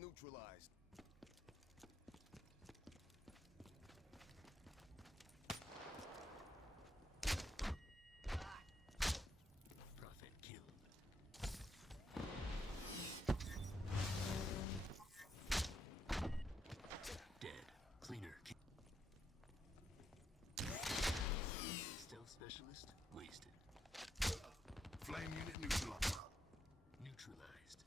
neutralized. Prophet killed. Dead. Cleaner. Stealth specialist wasted. Flame unit neutralized. Neutralized.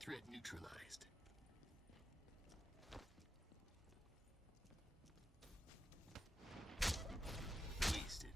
Threat neutralized. Wasted.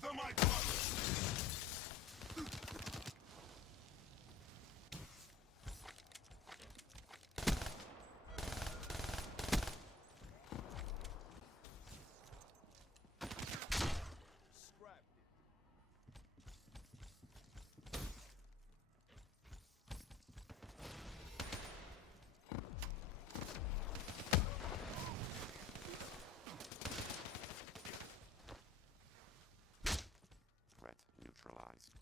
Thermite blood! Scrapped it. Threat neutralized.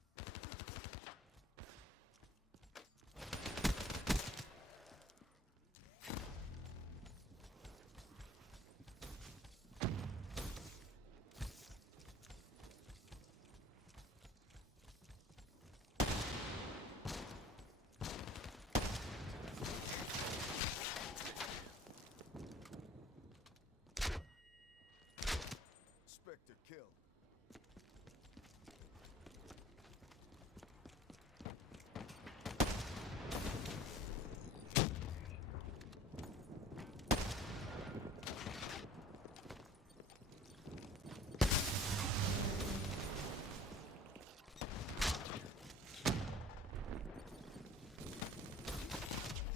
Spectre kill.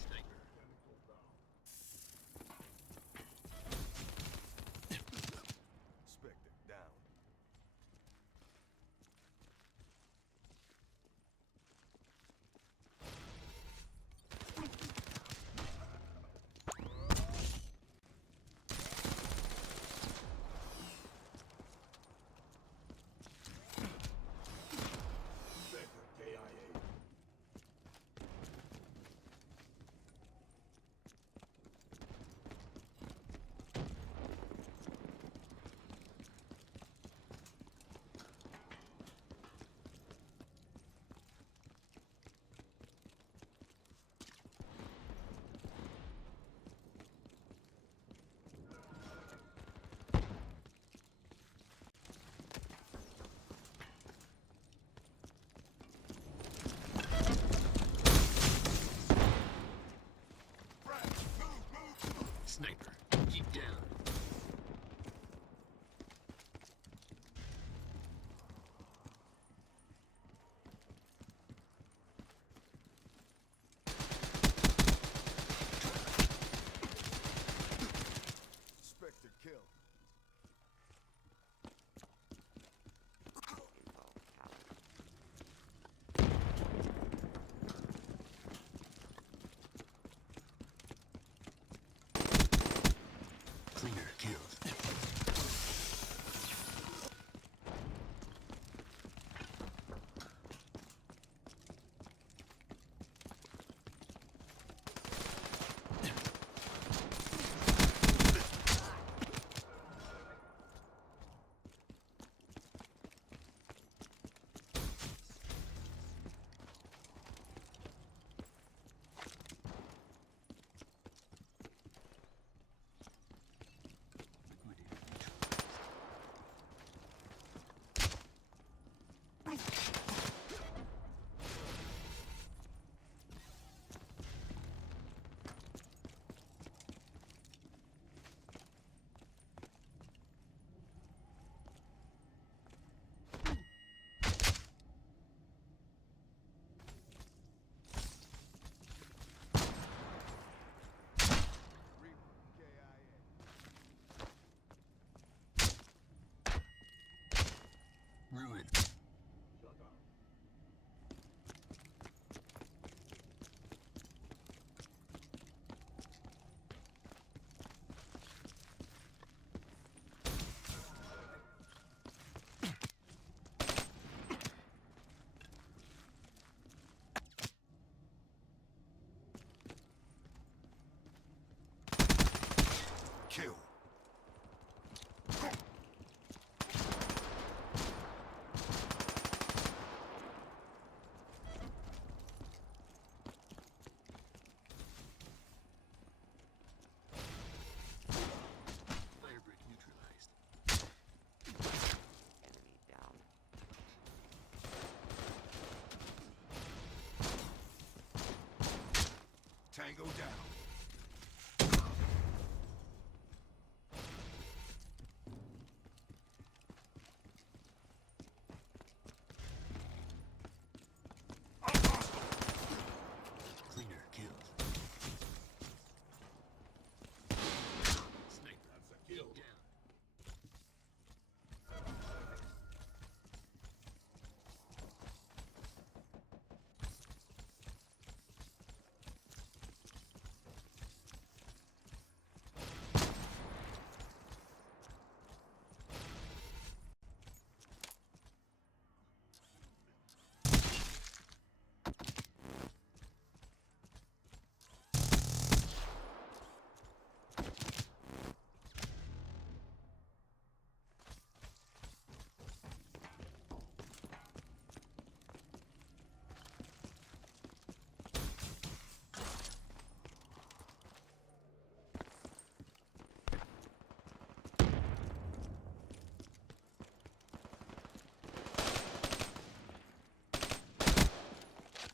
Sniper. Spectre down. Spectre KIA. Sniper. Keep down. Spectre kill. Info captured. kill. Firebreak neutralized. Enemy down. Tango down. Cleaner killed. Sniper. That's a kill. Down.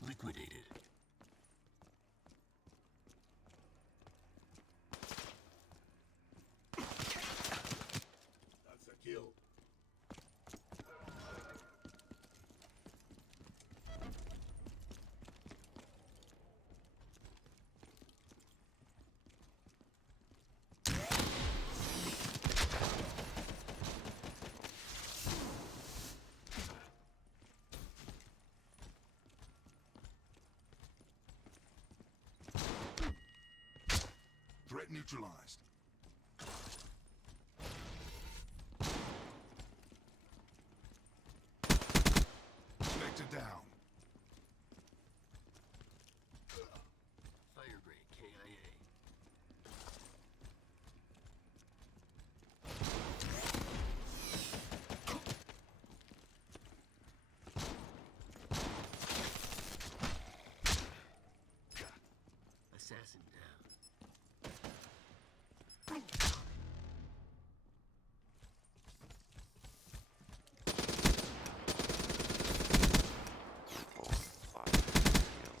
Liquidated. That's a kill. Threat neutralized. Vector down. Firebreak KIA. Assassin down. Four, five, kill.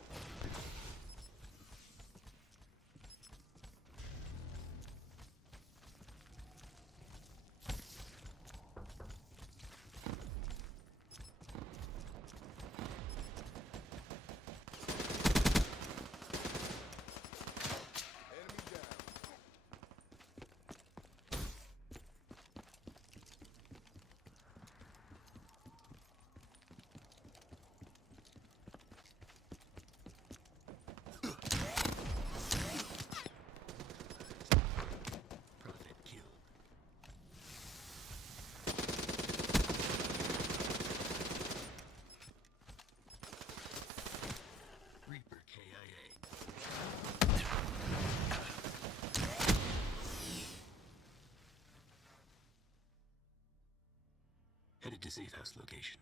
Enemy down. Prophet killed. Reaper KIA. Headed to safe house location.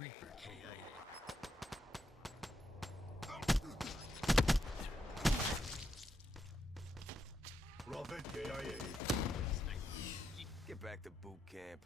Reaper KIA. Prophet KIA. Sniper. Get back to boot camp.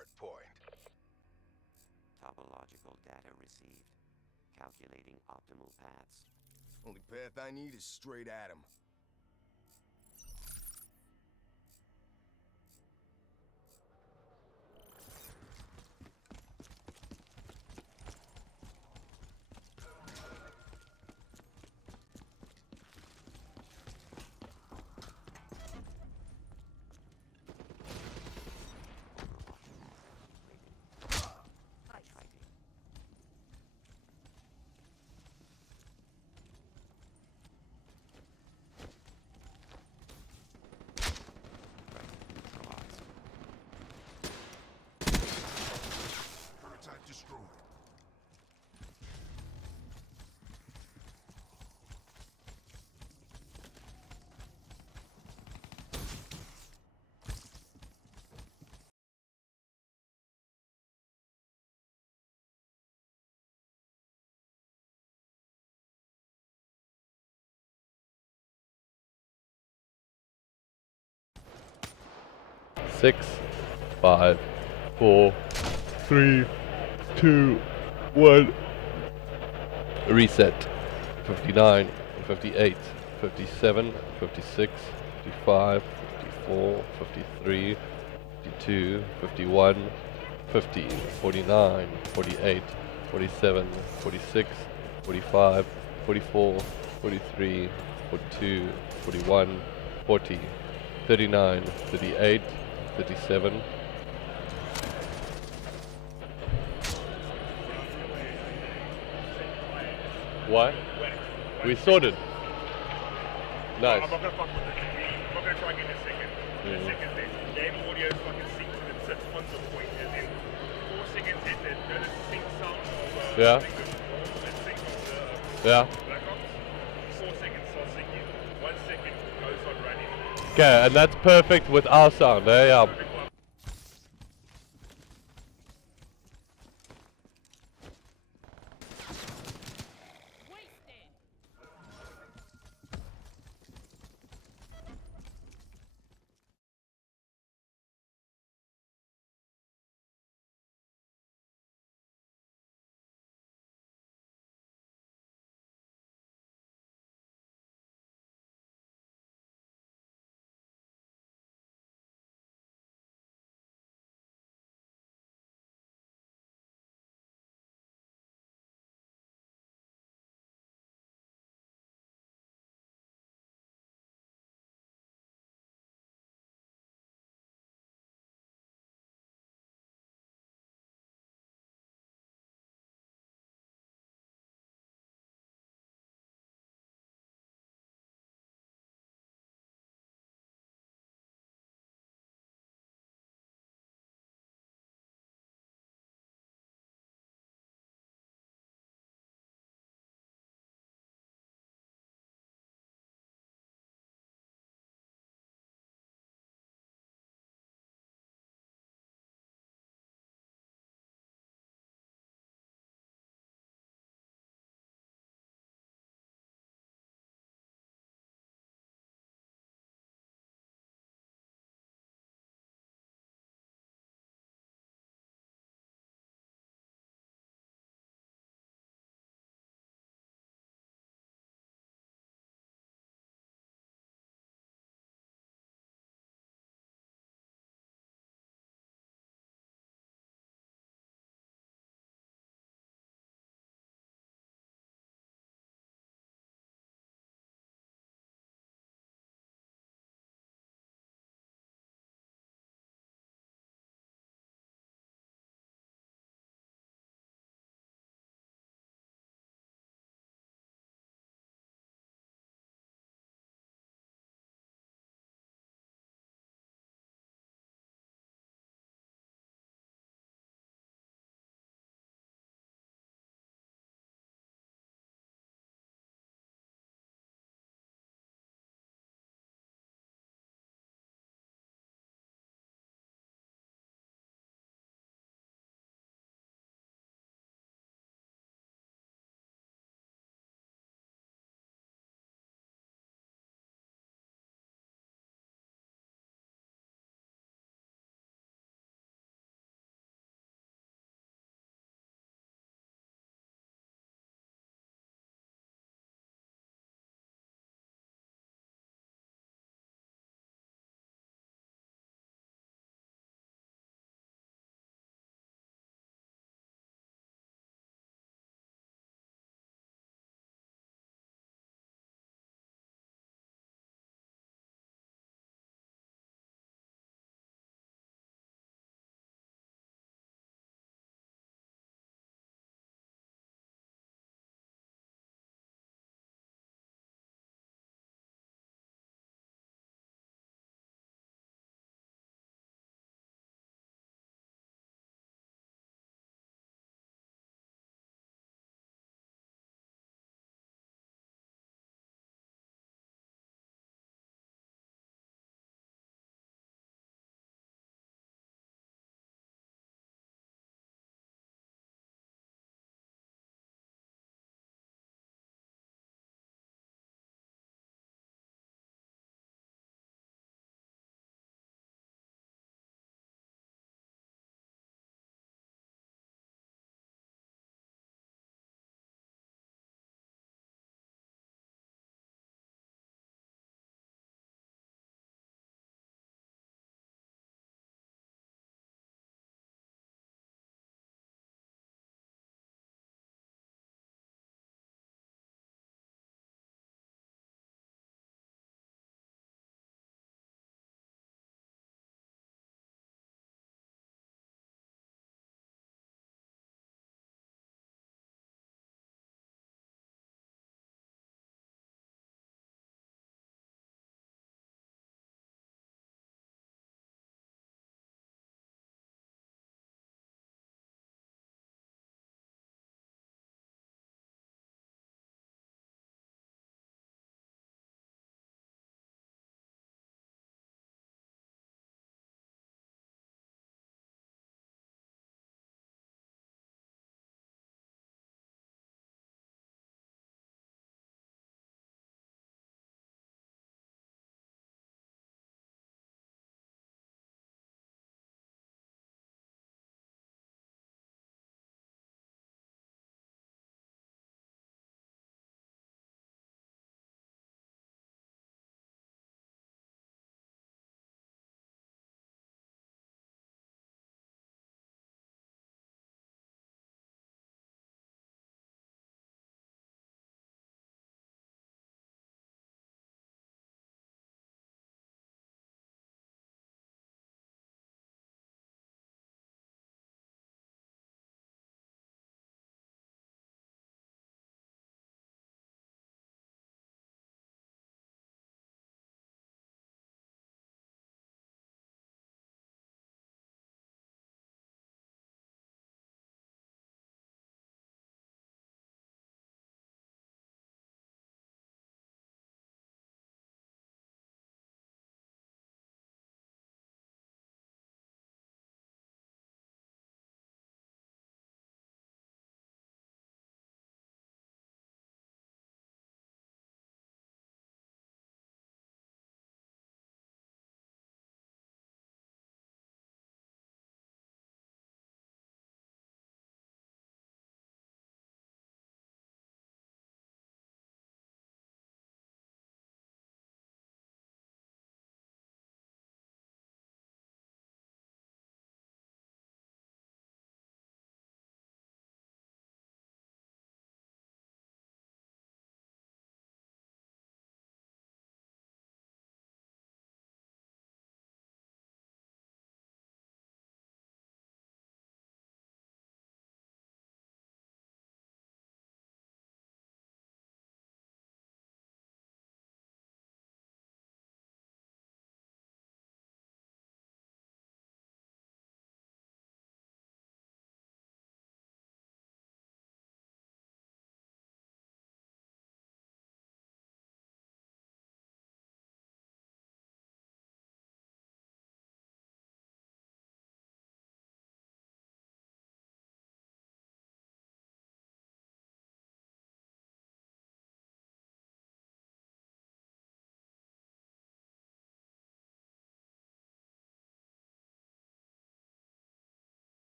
hard point. Topological data received. Calculating optimal paths. Only path I need is straight at him. Prototype destroyed. Six, 5, 4, 3, 2, 1. Reset. 59, 58, 57, 56, 55, 54, 53, 52, 51, 50, 49, 48, 47, 46, 45, 44, 43, 42, 41, 40, 39, 38, 37. Why? We sorted. Nice. I'm not gonna fuck with it. I'm not gonna try and get a second. The second bit. Game audio fucking syncs and it sits on the point. As in 4 seconds in, it does sync sound of Yeah. it syncs of the Yeah. Black Ops. 4 seconds starts syncing. 1 second goes on running. Okay, and that's perfect with our sound, eh? Yeah. Perfect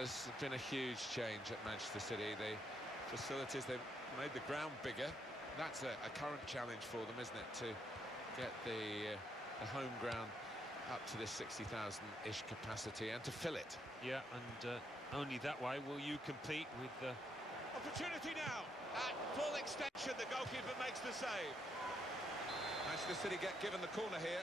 There's been a huge change at Manchester City. The facilities, they've made the ground bigger. That's a current challenge for them, isn't it, to get the home ground up to this 60,000-ish capacity and to fill it. Yeah, and only that way will you compete with the... Opportunity now! At full extension, the goalkeeper makes the save. Manchester City get given the corner here.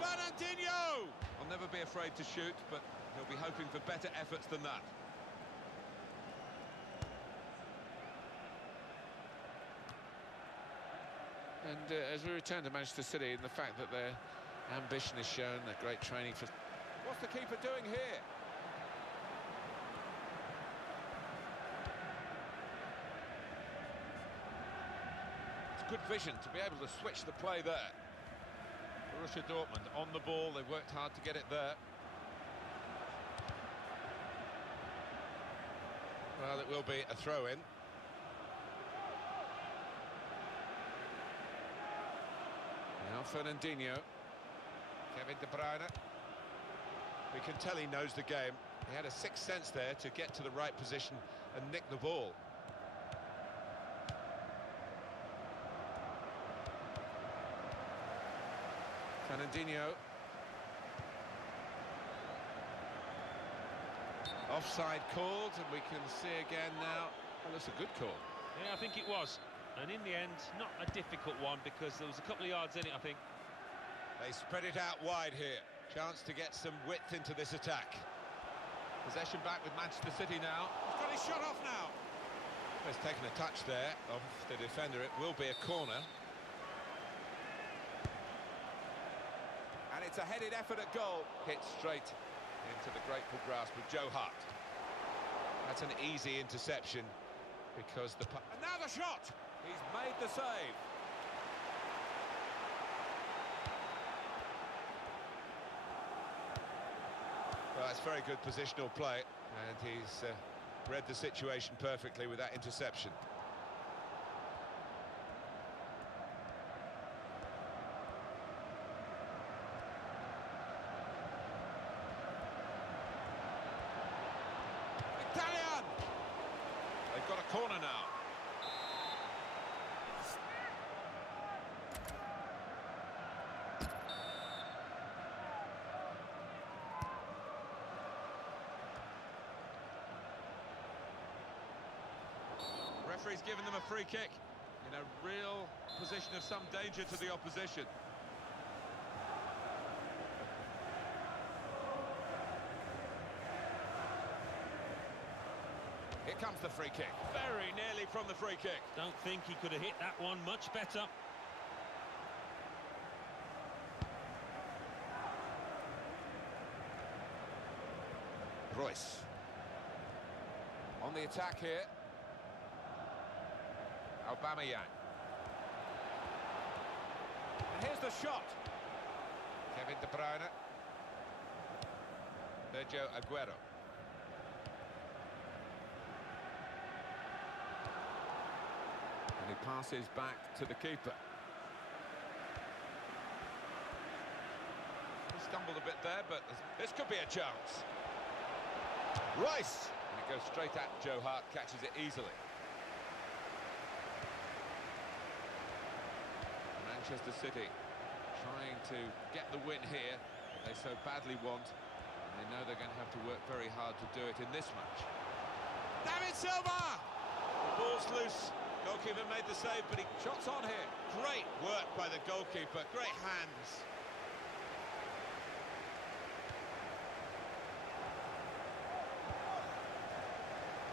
Fernandinho! I'll never be afraid to shoot, but he'll be hoping for better efforts than that. And as we return to Manchester City, and the fact that their ambition is shown, their great training for... What's the keeper doing here? It's good vision to be able to switch the play there. Borussia Dortmund on the ball, they've worked hard to get it there. Well, it will be a throw-in. Now Fernandinho, Kevin De Bruyne. We can tell he knows the game. He had a sixth sense there to get to the right position and nick the ball. Fernandinho. Offside called, and we can see again now. Well, that's a good call. Yeah, I think it was. And in the end, not a difficult one, because there was a couple of yards in it, I think. They spread it out wide here. Chance to get some width into this attack. Possession back with Manchester City now. He's got his shot off now. He's taken a touch there of the defender. It will be a corner. And it's a headed effort at goal. Hit straight into the grateful grasp of Joe Hart. That's an easy interception because the... And now the shot! He's made the save. Well, that's very good positional play, and he's read the situation perfectly with that interception. Italian! They've got a corner now. Referee's given them a free kick in a real position of some danger to the opposition. Here comes the free kick. Very nearly from the free kick. Don't think he could have hit that one much better. Royce. On the attack here. Aubameyang. And here's the shot. Kevin De Bruyne. Sergio Aguero. And he passes back to the keeper. He stumbled a bit there, but this could be a chance. Rice! And it goes straight at Joe Hart, catches it easily. Manchester City trying to get the win here that they so badly want, and they know they're going to have to work very hard to do it in this match. David Silva! The ball's loose. Goalkeeper made the save, but he shots on here. Great work by the goalkeeper. Great hands.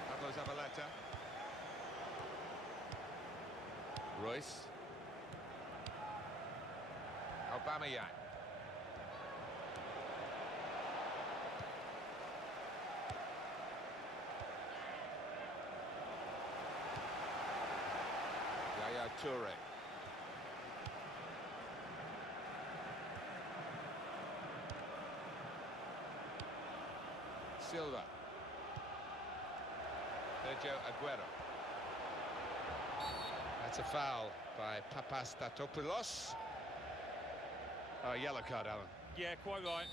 Pablo Zabaleta. Royce. Aubameyang. Yaya Toure. Silva. Sergio Aguero. That's a foul by Papastatopoulos. Oh, yellow card, Alan. Yeah, quite right.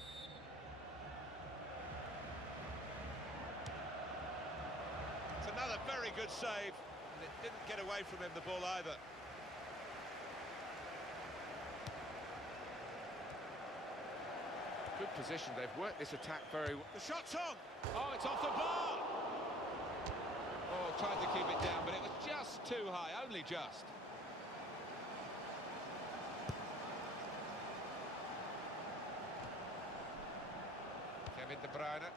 It's another very good save, and it didn't get away from him, the ball either. Good position, they've worked this attack very well. The shot's on! Oh, it's off the bar! Oh, tried to keep it down, but it was just too high, only just. Kevin De Bruyne.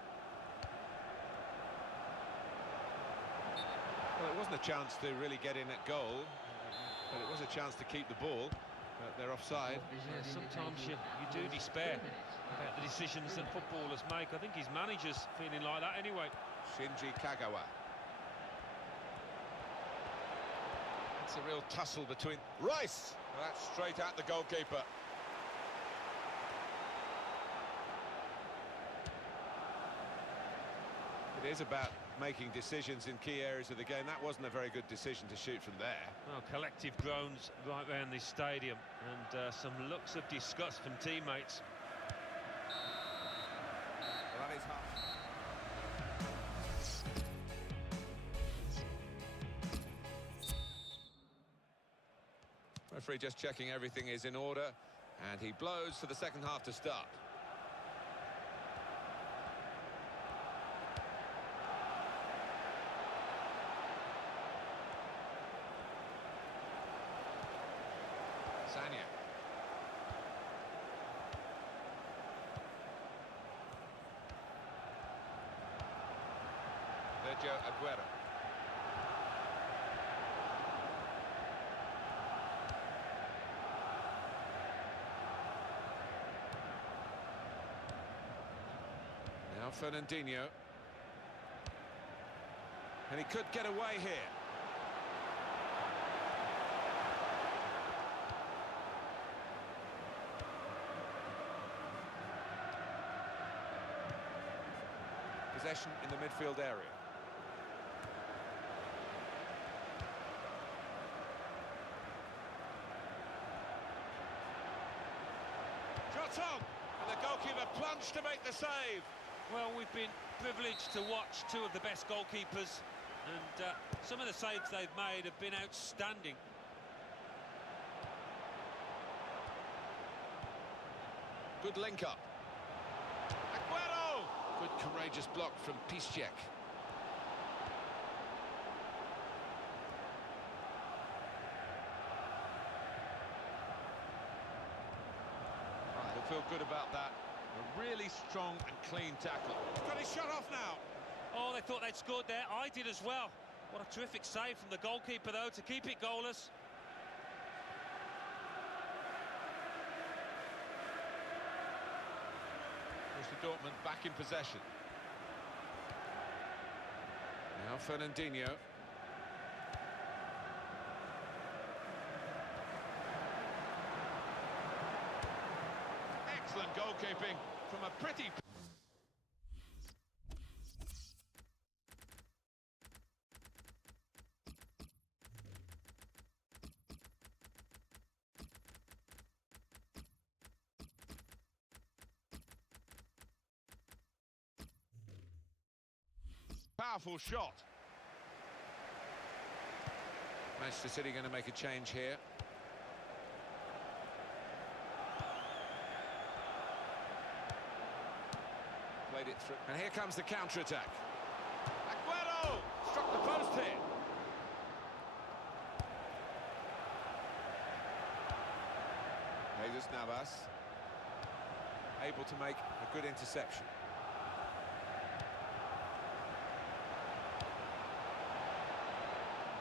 Well, it wasn't a chance to really get in at goal, but it was a chance to keep the ball. But they're offside. Yeah, sometimes you do despair about the decisions that footballers make. I think his manager's feeling like that anyway. Shinji Kagawa. It's a real tussle between Rice. Well, that's straight at the goalkeeper. It is about making decisions in key areas of the game. That wasn't a very good decision to shoot from there. Well, collective groans right around this stadium, and some looks of disgust from teammates. Well, that is hard. Referee just checking everything is in order, and he blows for the second half to start. Sanya. Sergio Aguero. Now Fernandinho. And he could get away here. Possession in the midfield area. Shot on! And the goalkeeper plunged to make the save. Well, we've been privileged to watch two of the best goalkeepers, and some of the saves they've made have been outstanding. Good link up. Aguero! Good courageous block from Piszczek. Right, he'll feel good about that. A really strong and clean tackle. He's got his shot off now. Oh, they thought they'd scored there. I did as well. What a terrific save from the goalkeeper, though, to keep it goalless. Borussia Dortmund back in possession. Now Fernandinho. Excellent goalkeeping from a pretty... Powerful shot. Manchester City going to make a change here. Played it through. And here comes the counter-attack. Aguero! Struck the post here. Jesus Navas. Able to make a good interception.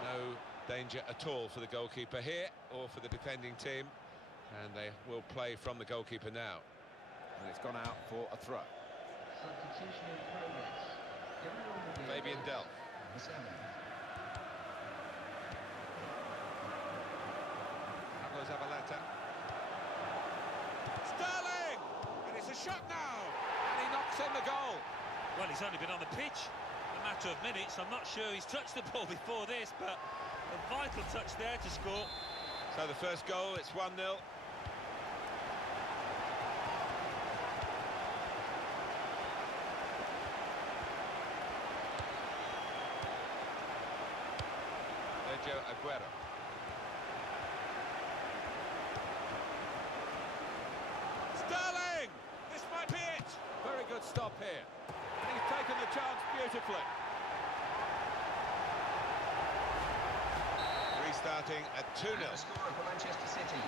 No danger at all for the goalkeeper here or for the defending team, and they will play from the goalkeeper now. And it's gone out for a throw. Fabian Delph. Pablo Zabaleta. Sterling! And it's a shot now! And he knocks in the goal. Well, he's only been on the pitch a matter of minutes. I'm not sure he's touched the ball before this, but a vital touch there to score. So the first goal, it's 1-0. Sergio Aguero. Sterling! This might be it! Very good stop here. And he's taken the chance beautifully. Restarting at 2-0. And the scorer for Manchester City.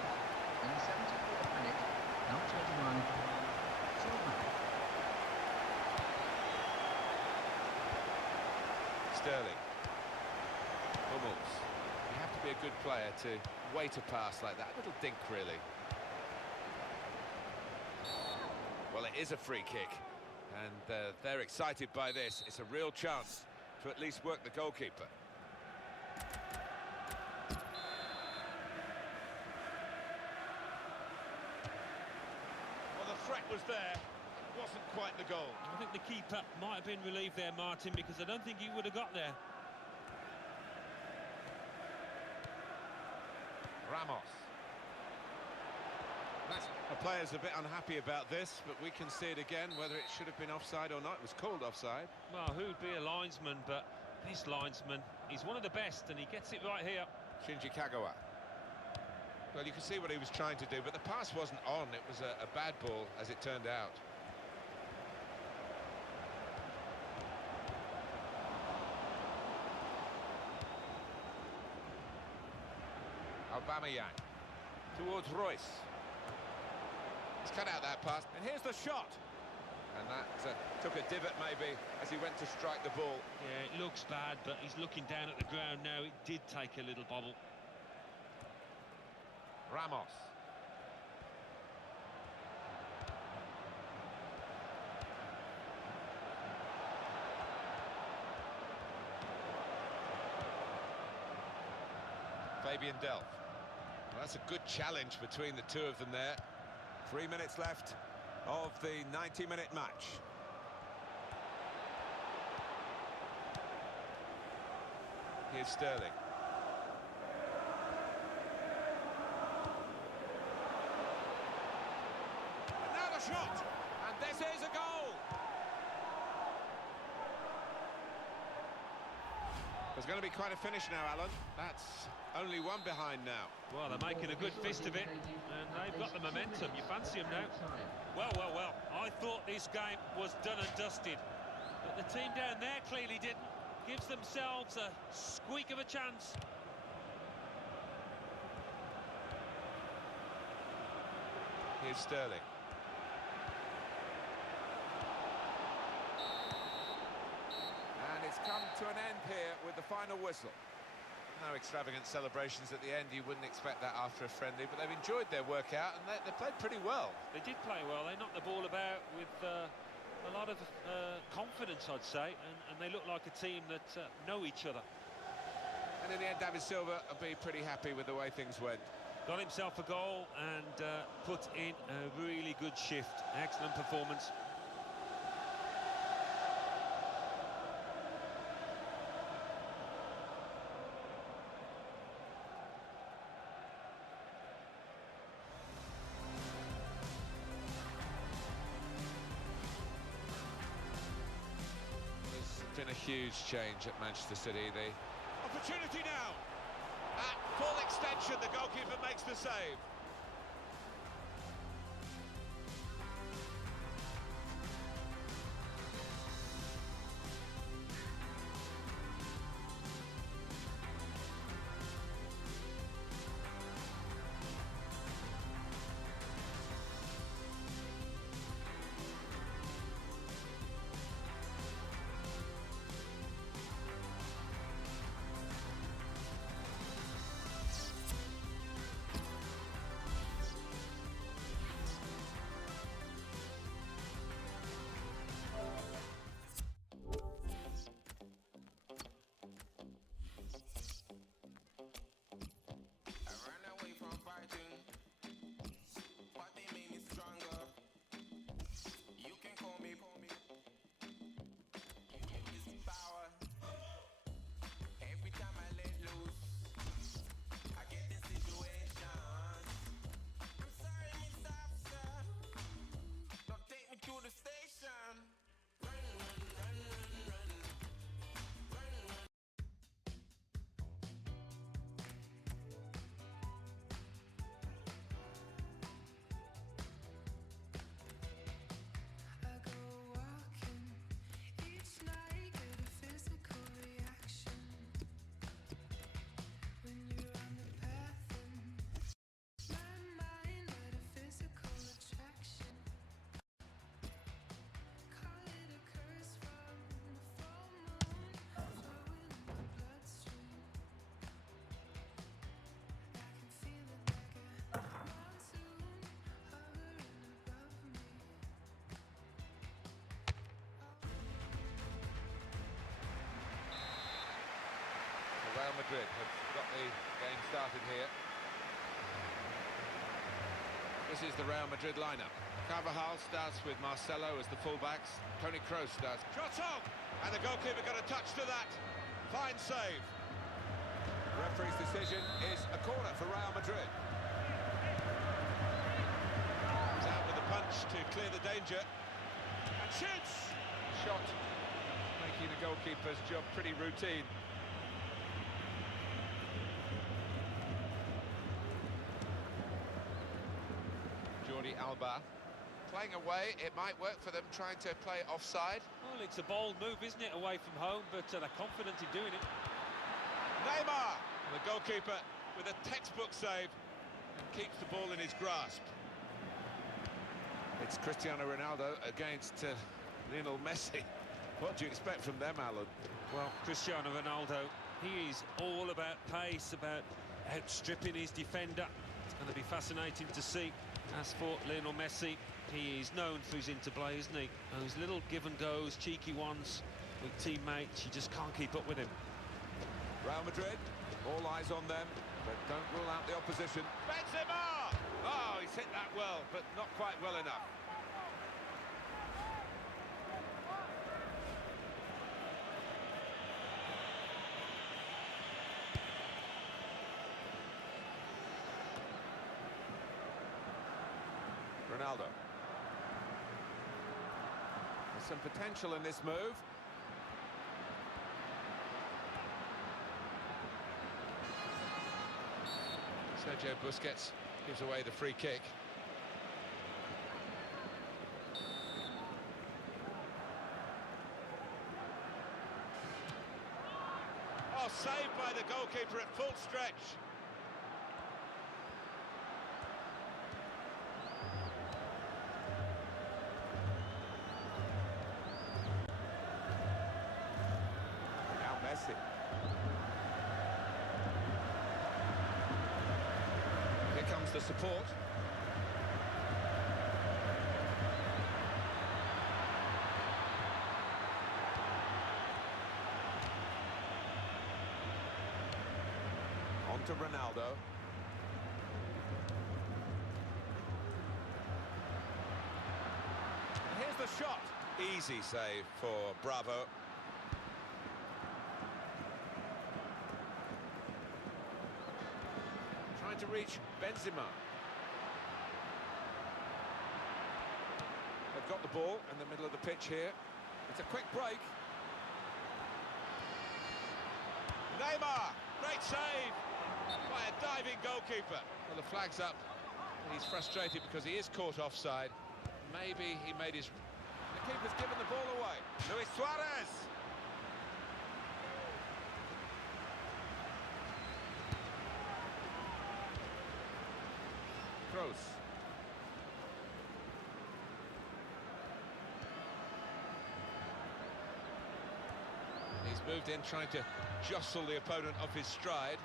In the 74th minute, number 21, Silva. Sterling. Hummels. You have to be a good player to wait a pass like that. A little dink, really. Well, it is a free kick, and they're excited by this. It's a real chance to at least work the goalkeeper. Well, the threat was there. It wasn't quite the goal. I think the keeper might have been relieved there, Martin, because I don't think he would have got there. Ramos. The player's a bit unhappy about this, but we can see it again, whether it should have been offside or not. It was called offside. Well, who'd be a linesman, but this linesman, he's one of the best, and he gets it right here. Shinji Kagawa. Well, you can see what he was trying to do, but the pass wasn't on. It was a bad ball, as it turned out. Aubameyang towards Royce. He's cut out that pass, and here's the shot. And that took a divot, maybe, as he went to strike the ball. Yeah, it looks bad, but he's looking down at the ground now. It did take a little bobble. Ramos. Fabian Delph. Well, that's a good challenge between the two of them there. 3 minutes left of the 90-minute match. Here's Sterling. And now the shot! And this is a goal! There's going to be quite a finish now, Alan. That's only one behind now. Well, they're making a good fist of it, and they've got the momentum. You fancy them now? Well, well, well. I thought this game was done and dusted, but the team down there clearly didn't. Gives themselves a squeak of a chance. Here's Sterling. And it's come to an end here with the final whistle. No extravagant celebrations at the end. You wouldn't expect that after a friendly, but they've enjoyed their workout and they played pretty well. They did play well. They knocked the ball about with a lot of confidence, I'd say, and they look like a team that know each other. And in the end, David Silva will be pretty happy with the way things went. Got himself a goal and put in a really good shift. Excellent performance. Been a huge change at Manchester City. The opportunity now. At full extension, the goalkeeper makes the save. Madrid have got the game started here. This is the Real Madrid lineup. Carvajal starts with Marcelo as the fullbacks. Toni Kroos starts. Shot on! And the goalkeeper got a touch to that. Fine save. The referee's decision is a corner for Real Madrid. He's out with a punch to clear the danger. And shoots! Shot making the goalkeeper's job pretty routine. Alba playing away, it might work for them trying to play offside. Well, it's a bold move, isn't it, away from home, but they're confident in doing it. Neymar, and the goalkeeper with a textbook save and keeps the ball in his grasp. It's Cristiano Ronaldo against Lionel Messi. What do you expect from them, Alan? Well, Cristiano Ronaldo, he is all about pace, about outstripping his defender. It's going to be fascinating to see. As for Lionel Messi, he is known for his interplay, isn't he? Those little give-and-goes, cheeky ones with teammates, you just can't keep up with him. Real Madrid, all eyes on them, but don't rule out the opposition. Benzema! Oh, he's hit that well, but not quite well enough. Ronaldo. There's some potential in this move. Sergio Busquets gives away the free kick. Oh, saved by the goalkeeper at full stretch. Messi. Here comes the support. On to Ronaldo. And here's the shot. Easy save for Bravo. To reach Benzema. They've got the ball in the middle of the pitch here. It's a quick break. Neymar, great save by a diving goalkeeper. Well, the flag's up. He's frustrated because he is caught offside. Maybe he made his... The keeper's given the ball away. Luis Suarez. Kroos. He's moved in trying to jostle the opponent off his stride.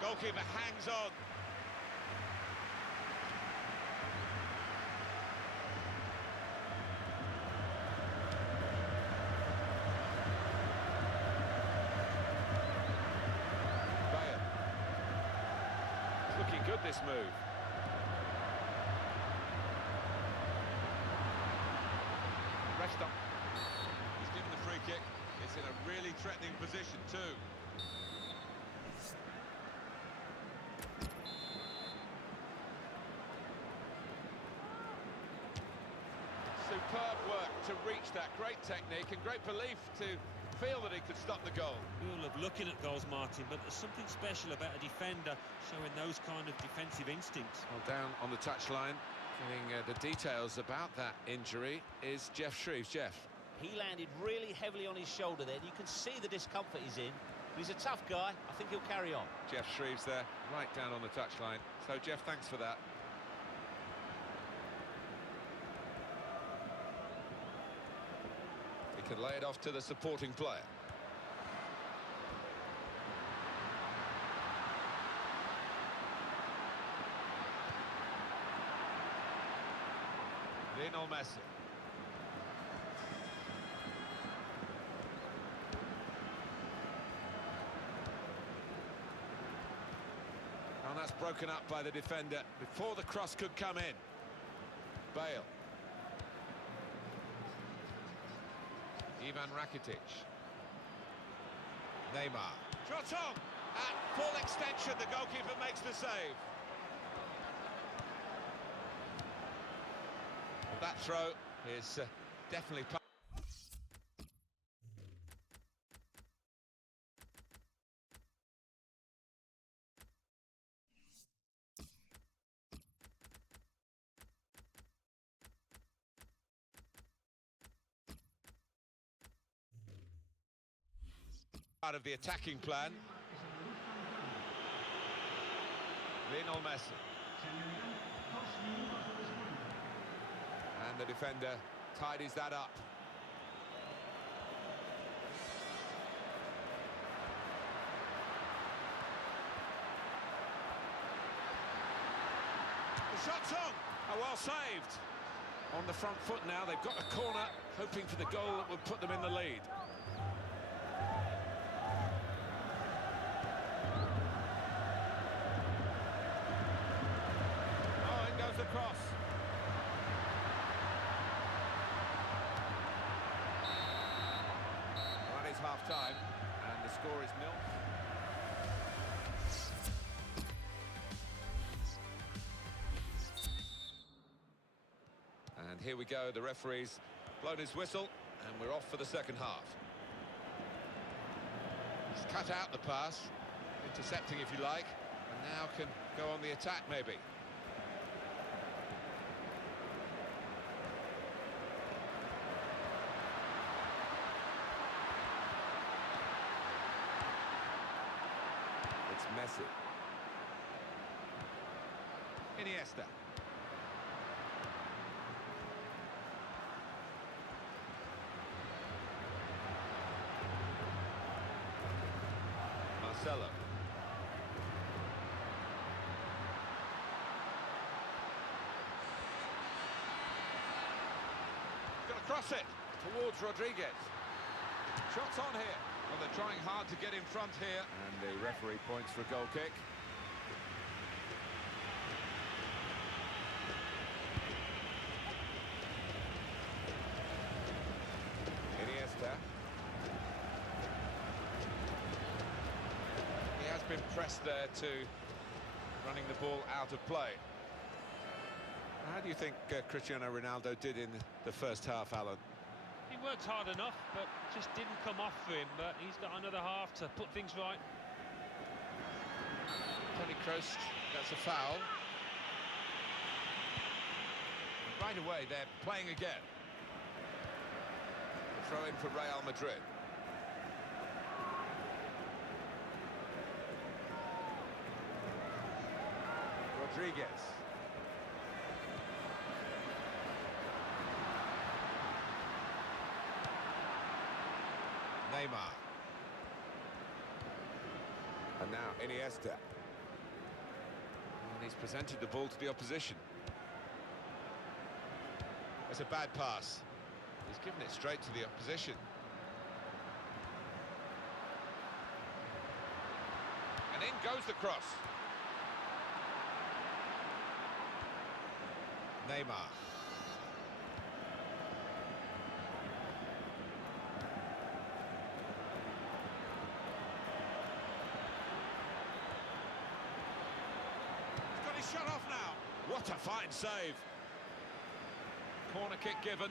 Goalkeeper hangs on. Bayern. It's looking good, this move. Stop. He's given the free kick. It's in a really threatening position too. Superb work to reach that. Great technique and great belief to feel that he could stop the goal. We all love looking at goals, Martin, but there's something special about a defender showing those kind of defensive instincts. Well, down on the touchline, getting the details about that injury is Jeff Shreves. Jeff. He landed really heavily on his shoulder there. You can see the discomfort he's in. But he's a tough guy. I think he'll carry on. Jeff Shreves there, right down on the touchline. So, Jeff, thanks for that. He can lay it off to the supporting player. Lionel Messi. and that's broken up by the defender before the cross could come in. Bale. Ivan Rakitic. Neymar. Shot on! At full extension, the goalkeeper makes the save. That throw is definitely part of the attacking plan. Lionel Messi. And the defender tidies that up. The shot's on! Oh, well saved. On the front foot now, they've got a corner, hoping for the goal that would put them in the lead. Oh, in goes the cross. Well, it's half-time, and the score is 0. And here we go, the referee's blown his whistle, and we're off for the second half. He's cut out the pass, intercepting if you like, and now can go on the attack maybe. It's Messi. Iniesta. Marcelo. Gonna cross it towards Rodriguez. Shots on here. Well, they're trying hard to get in front here. And the referee points for a goal kick. Iniesta. He has been pressed there to running the ball out of play. How do you think Cristiano Ronaldo did in the first half, Alan? He worked hard enough, but just didn't come off for him. But he's got another half to put things right. Toni Kroos, that's a foul. Right away, they're playing again. The throw in for Real Madrid. Rodriguez. Neymar. And now Iniesta. And he's presented the ball to the opposition. It's a bad pass. He's given it straight to the opposition. And in goes the cross. Neymar. Shut off now. What a fine save. Corner kick given.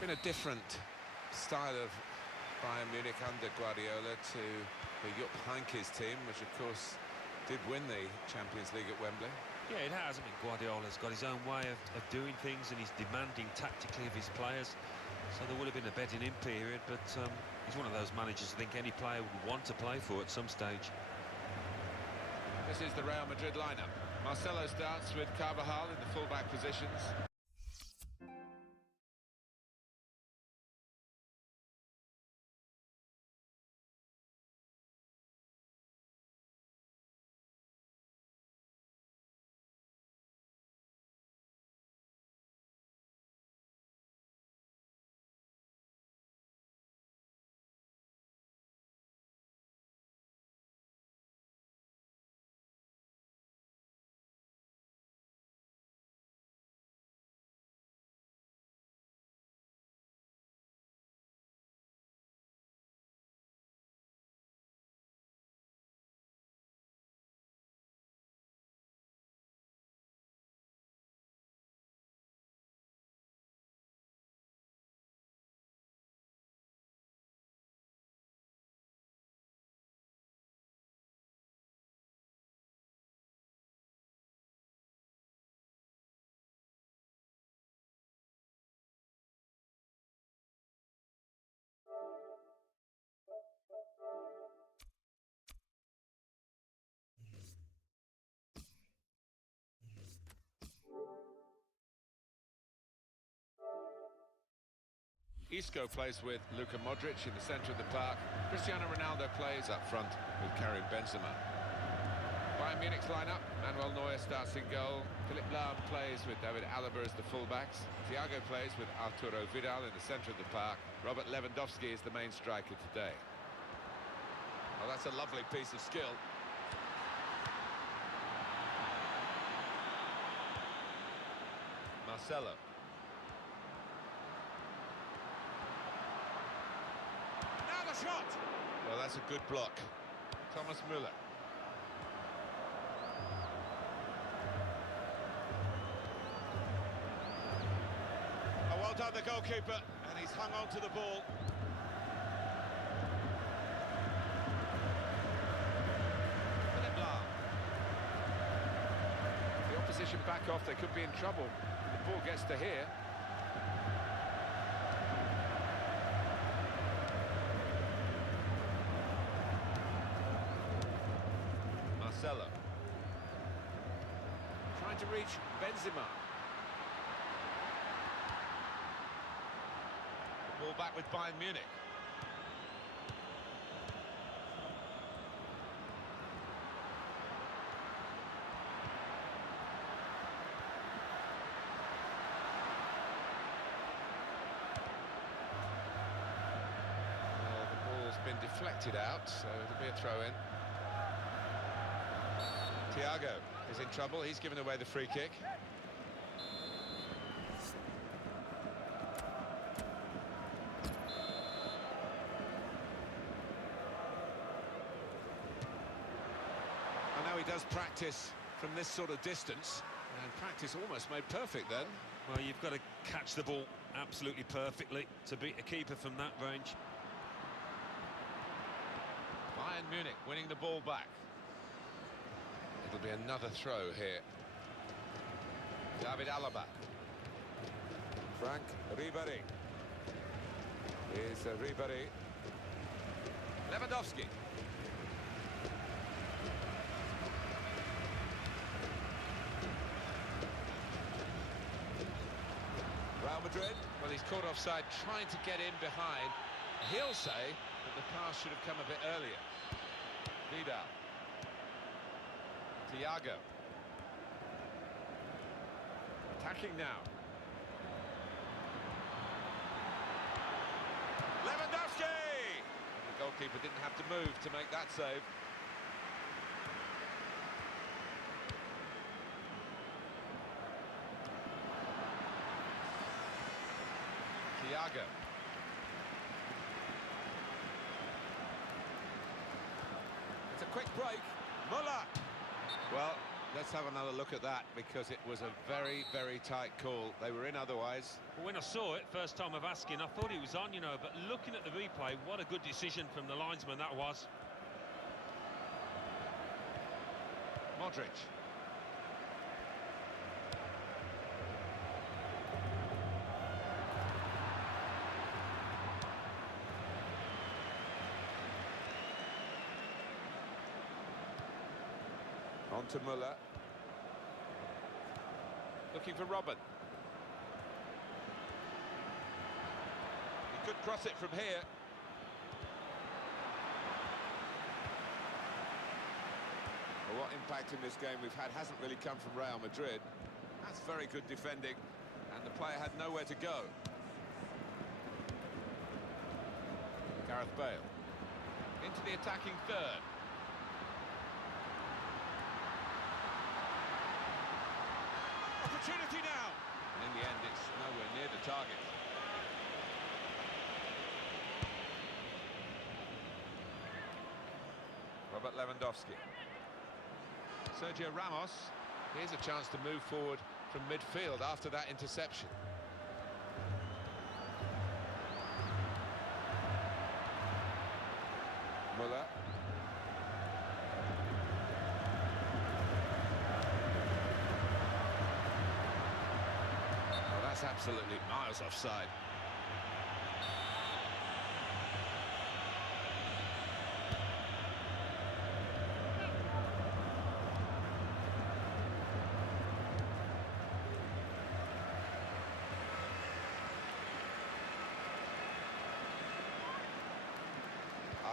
Been a different style of Bayern Munich under Guardiola to the Jupp Heynckes team, which of course did win the Champions League at Wembley. Yeah, it has. I mean, Guardiola's got his own way of doing things, and he's demanding tactically of his players. So there would have been a bedding in period, but he's one of those managers I think any player would want to play for at some stage. This is the Real Madrid lineup. Marcelo starts with Carvajal in the full-back positions. Isco plays with Luka Modric in the centre of the park. Cristiano Ronaldo plays up front with Karim Benzema. Bayern Munich's lineup: Manuel Neuer starts in goal. Philipp Lahm plays with David Alaba as the fullbacks. Thiago plays with Arturo Vidal in the centre of the park. Robert Lewandowski is the main striker today. Well, that's a lovely piece of skill. Marcelo. Shot! Well, that's a good block. Thomas Müller. Oh, well done, the goalkeeper, and he's hung on to the ball. Philipp Lahm. The opposition back off, they could be in trouble. The ball gets to here. Marcelo. Trying to reach Benzema. The ball back with Bayern Munich. Well, the ball's been deflected out, so it'll be a throw-in. Thiago is in trouble. He's given away the free kick. I know he does practice from this sort of distance, and practice almost made perfect then. Well, you've got to catch the ball absolutely perfectly to beat a keeper from that range. Bayern Munich winning the ball back. It'll be another throw here. David Alaba. Frank Ribéry. Here's Ribéry. Lewandowski. Real Madrid. Well, he's caught offside trying to get in behind. He'll say that the pass should have come a bit earlier. Vidal. Thiago. Attacking now. Lewandowski! And the goalkeeper didn't have to move to make that save. Thiago. It's a quick break. Müller. Well, Let's have another look at that, because it was a very, very tight call. They were in otherwise. Well, when I saw it, first time of asking, I thought he was on, you know, but looking at the replay, what a good decision from the linesman that was. Modric. On to Muller. Looking for Robin. He could cross it from here. Well, what impact in this game we've had hasn't really come from Real Madrid. That's very good defending, and the player had nowhere to go. Gareth Bale. Into the attacking third. Opportunity now! And in the end, it's nowhere near the target. Robert Lewandowski. Sergio Ramos. Here's a chance to move forward from midfield after that interception. Muller. Well, that's absolutely miles offside.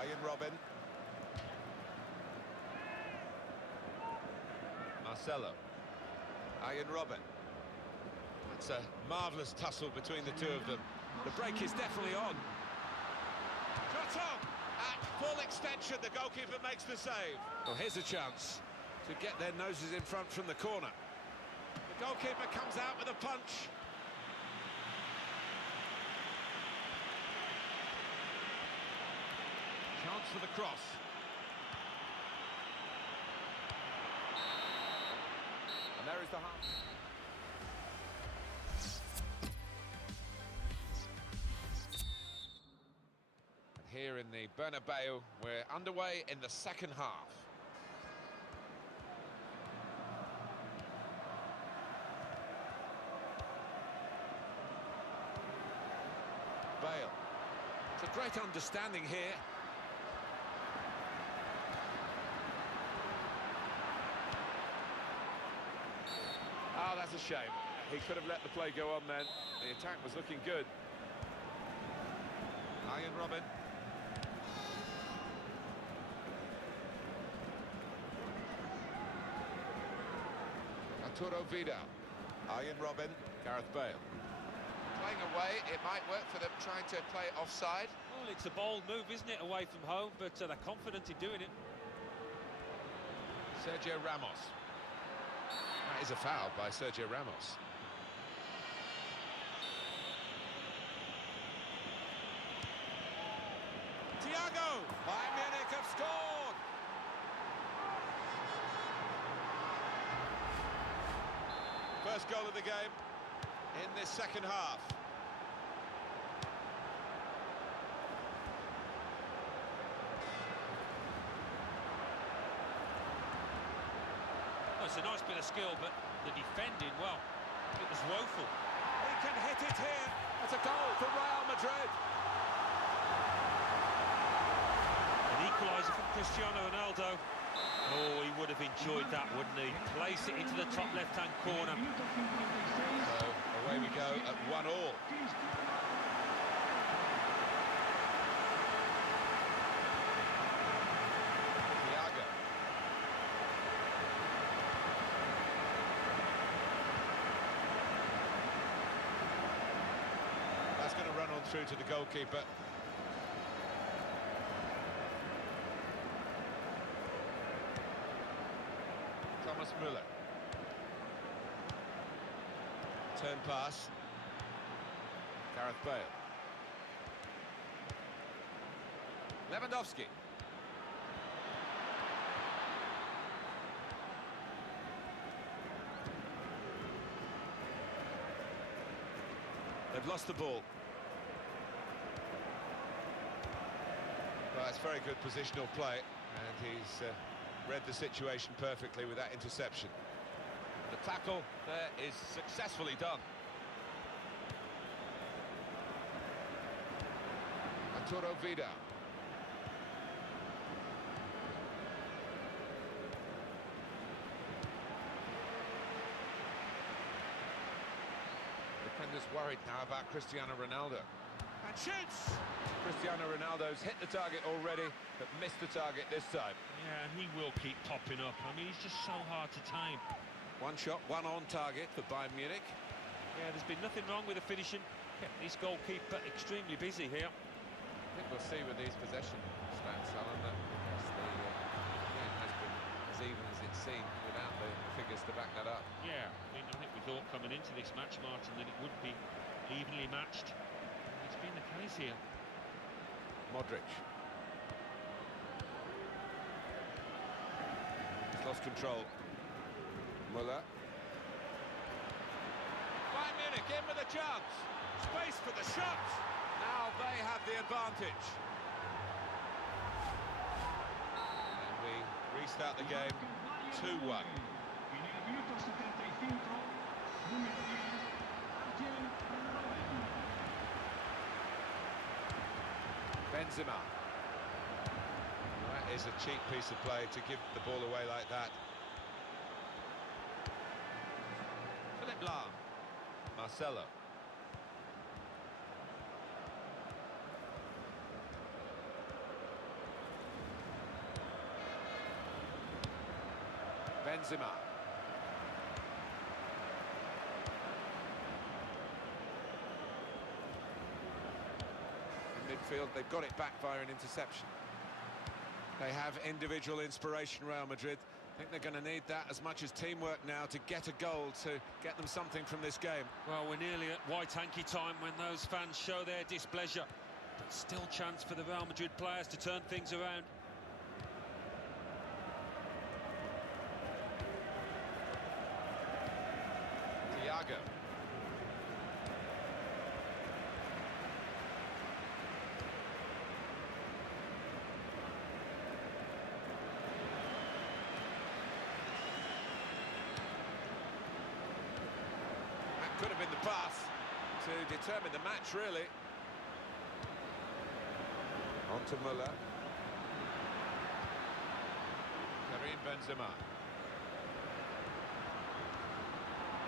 Ian Robin. Marcelo. Ian Robin. It's a marvellous tussle between the two of them. The break is definitely on. Shot on! At full extension, the goalkeeper makes the save. Well, here's a chance to get their noses in front from the corner. The goalkeeper comes out with a punch. Chance for the cross. And there is the half. Here in the Bernabeu, we're underway in the second half. Bale. It's a great understanding here. Oh, that's a shame. He could have let the play go on then. The attack was looking good. Ian Robin. Arturo Vidal. Ian Robin. Gareth Bale. Playing away, it might work for them trying to play offside. Well, it's a bold move, isn't it, away from home, but they're confident in doing it. Sergio Ramos. That is a foul by Sergio Ramos. Thiago! Bayern Munich have scored! First goal of the game in this second half. It's a nice bit of skill, but the defending, well, it was woeful. He can hit it here. That's a goal for Real Madrid. An equaliser from Cristiano Ronaldo. Oh, he would have enjoyed that, wouldn't he? Place it into the top left-hand corner. So away we go at 1-1. Through to the goalkeeper. Thomas Müller. Turn pass. Gareth Bale. Lewandowski. They've lost the ball. Well, that's very good positional play, and he's read the situation perfectly with that interception. The tackle there is successfully done. Arturo Vidal. Defenders worried now about Cristiano Ronaldo. And shoots! Cristiano Ronaldo's hit the target already, but missed the target this time. Yeah, and he will keep popping up. I mean, he's just so hard to time. One shot, one on target for Bayern Munich. Yeah, there's been nothing wrong with the finishing. Kept this goalkeeper extremely busy here. I think we'll see with these possession stats, Alan, that yes, the game has been as even as it's seen without the figures to back that up. Yeah, I think we thought coming into this match, Martin, that it would be evenly matched. It's been the case here. Modric. He's lost control. Muller. Bayern Munich in with a chance. Space for the shot. Now they have the advantage. And we restart the game 2-1. Benzema. That is a cheap piece of play to give the ball away like that. Philipp Lahm. Marcelo. Benzema. In midfield, they've got it back via an interception. They have individual inspiration, Real Madrid. I think they're going to need that as much as teamwork now to get a goal, to get them something from this game. Well, we're nearly at white hanky time when those fans show their displeasure. But still chance for the Real Madrid players to turn things around. Thiago. That could have been the pass to determine the match, really. On to Muller. Karim Benzema.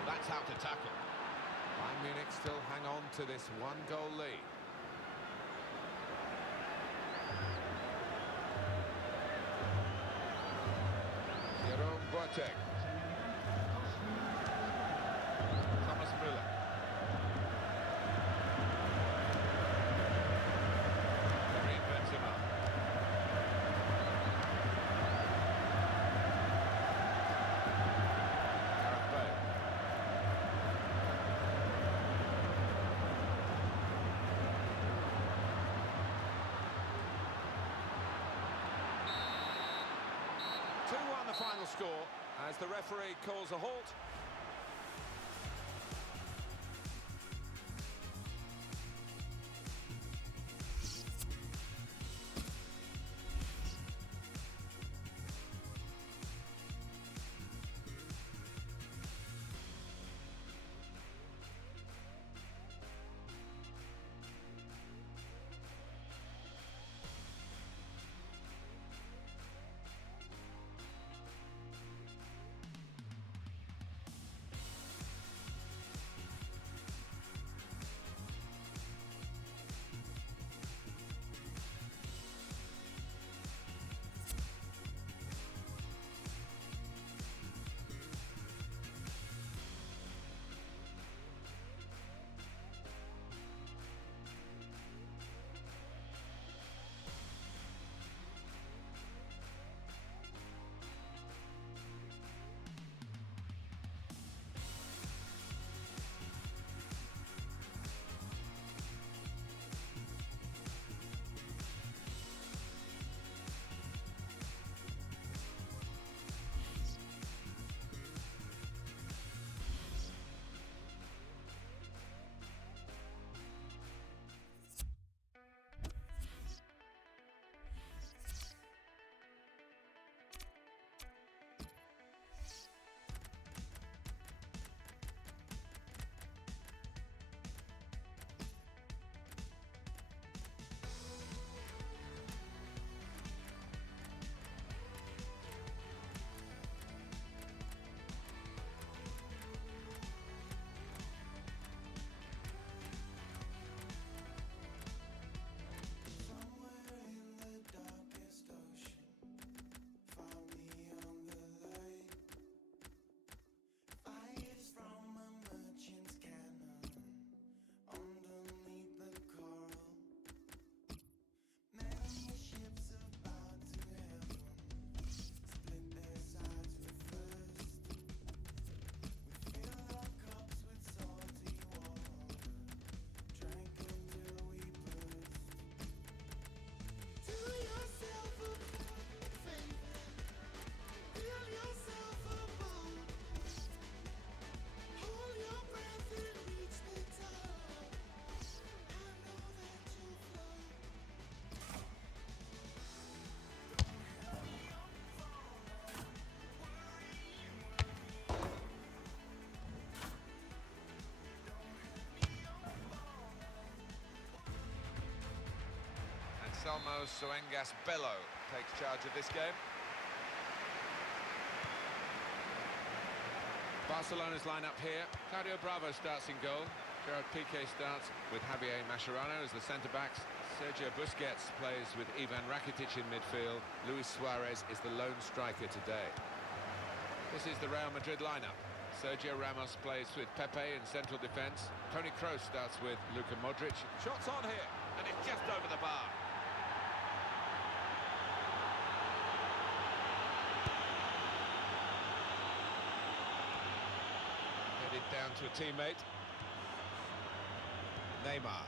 That's how to tackle. Bayern Munich still hang on to this one-goal lead. Jerome Boateng. Thomas Müller. Karim Benzema. Gareth Bale. 2-1 the final score as the referee calls a halt. Telmo Soengas Bello takes charge of this game. Barcelona's lineup here. Claudio Bravo starts in goal. Gerard Piqué starts with Javier Mascherano as the centre-backs. Sergio Busquets plays with Ivan Rakitic in midfield. Luis Suarez is the lone striker today. This is the Real Madrid lineup. Sergio Ramos plays with Pepe in central defence. Toni Kroos starts with Luka Modric. Shots on here, and it's just over the bar. Headed down to a teammate. Neymar.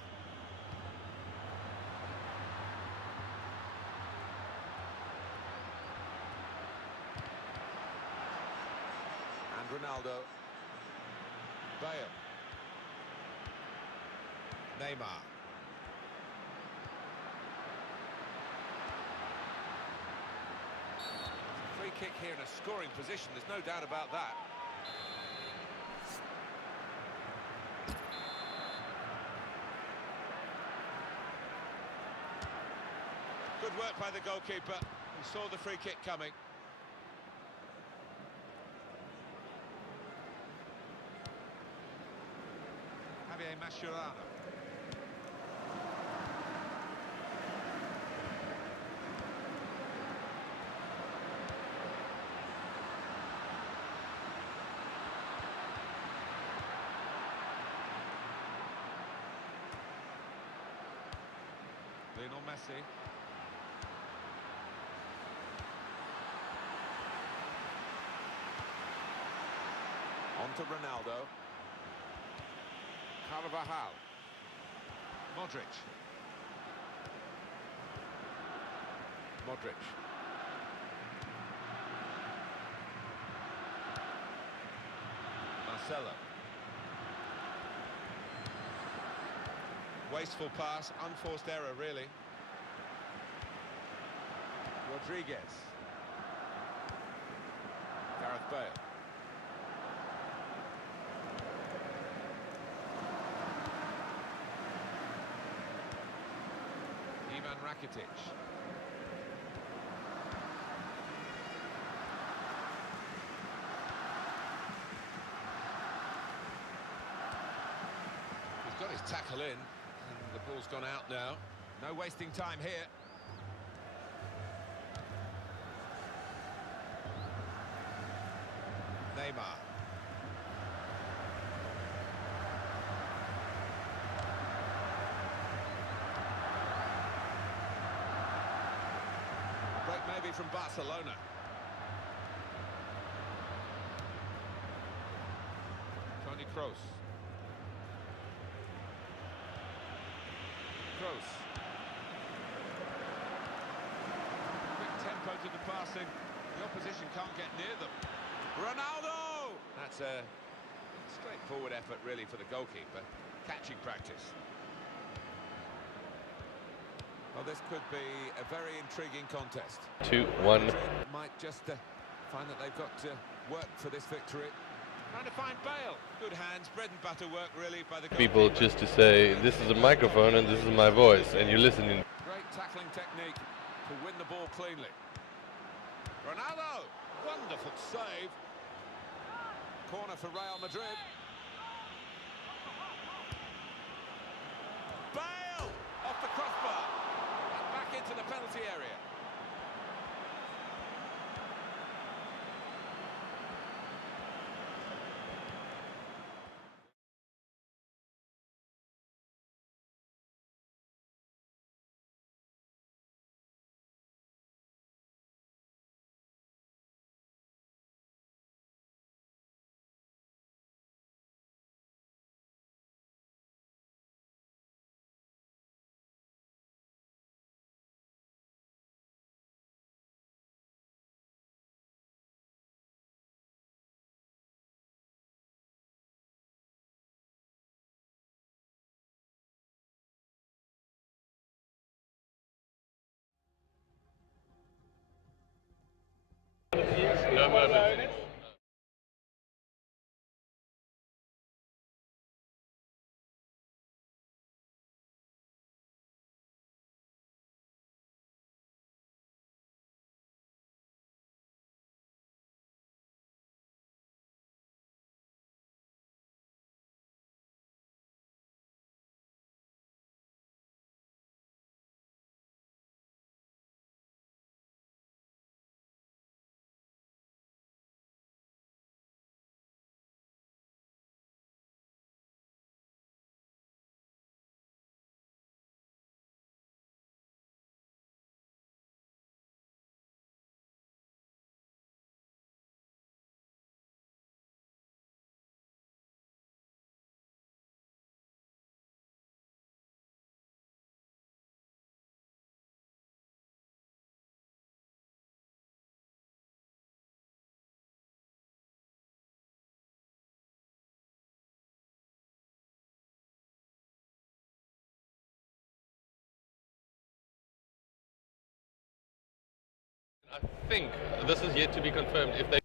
And Ronaldo. Bale. Neymar. Free kick here in a scoring position, there's no doubt about that. Good work by the goalkeeper, who saw the free kick coming. Javier Mascherano. Lionel Messi. On to Ronaldo. Carvajal. Modric. Modric. Marcelo. Wasteful pass, unforced error really. Rodriguez. Gareth Bale. Ivan Rakitic. He's got his tackle in, and the ball's gone out now. No wasting time here. Neymar. Break maybe from Barcelona. Toni Kroos. Kroos. Quick tempo to the passing. The opposition can't get near them. Ronaldo! That's a straightforward effort really for the goalkeeper. Catching practice. Well, this could be a very intriguing contest. 2-1. Might just find that they've got to work for this victory. Trying to find Bale. Good hands, bread and butter work really by the goalkeeper. People just to say, this is a microphone and this is my voice, and you're listening. Great tackling technique to win the ball cleanly. Ronaldo! Wonderful save. Corner for Real Madrid. Bale! Off the crossbar. And back into the penalty area. I think this is yet to be confirmed. If they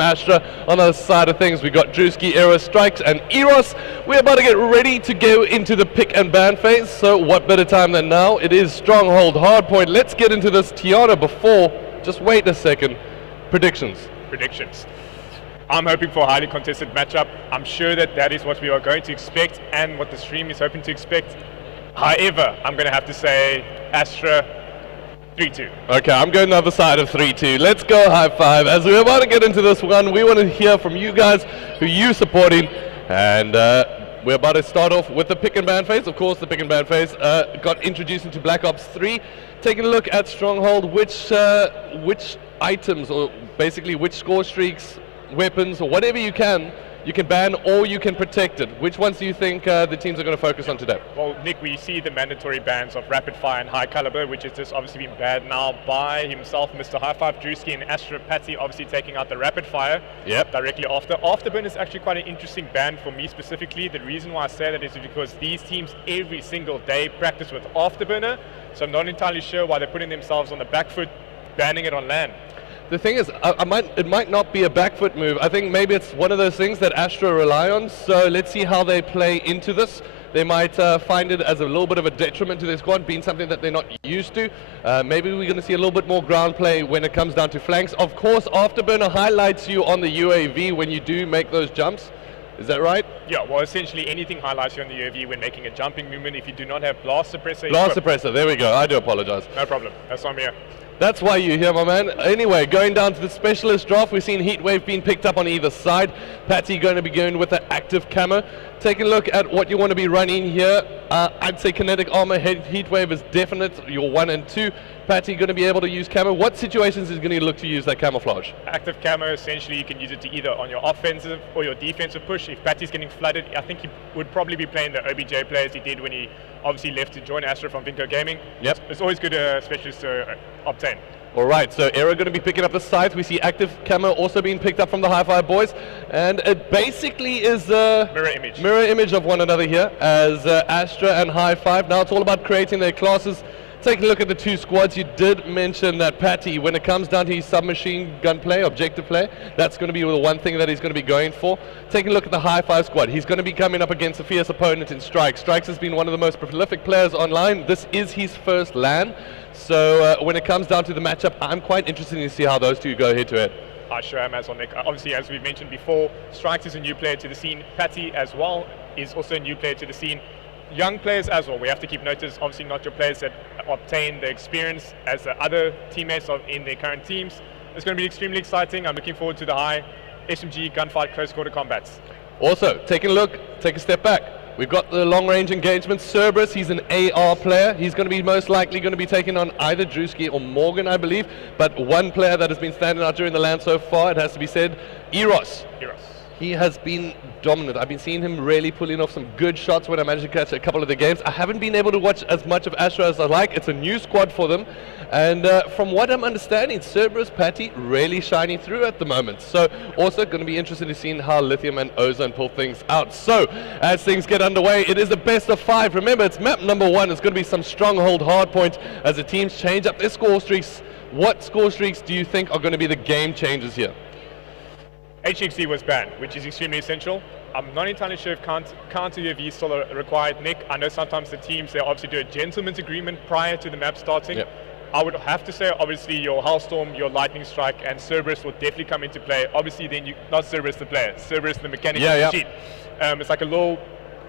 Astra. On the other side of things, we got Drewski, Eros, Strikes, and Eros. We're about to get ready to go into the pick and ban phase, so what better time than now? It is Stronghold Hardpoint. Let's get into this. Tiana, before, just wait a second. Predictions. I'm hoping for a highly contested matchup. I'm sure that is what we are going to expect and what the stream is hoping to expect. However, I'm going to have to say Astra 3-2. Okay, I'm going the other side of 3-2. Let's go high five. As we're about to get into this one, we want to hear from you guys who you supporting. And we're about to start off with the pick and ban phase. Of course, the pick and ban phase got introduced into Black Ops 3. Taking a look at Stronghold, which items, or basically which score streaks, weapons, or whatever you can ban or you can protect it. Which ones do you think the teams are going to focus on today? Well, Nick, we see the mandatory bans of rapid fire and high caliber, which has just obviously been banned now by himself, Mr. High Five, Drewski, and Astra Patty, obviously taking out the rapid fire directly after. Afterburn is actually quite an interesting ban for me specifically. The reason why I say that is because these teams every single day practice with Afterburner, so I'm not entirely sure why they're putting themselves on the back foot, banning it on LAN. The thing is, it might not be a back foot move. I think maybe it's one of those things that Astra rely on, so let's see how they play into this. They might find it as a little bit of a detriment to their squad, being something that they're not used to. Maybe we're going to see a little bit more ground play when it comes down to flanks. Of course, Afterburner highlights you on the UAV when you do make those jumps. Is that right? Yeah, well, essentially anything highlights you on the UAV when making a jumping movement if you do not have blast suppressor. Blast suppressor, there we go. I do apologize. No problem. That's why I'm here. That's why you're here, my man. Anyway, going down to the specialist draft, we've seen Heatwave being picked up on either side. Patty going to be going with the active camo. Taking a look at what you want to be running here. I'd say kinetic armor, Heatwave is definite, your 1 and 2. Patty going to be able to use camo. What situations is going to look to use that camouflage? Active camo, essentially you can use it to either on your offensive or your defensive push. If Patty's getting flooded, I think he would probably be playing the OBJ play as he did when he obviously left to join Astra from Vinco Gaming. Yep. It's always good specialists to obtain. All right, so Era going to be picking up the scythe. We see active camo also being picked up from the High Five boys, and it basically is a mirror image of one another here as Astra and High Five. Now it's all about creating their classes. Taking a look at the two squads, you did mention that Patty, when it comes down to his submachine gun play, objective play, that's going to be the one thing that he's going to be going for. Taking a look at the High Five squad, he's going to be coming up against a fierce opponent in Strikes. Strikes has been one of the most prolific players online. This is his first LAN. So when it comes down to the matchup, I'm quite interested to see how those two go head to head. I sure am as well, Nick. Obviously, as we mentioned before, Strikes is a new player to the scene. Patty as well is also a new player to the scene. Young players as well. We have to keep notice, obviously not your players that obtain the experience as the other teammates in their current teams. It's going to be extremely exciting. I'm looking forward to the high SMG gunfight close quarter combats. Also, taking a look, take a step back. We've got the long-range engagement. Cerberus, he's an AR player. He's going to be most likely going to be taking on either Drewski or Morgan, I believe. But one player that has been standing out during the LAN so far, it has to be said, Eros. He has been dominant. I've been seeing him really pulling off some good shots when I managed to catch a couple of the games. I haven't been able to watch as much of Astra as I like. It's a new squad for them. And from what I'm understanding, Cerberus, Patty, really shining through at the moment. So also going to be interested in seeing how Lithium and Ozone pull things out. So as things get underway, it is the best of 5. Remember, it's map number 1. It's going to be some Stronghold hardpoint as the teams change up their score streaks. What score streaks do you think are going to be the game changers here? HXC was banned, which is extremely essential. I'm not entirely sure if counter UAV is still required, Nick. I know sometimes the teams, they obviously do a gentleman's agreement prior to the map starting. Yep. I would have to say, obviously, your Hellstorm, your Lightning Strike, and Cerberus will definitely come into play. Obviously, then not Cerberus the player, Cerberus the mechanical machine. It's like a little,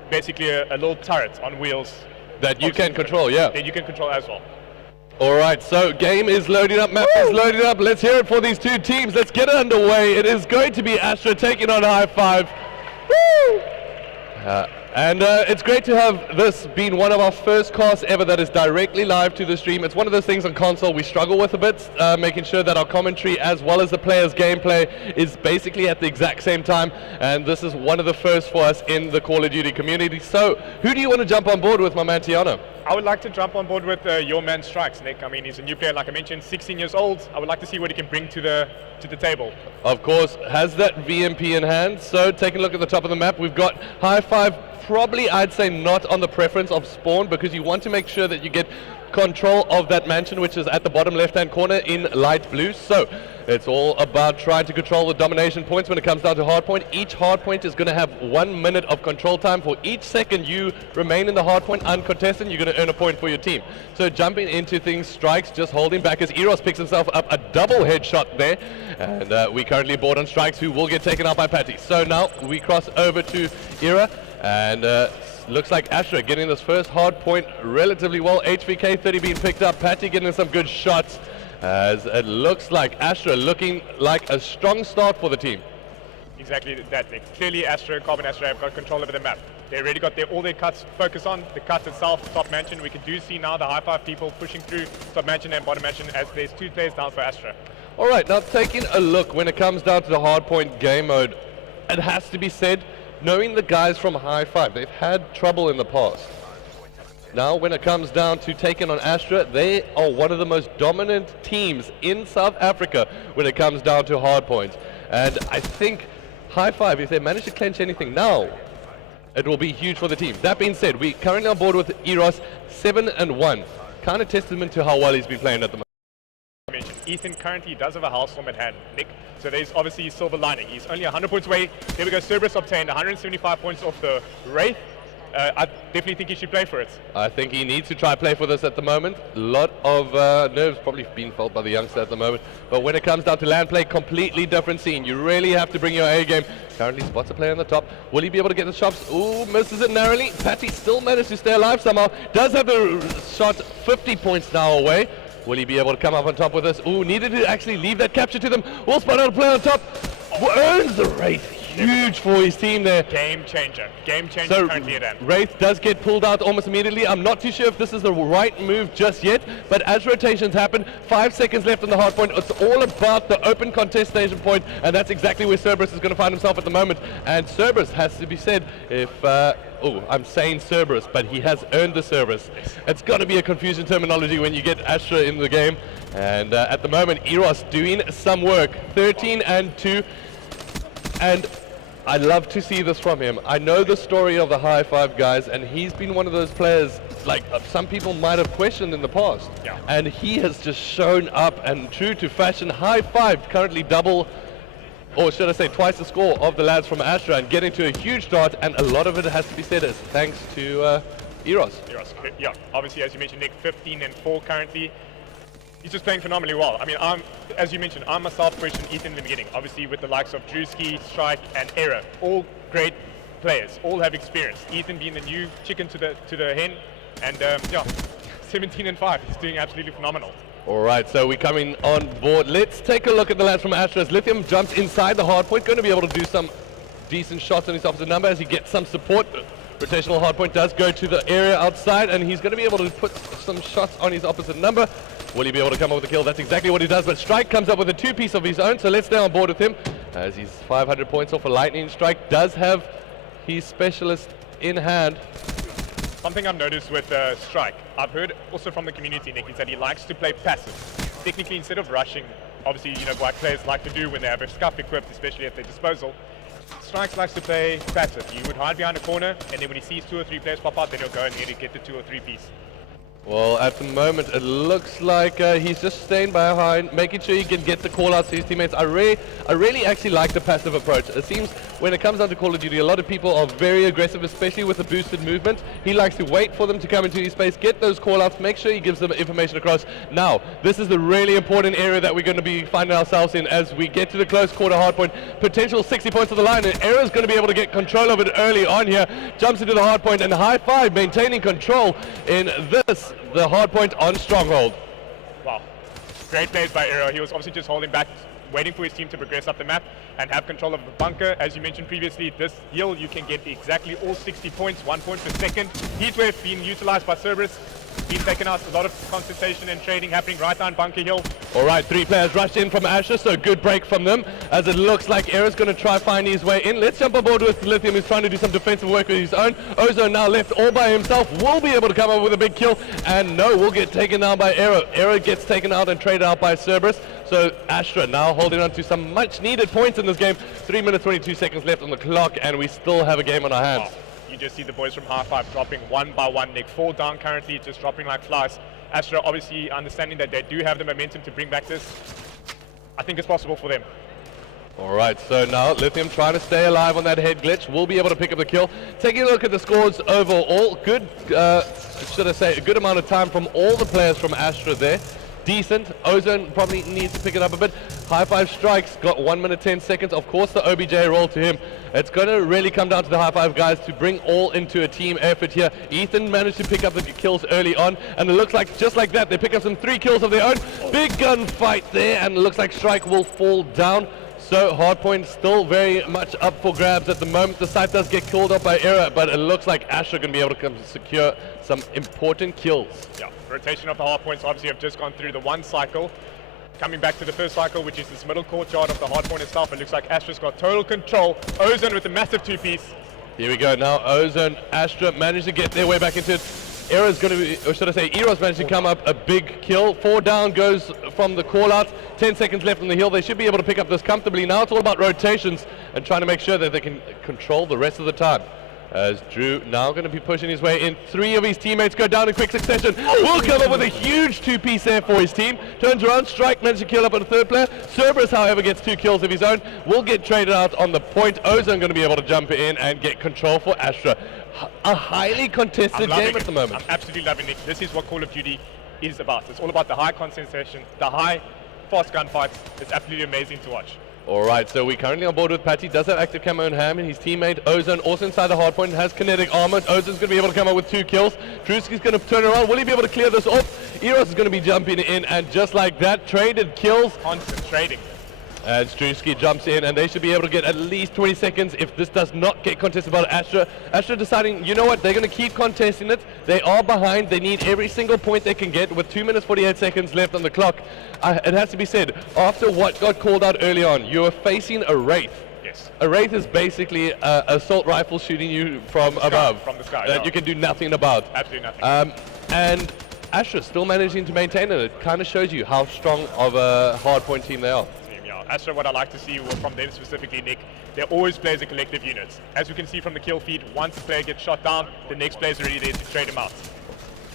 basically a little turret on wheels. That you can control, That you can control as well. All right, so game is loading up, map is loading up. Let's hear it for these two teams. Let's get it underway. It is going to be Astra taking on High Five. Woo! And it's great to have this being one of our first casts ever that is directly live to the stream. It's one of those things on console we struggle with a bit, making sure that our commentary as well as the players' gameplay is basically at the exact same time. And this is one of the first for us in the Call of Duty community. So who do you want to jump on board with, my man Tiano? I would like to jump on board with your man Strikes, Nick. I mean, he's a new player, like I mentioned, 16 years old. I would like to see what he can bring to the table. Of course, has that VMP in hand. So taking a look at the top of the map, we've got High Five, probably I'd say not on the preference of spawn, because you want to make sure that you get control of that mansion, which is at the bottom left-hand corner in light blue. So it's all about trying to control the domination points when it comes down to hardpoint. Each hardpoint is going to have 1 minute of control time. For each second you remain in the hardpoint uncontested, you're going to earn a point for your team. So jumping into things, Strikes just holding back as Eros picks himself up a double headshot there. And we currently board on Strikes, who will get taken out by Patty. So now we cross over to Era, and looks like Astra getting this first hard point relatively well. HVK 30 being picked up, Patty getting some good shots, as it looks like Astra looking like a strong start for the team. Exactly that, Nick. Clearly Astra, Carbon Astra have got control over the map. They already got all their cuts focused on the cut itself, top mansion. We can see now the high five people pushing through top mansion and bottom mansion, as there's 2 players down for Astra. All right, now taking a look when it comes down to the hardpoint game mode, it has to be said, knowing the guys from High Five, they've had trouble in the past. Now when it comes down to taking on Astra, they are one of the most dominant teams in South Africa when it comes down to hardpoint. And I think High Five, if they manage to clinch anything now, it will be huge for the team. That being said, we currently on board with Eros 7-1. Kind of testament to how well he's been playing at the moment. Ethan currently does have a Hellstorm at hand, Nick, so there's obviously silver lining. He's only 100 points away. There we go, Cerberus obtained 175 points off the Wraith. I definitely think he should play for it. I think he needs to try play for this at the moment. A lot of nerves probably being felt by the youngster at the moment. But when it comes down to land play, completely different scene. You really have to bring your A game. Currently spots a player on the top. Will he be able to get the shots? Ooh, misses it narrowly. Patty still managed to stay alive somehow. Does have the shot 50 points now away. Will he be able to come up on top with this? Ooh, needed to actually leave that capture to them. Will spot out a player on top. Earns the Wraith. Huge for his team there. Game changer So currently at hand. Wraith does get pulled out almost immediately. I'm not too sure if this is the right move just yet, but as rotations happen, 5 seconds left on the hard point. It's all about the open contestation point, and that's exactly where Cerberus is going to find himself at the moment. And Cerberus has to be said, if I'm saying Cerberus, but he has earned the Cerberus. It's going to be a confusing terminology when you get Astra in the game. And at the moment, Eros doing some work, 13-2, and I love to see this from him. I know the story of the High Five guys, and he's been one of those players like some people might have questioned in the past. Yeah. And he has just shown up, and true to fashion, High Five currently double, or should I say twice the score of the lads from Astra, and getting to a huge start, and a lot of it has to be said is thanks to Eros. Yeah, obviously as you mentioned, Nick, 15-4 currently. He's just playing phenomenally well. I mean, as you mentioned, I myself questioned Ethan in the beginning, obviously with the likes of Drewski, Strike, and Era. All great players, all have experience. Ethan being the new chicken to the hen, and yeah, 17-5. He's doing absolutely phenomenal. All right, so we're coming on board. Let's take a look at the lads from Astra. As Lithium jumps inside the hardpoint, going to be able to do some decent shots on his opposite number as he gets some support. Rotational hardpoint does go to the area outside, and he's going to be able to put some shots on his opposite number. Will he be able to come up with a kill? That's exactly what he does, but Strike comes up with a 2-piece of his own, so let's stay on board with him as he's 500 points off a Lightning. Strike does have his specialist in hand. Something I've noticed with Strike, I've heard also from the community, Nick, is that he likes to play passive. Technically, instead of rushing, obviously, you know, what players like to do when they have a scuff equipped, especially at their disposal, Strike likes to play passive. He would hide behind a corner, and then when he sees 2 or 3 players pop out, then he'll go and get the 2 or 3 piece. Well, at the moment, it looks like he's just staying behind, making sure he can get the call-outs to his teammates. I really actually like the passive approach. It seems when it comes down to Call of Duty, a lot of people are very aggressive, especially with the boosted movement. He likes to wait for them to come into his space, get those call-outs, make sure he gives them information across. Now, this is the really important area that we're going to be finding ourselves in as we get to the close quarter hardpoint. Potential 60 points to the line, and Era's going to be able to get control of it early on here. Jumps into the hardpoint, and High Five maintaining control in this, the hardpoint on Stronghold. Wow, great plays by Era. He was obviously just holding back, waiting for his team to progress up the map and have control of the bunker. As you mentioned previously, this heal you can get exactly all 60 points, 1 point per second. Heatwave being utilized by Cerberus, being taken out, a lot of concentration and trading happening right down Bunker Hill. All right, 3 players rushed in from Asher, so good break from them, as it looks like Era's going to try find his way in. Let's jump on board with Lithium, who's trying to do some defensive work with his own. Ozone now left all by himself, will be able to come up with a big kill, and no, will get taken down by Era. Era gets taken out and traded out by Cerberus, so Astra now holding on to some much needed points in this game. 3 minutes 22 seconds left on the clock, and we still have a game on our hands. Wow. You just see the boys from High Five dropping one by one. Nick, 4 down currently, just dropping like flies. Astra obviously understanding that they do have the momentum to bring back this. I think it's possible for them. Alright, so now Lithium trying to stay alive on that head glitch, will be able to pick up the kill. Taking a look at the scores overall, good, should I say, a good amount of time from all the players from Astra there. Decent. Ozone probably needs to pick it up a bit. High Five Strikes got 1 minute 10 seconds. Of course, the OBJ roll to him. It's going to really come down to the High Five guys to bring all into a team effort here. Ethan managed to pick up the kills early on, and it looks like just like that, they pick up some 3 kills of their own. Big gun fight there, and it looks like Strike will fall down. So Hardpoint still very much up for grabs at the moment. The site does get called up by Era, but it looks like Asher going to be able to come secure some important kills. Yeah, rotation of the Hardpoints obviously have just gone through the 1 cycle. Coming back to the first cycle, which is this middle courtyard of the Hardpoint itself, it looks like Astra's got total control. Ozone with a massive 2-piece. Here we go now. Ozone, Astra managed to get their way back into it. Era's going to be, or should I say, Eros managed to come up a big kill. 4 down goes from the call out. 10 seconds left on the hill. They should be able to pick up this comfortably. Now it's all about rotations and trying to make sure that they can control the rest of the time. As Drew now going to be pushing his way in. 3 of his teammates go down in quick succession. Will come up with a huge 2-piece there for his team. Turns around, Strike managed to kill up on a 3rd player. Cerberus, however, gets 2 kills of his own. Will get traded out on the point. Ozone going to be able to jump in and get control for Astra. A highly contested game at the moment. I'm absolutely loving it. This is what Call of Duty is about. It's all about the high concentration, the high, fast gunfights. It's absolutely amazing to watch. Alright, so we're currently on board with Patty. Does have active camo in hand, and his teammate Ozone also inside the hardpoint has kinetic armor. Ozone's going to be able to come up with 2 kills. Drewski's going to turn around. Will he be able to clear this off? Eros is going to be jumping in, and just like that, traded kills. Concentrating. As Drewski jumps in, and they should be able to get at least 20 seconds if this does not get contested by Astra. Astra deciding, you know what, they're going to keep contesting it. They are behind. They need every single point they can get with 2 minutes 48 seconds left on the clock. It has to be said, after what got called out early on, you are facing a Wraith. Yes. A Wraith is basically an assault rifle shooting you from above. From the sky, that you can do nothing about. Absolutely nothing. And Astra still managing to maintain it. It kind of shows you how strong of a hardpoint team they are. Astra, what I like to see from them specifically, Nick, they always play as a collective unit. As you can see from the kill feed, once a player gets shot down, the next player is already there to trade him out.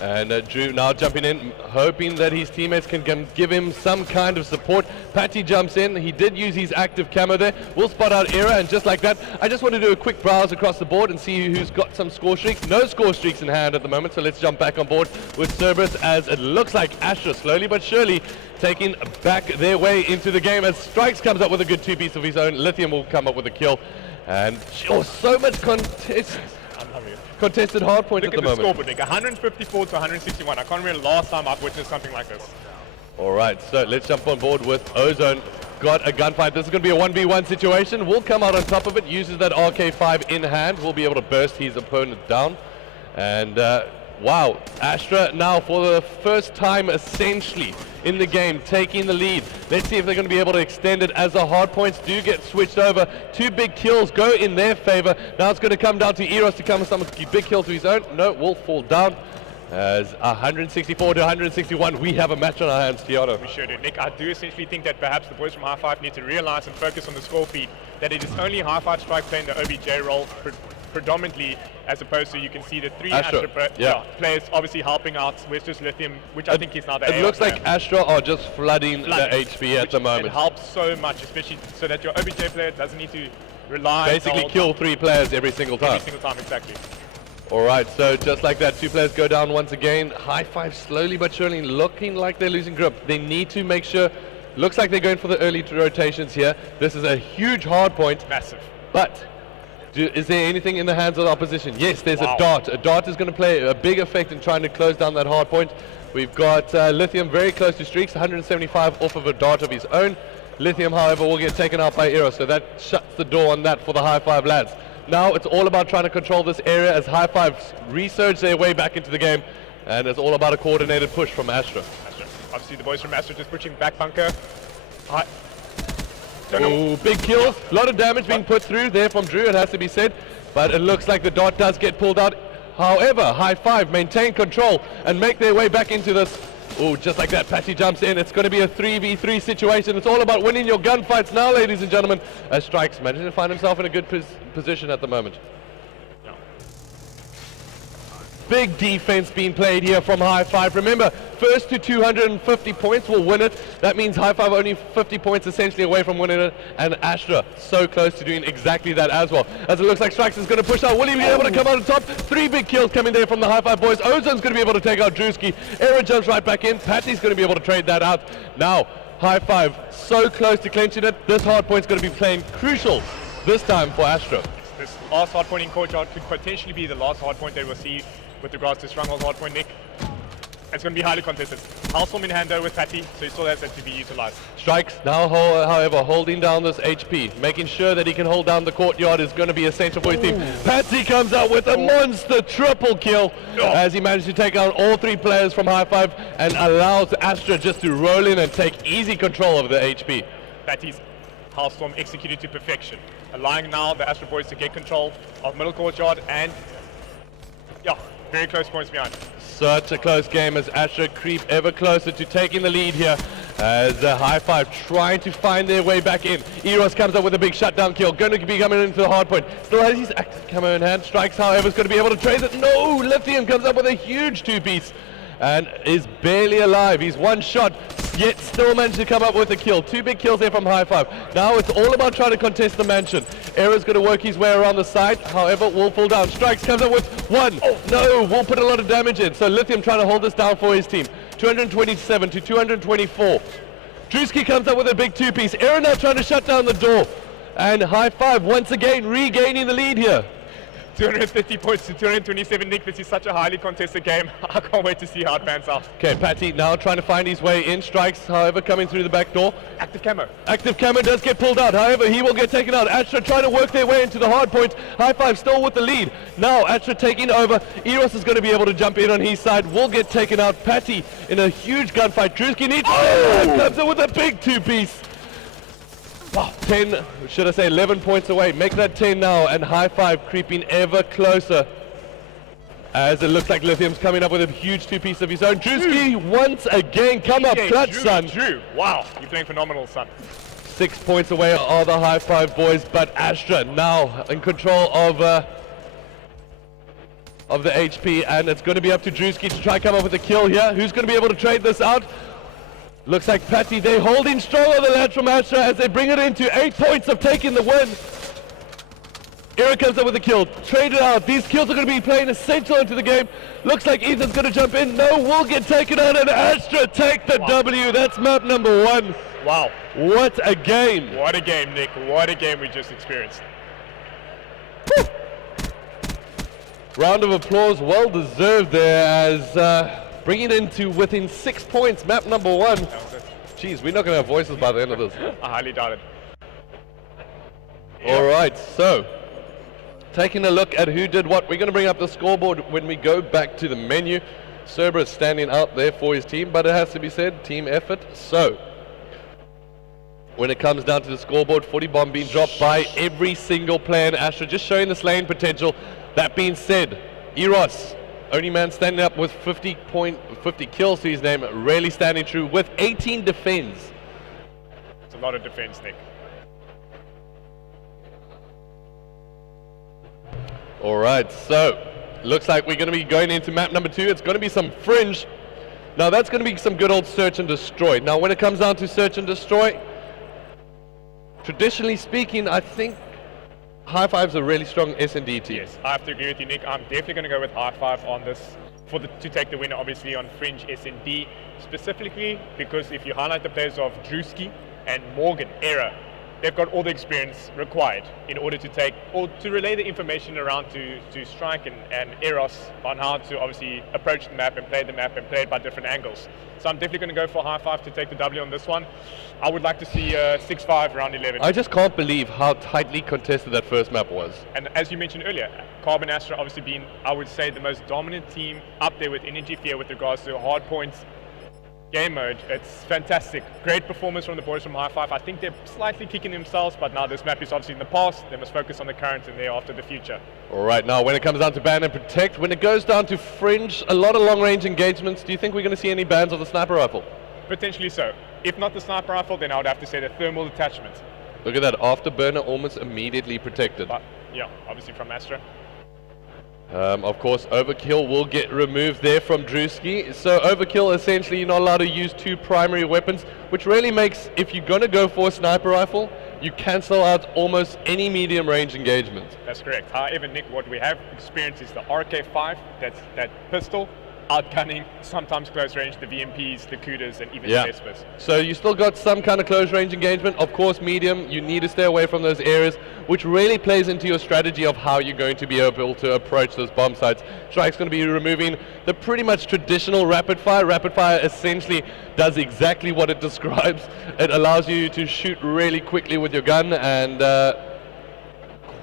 And Drew now jumping in, hoping that his teammates can give him some kind of support. Patty jumps in. He did use his active camo there. We'll spot out Era, and just like that, I just want to do a quick browse across the board and see who's got some score streaks. No score streaks in hand at the moment, so let's jump back on board with Cerberus, as it looks like Astra slowly but surely taking back their way into the game. As Strikes comes up with a good 2-piece of his own, Lithium will come up with a kill. And so much contested hardpoint at the moment. Look at the scoreboard, Nick. 154 to 161. I can't remember the last time I've witnessed something like this. Alright, so let's jump on board with Ozone. Got a gunfight. This is going to be a 1v1 situation. Will come out on top of it, uses that RK5 in hand. Will be able to burst his opponent down. And wow, Astra now for the first time essentially in the game taking the lead. Let's see if they're going to be able to extend it as the hard points do get switched over. 2 big kills go in their favor. Now it's going to come down to Eros to come with some big kills to his own. No, will fall down. As 164 to 161, we have a match on our hands, Tiana. We sure do. Nick, I do essentially think that perhaps the boys from High Five need to realize and focus on the score feed, that it is only High Five Strike playing the OBJ role predominantly, as opposed to you can see the 3 Astra players obviously helping out with just Lithium, which I think is now the It looks like Astra are just flooding the HP at the moment. It helps so much, especially so that your OBJ player doesn't need to rely basically kill 3 players every single time. Every single time, exactly. Alright, so just like that, 2 players go down once again. High Five slowly but surely looking like they're losing grip. They need to make sure, looks like they're going for the early rotations here. This is a huge hard point. Massive. But is there anything in the hands of the opposition? Yes, there's a dart. A dart is going to play a big effect in trying to close down that hard point. We've got Lithium very close to streaks, 175 off of a dart of his own. Lithium, however, will get taken out by Eros, so that shuts the door on that for the High Five lads. Now it's all about trying to control this area as High Fives resurge their way back into the game, and it's all about a coordinated push from Astra. Obviously the boys from Astra just pushing back bunker. Oh, big kills. A lot of damage being put through there from Drew, it has to be said, but it looks like the dart does get pulled out. However, High Five maintain control and make their way back into this. Oh, just like that, Patty jumps in. It's going to be a 3v3 situation. It's all about winning your gunfights now, ladies and gentlemen. As Strikes managing to find himself in a good position at the moment. Big defense being played here from High Five. Remember, first to 250 points will win it. That means High Five only 50 points essentially away from winning it, and Astra so close to doing exactly that as well. As it looks like Strikes is going to push out. Will he be able to come out on top? 3 big kills coming there from the High Five boys. Ozone's going to be able to take out Drewski. Era jumps right back in. Patty's going to be able to trade that out. Now, High Five so close to clinching it. This hard point's going to be playing crucial this time for Astra. This last hard point in courtyard could potentially be the last hard point they will see with regards to Stronghold's hard point, Nick. It's going to be highly contested. Houseform in hand though with Patty, so he still has that to be utilized. Strikes now, however, holding down this HP. Making sure that he can hold down the courtyard is going to be essential for his team. Patty comes out with a monster triple kill as he managed to take out all 3 players from High Five and allows Astra just to roll in and take easy control of the HP. Patty's Houseform executed to perfection, allowing now the Astra boys to get control of middle courtyard and very close points behind. Such a close game as Astra creep ever closer to taking the lead here as High Five trying to find their way back in. Eros comes up with a big shutdown kill, going to be coming into the hard point. Still has his active camo in hand. Strikes, however, is going to be able to trade it. No! Lithium comes up with a huge 2-piece and is barely alive. He's one shot, yet still managed to come up with a kill. 2 big kills there from High Five. Now it's all about trying to contest the mansion. Era's going to work his way around the side, however, will fall down. Strikes comes up with 1. No, will put a lot of damage in. So Lithium trying to hold this down for his team. 227 to 224. Drewski comes up with a big 2-piece. Era now trying to shut down the door. And High Five once again regaining the lead here. 250 points to 227, Nick. This is such a highly contested game. I can't wait to see how it pans out. Okay, Patty now trying to find his way in. Strikes, however, coming through the back door. Active camo. Active camo does get pulled out. However, he will get taken out. Astra trying to work their way into the hard point. High Five still with the lead. Now Astra taking over. Eros is going to be able to jump in on his side. Will get taken out. Patty in a huge gunfight. Drewski needs comes in with a big 2-piece. Wow, 10, should I say 11 points away. Make that 10 now, and High Five creeping ever closer. As it looks like Lithium's coming up with a huge 2-piece of his own. Drewski once again, come up clutch, son. Drew, wow, you're playing phenomenal, son. 6 points away are the High Five boys, but Astra now in control of the HP, and it's going to be up to Drewski to try and come up with a kill here. Who's going to be able to trade this out? Looks like Patty, they're holding strong on the ledge from Astra as they bring it into 8 points of taking the win. Era comes up with a kill, trade it out. These kills are going to be playing essential into the game. Looks like Ethan's going to jump in. No, will get taken out, and Astra take the W. That's map number 1. Wow. What a game. What a game, Nick. What a game we just experienced. Woo. Round of applause, well deserved there as bringing it into within 6 points, map number 1. Jeez, we're not going to have voices by the end of this. I highly doubt it. All right, so taking a look at who did what, we're going to bring up the scoreboard when we go back to the menu. Cerberus standing out there for his team, but it has to be said, team effort. So when it comes down to the scoreboard, 40 bomb being dropped by every single player in Astra, just showing the slaying potential. That being said, Eros, only man standing up with 50 kills to his name, really standing true with 18 defends. It's a lot of defense, Nick. All right, so looks like we're going to be going into map number 2. It's going to be some Fringe. Now that's going to be some good old search and destroy. Now when it comes down to search and destroy, traditionally speaking, I think High Five's a really strong S&D team. Yes, I have to agree with you, Nick. I'm definitely going to go with High Five on this to take the winner, obviously, on Fringe S&D, specifically because if you highlight the players of Drewski and Morgan, Era, they've got all the experience required in order to take or to relay the information around to Strike and Eros on how to obviously approach the map and play it by different angles. So I'm definitely going to go for High Five to take the W on this one. I would like to see 6-5 round 11. I just can't believe how tightly contested that first map was. And as you mentioned earlier, Carbon Astra obviously being, I would say, the most dominant team up there with Energy Fear with regards to hard points game mode. It's fantastic. Great performance from the boys from High Five. I think they're slightly kicking themselves, but now this map is obviously in the past. They must focus on the current and thereafter the future. All right, now when it comes down to ban and protect, when it goes down to Fringe, a lot of long-range engagements, do you think we're going to see any bans of the sniper rifle? Potentially so. If not the sniper rifle, then I would have to say the thermal attachment. Look at that, afterburner almost immediately protected. But, yeah, obviously from Astra. Of course, overkill will get removed there from Drewski. So overkill, essentially, you're not allowed to use two primary weapons, which really makes, if you're going to go for a sniper rifle, you cancel out almost any medium range engagement. That's correct. However, Nick, what we have experienced is the RK5, that's that pistol, outgunning, sometimes close range, the VMPs, the Kudas, and even the Vespers. So you still got some kind of close range engagement. Of course, medium, you need to stay away from those areas, which really plays into your strategy of how you're going to be able to approach those bomb sites. Strike's going to be removing the pretty much traditional rapid fire. Rapid fire essentially does exactly what it describes. It allows you to shoot really quickly with your gun, and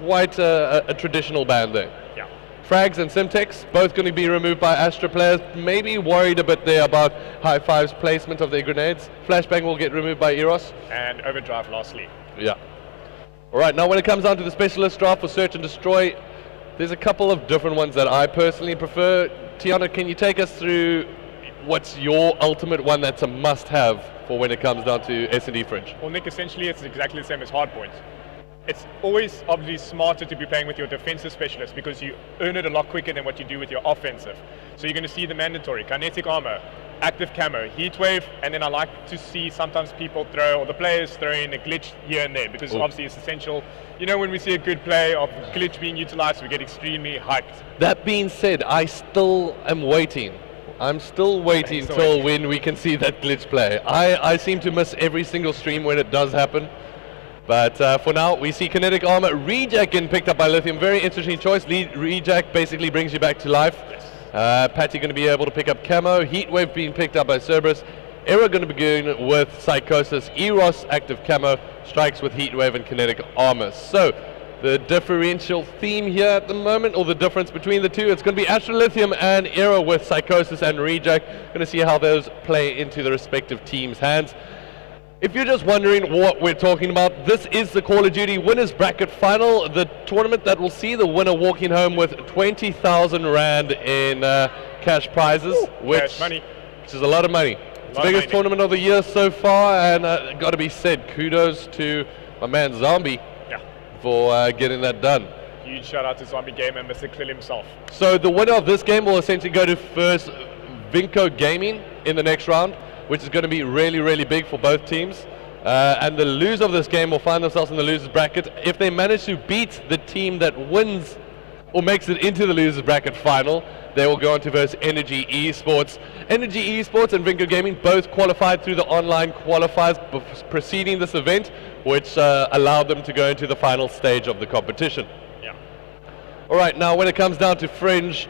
quite a traditional ban there. Yeah. Frags and Simtex, both going to be removed by Astra players. Maybe worried a bit there about High Five's placement of their grenades. Flashbang will get removed by Eros. And Overdrive lastly. Yeah. Alright, now when it comes down to the specialist draft for Search and Destroy, there's a couple of different ones that I personally prefer. Tiana, can you take us through what's your ultimate one that's a must-have for when it comes down to S&D Fringe? Well, Nick, essentially it's exactly the same as Hardpoint. It's always obviously smarter to be playing with your defensive specialist because you earn it a lot quicker than what you do with your offensive. So you're going to see the mandatory kinetic armor, active camo, heat wave, and then I like to see sometimes people throw, or the players throw in a glitch here and there because obviously it's essential. You know, when we see a good play of glitch being utilized, we get extremely hyped. That being said, I still am waiting. I'm still waiting till when we can see that glitch play. I seem to miss every single stream when it does happen. But for now, we see kinetic armor. Rejack getting picked up by Lithium. Very interesting choice. Rejack basically brings you back to life. Yes. Patty going to be able to pick up camo. Heatwave being picked up by Cerberus. Era going to begin with Psychosis. Eros active camo. Strikes with Heatwave and kinetic armor. So the differential theme here at the moment, or the difference between the two, it's going to be Astra Lithium and Era with Psychosis and Rejack. Going to see how those play into the respective teams' hands. If you're just wondering what we're talking about, this is the Call of Duty Winners Bracket Final, the tournament that will see the winner walking home with 20,000 Rand in cash prizes, which is a lot of money. It's the biggest tournament of the year so far, and got to be said, kudos to my man Zombie for getting that done. Huge shout out to Zombie Gamer and Mr. Klill himself. So the winner of this game will essentially go to first Vinco Gaming in the next round, which is going to be really, really big for both teams. And the loser of this game will find themselves in the losers bracket. If they manage to beat the team that wins or makes it into the losers bracket final, they will go on to verse Energy Esports. Energy Esports and Vinco Gaming both qualified through the online qualifiers preceding this event, which allowed them to go into the final stage of the competition. Yeah. All right, now when it comes down to Fringe,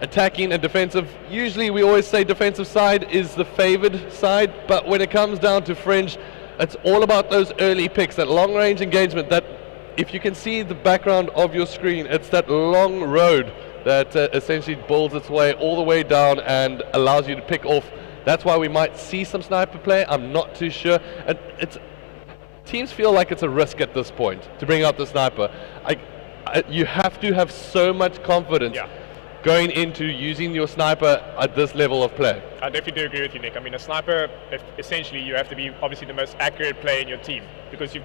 attacking and defensive, usually we always say defensive side is the favored side, but when it comes down to Fringe, it's all about those early picks, that long range engagement, that if you can see the background of your screen, it's that long road that essentially builds its way all the way down and allows you to pick off. That's why we might see some sniper play, I'm not too sure. And teams feel like it's a risk at this point to bring out the sniper. You have to have so much confidence going into using your sniper at this level of play. I definitely do agree with you, Nick. I mean, a sniper, essentially you have to be obviously the most accurate player in your team because you've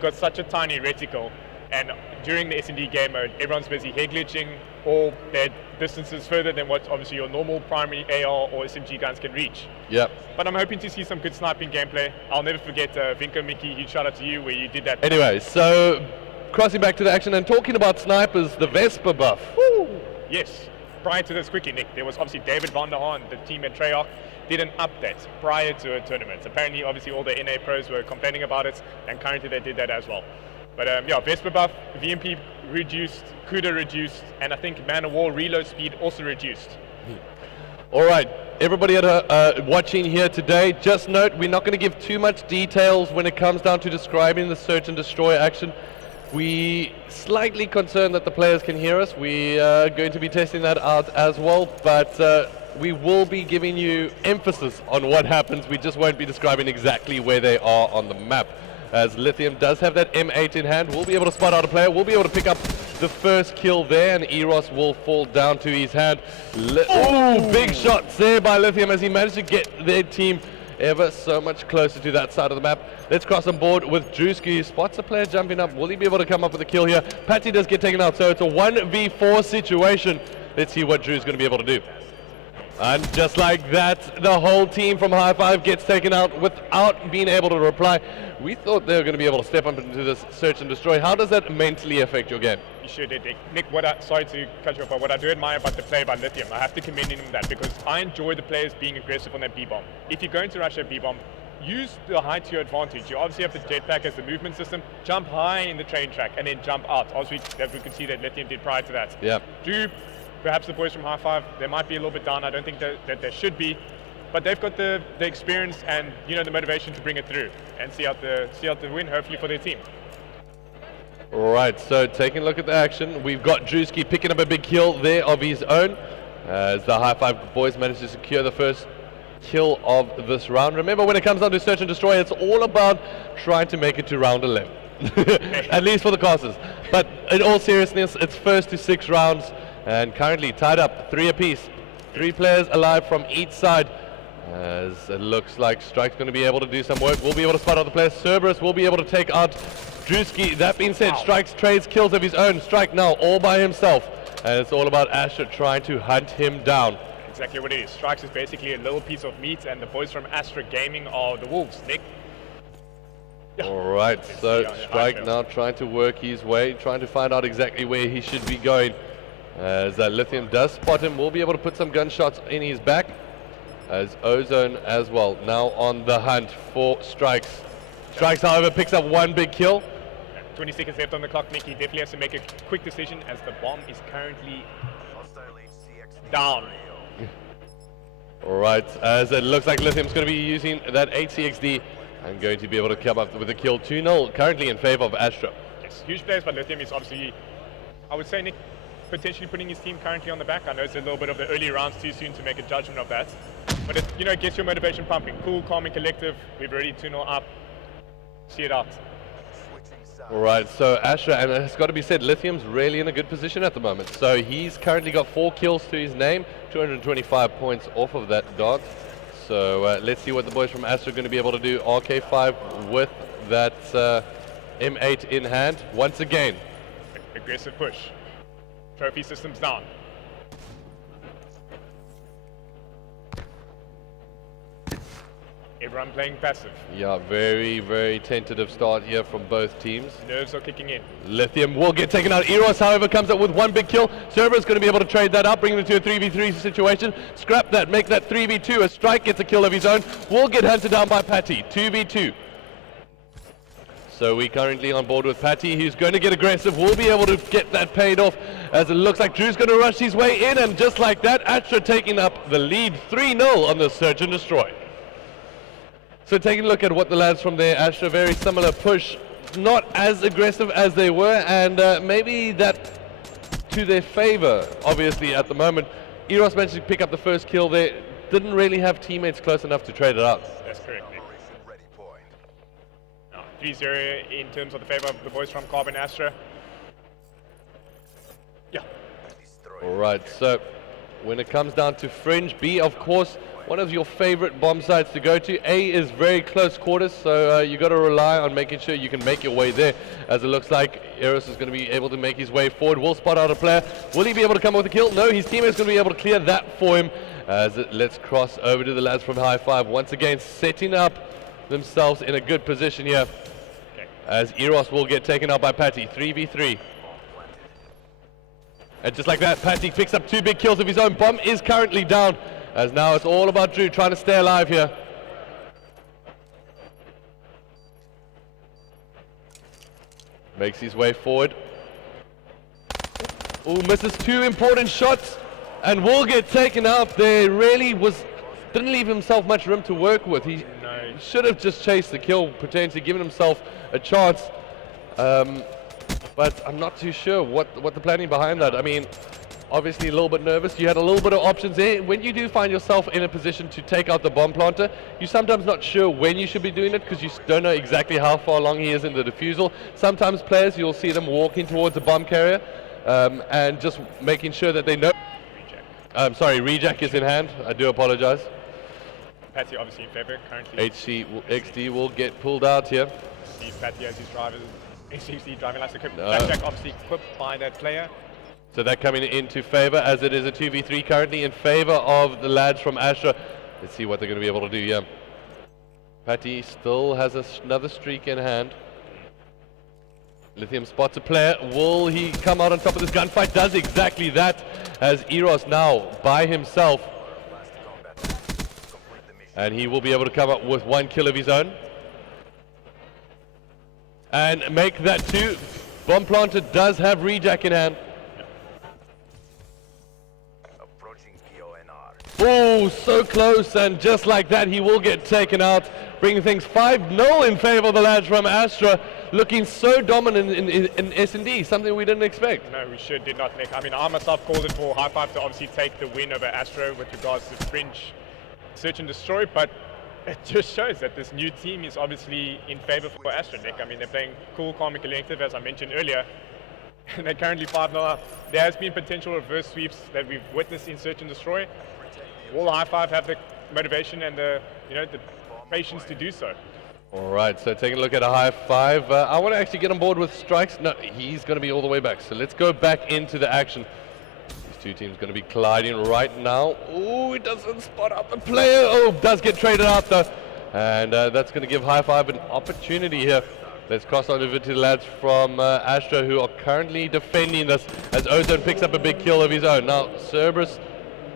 got such a tiny reticle, and during the S&D game mode, everyone's busy head glitching, or their distances further than what obviously your normal primary AR or SMG guns can reach. Yep. But I'm hoping to see some good sniping gameplay. I'll never forget Vinco Mickey, huge shout out to you where you did that. Anyway, so crossing back to the action and talking about snipers, the Vespa buff. Woo! Yes. Prior to this, quickly, Nick, there was obviously David van der Haan, the team at Treyarch, did an update prior to a tournament. Apparently, obviously, all the NA pros were complaining about it, and currently they did that as well. But yeah, Vespa buff, VMP reduced, CUDA reduced, and I think Man of War reload speed also reduced. All right, everybody watching here today, just note we're not going to give too much details when it comes down to describing the search and destroy action. We slightly concerned that the players can hear us. We are going to be testing that out as well, but we will be giving you emphasis on what happens. We just won't be describing exactly where they are on the map. As Lithium does have that M8 in hand, we'll be able to spot out a player. We'll be able to pick up the first kill there, and Eros will fall down to his hand. Oh, big shots there by Lithium as he managed to get their team ever so much closer to that side of the map. Let's cross on board with Drewski. He spots a player jumping up. Will he be able to come up with a kill here? Patty does get taken out, so it's a 1v4 situation. Let's see what Drew's going to be able to do. And just like that, the whole team from High Five gets taken out without being able to reply. We thought they were going to be able to step up into this search and destroy. How does that mentally affect your game? You sure did, Nick. Sorry to cut you off, but what I do admire about the play by Lithium, I have to commend him that, because I enjoy the players being aggressive on that B-bomb. If you're going to rush a B-bomb, use the height to your advantage. You obviously have the jetpack as the movement system. Jump high in the train track and then jump out. Obviously, as we could see that Lithium did prior to that. Yeah. Drew, perhaps the boys from High Five, they might be a little bit down. I don't think that they should be, but they've got the experience and the motivation to bring it through and see out the win, hopefully for their team. Right, so taking a look at the action, we've got Drewski picking up a big kill there of his own as the High Five boys manage to secure the first kill of this round. Remember, when it comes down to search and destroy, it's all about trying to make it to round 11, at least for the casters. But in all seriousness, it's first to 6 rounds and currently tied up 3 apiece. 3 players alive from each side. As it looks like Strike's going to be able to do some work. We'll be able to spot out the players. Cerberus will be able to take out Drewski. That being said, Strike's trades kills of his own. Strike now all by himself. And it's all about Astra trying to hunt him down. Exactly what it is. Strikes is basically a little piece of meat, and the boys from Astra Gaming are the wolves, Nick. Yeah. Alright, so Strike now trying to work his way, trying to find out exactly where he should be going. As Lithium does spot him, we'll be able to put some gunshots in his back. As Ozone as well, now on the hunt for Strikes. Strikes, however, picks up 1 big kill. 20 seconds left on the clock, Nick. He definitely has to make a quick decision as the bomb is currently down. Alright, as it looks like Lithium's going to be using that HCXD and going to be able to come up with a kill. 2-0 currently in favor of Astra. Yes, huge players, but Lithium is obviously, I would say, Nick, potentially putting his team currently on the back. I know it's a little bit of the early rounds, too soon to make a judgment of that. But it gets your motivation pumping. Cool, calm, and collective. We've already 2-0 up. See it out. Alright, so Astra, and it's got to be said, Lithium's really in a good position at the moment. So he's currently got 4 kills to his name, 225 points off of that dot. So let's see what the boys from Astra are going to be able to do. RK5 with that M8 in hand. Once again. Aggressive push. Trophy systems down. Everyone playing passive. Yeah, very, very tentative start here from both teams. Nerves are kicking in. Lithium will get taken out. Eros, however, comes up with 1 big kill. Cerberus going to be able to trade that up, bring it into a 3v3 situation. Scrap that, make that 3v2. A Strike gets a kill of his own. Will get hunted down by Patty. 2v2. So we're currently on board with Patty, who's going to get aggressive. We'll be able to get that paid off, as it looks like Drew's going to rush his way in, and just like that, Astra taking up the lead 3-0 on the search and destroy. So taking a look at what the lads from there, Astra, very similar push, not as aggressive as they were, and maybe that to their favor, obviously, at the moment. Eros managed to pick up the first kill there, didn't really have teammates close enough to trade it out. That's correct, Nick. 3-0 in terms of the favor of the boys from Carbon Astra. Yeah. Alright, so when it comes down to Fringe, B, of course, one of your favorite bomb sites to go to. A is very close quarters, so you got to rely on making sure you can make your way there, as it looks like Eros is going to be able to make his way forward. Will spot out a player. Will he be able to come up with a kill? No, his teammate's going to be able to clear that for him. Let's cross over to the lads from High Five, once again setting up themselves in a good position here. Okay. As Eros will get taken out by Patty, 3v3. And just like that, Patty picks up 2 big kills of his own. Bomb is currently down, as now it's all about Drew trying to stay alive here. Makes his way forward. Oh, misses 2 important shots and will get taken out. There really didn't leave himself much room to work with. He should have just chased the kill, potentially given himself a chance. But I'm not too sure what the planning behind that. I mean, obviously a little bit nervous. You had a little bit of options there. When you do find yourself in a position to take out the bomb planter, you're sometimes not sure when you should be doing it because you don't know exactly how far along he is in the defusal. Sometimes players, you'll see them walking towards the bomb carrier and just making sure that they know. Sorry, rejack is in hand. I do apologize. Patty obviously in favour currently. XD will get pulled out here. See Patty as his driver. HCC driving license. Blackjack obviously equipped by that player. So that coming into favour, as it is a 2v3 currently in favour of the lads from Astra. Let's see what they're going to be able to do here. Patty still has another streak in hand. Lithium spots a player. Will he come out on top of this gunfight? Does exactly that, as Eros now by himself. And he will be able to come up with 1 kill of his own. And make that 2. Bomb Planter does have Rejack in hand. Oh, so close, and just like that he will get taken out, bringing things 5-0 in favour of the lads from Astra, looking so dominant in S&D, something we didn't expect. No, we did not, Nick. I mean, I myself called it for High Five to obviously take the win over Astra with regards to Fringe Search and Destroy, but it just shows that this new team is obviously in favour for Astra, Nick. I mean, they're playing cool, calm and collective, as I mentioned earlier. And they're currently 5-0 up. There has been potential reverse sweeps that we've witnessed in Search and Destroy. Will High Five have the motivation and the patience to do so? All right, so taking a look at a High Five. I want to actually get on board with Strikes. No, he's going to be all the way back. So let's go back into the action. These two teams going to be colliding right now. Oh, it doesn't spot out the player. Oh, does get traded out though. And that's going to give High Five an opportunity here. Let's cross on over to the lads from Astra, who are currently defending this, as Ozone picks up a big kill of his own. Now, Cerberus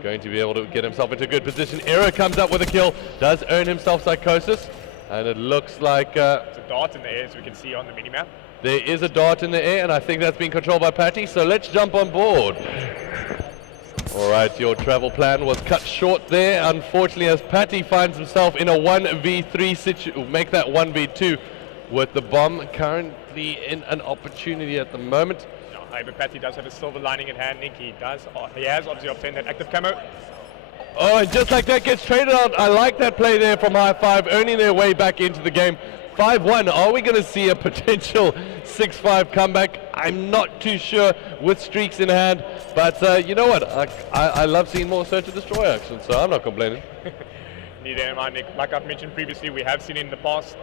going to be able to get himself into a good position. Error comes up with a kill, does earn himself Psychosis, and it looks like it's a dart in the air, as we can see on the minimap. There is a dart in the air, and I think that's being controlled by Patty, so let's jump on board. All right, your travel plan was cut short there, unfortunately, as Patty finds himself in a 1v3 situation, make that 1v2 with the bomb currently in an opportunity at the moment. But Patty does have a silver lining in hand, Nick. He has obviously obtained that active camo. Oh, and just like that gets traded out. I like that play there from High Five, earning their way back into the game. 5-1, are we going to see a potential 6-5 comeback? I'm not too sure with streaks in hand, but you know what? I love seeing more Search and Destroy action, so I'm not complaining. Neither am I, Nick. Like I've mentioned previously, we have seen in the past,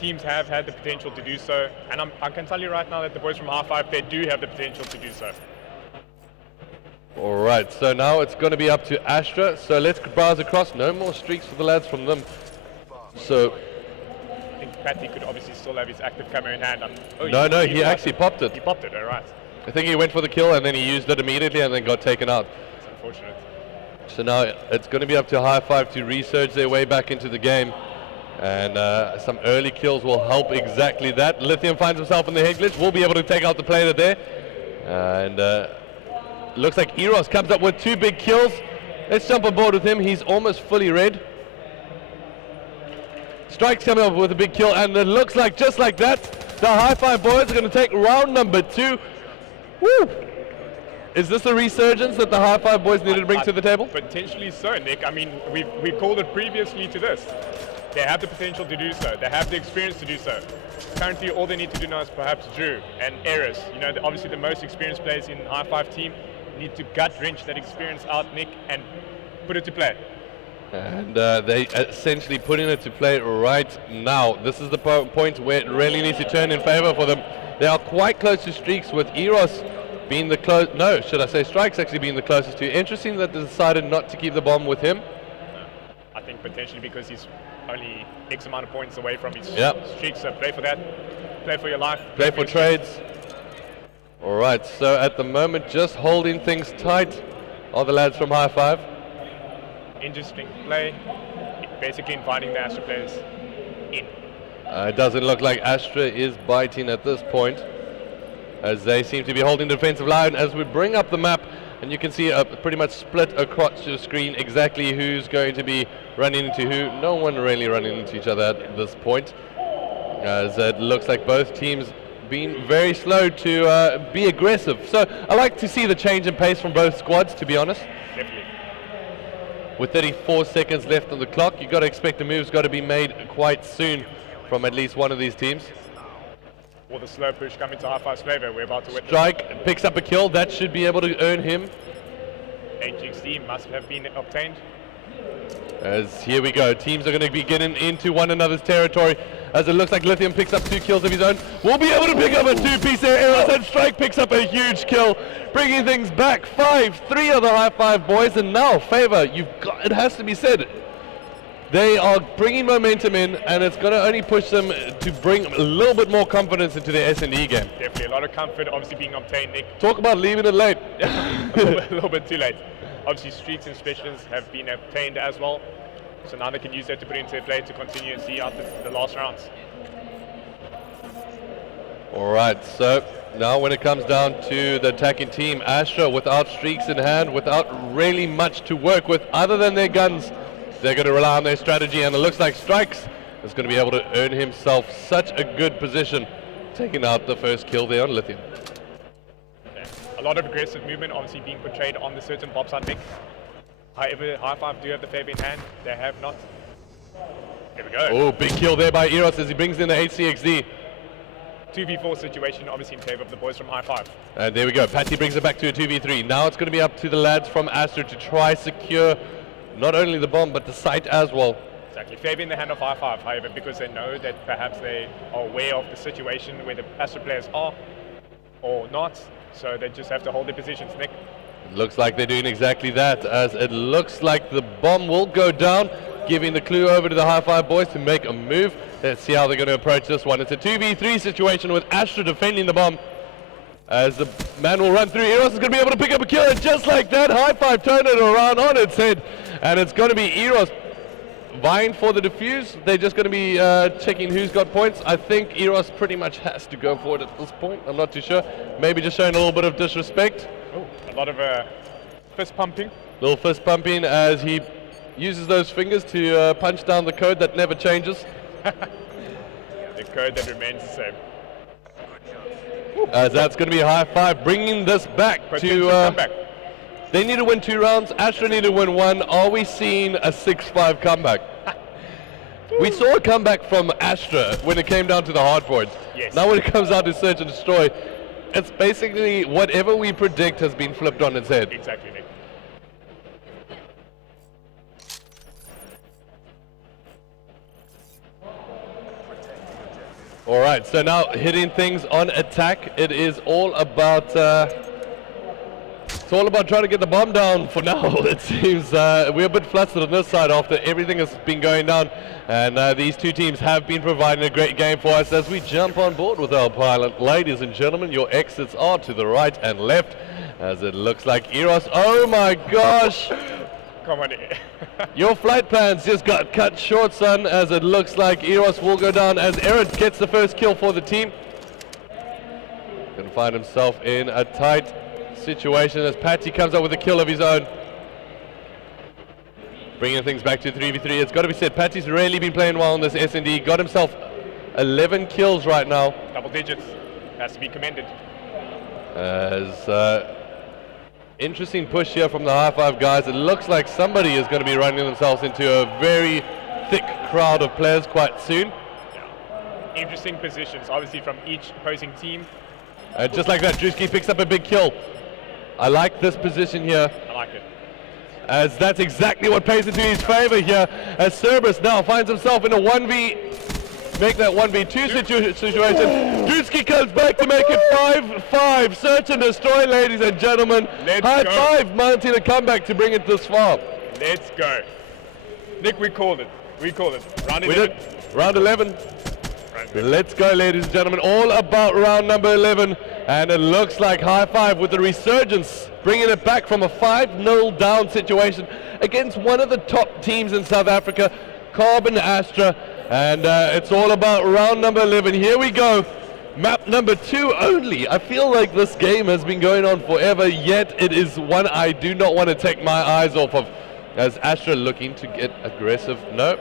teams have had the potential to do so, and I can tell you right now that the boys from High Five, they do have the potential to do so. All right, so now it's going to be up to Astra, so let's browse across. No more streaks for the lads from them. So I think Patty could obviously still have his active camera in hand. No, he actually popped it. He popped it, all right. I think he went for the kill and then he used it immediately and then got taken out. It's unfortunate. So now it's going to be up to High Five to resurge their way back into the game. And some early kills will help exactly that. Lithium finds himself in the head glitch. We'll be able to take out the player there. And looks like Eros comes up with 2 big kills. Let's jump on board with him. He's almost fully red. Strikes coming up with a big kill. And it looks like just like that, the High Five boys are going to take round number 2. Woo! Is this a resurgence that the High Five boys needed to bring to the table? Potentially so, Nick. I mean, we called it previously to this. They have the potential to do so. They have the experience to do so. Currently, all they need to do now is perhaps Drew and Eris. Obviously the most experienced players in High Five team need to gut wrench that experience out, Nick, and put it to play. And they essentially putting it to play right now. This is the point where it really needs to turn in favor for them. They are quite close to streaks, with Eros being the Strikes actually being the closest to. Interesting that they decided not to keep the bomb with him. I think potentially because he's only X amount of points away from his streak, so play for that. Play for your life. Play for trades. All right, so at the moment, just holding things tight are the lads from High Five. Interesting play, basically inviting the Astra players in. It doesn't look like Astra is biting at this point, as they seem to be holding the defensive line. As we bring up the map, and you can see pretty much split across your screen exactly who's going to be running into who. No one really running into each other at this point, as it looks like both teams being very slow to be aggressive. So I like to see the change in pace from both squads, to be honest. Definitely. With 34 seconds left on the clock, you've got to expect the moves got to be made quite soon from at least one of these teams. Or the slow push coming to High Five's flavor, we're about to witness. Strike picks up a kill, that should be able to earn him. HXD must have been obtained. As here we go, teams are going to be getting into one another's territory. As it looks like Lithium picks up 2 kills of his own. We'll be able to pick up a 2-piece there. Eros and Strike picks up a huge kill, bringing things back 5-3 of the high five boys. And now, Favor, it has to be said, they are bringing momentum in, and it's going to only push them to bring a little bit more confidence into their S&D game. Definitely a lot of comfort obviously being obtained, Nick. Talk about leaving it late. a little bit too late. Obviously streaks and specials have been obtained as well. So now they can use that to put into play to continue and see out the last rounds. Alright, so now when it comes down to the attacking team, Astra without streaks in hand, without really much to work with other than their guns, they're going to rely on their strategy, and it looks like Strikes is going to be able to earn himself such a good position, taking out the first kill there on Lithium. Okay. A lot of aggressive movement obviously being portrayed on the certain pop side Nick. However, High Five do have the favor in hand. They have not. Here we go. Oh, big kill there by Eros as he brings in the HCXD. 2v4 situation, obviously in favor of the boys from High Five. And there we go. Patty brings it back to a 2v3. Now it's going to be up to the lads from Astra to try secure not only the bomb, but the site as well. Exactly. Favor in the hand of High Five, however, because they know that perhaps they are aware of the situation where the Astra players are or not. So they just have to hold their positions, Nick. Looks like they're doing exactly that, as it looks like the bomb will go down, giving the clue over to the High Five boys to make a move. Let's see how they're going to approach this one. It's a 2v3 situation with Astra defending the bomb. As the man will run through, Eros is going to be able to pick up a kill, and just like that, High Five turned it around on its head. And it's going to be Eros vying for the defuse. They're just going to be checking who's got points. I think Eros pretty much has to go for it at this point. I'm not too sure. Maybe just showing a little bit of disrespect. Oh, a lot of fist pumping. Little fist pumping as he uses those fingers to punch down the code that never changes. The code that remains the same. As that's going to be a High Five, bringing this back to... They need to win 2 rounds. Astra need to win 1. Are we seeing a 6-5 comeback? We saw a comeback from Astra when it came down to the hardboards. Yes. Now when it comes down to search and destroy, it's basically whatever we predict has been flipped on its head. Exactly, Nick. All right, so now hitting things on attack. It is all about trying to get the bomb down for now. It seems we're a bit flustered on this side after everything has been going down, and these two teams have been providing a great game for us as we jump on board with our pilot. Ladies and gentlemen, your exits are to the right and left, as it looks like Eros. Oh my gosh! Come on. Your flight plans just got cut short, son, as it looks like Eros will go down as Eric gets the first kill for the team. Going to find himself in a tight situation as Patty comes up with a kill of his own. Bringing things back to 3v3. It's got to be said, Patty's really been playing well in this S&D. Got himself 11 kills right now. Double digits. Has to be commended. As interesting push here from the High Five guys. It looks like somebody is going to be running themselves into a very thick crowd of players quite soon. Yeah. Interesting positions, obviously, from each opposing team. Just like that, Drewski picks up a big kill. I like this position here. I like it. As that's exactly what plays into his favor here. As Cerberus now finds himself in a 1v, that 1v2 situation. Drewski comes back to make it 5-5. Search and destroy, ladies and gentlemen. High five mounting a comeback to bring it this far. Let's go. Nick, we called it. We called it. Round 11. We did. Round 11. Let's go, ladies and gentlemen. All about round number 11. And it looks like High Five with the resurgence, bringing it back from a 5-0 down situation against one of the top teams in South Africa, Carbon Astra. And it's all about round number 11. Here we go. Map number 2 only. I feel like this game has been going on forever, yet it is one I do not want to take my eyes off of. As Astra looking to get aggressive. No.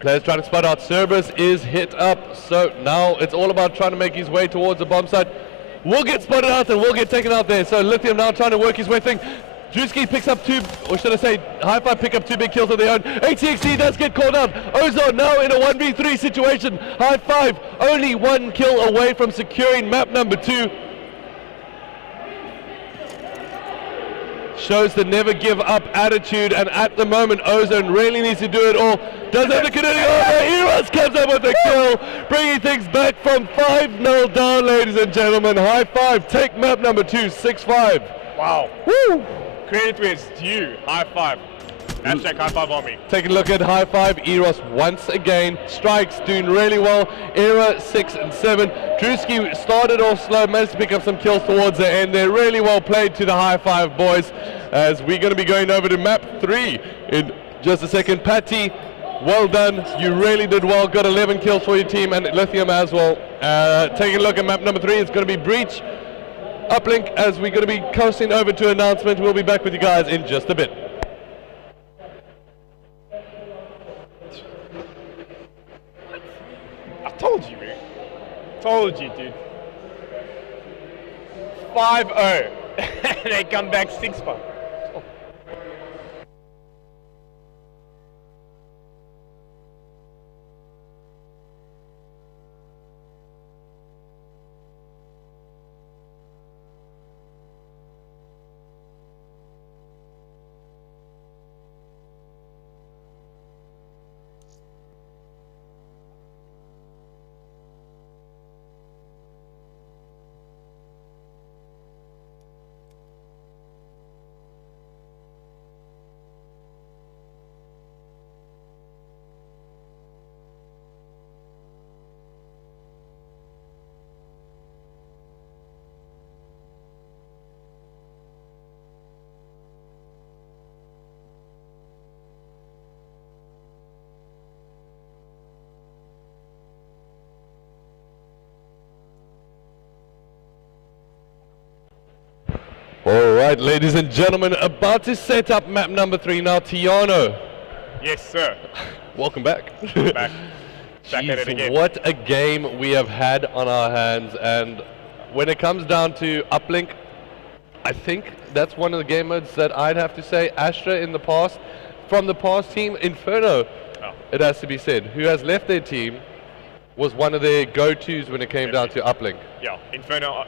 Players trying to spot out. Cerberus is hit up. So now it's all about trying to make his way towards the bomb site. We'll get spotted out and we'll get taken out there. So Lithium now trying to work his way thing. Drewski picks up 2, or should I say, High Five pick up 2 big kills of their own. HCXC does get called out. Ozone now in a 1v3 situation. High Five only 1 kill away from securing map number 2. shows the never give up attitude, and at the moment Ozone really needs to do it all. Does have the connecting over. Eros comes up with the kill, bringing things back from 5-0 down, ladies and gentlemen. High five, take map number 2, 6-5. Wow. Woo! Credit where it's due. High five. Hashtag high five army. Taking a look at high five, Eros once again. Strikes doing really well. Era 6 and 7. Drewski started off slow, managed to pick up some kills towards the end. They're really well played to the high five boys, as we're going to be going over to map 3 in just a second. Patty, well done. You really did well. Got 11 kills for your team, and Lithium as well. Taking a look at map number 3, it's going to be Breach. Uplink, as we're going to be coasting over to announcement. We'll be back with you guys in just a bit. I told you, man. Told you, dude. 5-0. They come back 6-5. All right, ladies and gentlemen, about to set up map number 3 now. Tiano, Yes, sir. welcome back. Back. Back at it Jeez, again. what a game we have had on our hands, and when it comes down to Uplink, I think that's one of the game modes that I'd have to say Astra in the past, from the past team, Inferno, it has to be said, who has left their team, was one of their go-tos when it came down to Uplink. Yeah, Inferno,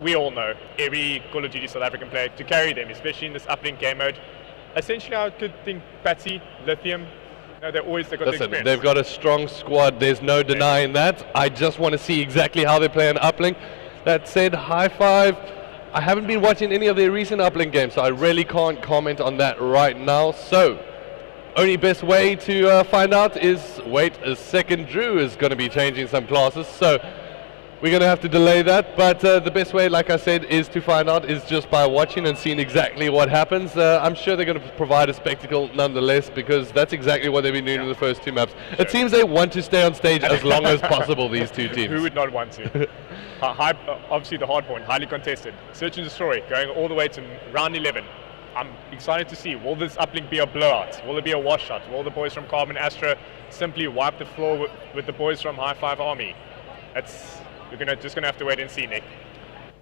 we all know every Call of Duty South African player to carry them, especially in this uplink game mode. Essentially, I could think Patsy, Lithium, they've got the experience. They've got a strong squad, there's no denying that. I just want to see exactly how they play on Uplink. That said, high five. I haven't been watching any of their recent Uplink games, so I really can't comment on that right now. So, only best way to find out is wait a second. Drew is going to be changing some classes, so we're going to have to delay that. But the best way, like I said, is to find out is just by watching and seeing exactly what happens. I'm sure they're going to provide a spectacle nonetheless, because that's exactly what they've been doing in the first 2 maps. Sure. It seems they want to stay on stage as long as possible, these 2 teams. Who would not want to? Obviously the hard point, highly contested. Search and destroy, going all the way to round 11. I'm excited to see, will this uplink be a blowout? Will it be a washout? Will the boys from Carbon Astra simply wipe the floor with the boys from High Five Army? We're just gonna have to wait and see, Nick.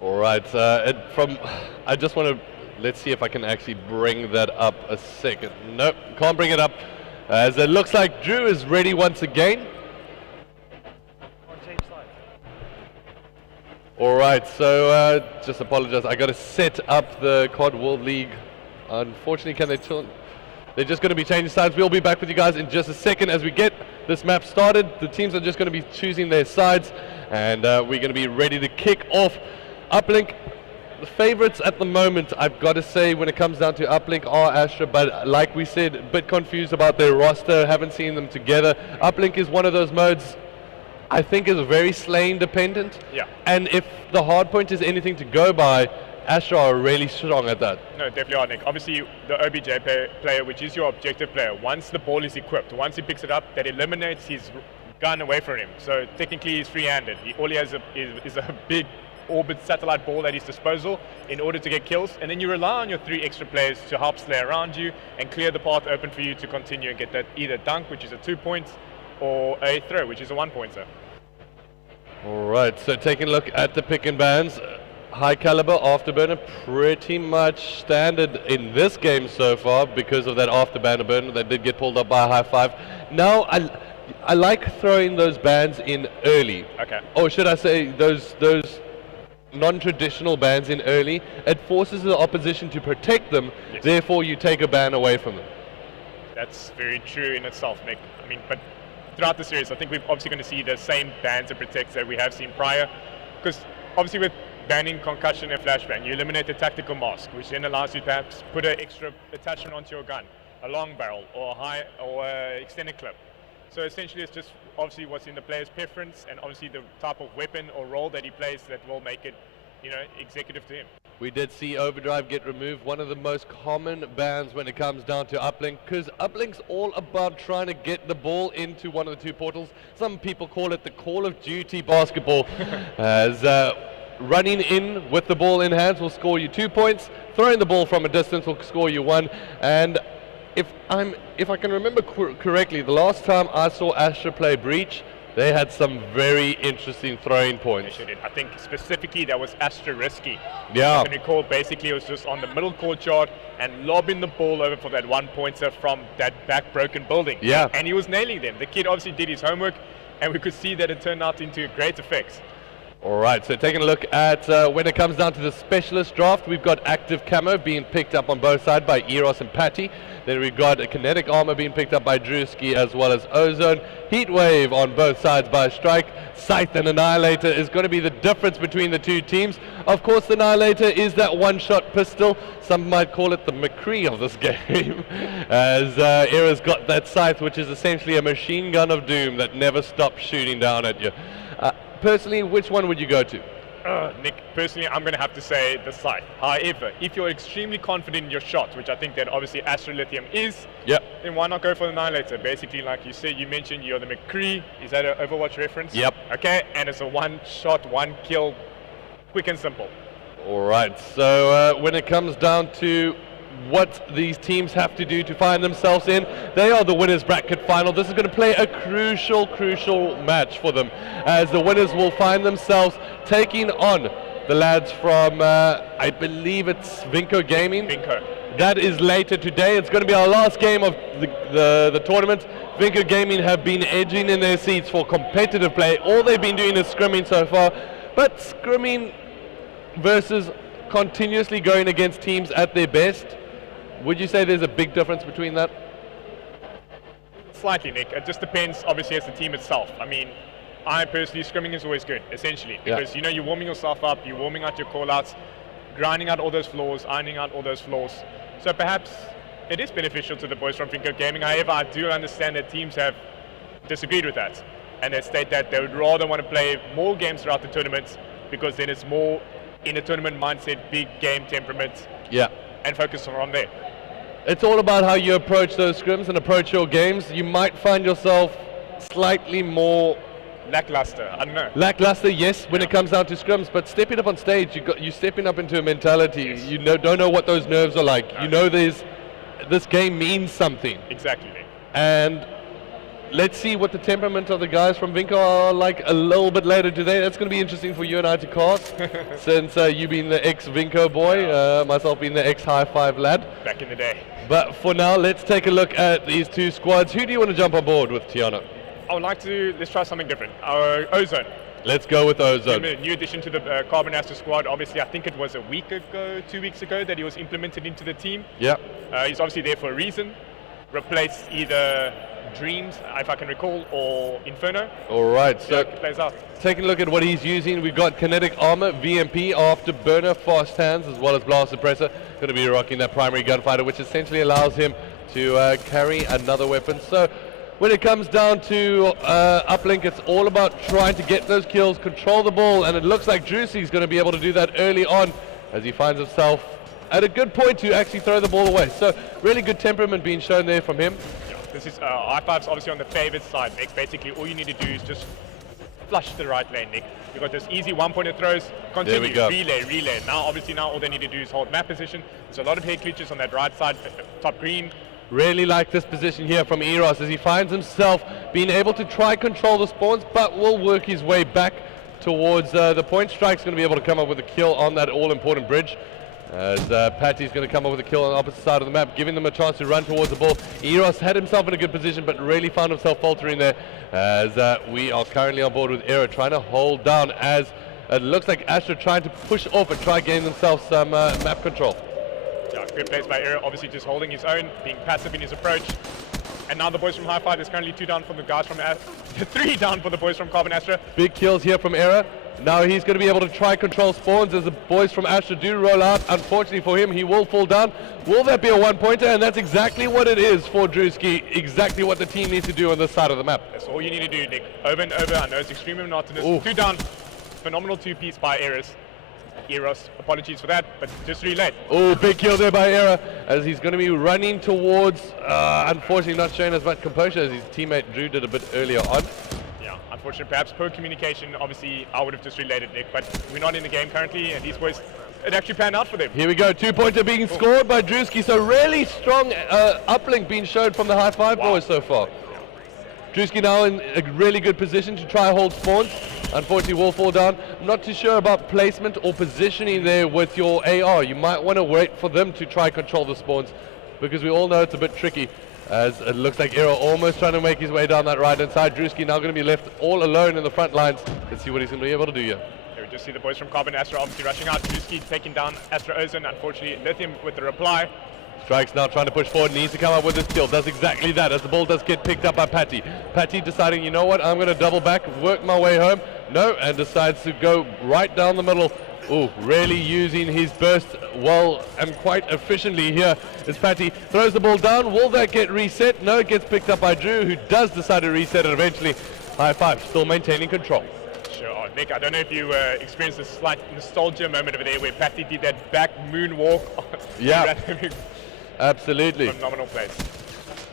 All right, I just want to, let's see if I can actually bring that up a second. Nope, can't bring it up, as it looks like Drew is ready once again. All right, so just apologize. I got to set up the COD World League. Unfortunately, they're just going to be changing sides. We'll be back with you guys in just a second as we get this map started. The teams are just going to be choosing their sides, and we're going to be ready to kick off. Uplink, the favorites at the moment, I've got to say, when it comes down to Uplink, are Astra, but like we said, a bit confused about their roster, haven't seen them together. Uplink is one of those modes I think is very Slane dependent. Yeah. And if the hard point is anything to go by, Astra are really strong at that. No, definitely are, Nick. Obviously, the OBJ player, which is your objective player, once the ball is equipped, once he picks it up, that eliminates his gun away from him. So technically, he's free-handed. All he has is a big orbit satellite ball at his disposal in order to get kills, and then you rely on your 3 extra players to help slay around you and clear the path open for you to continue and get that either dunk, which is a 2 points, or a throw, which is a 1-pointer. All right, so taking a look at the pick and bans, high caliber afterburner, pretty much standard in this game so far because of that afterburner burner that did get pulled up by a high five. Now I like throwing those bans in early. Okay. Or should I say those non-traditional bans in early, it forces the opposition to protect them, Yes. therefore you take a ban away from them. That's very true in itself, Nick. I mean, but throughout the series, I think we're obviously going to see the same bans and protects that we have seen prior, because obviously with banning concussion and flashbang, you eliminate the tactical mask, which then allows you to perhaps put an extra attachment onto your gun, a long barrel or a high or a extended clip. So essentially, it's just obviously what's in the player's preference, and obviously the type of weapon or role that he plays that will make it, you know, executive to him. We did see overdrive get removed, one of the most common bans when it comes down to uplink, because uplink's all about trying to get the ball into one of the two portals. Some people call it the Call of Duty basketball, as running in with the ball in hands will score you 2 points, throwing the ball from a distance will score you 1, and if I can remember correctly, the last time I saw Astra play Breach, they had some very interesting throwing points. They sure did. I think specifically that was Astra risky. Yeah. I can recall basically it was just on the middle courtyard and lobbing the ball over for that 1-pointer from that back broken building. Yeah. And he was nailing them. The kid obviously did his homework, and we could see that it turned out into great effects. All right, so taking a look at when it comes down to the specialist draft, we've got active camo being picked up on both sides by Eros and Patty. Then we've got a kinetic armor being picked up by Drewski as well as Ozone. Heat wave on both sides by Strike. Scythe and Annihilator is going to be the difference between the two teams. Of course, the Annihilator is that one-shot pistol. Some might call it the McCree of this game, as Era's got that Scythe, which is essentially a machine gun of doom that never stops shooting down at you. Personally, which one would you go to? Nick, personally, I'm going to have to say the Scythe. However, if you're extremely confident in your shot, which I think that obviously Astra Lithium is, yep, then why not go for the Annihilator? Basically, like you said, you mentioned you're the McCree. Is that an Overwatch reference? Yep. Okay, and it's a one-shot, one-kill, quick and simple. All right, so when it comes down to what these teams have to do to find themselves in, they are the winners bracket final. This is going to play a crucial match for them, as the winners will find themselves taking on the lads from I believe it's Vinco Gaming. Vinco. That is later today. It's going to be our last game of the tournament. Vinco Gaming have been edging in their seats for competitive play. All they've been doing is scrimming so far, but scrimming versus continuously going against teams at their best. Would you say there's a big difference between that? Slightly, Nick. It just depends, obviously, as the team itself. I mean, I personally, scrimming is always good, essentially, because, you know, you're warming yourself up, you're warming out your call-outs, grinding out all those flaws, ironing out all those flaws. So perhaps it is beneficial to the boys from Vinco Gaming. However, I do understand that teams have disagreed with that, and they state that they would rather want to play more games throughout the tournament, because then it's more in a tournament mindset, big game temperament, and focus on there. It's all about how you approach those scrims and approach your games. You might find yourself slightly more lackluster. I don't know. Lackluster, yes, when it comes down to scrims, but stepping up on stage, you're stepping up into a mentality. Yes. You don't know what those nerves are like. No. You know this game means something. Exactly. And let's see what the temperament of the guys from Vinco are like a little bit later today. That's going to be interesting for you and I to cast, since you being the ex-Vinco boy, myself being the ex-High Five lad. Back in the day. But for now, let's take a look at these two squads. Who do you want to jump on board with, Tiana? I would like to, let's try something different. Our Ozone. Let's go with Ozone. A new addition to the Carbon Astra squad. Obviously, I think it was a week ago, 2 weeks ago, that he was implemented into the team. Yeah. He's obviously there for a reason. Replace either Dreams, if I can recall, or Inferno. All right, so plays out. Taking a look at what he's using, we've got kinetic armor, VMP, afterburner, fast hands, as well as blast suppressor. Going to be rocking that primary gunfighter, which essentially allows him to carry another weapon. So when it comes down to uplink, it's all about trying to get those kills, control the ball, and it looks like Drewski's going to be able to do that early on, as he finds himself at a good point to actually throw the ball away. So really good temperament being shown there from him. This is I5's obviously on the favored side, Nick. Basically, all you need to do is just flush the right lane, Nick. You've got those easy one-pointer throws, continue, there we go. relay. Now, obviously, all they need to do is hold map position. There's a lot of head glitches on that right side, top green. Really like this position here from Eros, as he finds himself being able to try control the spawns, but will work his way back towards the point. Strike's going to be able to come up with a kill on that all-important bridge, as Patty's going to come up with a kill on the opposite side of the map, giving them a chance to run towards the ball. Eros had himself in a good position, but really found himself faltering there, as we are currently on board with Era, trying to hold down as It looks like Astra trying to push off and try getting themselves some map control. Yeah, good plays by Era, obviously just holding his own, being passive in his approach. And now the boys from High Five, there's currently 2 down from the guys from 3 down for the boys from Carbon Astra. Big kills here from Era. Now he's going to be able to try control spawns as the boys from Astra do roll out. Unfortunately for him, he will fall down. Will that be a 1-pointer? And that's exactly what it is for Drewski. Exactly what the team needs to do on this side of the map. That's all you need to do, Nick. Over and over. I know it's extremely monotonous. Ooh. 2 down. Phenomenal 2-piece by Eros, apologies for that, but just really late. Oh, big kill there by Era as he's going to be running towards, unfortunately not showing as much composure as his teammate Drew did a bit earlier on. Yeah, unfortunate, perhaps poor communication. Obviously, I would have just related, Nick, but we're not in the game currently, and these boys, it actually panned out for them. Here we go, 2-pointer being scored by Drewski, so really strong uplink being showed from the High Five boys so far. Drewski now in a really good position to try hold spawns. Unfortunately will fall down. I'm not too sure about placement or positioning there with your AR. You might want to wait for them to try control the spawns because we all know it's a bit tricky as it looks like Era almost trying to make his way down that right hand side. Drewski now going to be left all alone in the front lines. Let's see what he's going to be able to do here. Here we just see the boys from Carbon Astra obviously rushing out. Drewski taking down Astra Ozone. Unfortunately, Lithium with the reply. Strikes now trying to push forward, needs to come up with his kill, does exactly that as the ball does get picked up by Patty. Patty deciding, you know what, I'm going to double back, work my way home. No, and decides to go right down the middle. Ooh, really using his burst well and quite efficiently here is Patty. Throws the ball down, will that get reset? No, it gets picked up by Drew, who does decide to reset it eventually. High Five, still maintaining control. Sure, Nick, I don't know if you experienced a slight nostalgia moment over there where Patty did that back moonwalk. Yeah. Absolutely. Phenomenal place.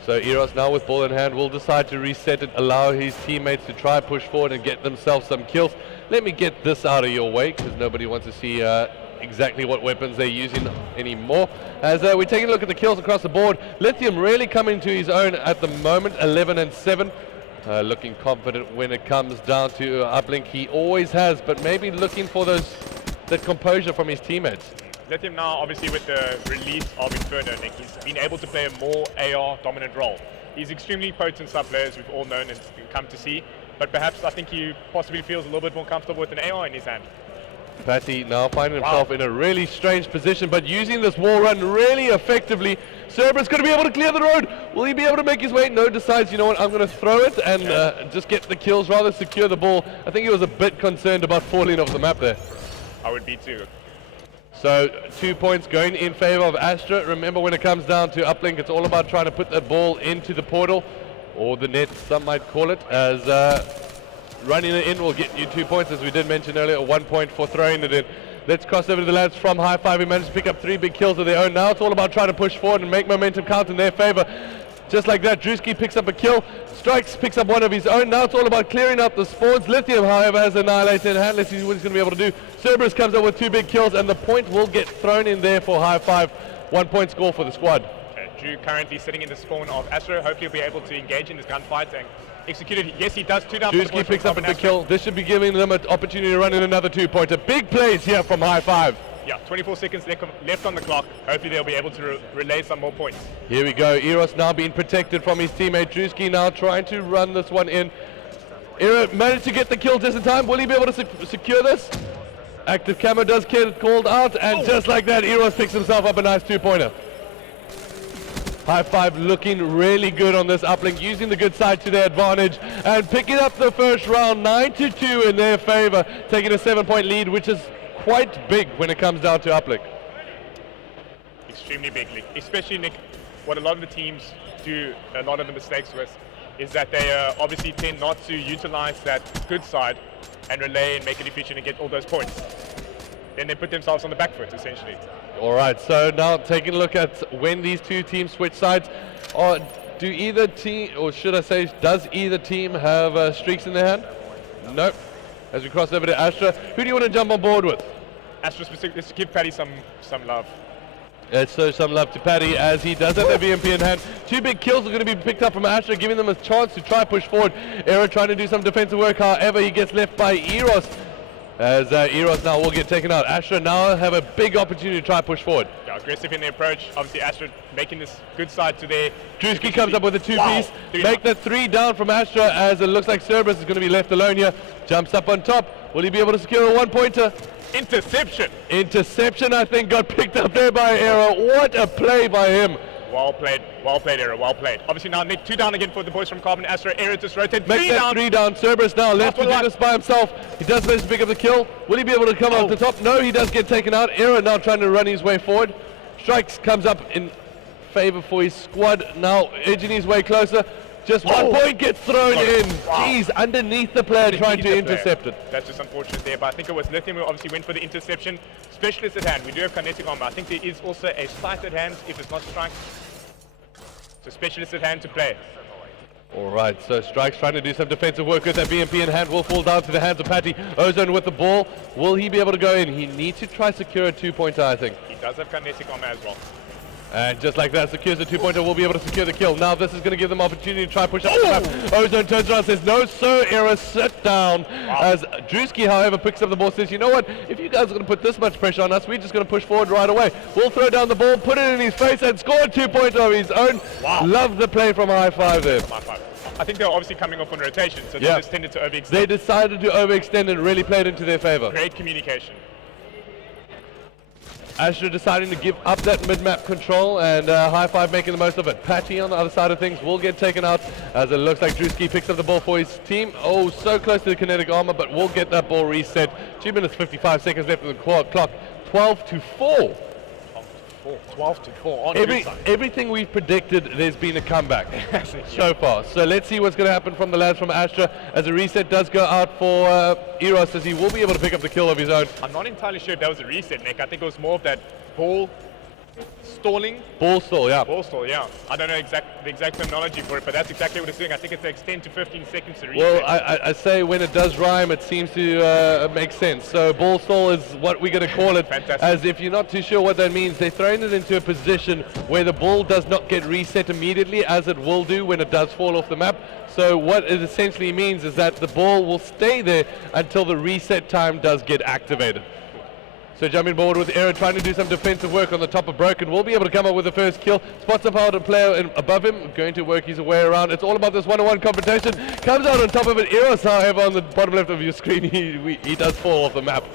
So Eros now with ball in hand will decide to reset it, allow his teammates to try push forward and get themselves some kills. Let me get this out of your way because nobody wants to see exactly what weapons they're using anymore. As we're taking a look at the kills across the board, Lithium really coming to his own at the moment, 11 and 7. Looking confident when it comes down to uplink. He always has, but maybe looking for that composure from his teammates. Lithium now, obviously, with the release of Inferno, Nick, he's been able to play a more AR-dominant role. He's extremely potent sub-player, as we've all known and come to see, but perhaps I think he possibly feels a little bit more comfortable with an AR in his hand. Patty now finding himself in a really strange position, but using this wall run really effectively. Cerberus going to be able to clear the road. Will he be able to make his way? No, decides, you know what, I'm going to throw it and just get the kills, rather secure the ball. I think he was a bit concerned about falling off the map there. I would be too. So 2 points going in favor of Astra. Remember, when it comes down to uplink, it's all about trying to put that ball into the portal, or the net, some might call it, as running it in will get you 2 points, as we did mention earlier, 1 point for throwing it in. Let's cross over to the lads from High Five, who managed to pick up 3 big kills of their own. Now it's all about trying to push forward and make momentum count in their favor. Just like that, Drewski picks up a kill, Strikes picks up one of his own. Now it's all about clearing up the spawns. Lithium, however, has annihilated in hand. Let's see what he's going to be able to do. Cerberus comes up with 2 big kills, and the point will get thrown in there for High Five. 1 point score for the squad. Drew currently sitting in the spawn of Astro. Hopefully he'll be able to engage in this gunfight and execute it. Yes, he does. 2 down. Drewski picks up a big kill. This should be giving them an opportunity to run in another 2-pointer. Big plays here from High Five. Yeah, 24 seconds left on the clock. Hopefully they'll be able to relay some more points. Here we go. Eros now being protected from his teammate. Drewski now trying to run this one in. Eros managed to get the kill just in time. Will he be able to secure this? Active camo does get called out, and just like that, Eros picks himself up a nice 2-pointer. High Five looking really good on this uplink, using the good side to their advantage and picking up the first round 9-2 in their favor, taking a 7-point lead, which is quite big when it comes down to uplink. Extremely big, especially Nick. What a lot of the teams do, a lot of the mistakes with, is that they obviously tend not to utilize that good side and relay and make it efficient and get all those points. Then they put themselves on the back foot, essentially. All right, so now taking a look at when these two teams switch sides. Do either team, or should I say, does either team have streaks in their hand? Nope. As we cross over to Astra, who do you want to jump on board with? Astra specifically, let's give Paddy some love. Let's show some love to Paddy, as he does have the VMP in hand. 2 big kills are going to be picked up from Astra, giving them a chance to try push forward. Era trying to do some defensive work, however he gets left by Eros. As Eros now will get taken out. Astra now have a big opportunity to try push forward. Yeah, Yeah, aggressive in the approach. Obviously, Astra making this good side to their... Drewski comes up with a two-piece. Wow. Make that 3 down from Astra, as it looks like Cerberus is going to be left alone here. Jumps up on top. Will he be able to secure a 1-pointer? Interception. Interception, I think, got picked up there by Era. What a play by him. Well played, Era, well played. Obviously now Nick 2 down again for the boys from Carbon. Astra, Era just rotate. Make that 3 down. Cerberus now left to do this by himself. He does manage to pick up the kill. Will he be able to come out the top? No, he does get taken out. Era now trying to run his way forward. Strikes comes up in favor for his squad. Now edging his way closer. Just 1 point gets thrown in. Wow. Jeez, underneath the player trying to intercept it. That's just unfortunate there, but I think it was Lithium who obviously went for the interception. Specialist at hand. We do have kinetic armor. I think there is also a sight at hand if it's not Strike. So specialist at hand to play. Alright, so Strike's trying to do some defensive work with that BMP in hand. Will fall down to the hands of Patty. Ozone with the ball. Will he be able to go in? He needs to try secure a 2-pointer, I think. He does have kinetic armor as well. And just like that, secures the 2-pointer, will be able to secure the kill. Now this is going to give them opportunity to try push up the map. Ozone turns around and says, no sir, Era, sit down. Wow. As Drewski, however, picks up the ball, says, you know what, if you guys are going to put this much pressure on us, we're just going to push forward right away. We'll throw down the ball, put it in his face, and score a 2-pointer of his own. Wow. Love the play from High Five there. I think they were obviously coming off on rotation, so they just tended to overextend. They decided to overextend and really played into their favor. Great communication. Astra deciding to give up that mid-map control, and High Five making the most of it. Patty on the other side of things will get taken out, as it looks like Drewski picks up the ball for his team. Oh, so close to the kinetic armor, but we'll get that ball reset. 2 minutes 55 seconds left on the clock. 12-4. 12-4 on everything we've predicted, there's been a comeback so far. So let's see what's going to happen from the lads from Astra, as a reset does go out for Eros, as he will be able to pick up the kill of his own. I'm not entirely sure if that was a reset, Nick. I think it was more of that ball stalling. Ball stall, yeah. Ball stall, yeah. I don't know the exact terminology for it, but that's exactly what it's doing. I think it takes 10 to 15 seconds to reset. Well, I say when it does rhyme, it seems to make sense. So ball stall is what we're going to call it. Fantastic. As if you're not too sure what that means, they're throwing it into a position where the ball does not get reset immediately, as it will do when it does fall off the map. So what it essentially means is that the ball will stay there until the reset time does get activated. So jumping forward with Era, trying to do some defensive work on the top of Broken. Will be able to come up with the first kill. Spots up out a player above him, going to work his way around. It's all about this one-on-one confrontation. Comes out on top of it. Eros, however, on the bottom left of your screen, he does fall off the map,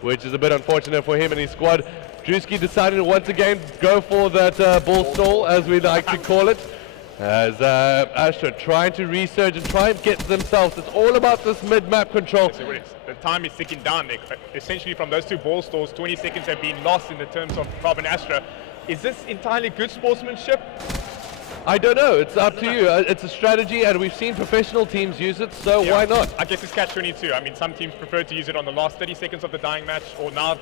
which is a bit unfortunate for him and his squad. Drewski decided to once again go for that ball stall, as we like to call it. As Astra trying to resurge and try and get themselves. It's all about this mid-map control. The time is ticking down, Nick. Essentially from those 2 ball stalls, 20 seconds have been lost in the terms of Carbon Astra. Is this entirely good sportsmanship? I don't know. It's up to you. It's a strategy, and we've seen professional teams use it, so why not? I guess it's catch-22. I mean, some teams prefer to use it on the last 30 seconds of the dying match, or now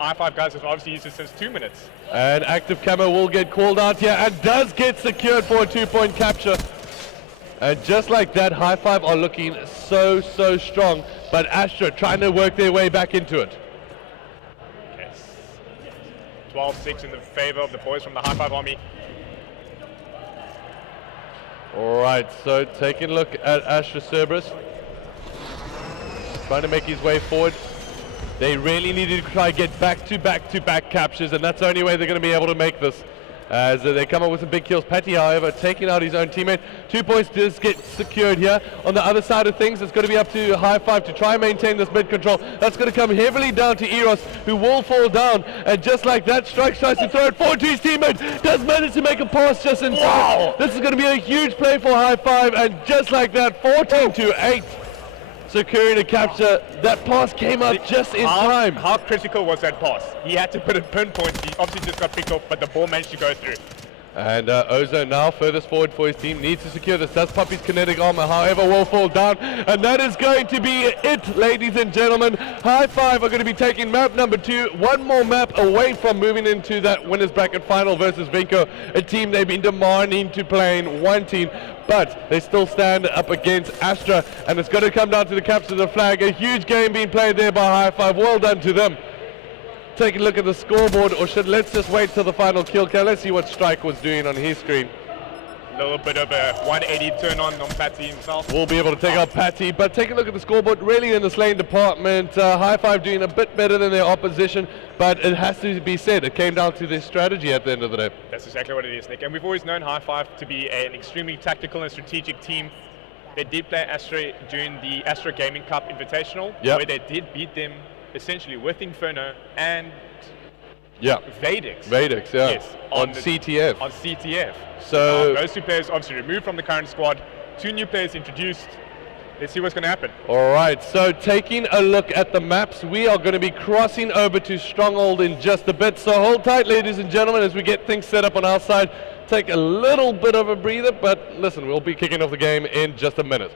I5 guys have obviously used it since 2 minutes. And active camo will get called out here, and does get secured for a 2-point capture. And just like that, High Five are looking so strong, but Astra trying to work their way back into it. Okay. 12-6 in the favor of the boys from the High Five Army. Alright, so taking a look at Astra Cerberus. Trying to make his way forward. They really needed to try get back-to-back captures, and that's the only way they're going to be able to make this. As they come up with some big kills. Patty, however, taking out his own teammate. 2 points does get secured here. On the other side of things, it's going to be up to High Five to try and maintain this mid control. That's going to come heavily down to Eros, who will fall down. And just like that, Strike tries to throw it forward to his teammate. Does manage to make a pass just in time. Wow. This is going to be a huge play for High Five. And just like that, 14-8. Securing a capture. That pass came out just in time. How critical was that pass? He had to put a pinpoint. He obviously just got picked off, but the ball managed to go through. And Ozo now furthest forward for his team, needs to secure this. Does pop his kinetic armor, however, will fall down. And that is going to be it, ladies and gentlemen. High Five are going to be taking map number 2. One more map away from moving into that winners bracket final versus Vinco, a team they've been demanding to play in, wanting. But they still stand up against Astra, and it's going to come down to the capture of the flag. A huge game being played there by High Five. Well done to them. Take a look at the scoreboard, or let's just wait till the final kill count. Let's see what Strike was doing on his screen. little bit of a 180 turn on Patty himself. We'll be able to take out Patty, but take a look at the scoreboard. Really in the slaying department, High Five doing a bit better than their opposition, but it has to be said, it came down to their strategy at the end of the day. That's exactly what it is, Nick. And we've always known High Five to be an extremely tactical and strategic team. They did play Astra during the Astra Gaming Cup Invitational, where they did beat them essentially with Inferno and Vadix. Vadix, yeah. Yes, on CTF. On CTF. So those two players obviously removed from the current squad. 2 new players introduced. Let's see what's going to happen. All right, so taking a look at the maps, we are going to be crossing over to Stronghold in just a bit. So hold tight, ladies and gentlemen, as we get things set up on our side. Take a little bit of a breather, but listen, we'll be kicking off the game in just a minute.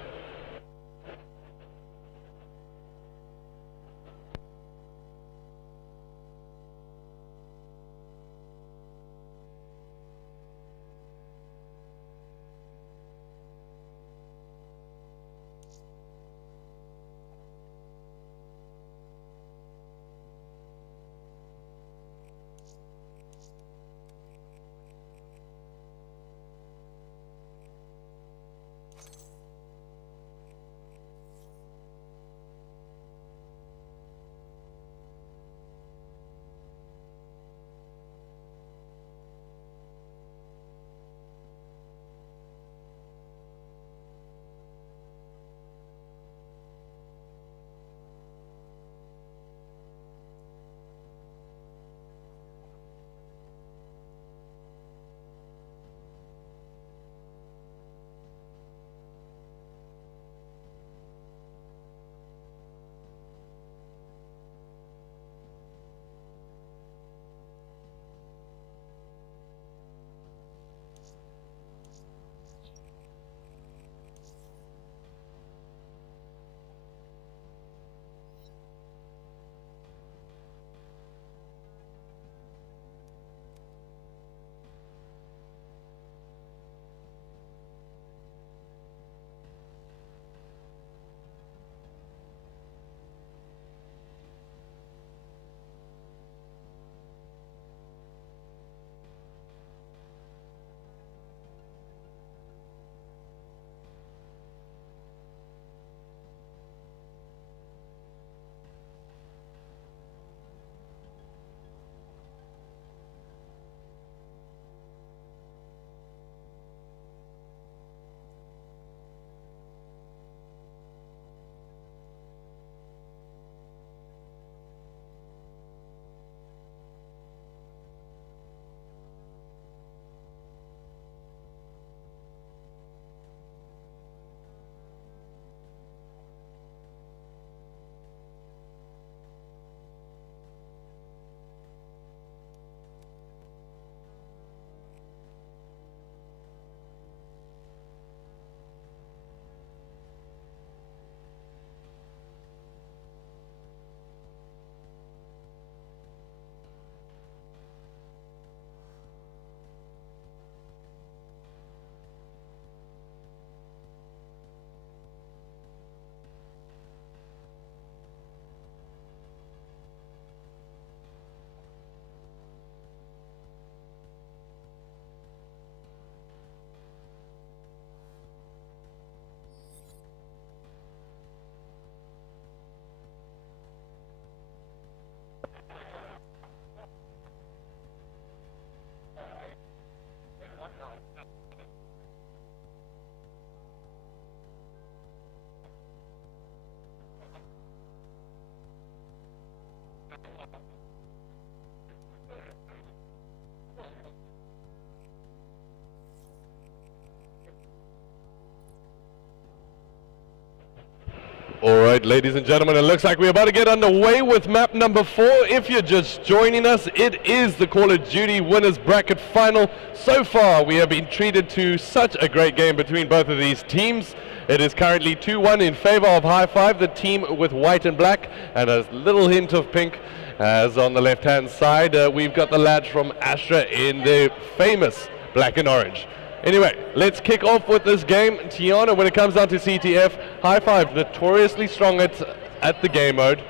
All right, ladies and gentlemen, it looks like we're about to get underway with map number 4. If you're just joining us, it is the Call of Duty Winners Bracket Final. So far, we have been treated to such a great game between both of these teams. It is currently 2-1 in favor of High Five, the team with white and black, and a little hint of pink. As on the left-hand side, we've got the lads from Astra in the famous black and orange. Anyway, let's kick off with this game. Tiana, when it comes down to CTF, High Five notoriously strong at the game mode.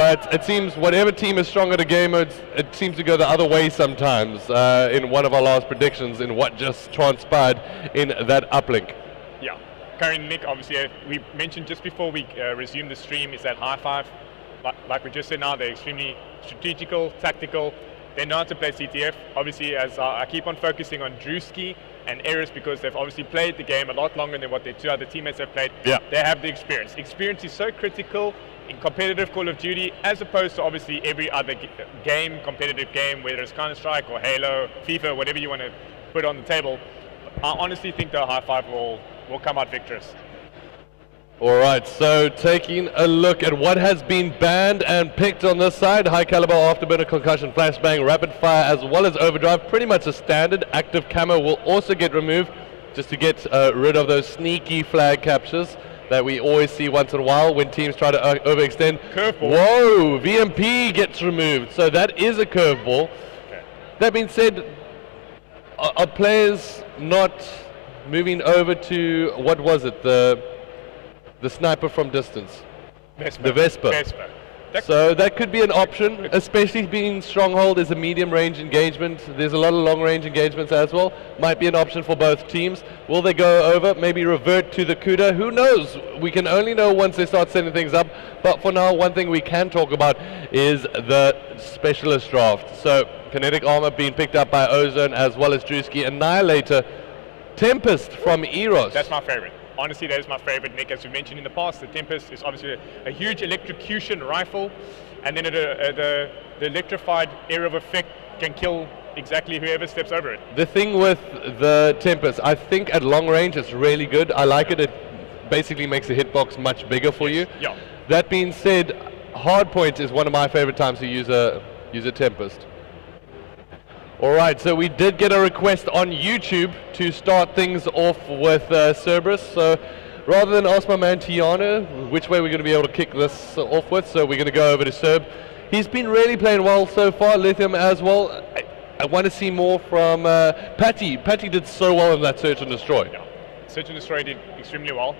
But it seems whatever team is strong at a game, it seems to go the other way sometimes in one of our last predictions in what just transpired in that uplink. Yeah. Currently, Nick, obviously, we mentioned just before we resumed the stream is that high five. Like we just said now, they're extremely strategical, tactical. They know how to play CTF. Obviously, as I keep on focusing on Drewski and Eris because they've obviously played the game a lot longer than what their two other teammates have played. Yeah. They have the experience. Experience is so critical in competitive Call of Duty as opposed to obviously every other game, competitive game, whether it's Counter-Strike or Halo, FIFA, whatever you want to put on the table. I honestly think the high five will come out victorious. All right, so taking a look at what has been banned and picked on this side, high caliber, afterburner, concussion, flashbang, rapid fire, as well as overdrive, pretty much a standard. Active camo will also get removed just to get rid of those sneaky flag captures that we always see once in a while when teams try to overextend. Curveball. Whoa, VMP gets removed, so that is a curveball. Okay. That being said, are players not moving over to, what was it, the sniper from distance? Vespa. The Vespa. Vespa. So that could be an option, especially being Stronghold is a medium range engagement. There's a lot of long range engagements as well. Might be an option for both teams. Will they go over, maybe revert to the CUDA? Who knows? We can only know once they start setting things up. But for now, one thing we can talk about is the specialist draft. So kinetic armor being picked up by Ozone as well as Drewski. Annihilator, Tempest from Eros. That's my favorite. Honestly, that is my favorite, Nick. As we mentioned in the past, the Tempest is obviously a huge electrocution rifle, and then the electrified area of effect can kill exactly whoever steps over it. The thing with the Tempest, I think at long range it's really good. I like it. It basically makes the hitbox much bigger for you. Yeah. That being said, hardpoint is one of my favorite times to use a Tempest. All right, so we did get a request on YouTube to start things off with Cerberus. So rather than ask my man Tiana which way we're going to be able to kick this off with, so we're going to go over to Cerb. He's been really playing well so far, Lithium as well. I want to see more from Patty. Patty did so well in that Search and Destroy. Yeah. Search and Destroy did extremely well.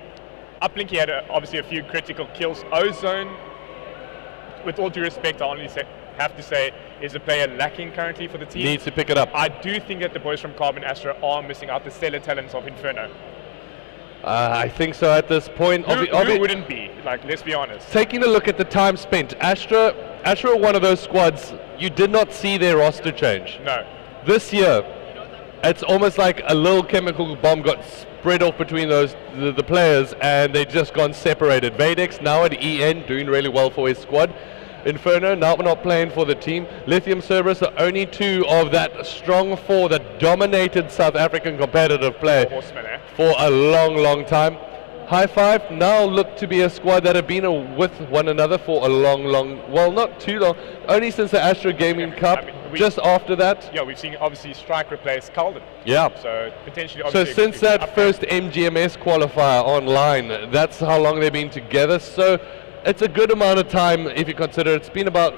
Uplink, he had obviously a few critical kills. Ozone, with all due respect, I only have to say, is a player lacking currently for the team. Needs to pick it up. I do think that the boys from Carbon Astra are missing out the stellar talents of Inferno. I think so at this point. Who wouldn't be? Like, let's be honest. Taking a look at the time spent, Astra are one of those squads, you did not see their roster change. No. This year, it's almost like a little chemical bomb got spread off between the players, and they just gone separated. Vadex now at EN, doing really well for his squad. Inferno, now we're not playing for the team. Lithium, Cerberus are only two of that strong four that dominated South African competitive play for a long, long time. High Five now look to be a squad that have been with one another for a long, well, not too long, only since the Astro Gaming Cup. Just after that. Yeah, we've seen obviously Strike replace Calden. Yeah. So potentially. So since that first MGMS qualifier online, that's how long they've been together. So it's a good amount of time if you consider it's been about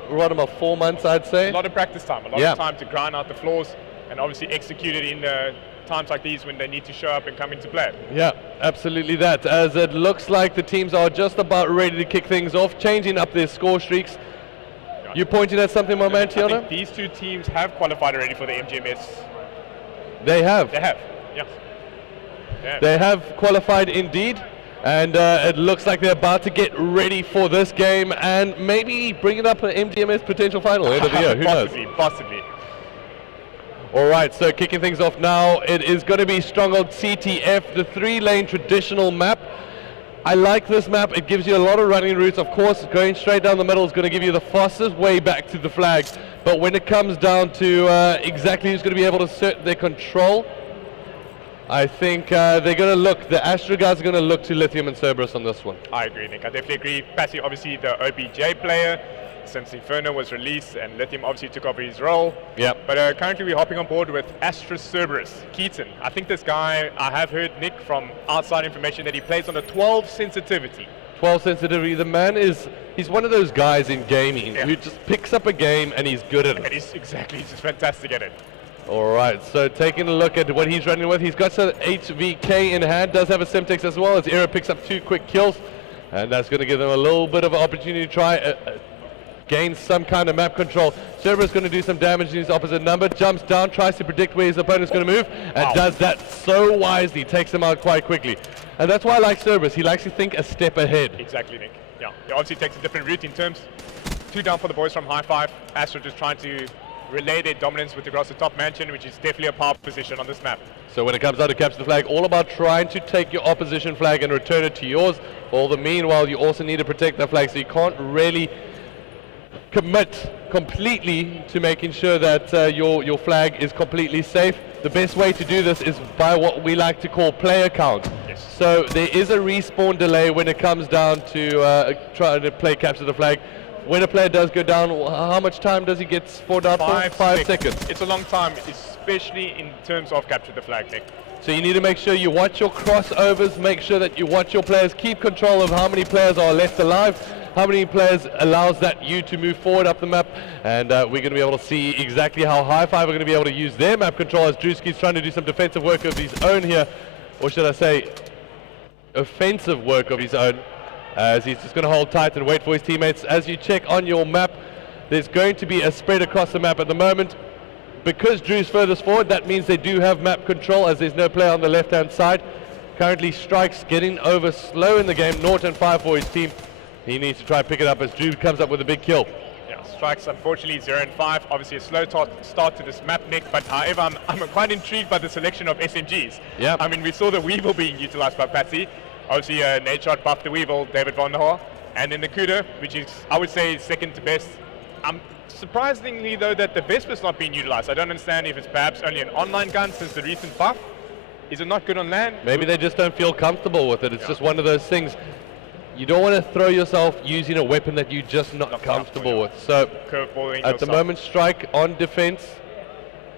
4 months, I'd say. A lot of practice time, a lot of time to grind out the floors and obviously execute it in times like these when they need to show up and come into play. Yeah, absolutely that. As it looks like the teams are just about ready to kick things off, changing up their score streaks. Yeah. You pointing at something, my man, Tiana? I think these two teams have qualified already for the MGMS. They have. They have, yeah. They have qualified indeed. And it looks like they're about to get ready for this game and maybe bring it up an MGMS potential final end of the year. Who knows? Possibly. All right, so kicking things off now, it is going to be Stronghold CTF, the 3-lane traditional map. I like this map. It gives you a lot of running routes. Of course, going straight down the middle is going to give you the fastest way back to the flag. But when it comes down to exactly who's going to be able to assert their control, I think they're going to look, the Astro guys are going to look to Lithium and Cerberus on this one. I agree, Nick. I definitely agree. Passy, obviously the OBJ player, since Inferno was released, and Lithium obviously took over his role. Yeah. But currently we're hopping on board with Astra Cerberus, Keaton. I think this guy, I have heard, Nick, from outside information that he plays on a 12 sensitivity. 12 sensitivity. The man he's one of those guys in gaming who just picks up a game and he's good at it. And he's just fantastic at it. All right, so taking a look at what he's running with, he's got some HVK in hand, does have a Semtex as well, as Era picks up 2 quick kills, and that's going to give them a little bit of an opportunity to try gains some kind of map control. Cerberus going to do some damage in his opposite number, jumps down, tries to predict where his opponent's going to move, and does that so wisely, takes him out quite quickly. And that's why I like Cerberus. He likes to think a step ahead. Exactly, Nick. Yeah, he obviously takes a different route in terms. 2 down for the boys from High Five. Astra just trying to relay their dominance with regards to top mansion, which is definitely a power position on this map. So when it comes down to capture the flag, all about trying to take your opposition flag and return it to yours. All the meanwhile, you also need to protect that flag, so you can't really commit completely to making sure that your flag is completely safe. The best way to do this is by what we like to call player count. Yes. So there is a respawn delay when it comes down to trying to play capture the flag. When a player does go down, how much time does he get spawned out for? 5 seconds. It's a long time, especially in terms of capture the flag, Nick. So you need to make sure you watch your crossovers, make sure that you watch your players, keep control of how many players are left alive, how many players allows that you to move forward up the map, and we're going to be able to see exactly how High Five are going to be able to use their map control as Drewski's trying to do some defensive work of his own here, or should I say offensive work of his own, as he's just going to hold tight and wait for his teammates. As you check on your map, there's going to be a spread across the map at the moment. Because Drew's furthest forward, that means they do have map control as there's no player on the left-hand side. Currently, Strikes getting over slow in the game, 0 and 5 for his team. He needs to try and pick it up as Drew comes up with a big kill. Yeah, Strikes unfortunately 0 and 5. Obviously a slow start to this map, Nick, but however, I'm quite intrigued by the selection of SMGs. Yeah. I mean, we saw the Weevil being utilized by Patsy. Obviously, Nate Shot buffed the Weevil, David Von der Haar. And then the Kuda, which is, I would say, second to best. Surprisingly, though, that the Vespa's not being utilized. I don't understand if it's perhaps only an online gun since the recent buff. Is it not good on land? Maybe they just don't feel comfortable with it. It's just one of those things. You don't want to throw yourself using a weapon that you're just not comfortable with. So at the moment, Strike on defense.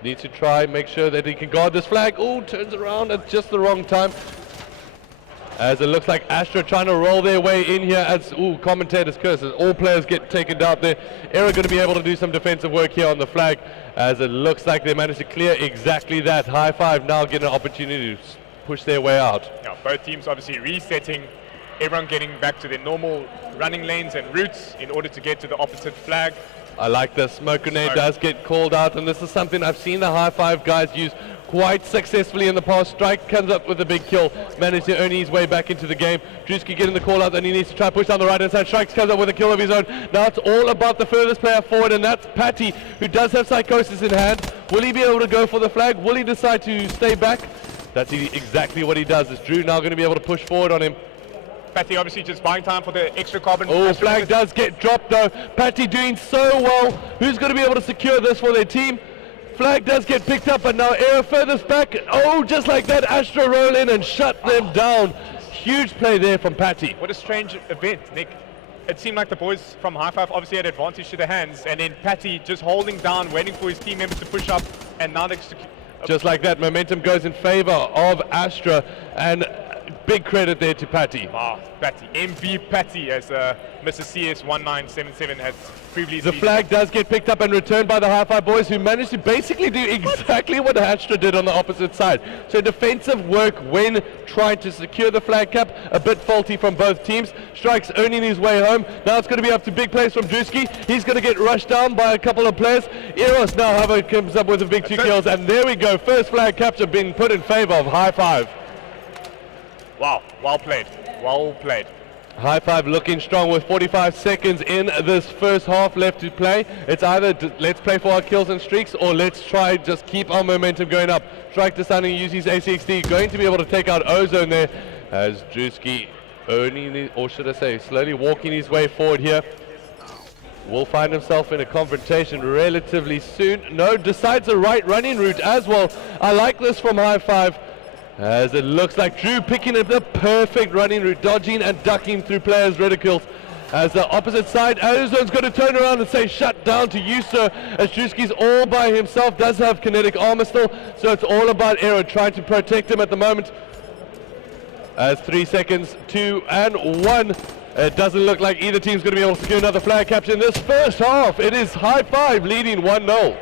Needs to try, make sure that he can guard this flag. Oh, turns around at just the wrong time. As it looks like Astra trying to roll their way in here as, commentator's curse, as all players get taken down there. Era going to be able to do some defensive work here on the flag, as it looks like they managed to clear exactly that. High Five now getting an opportunity to push their way out. Yeah, both teams obviously resetting, everyone getting back to their normal running lanes and routes in order to get to the opposite flag. I like this. Smoke grenade does get called out, and this is something I've seen the High Five guys use quite successfully in the past. Strike comes up with a big kill, managed to earn his way back into the game. Drewski getting the call out, and he needs to try and push down the right hand side. Strike comes up with a kill of his own. Now it's all about the furthest player forward, and that's Patty, who does have Psychosis in hand. Will he be able to go for the flag? Will he decide to stay back? That's exactly what he does. Is Drew now going to be able to push forward on him? Patty obviously just buying time for the extra carbon. Oh, flag does get dropped though. Patty doing so well. Who's going to be able to secure this for their team? Flag does get picked up, but now Era furthest back. Oh, just like that, Astra roll in and shut them down. Huge play there from Patty. What a strange event, Nick. It seemed like the boys from High Five obviously had advantage to their hands, and then Patty just holding down, waiting for his team members to push up, and now they just like that, momentum goes in favor of Astra, and big credit there to Patty. Wow, Patty, MV Patty, as Mr. CS1977 has previously. The flag does get picked up and returned by the High Five boys, who managed to basically do exactly what Astra did on the opposite side. So defensive work when trying to secure the flag cap, a bit faulty from both teams. Strikes earning his way home. Now it's going to be up to big plays from Drewski. He's going to get rushed down by a couple of players. Eros now, however, comes up with a big 2 kills, and there we go. First flag capture being put in favor of High Five. Wow, well played, well played. High Five looking strong with 45 seconds in this first half left to play. It's either let's play for our kills and streaks, or let's try just keep our momentum going up. Strike deciding to use his ACXD, going to be able to take out Ozone there, as Drewski earning, or should I say, slowly walking his way forward here. Will find himself in a confrontation relatively soon. No, decides the right running route as well. I like this from High Five, as it looks like Drew picking up the perfect running route, dodging and ducking through players' reticules. As the opposite side, Arizona's going to turn around and say shut down to you, sir, as Drewski's all by himself, does have kinetic armor still, so it's all about Aero trying to protect him at the moment. As 3 seconds, 2 and 1. It doesn't look like either team's going to be able to secure another flag capture in this first half. It is High Five leading 1-0.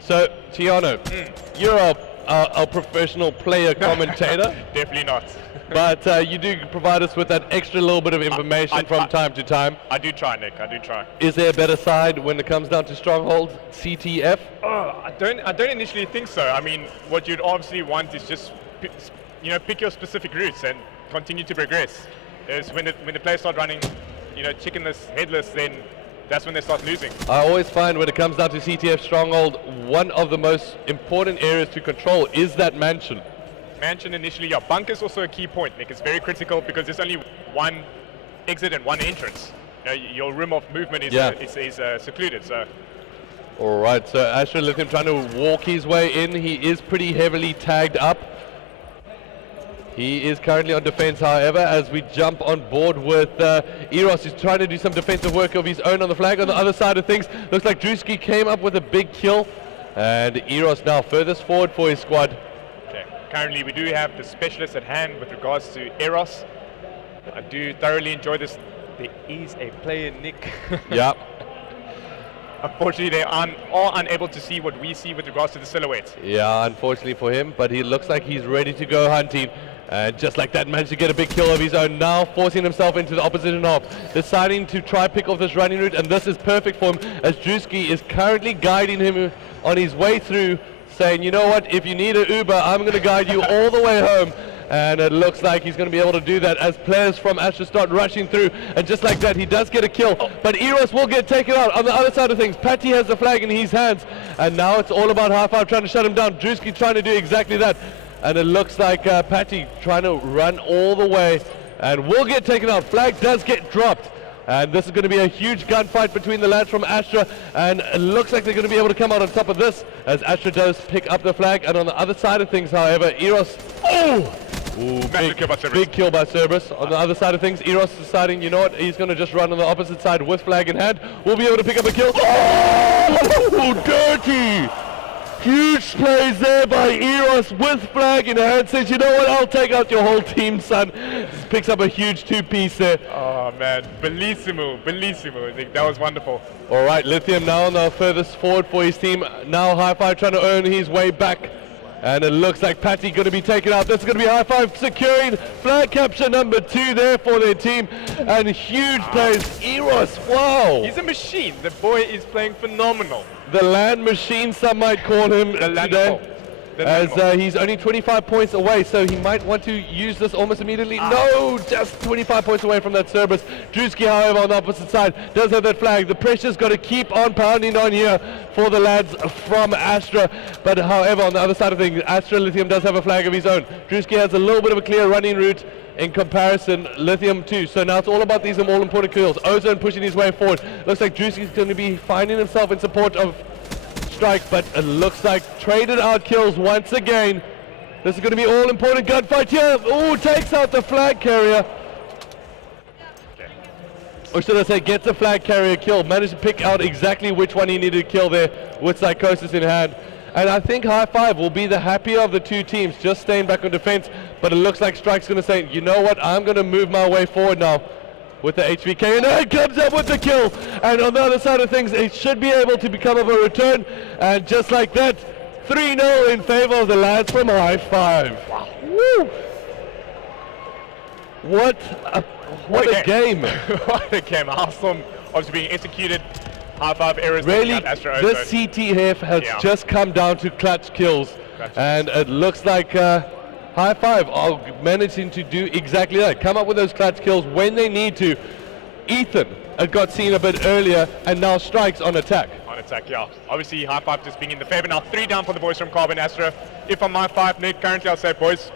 So, Tiano, you're a a professional player commentator, Definitely not. but you do provide us with that extra little bit of information from time to time. I do try, Nick. I do try. Is there a better side when it comes down to stronghold, CTF? I don't initially think so. I mean, what you'd obviously want is just pick your specific routes and continue to progress. Whereas when the players start running, chickenless, headless, then that's when they start losing. I always find when it comes down to CTF stronghold, one of the most important areas to control is that mansion. Mansion initially, yeah. Bunker's also a key point, Nick. It's very critical because there's only one exit and one entrance. Your room of movement is secluded. So. All right, so Astra Lithium trying to walk his way in. He is pretty heavily tagged up. He is currently on defense, however, as we jump on board with Eros. He's trying to do some defensive work of his own on the flag. On the other side of things, looks like Drewski came up with a big kill. And Eros now furthest forward for his squad. Okay. Currently, we do have the specialist at hand with regards to Eros. I do thoroughly enjoy this. There is a player, Nick. Yeah. Unfortunately, they are unable to see what we see with regards to the silhouette. Yeah, unfortunately for him, but he looks like he's ready to go hunting. And just like that, managed to get a big kill of his own, now forcing himself into the opposition half, deciding to try pick off this running route, and this is perfect for him, as Drewski is currently guiding him on his way through, saying, you know what, if you need an Uber, I'm going to guide you all the way home. And it looks like he's going to be able to do that as players from Astra start rushing through. And just like that, he does get a kill. But Eros will get taken out. On the other side of things, Patty has the flag in his hands. And now it's all about High Five trying to shut him down. Drewski trying to do exactly that. And it looks like Patty trying to run all the way. And will get taken out. Flag does get dropped. And this is going to be a huge gunfight between the lads from Astra. And it looks like they're going to be able to come out on top of this, as Astra does pick up the flag. And on the other side of things, however, Eros... Big kill by Cerberus. On the other side of things, Eros deciding, you know what, he's going to just run on the opposite side with flag in hand. We'll be able to pick up a kill. Oh, dirty! Huge plays there by Eros with flag in hand. Says, you know what, I'll take out your whole team, son. Just picks up a huge two-piece there. Oh, man. Bellissimo. I think that was wonderful. All right, Lithium now on the furthest forward for his team. Now High Five trying to earn his way back. And it looks like Patty going to be taken out. This is going to be High Five securing flag capture number 2 there for their team. And huge plays. Eros, wow. He's a machine. The boy is playing phenomenal. The land machine, some might call him today. As he's only 25 points away, so he might want to use this almost immediately. No, just 25 points away from that Cerberus. Drewski, however, on the opposite side, does have that flag. The pressure's got to keep on pounding on here for the lads from Astra. But however, on the other side of things, Astra Lithium does have a flag of his own. Drewski has a little bit of a clear running route in comparison, Lithium too. So now it's all about these all-important kills. Ozone pushing his way forward. Looks like Drewski's going to be finding himself in support of Strike, but it looks like traded out kills once again. This is going to be all important gunfight here. Oh, takes out the flag carrier. Or should I say, gets a flag carrier kill. Managed to pick out exactly which one he needed to kill there with Psychosis in hand. And I think High Five will be the happier of the two teams, just staying back on defense. But it looks like Strike's going to say, you know what, I'm going to move my way forward now with the HVK, and it comes up with the kill. And on the other side of things, it should be able to become of a return. And just like that, 3-0 in favor of the lads from High Five. Wow. Woo! What a game. What a game. Awesome. Obviously being executed. High Five errors. Really, this CTF has just come down to clutch kills. And it looks like High Five are managing to do exactly that. Come up with those clutch kills when they need to. Ethan had got seen a bit earlier, and now Strikes on attack. On attack, yeah. Obviously, High Five just being in the favor. Now 3 down for the boys from Carbon Astra. If I'm High Five, Nick, currently I'll say, boys,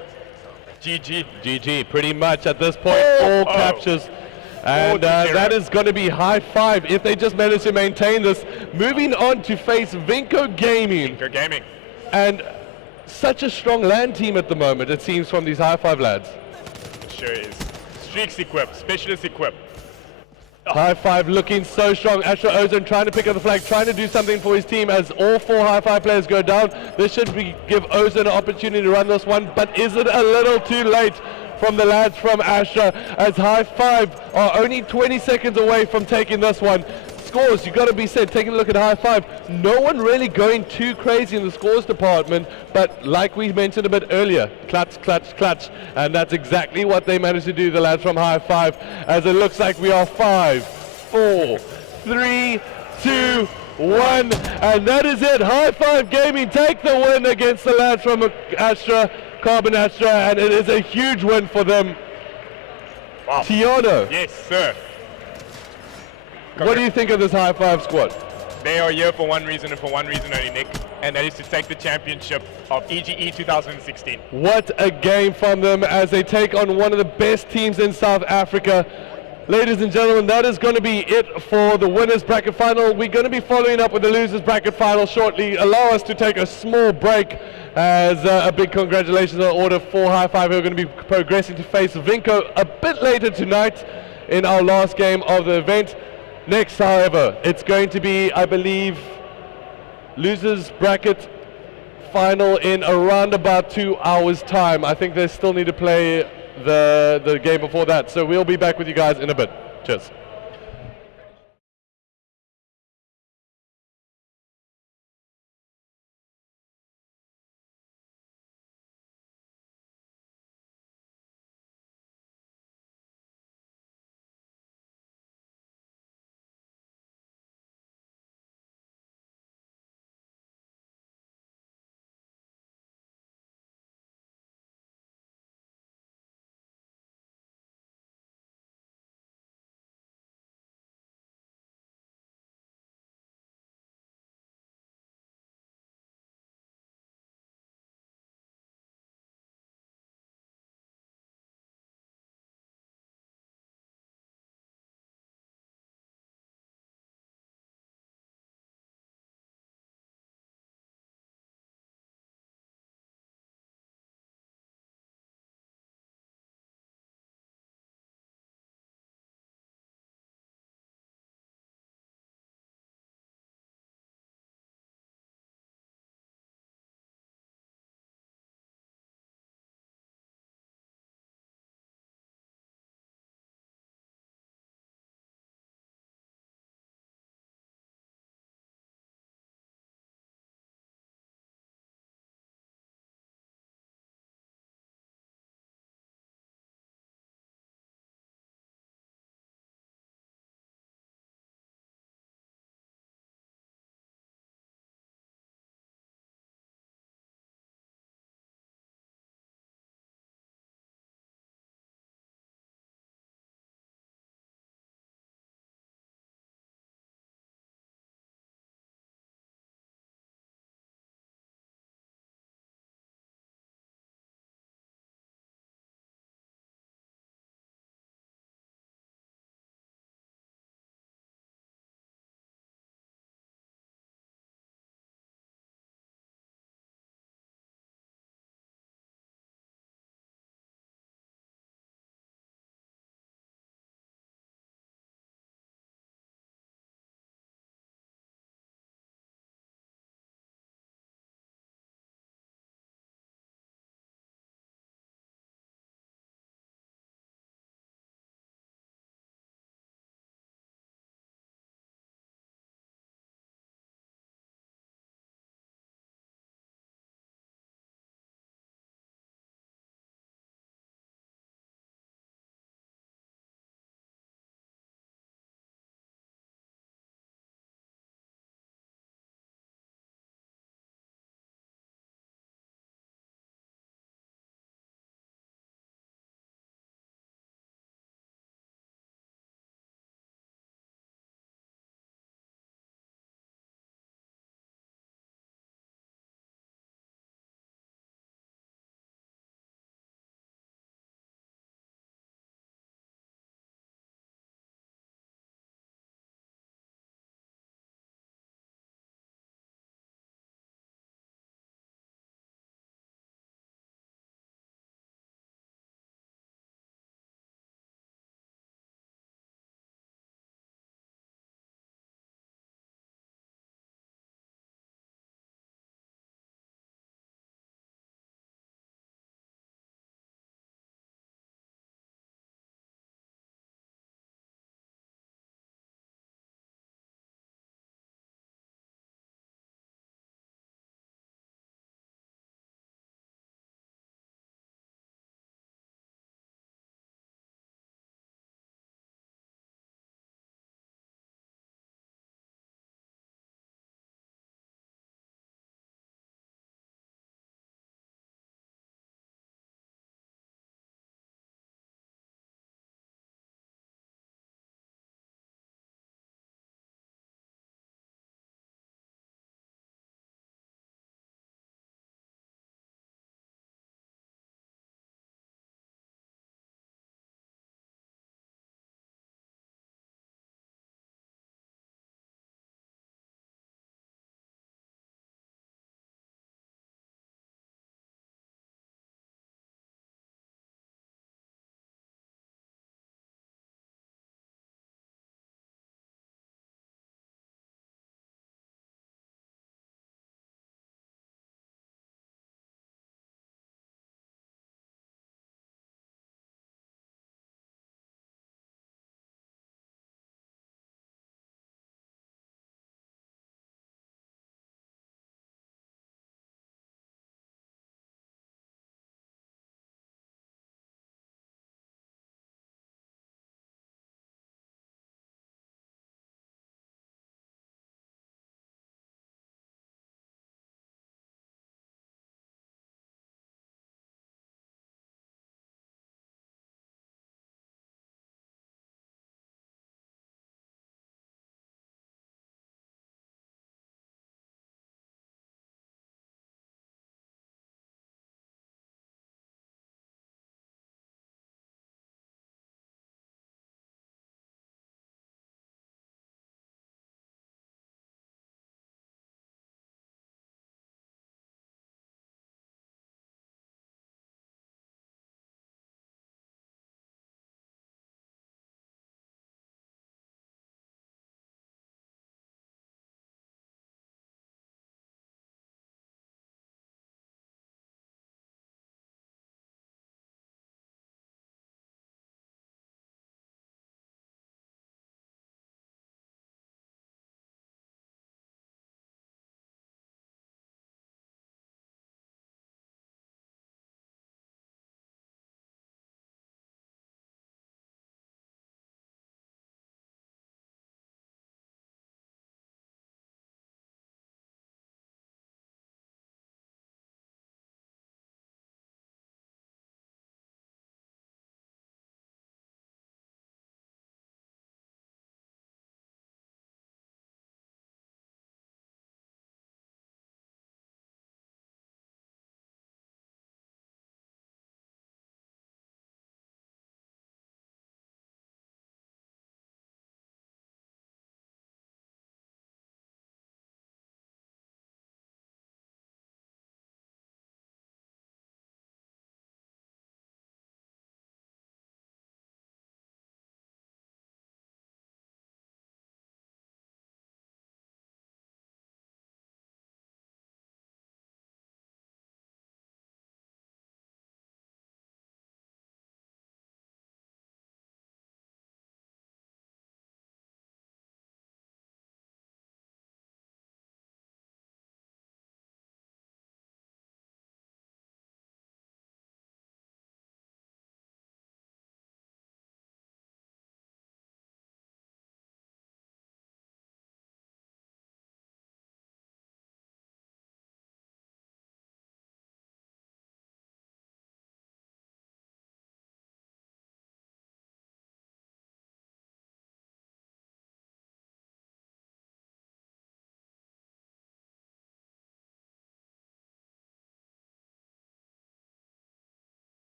GG. GG, pretty much at this point. All captures. And that is going to be High Five if they just manage to maintain this. Moving on to face Vinco Gaming. Vinco Gaming. And such a strong land team at the moment, it seems, from these High Five lads. It sure is. Streaks equipped, specialist equipped. High Five looking so strong. Astra Ozone trying to pick up the flag, trying to do something for his team as all 4 High Five players go down. This should give Ozone an opportunity to run this one, but is it a little too late from the lads from Astra, as High Five are only 20 seconds away from taking this one. scores, you got to be said, taking a look at high five, no one really going too crazy in the scores department, but like we mentioned a bit earlier, clutch, clutch, clutch, and that's exactly what they managed to do, the lads from high five, as it looks like we are 5, 4, 3, 2, 1, and that is it. High Five Gaming take the win against the lads from Astra, Carbon Astra, and it is a huge win for them. Wow. Tiano, Yes, sir. what do you think of this High Five squad? They are here for one reason and for one reason only, Nick, and that is to take the championship of EGE 2016. What a game from them as they take on one of the best teams in South Africa. Ladies and gentlemen, that is going to be it for the winners bracket final. We're going to be following up with the losers bracket final shortly. Allow us to take a small break as a big congratulations on order for High Five, who are going to be progressing to face Vinco a bit later tonight in our last game of the event. Next, however, it's going to be, I believe, losers bracket final in around about 2 hours time. I think they still need to play the game before that, so we'll be back with you guys in a bit. Cheers.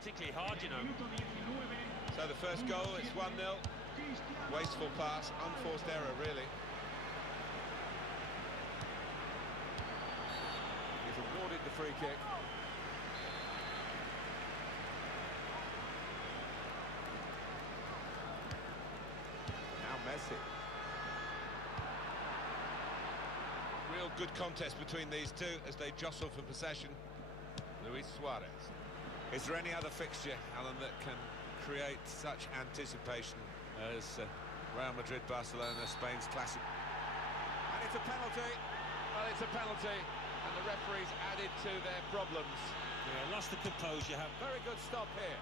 particularly hard, you know. So the first goal, it's 1-0. Wasteful pass, unforced error, really. He's awarded the free kick. Now Messi. Real good contest between these two as they jostle for possession. Luis Suarez. Is there any other fixture, Alan, that can create such anticipation as Real Madrid, Barcelona, Spain's classic? And it's a penalty. Well, it's a penalty, and the referee's added to their problems. Yeah, lost the composure. Very good stop here.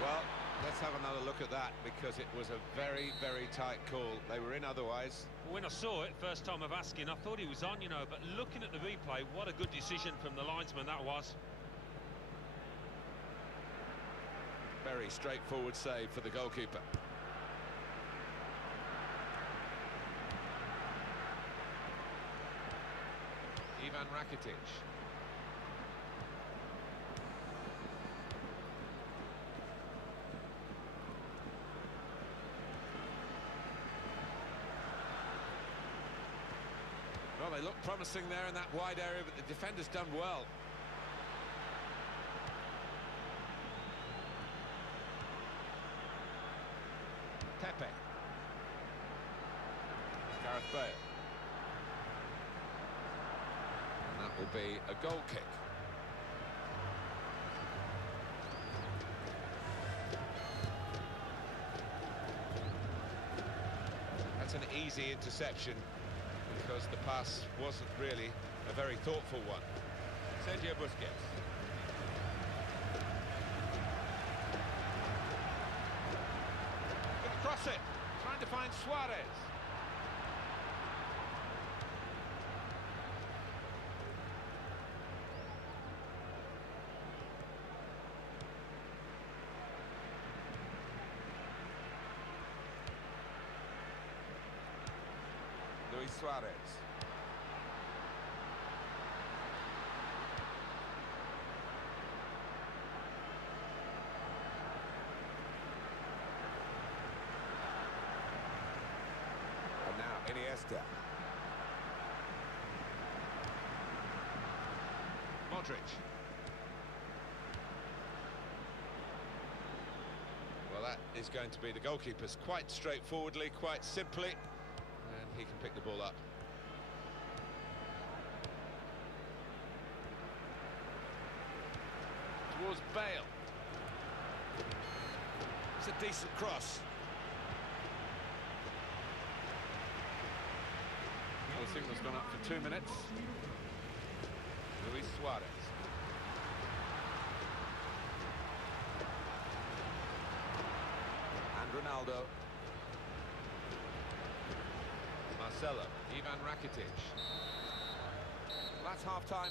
Well, let's have another look at that, because it was a very, very tight call. They were in otherwise. When I saw it, first time of asking, I thought he was on, you know, but looking at the replay, what a good decision from the linesman that was. Very straightforward save for the goalkeeper. Ivan Rakitic. Well, they look promising there in that wide area, but the defender's done well. Pepe. Gareth Bale. And that will be a goal kick. That's an easy interception, because the pass wasn't really a very thoughtful one. Sergio Busquets. Gonna cross it, trying to find Suarez. Luis Suarez. And now Iniesta. Modric. Well, that is going to be the goalkeeper's quite straightforwardly, quite simply. And he can pick the ball up. Towards Bale. It's a decent cross. Well, the signal's gone up for 2 minutes. Luis Suarez. And Ronaldo. Marcelo, Ivan Rakitic. Well, that's half-time.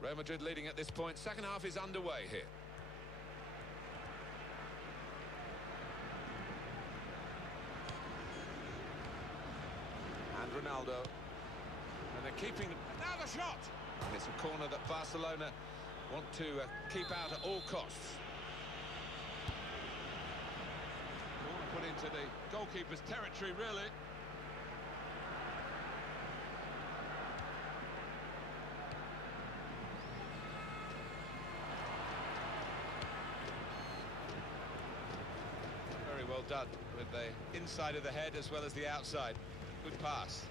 Real Madrid leading at this point. Second half is underway here. And Ronaldo. And they're keeping... Now the shot! And it's a corner that Barcelona want to keep out at all costs. Corner put into the goalkeeper's territory, really. Very well done with the inside of the head as well as the outside. Good pass.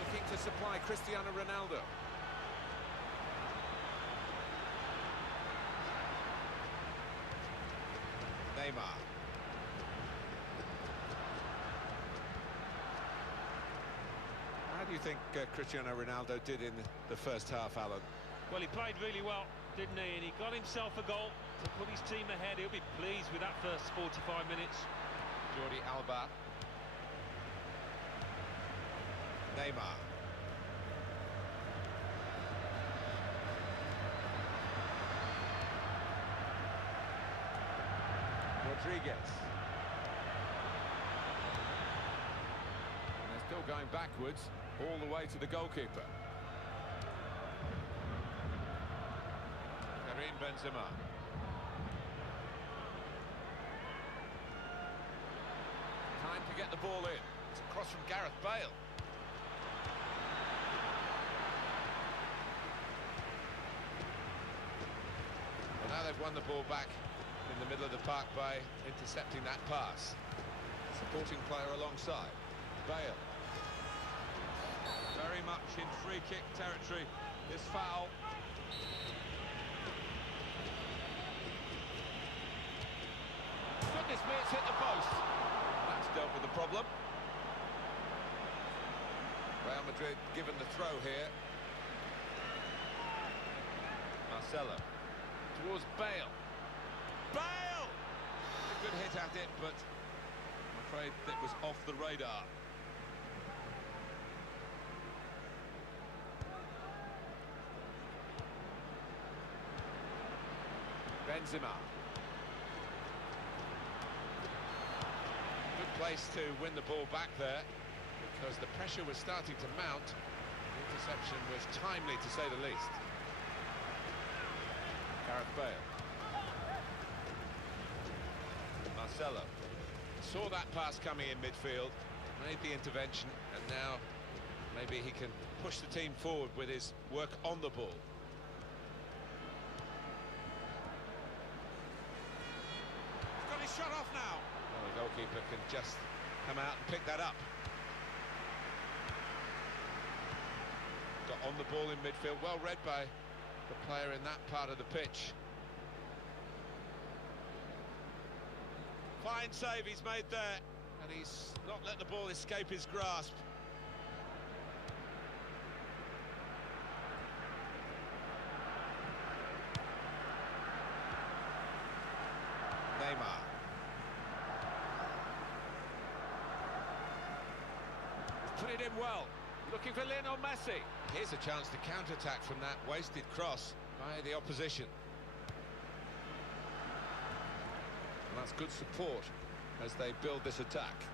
Looking to supply Cristiano Ronaldo. Neymar. How do you think Cristiano Ronaldo did in the first half, Alan? Well, he played really well, didn't he? And he got himself a goal to put his team ahead. He'll be pleased with that first 45 minutes. Jordi Alba. Neymar. Rodriguez. And they're still going backwards all the way to the goalkeeper. Karim Benzema. Time to get the ball in. It's a cross from Gareth Bale. Well, now they've won the ball back in the middle of the park by intercepting that pass. Supporting player alongside. Bale. Very much in free kick territory, this foul. Goodness me, it's hit the post. That's dealt with the problem. Real Madrid given the throw here. Marcelo. Towards Bale. Bale! A good hit at it, but I'm afraid it was off the radar. Benzema. Good place to win the ball back there, because the pressure was starting to mount. The interception was timely, to say the least. Gareth Bale. Marcelo. Saw that pass coming in midfield, made the intervention, and now maybe he can push the team forward with his work on the ball. He's got his shot off now. Well, the goalkeeper can just come out and pick that up. Got on the ball in midfield, well read by the player in that part of the pitch. Fine save he's made there, and he's not let the ball escape his grasp. Neymar. Put it in well. Looking for Lionel Messi. Here's a chance to counter-attack from that wasted cross by the opposition. And that's good support as they build this attack.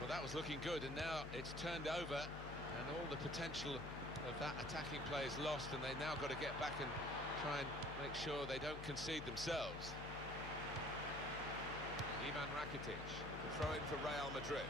Well, that was looking good, and now it's turned over, and all the potential of that attacking play is lost, and they now got to get back and try and make sure they don't concede themselves. Ivan Rakitic, the throw-in for Real Madrid.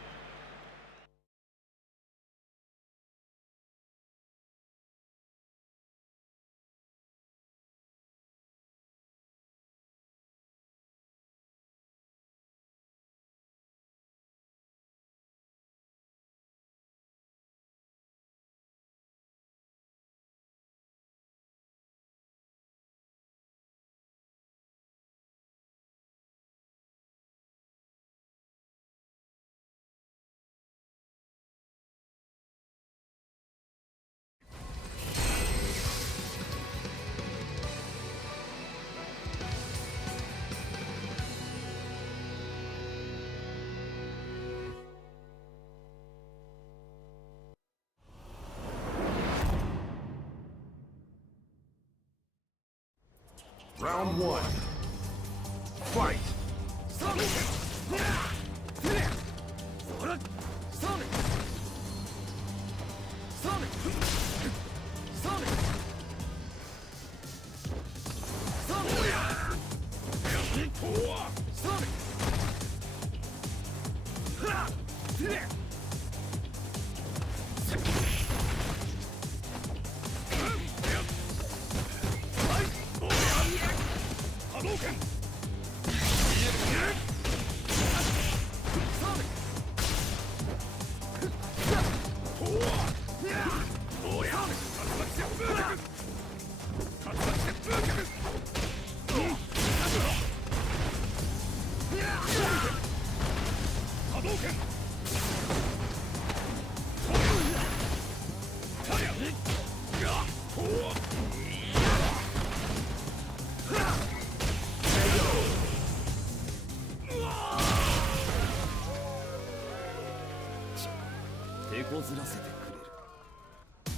Round one. Fight!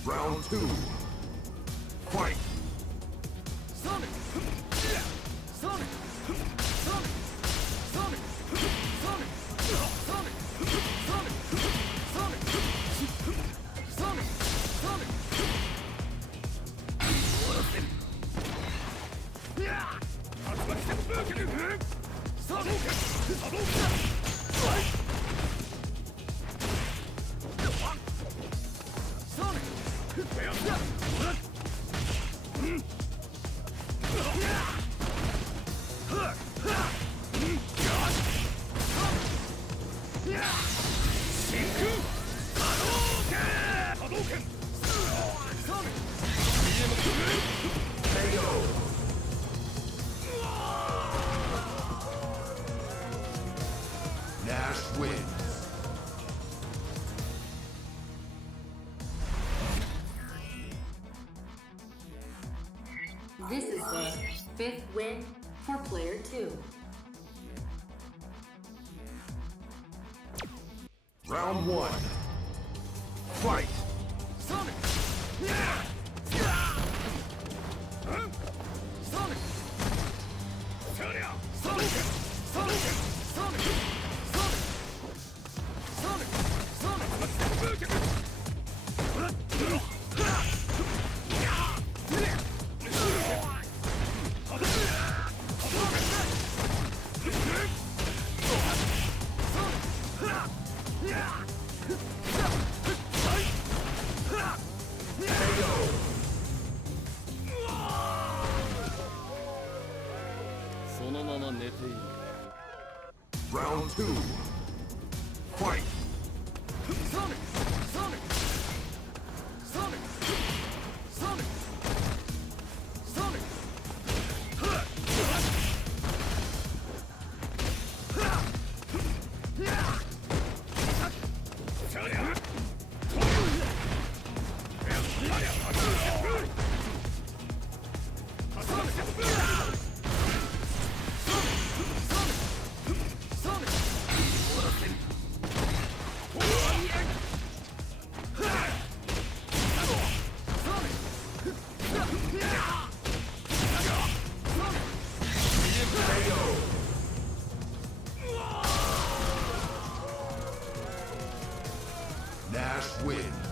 Round two. Fight! Sonic! Sonic! Sonic! Sonic! Nash wins. This is the 5th win for player 2. Round 1. Fight! Sonic! Round 2. Fight! Sonic! Sonic! Sonic! Sonic! Sonic! Nash wins.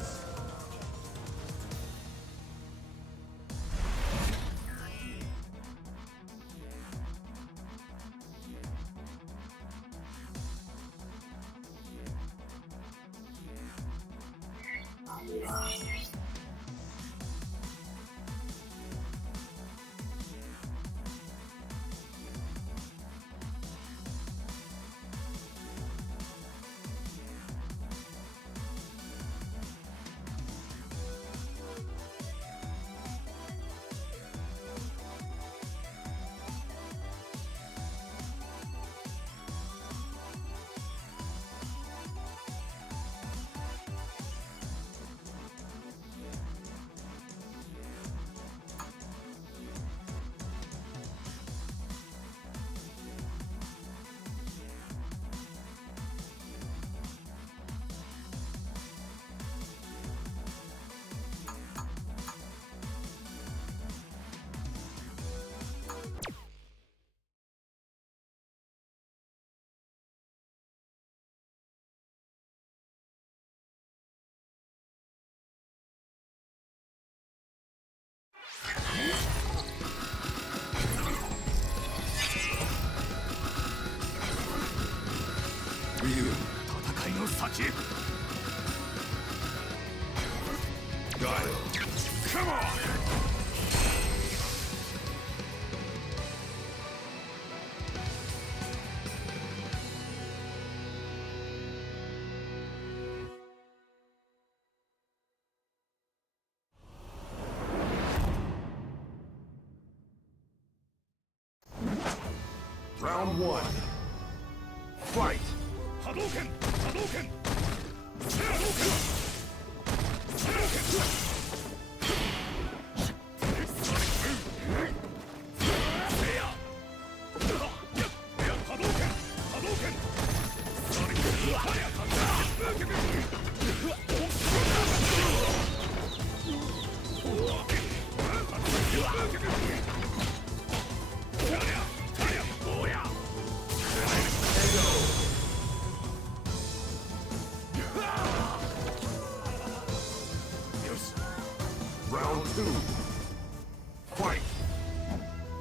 Ryu, 戦いの先へ。Got it. Come on! Round 1. Fight! Hadouken! Hadouken! Hadouken! Hadouken! Round 2. Fight!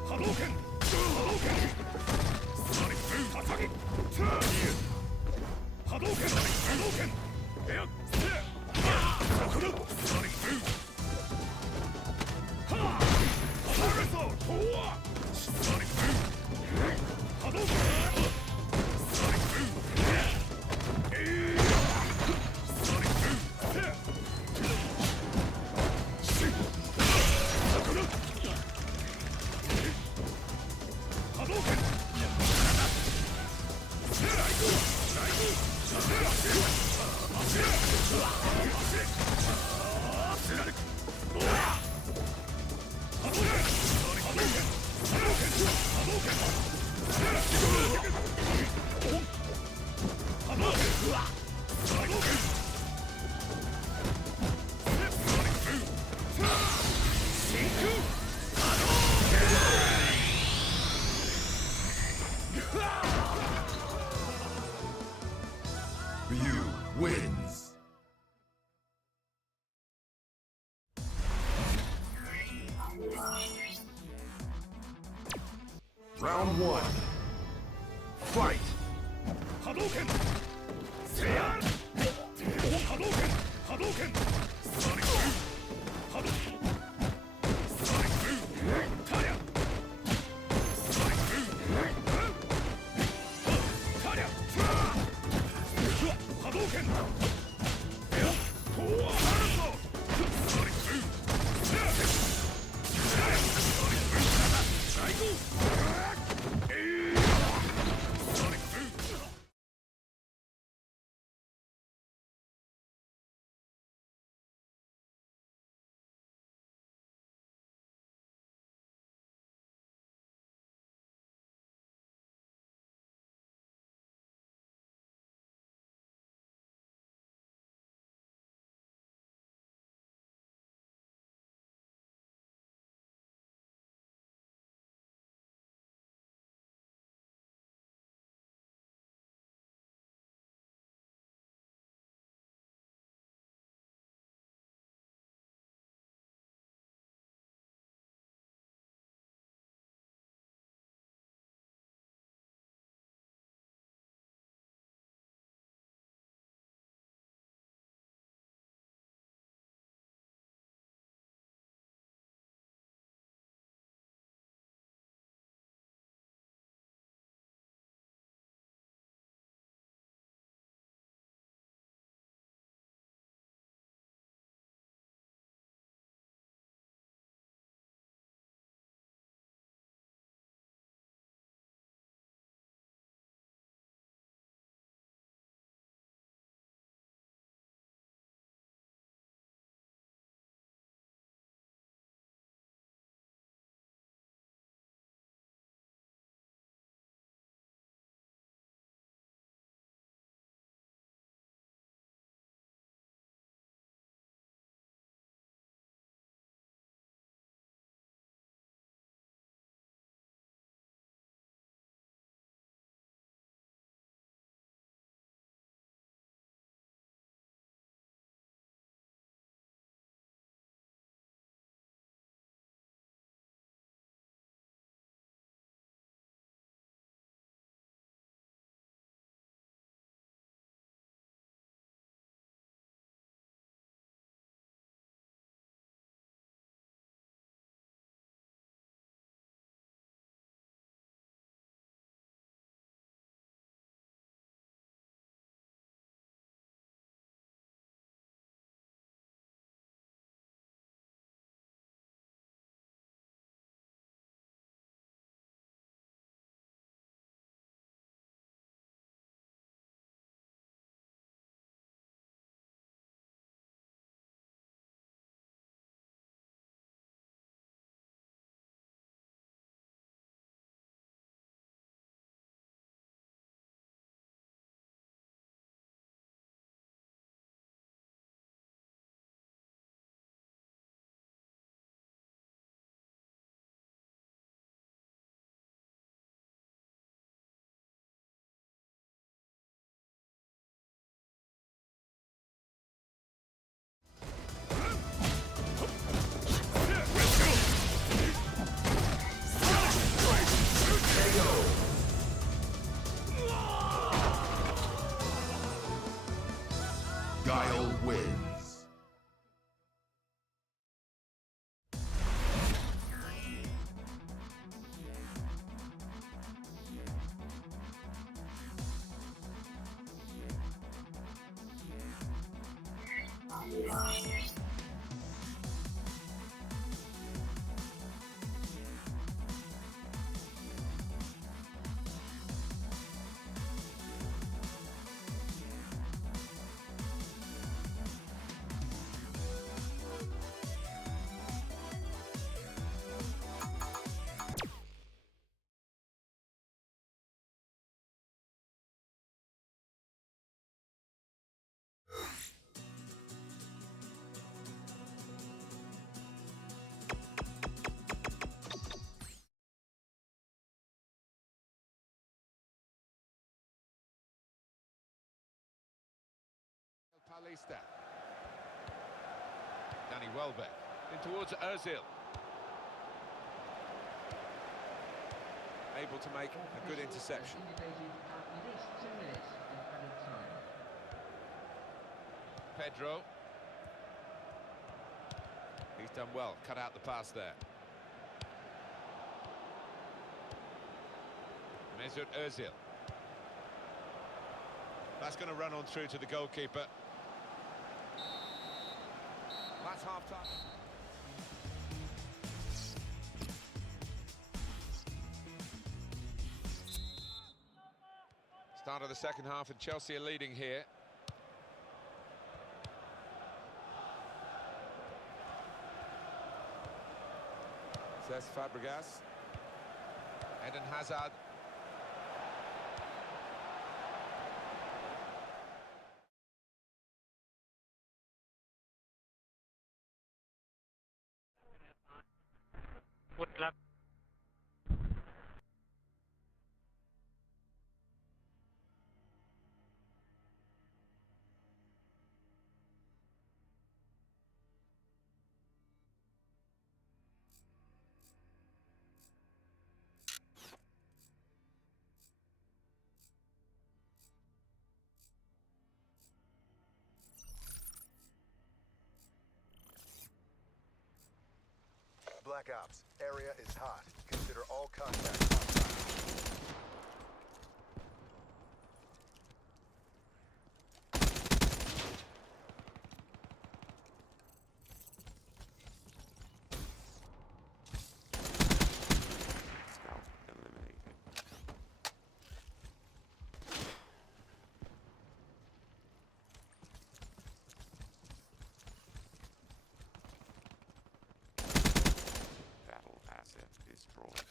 Hadouken! Hadouken! Sonic Boom! Attack! Hadouken! Hadouken! Sonic Boom! Round one. Fight! Hadouken! Seiya! Hadouken! Hadouken! Sonic Boom! Hadouken! Sonic Boom! Tarya! Sonic Boom! Tarya! Hadouken! Naruto! Sonic Boom! Sonic Boom! Triangle! Sonic Boom! Guile wins. Paulista. Danny Welbeck in towards Ozil. able to make a good interception. Indicated at least 2 minutes of added time. Pedro. He's done well, cut out the pass there. Mesut Özil. That's going to run on through to the goalkeeper. That's half-time. Start of the second half and Chelsea are leading here. Cesc Fabregas. Eden Hazard. Good luck. Black Ops. Area is hot. Consider all contact hostile. Scout eliminated. Battle asset destroyed.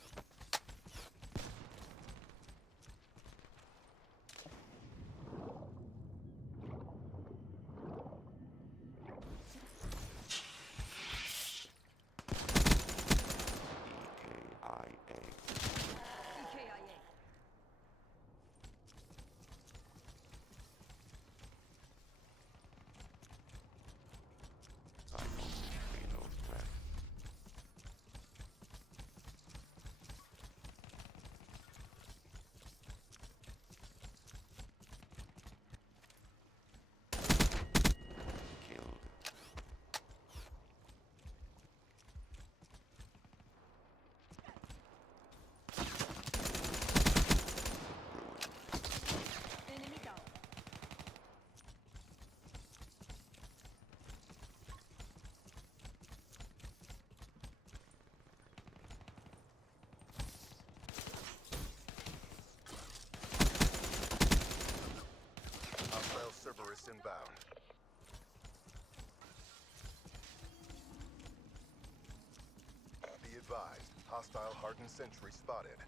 EKIA. Cycle payload threat. Killed. Enemy down. Hostile Cerberus inbound. Be advised. Hostile hardened sentry spotted.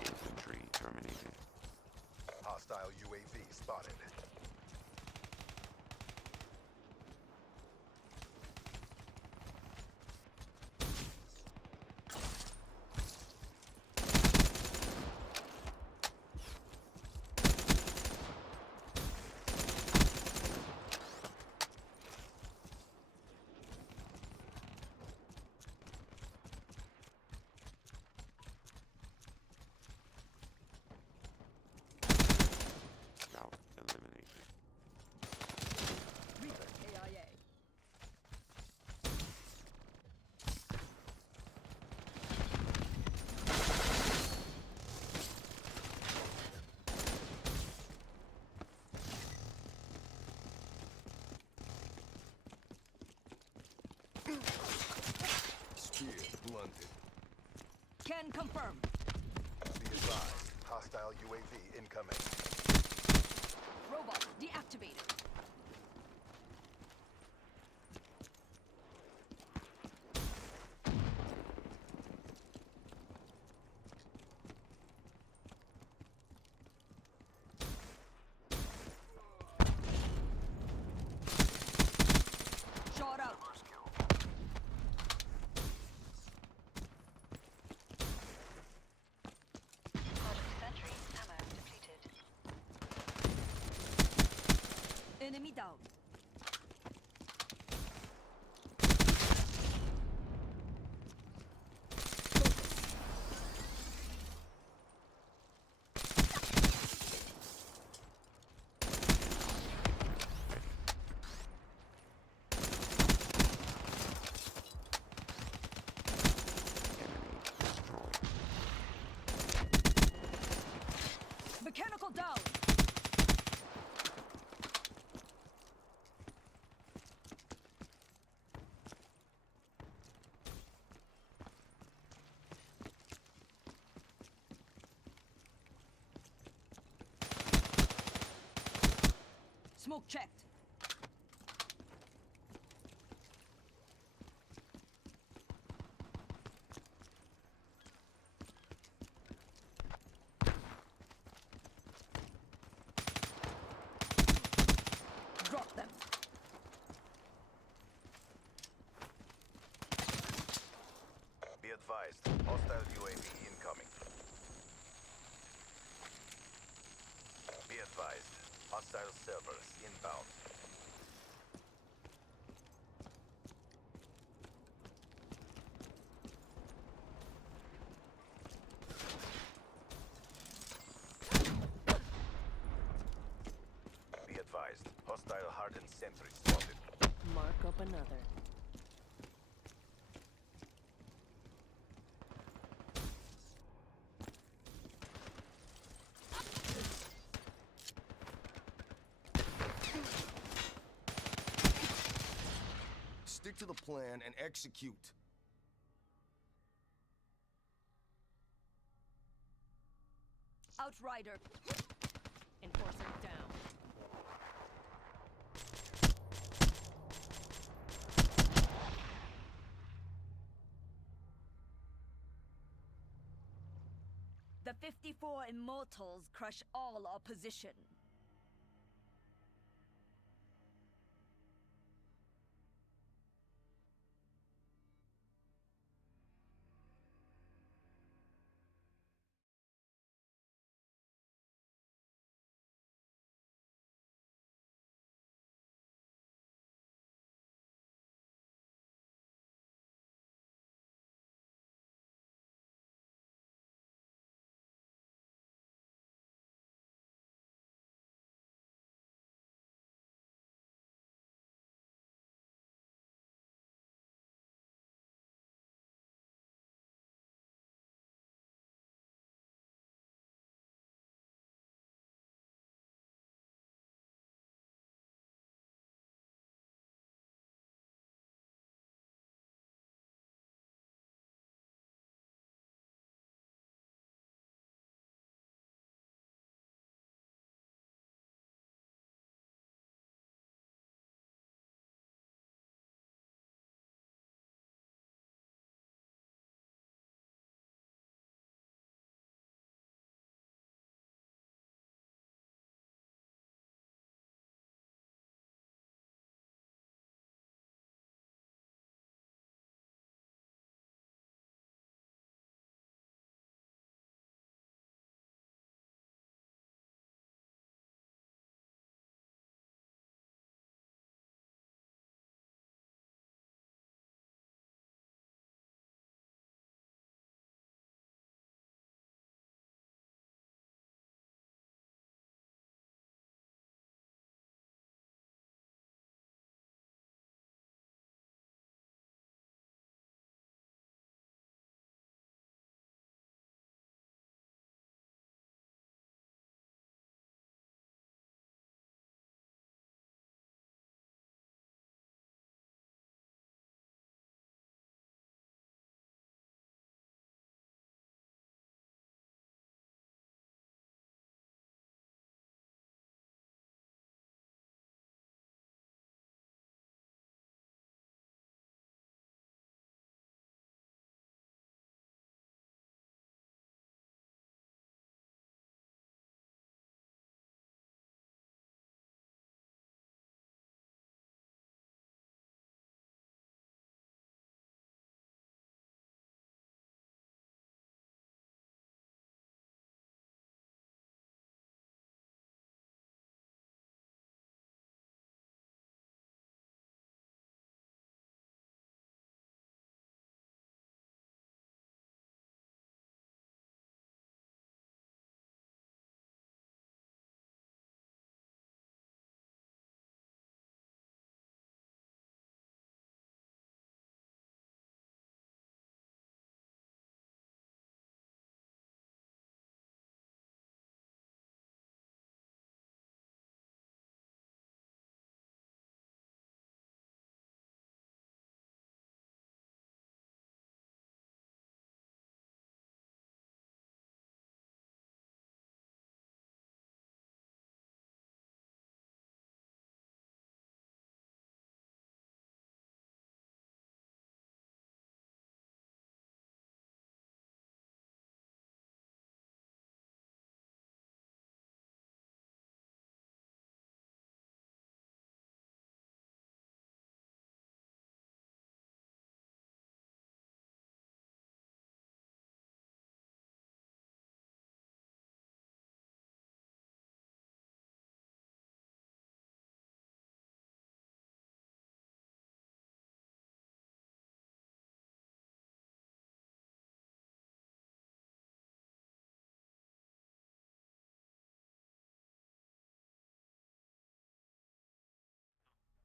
Infantry terminated. Hostile UAV spotted. Scout eliminated. Reaper KIA. Spear blunted. Can confirm. Be advised. Hostile UAV incoming. Robot deactivated. Shot out. Enemy down. Smoke checked. Drop them. Be advised, hostile UAV incoming. Be advised, hostile servers inbound. Be advised, hostile hardened sentry spotted. Mark up another. Stick to the plan and execute. Outrider. Enforcer down. The 54 Immortals crush all opposition.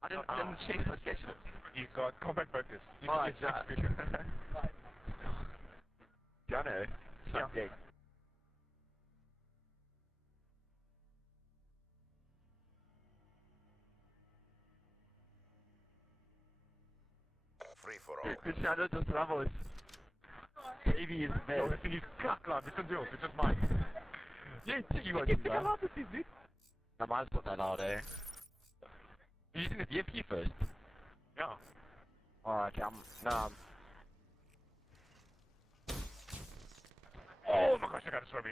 I didn't check the schedule. You've got combat focus. You Oh, can it's get that. execution. Jono. Something. Free for all. Cristiano just travels. Baby is No, there. das finde ich klar, das sind Jungs, das ist mein. Yeah, you want to know. Das ist nicht. My mind's put that out, eh? You're using the DFP first? Ja. Oh, okay, nah. Oh my gosh, I got a swim.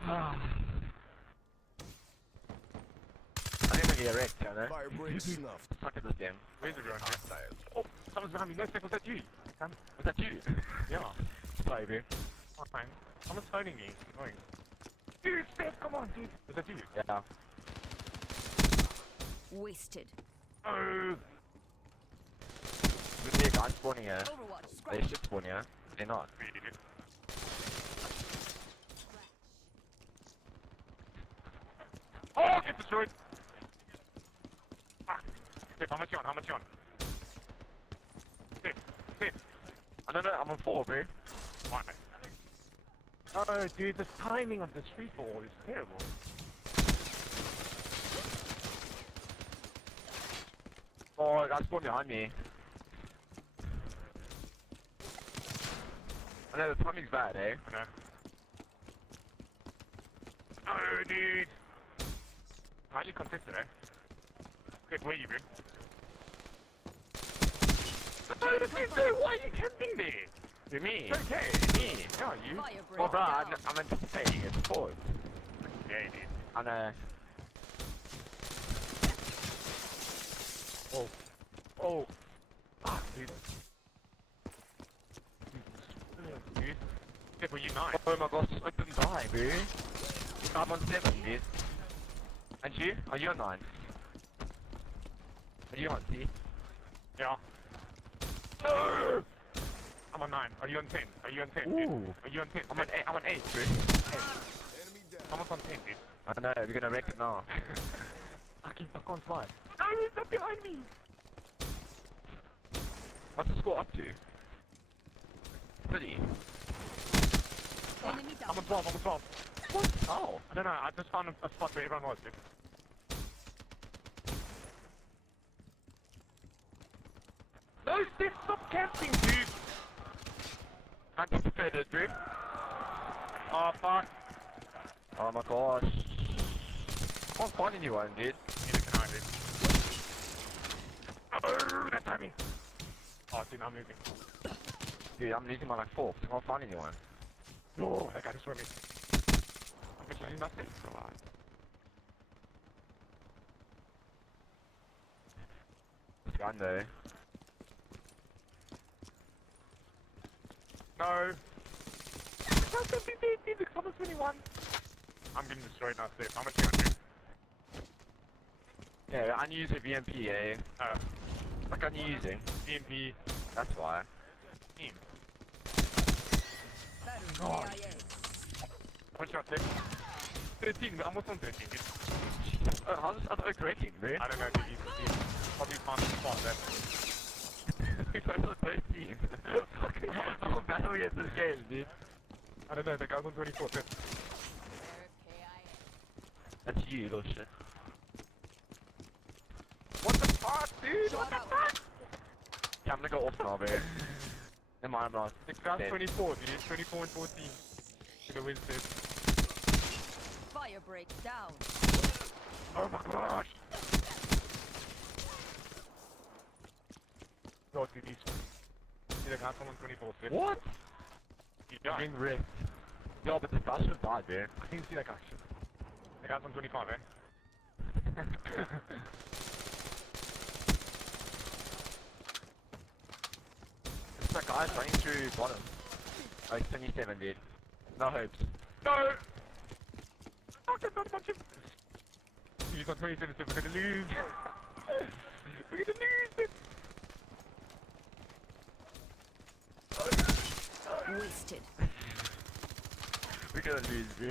I didn't get wrecked, Jono. Fire break snuffed. Suck at this game. Where's the drone? Hostiles. Oh, someone's behind me. No, was that you? Was that you? Yeah. Sorry, bro. Fine. Someone's phoning me. Annoying. Dude, Steph, come on, dude. Was that you? Yeah. Wasted. Oh. There's a guy spawning here. Overwatch. They should spawn here. They're not. Oh, get destroyed. Fuck. Steph, how much you on? How much you on? Steph. I don't know, I'm on 4, bro. Fine. Oh, dude, the timing of this free fall is terrible. Oh, I got spawned behind me. I know, the timing's bad, eh? I know. Oh, dude. Highly contested, eh? Good, where you been? Why are you camping there? To me. It's okay. Me. Yeah, you. Well, bro, I'm anticipating it forward. Yeah, you did. I know. Oh. Oh. Fuck, dude. Dude. Step, were you 9? Oh my gosh, I couldn't die, bro. I'm on 7, dude. And you? Are you on 9? Are you on C? Yeah. No! I'm on 9. Are you on 10? Are you on 10? Dude? Ooh. Are you on 10? I'm on 8, bro. Enemy down. Someone's on 10, dude. I know, we're gonna wreck it now. I can't fly. No, he's not behind me! What's the score up to? 30. I'm on 12, I'm on 12. What? Oh. I don't know, I just found a spot where everyone was, dude. No, Steph, stop camping, dude! Anticipated, dude. Oh, fuck. Oh my gosh. I can't find anyone, dude. Neither can I, dude. Oh, that timing. Oh, dude, I'm moving. Dude, I'm losing my like 4th. I can't find anyone. No, that guy just swimming. I'm actually nothing. This gun though. No. Someone's 21. I'm getting destroyed now, Steph. How much you on, dude? Yeah, I use a VMP, eh? What gun you using? BMP. That's why. Team. Oh. How much you on, Steph? 13, I'm almost on 13, dude. Oh, how's this other correcting, bro? I don't know, dude. He's probably found the spot there. He's on 13. I'm a battle against this game, dude. I don't know, the guy's on 24, dude. That's you, little shit. What the fuck, dude? What the fuck? Yeah, I'm gonna go off now, bro. Never mind, bro. The guy's Dead. 24, dude. 24 and 14. Gonna win, Steph. Fire break down. Oh my gosh. Oh, dude, he's... See the guy's on 24, Steph. What? Yeah. I'm being wrecked. Yo, but the guy should have died, bro. I didn't see that guy. Shit. The guy's on 25, eh? It's that guy's running through bottom. Oh, he's 27, dude. No hopes. No! Fuck, I don't punch him! He's on 27, so we're gonna lose! We're gonna lose! Wasted. We're gonna lose, bro.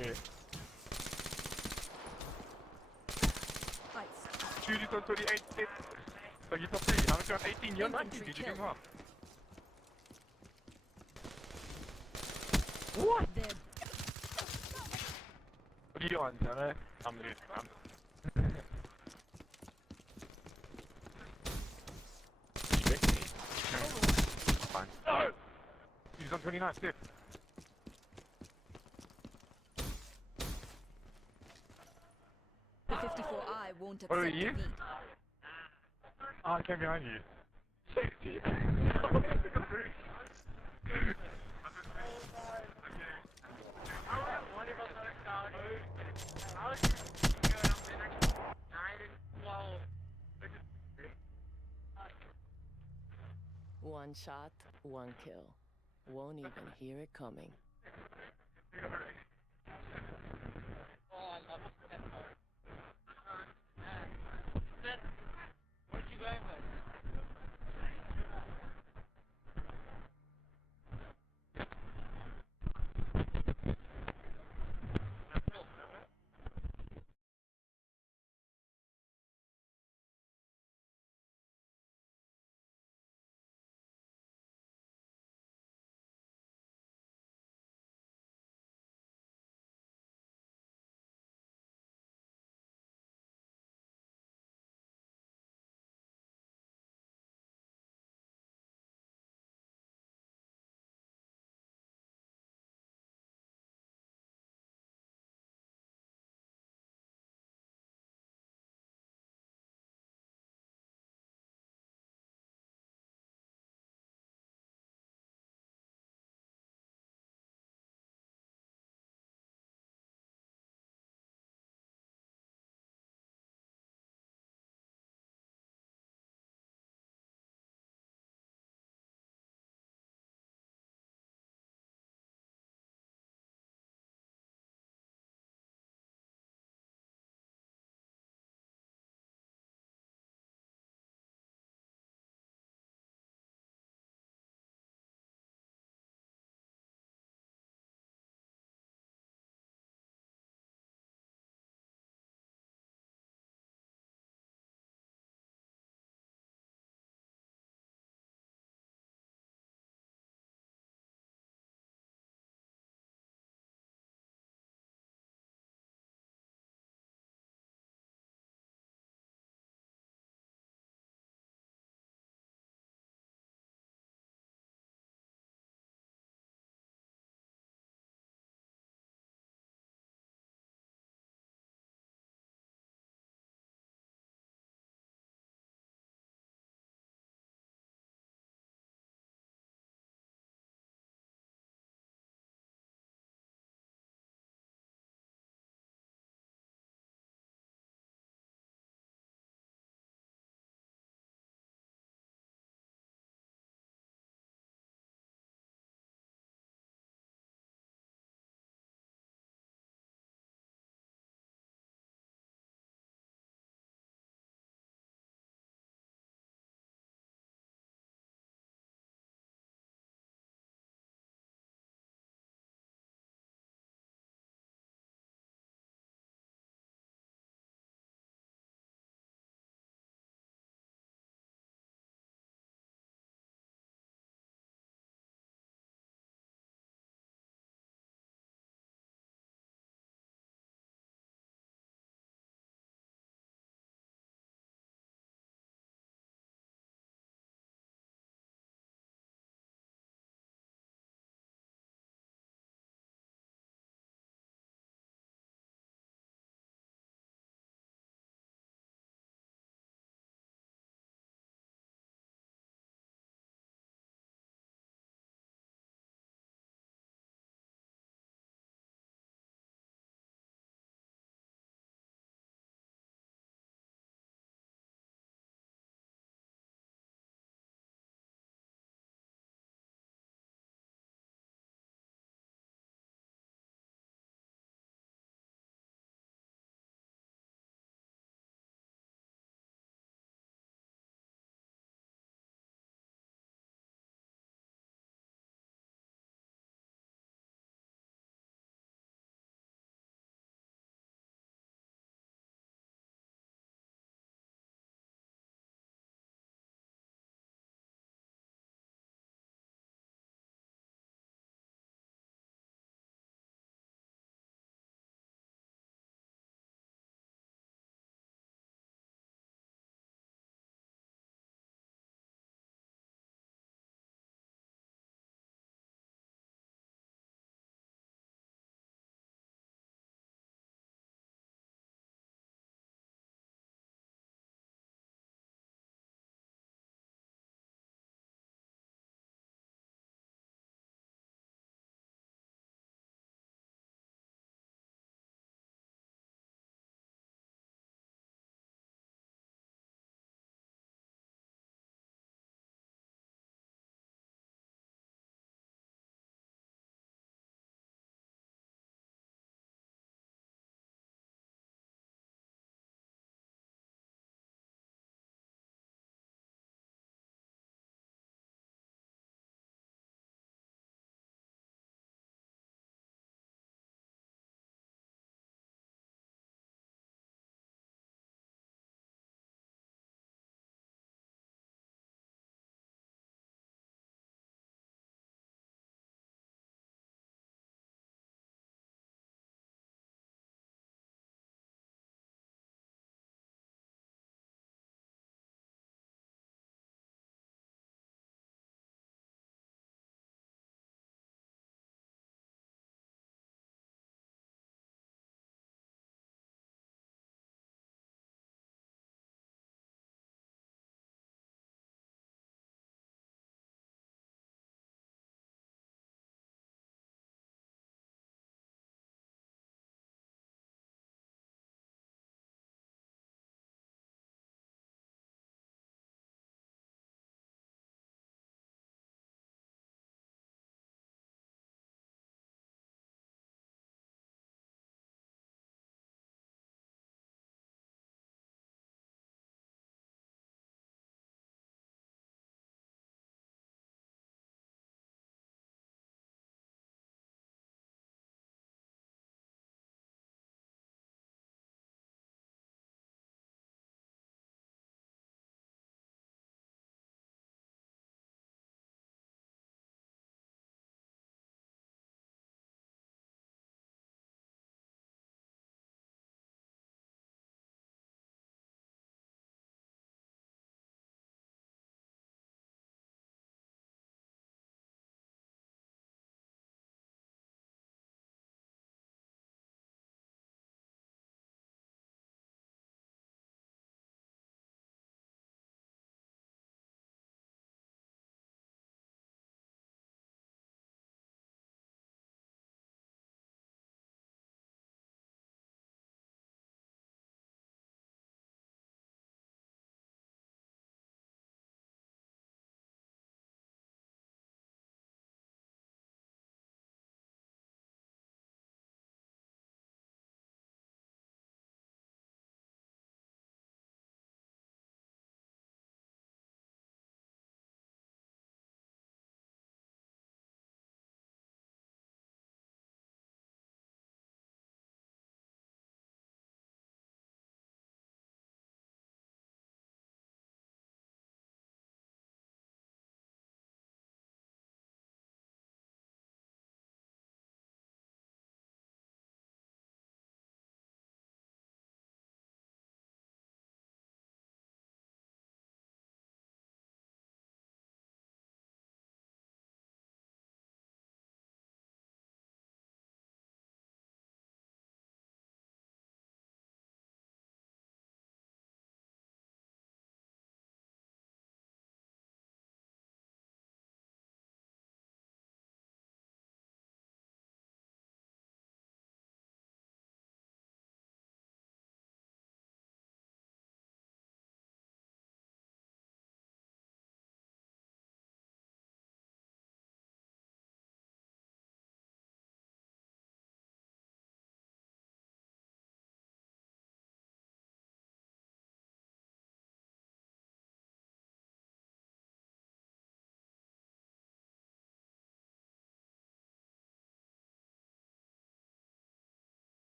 shoot is on 28 steps. So you're top 3. How much you on 18? You're 19. Did you do half? What? What are you on, Tano? I'm losing. Fine. No! He's on 29 steps. The 54I won't accept What are you? defeat. Oh, I came behind you. 60. One shot, one kill. Won't even hear it coming.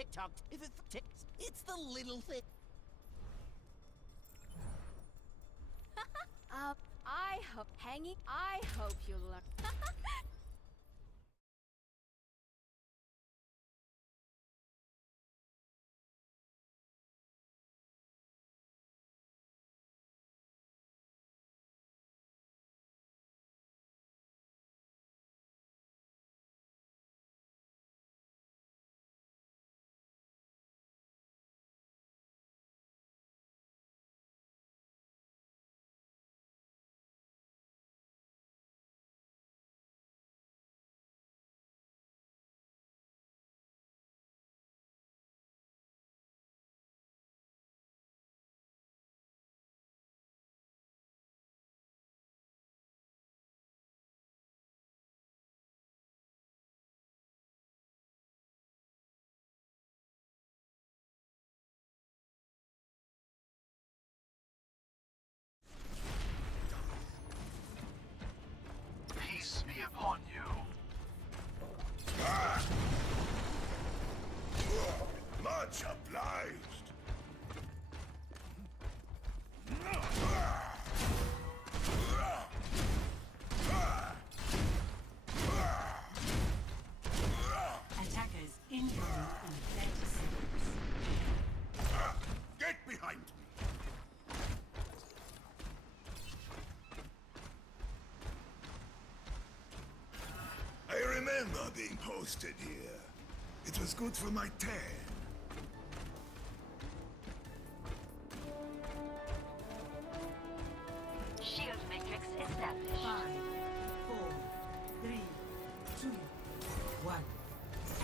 TikTok. If it's the little thing. I hope you look. Peace be upon you. Much obliged. Attackers incoming in 30 seconds. Get behind me. I remember being posted here. It was good for my tan. Shield matrix established. 5, 4, 3, 2, 1.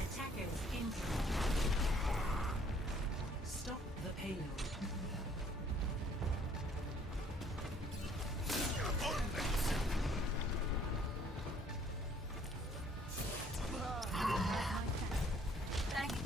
Attackers incoming. Stop the payload. Thank you.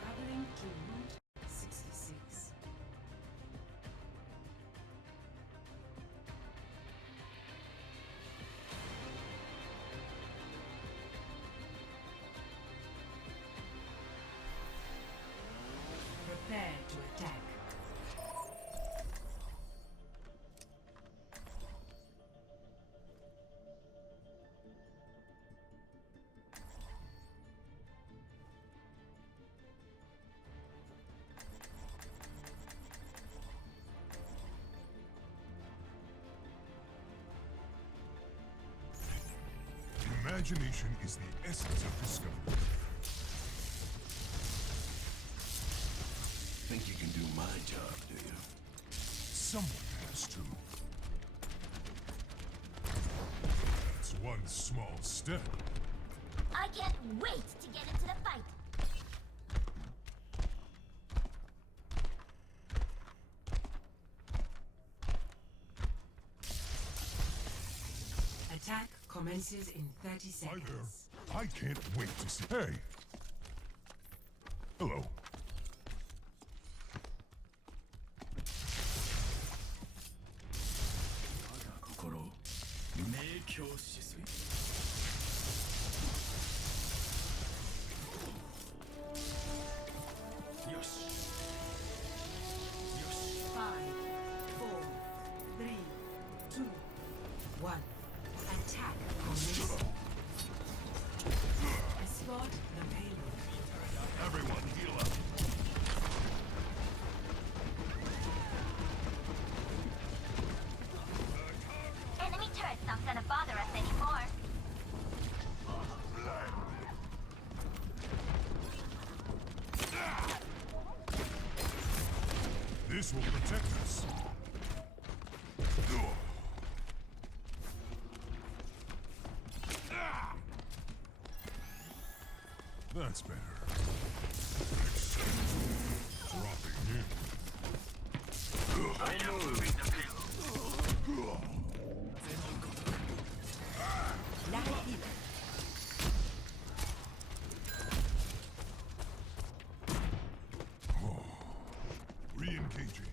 Traveling to Route 66. Prepare to attack. Imagination is the essence of discovery. Think you can do my job, do you? Someone has to. That's one small step. I can't wait to get into the fight. Attack commences in 30 seconds. Hi there. I can't wait to see. Hey. Hello. Five, 4, 3, 2, 1. Attack commences. Escort the payload. Everyone heal up. Enemy turret's not gonna bother us anymore. This will protect us. The That's better. Dropping in. I am moving the payload. Re-engaging.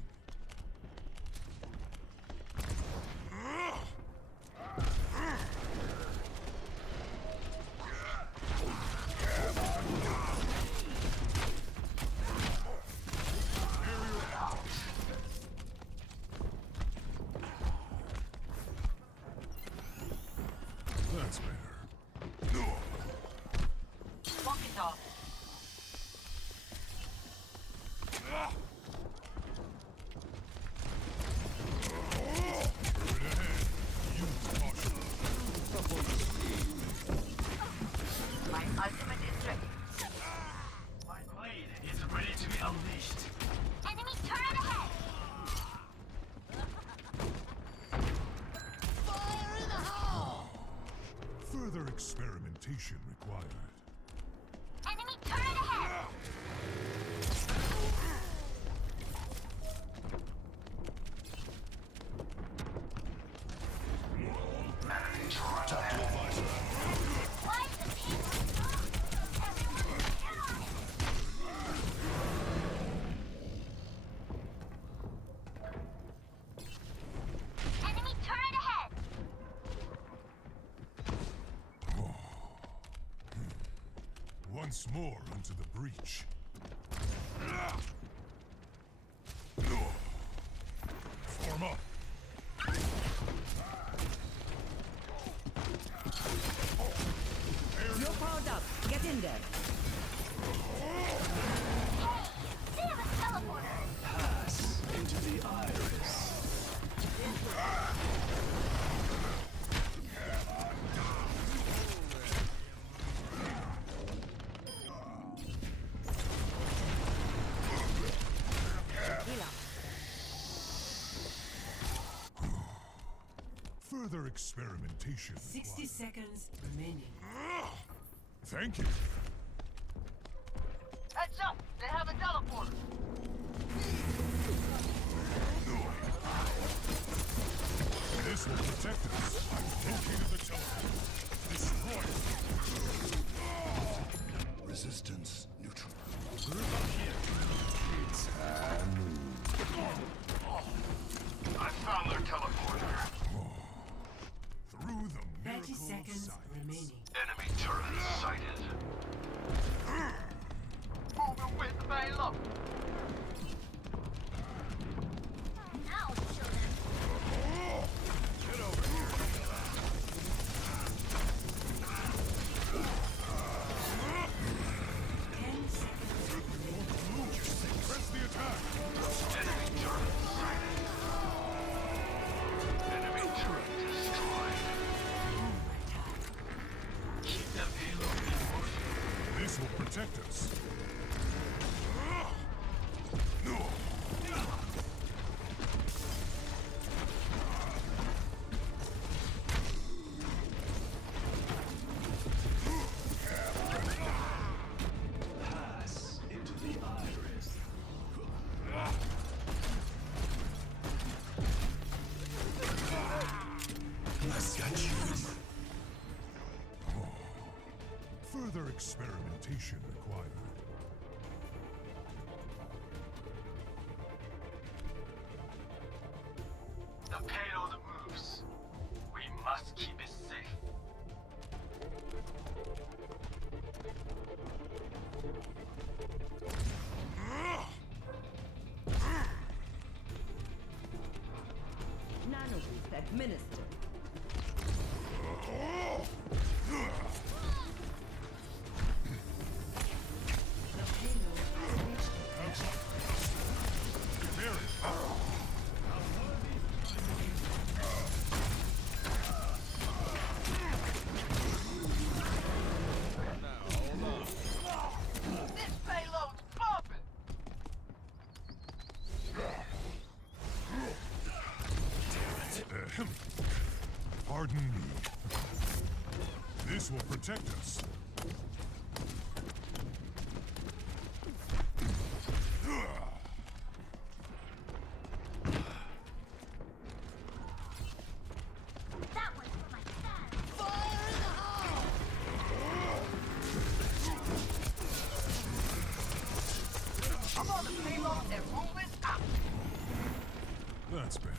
That's better. Walk it off. My ultimate is ready. My blade is ready to be unleashed. Enemy turret ahead. Fire in the hole. Further experimentation required. Enemy turret ahead. Why is the team so everyone enemy turret ahead. Once more into the breach. Form up. You're powered up. Get in there. They have a teleporter. Pass into the iris. Further experimentation 60 seconds remaining. Thank you. Heads up. They have a teleporter. This will protect us. I've located the teleporter. Destroy it. Resistance neutral. Group up here. It's a move. I found their teleporter. Through the 30 miracle seconds of science. remaining. Enemy turret sighted. Moving with the payload. Now show them. Get over here. Press the attack. Enemy turret sighted. Enemy turret destroyed. Keep the payload in motion. This will protect us. Pass into the iris. I got you. Further experimentation required. The payload moves. We must keep it safe. Nanoboost administered. The payload has reached This payload's bumping. Pardon me. This will protect us. That's better.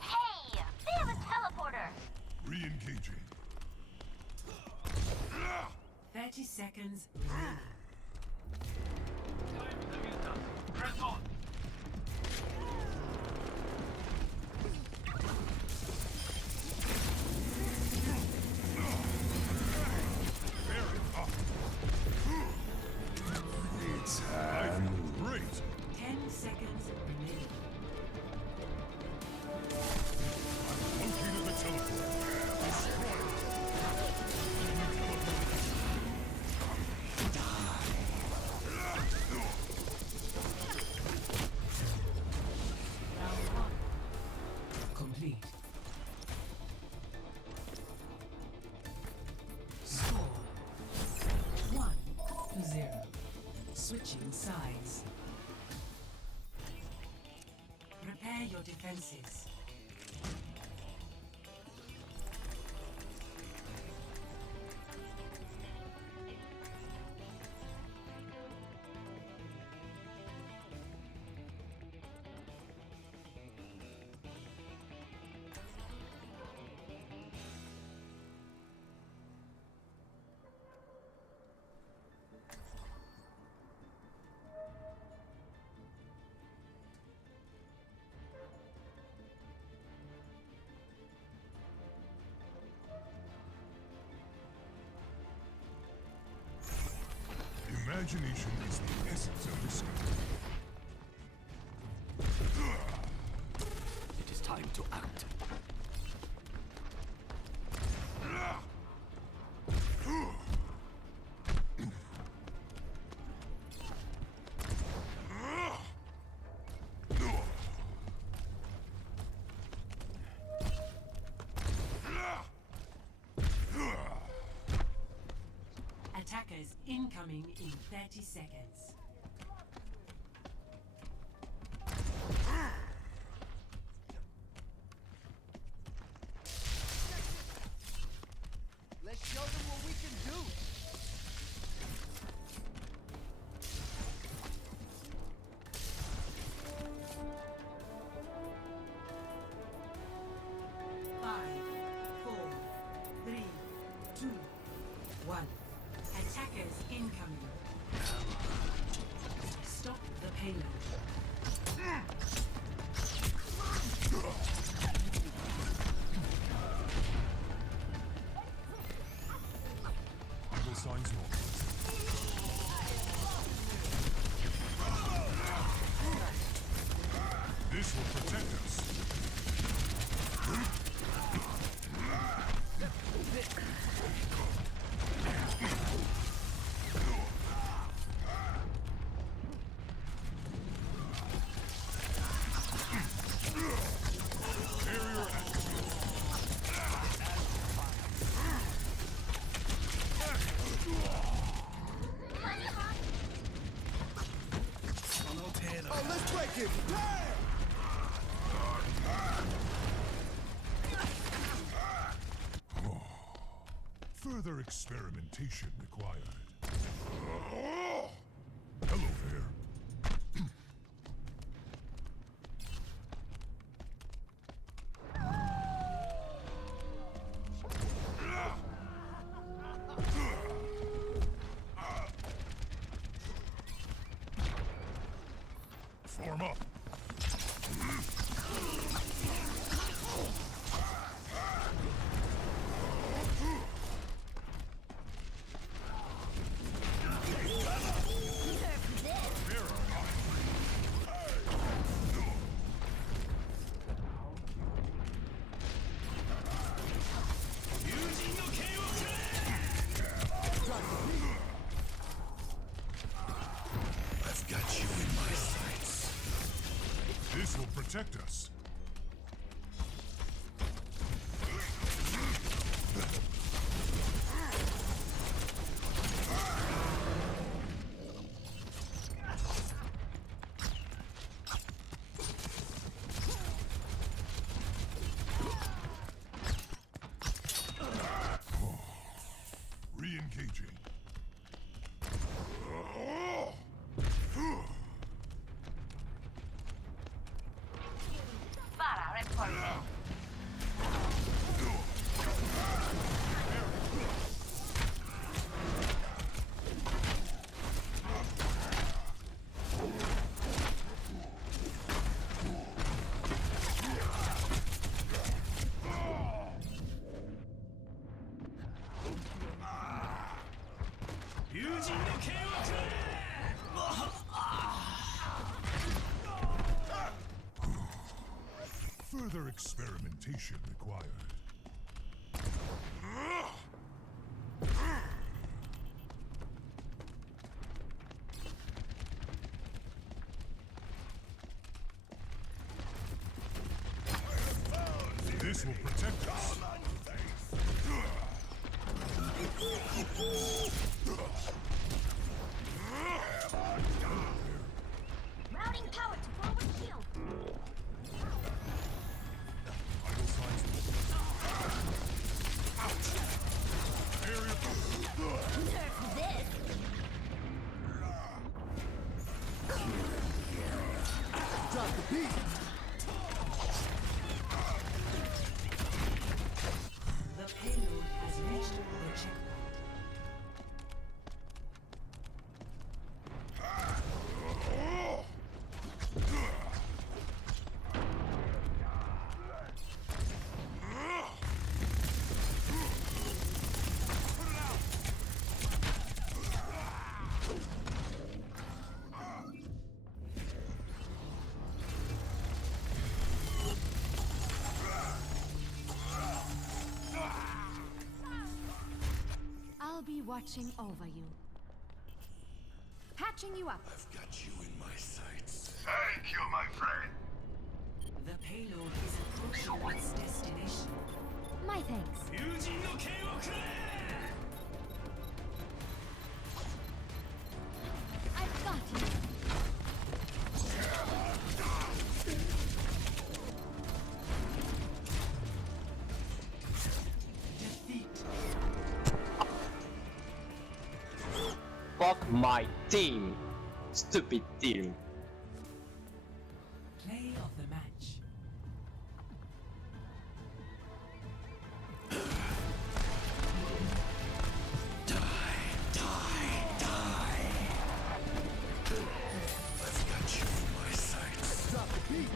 Hey! They have a teleporter! Re-engaging. 30 seconds remaining. Press on. It's great. 10 seconds remaining. Located the teleport. Destroy it. Round 1. Complete. Score 1-0. Switching sides. Prepare your defenses. Imagination is the essence of discovery. It is time to act. Attackers incoming in 30 seconds. Let's show them what we can do. Five, 4, 3, 2, 1. Attackers incoming. Stop the payload. Vital signs normal. This will protect us. Oh, let's break it! Further experimentation required. Hello there. Form up. Further experimentation required. This will protect us. Routing power to forward shield. Nerf this. Drop the beat. The payload has reached the checkpoint. I'll be watching over you. Patching you up. I've got you in my sights. Thank you, my friend. The payload is approaching its destination. My thanks. I've got you. Fuck my team. Stupid team. Play of the match. I've got you in my sights. Drop the beat.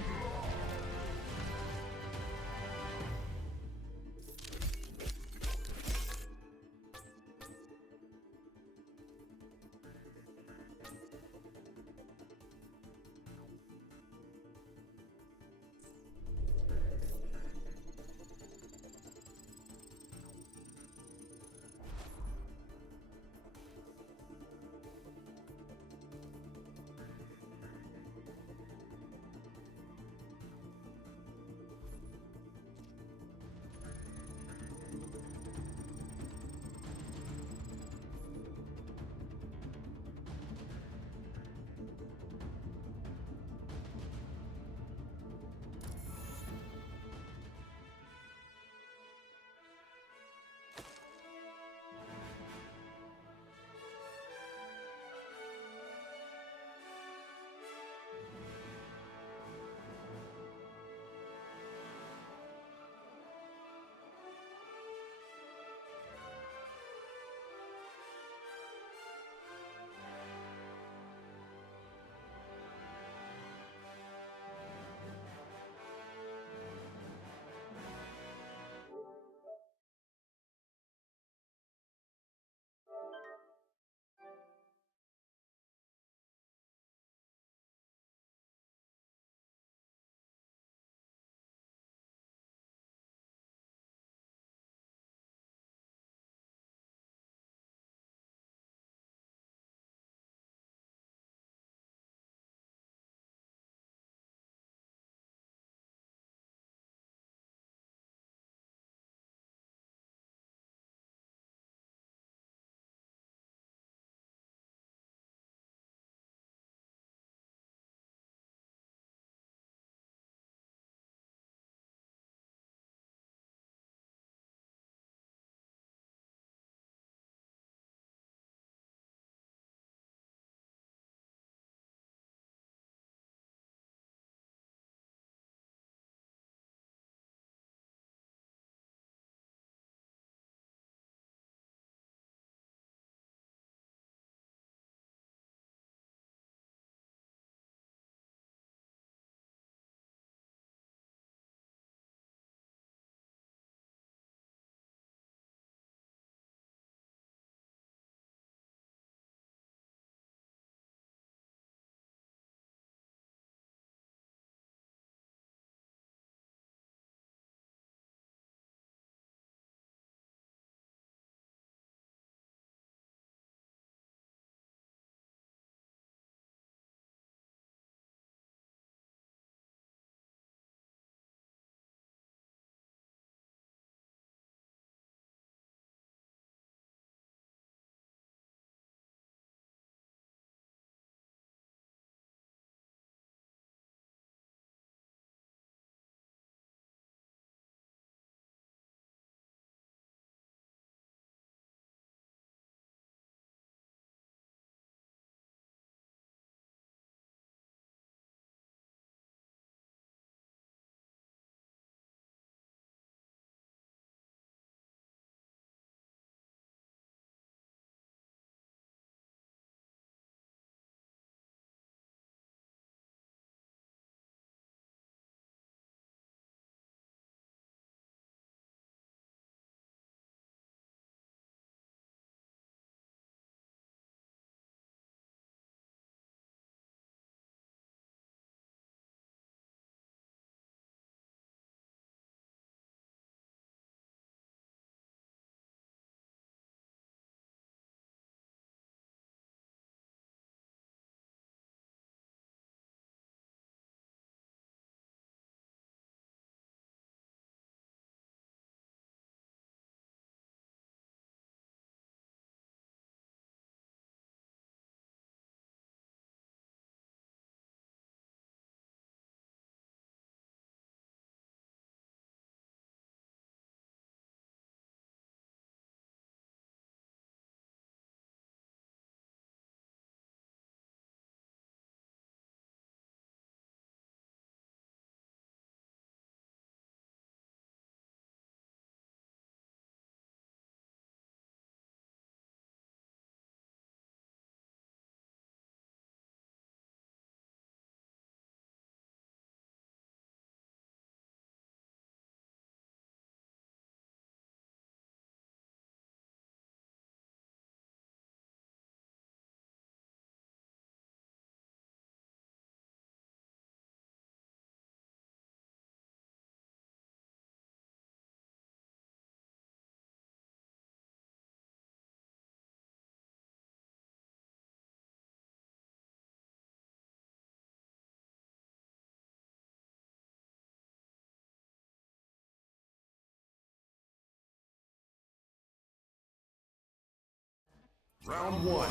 Round one.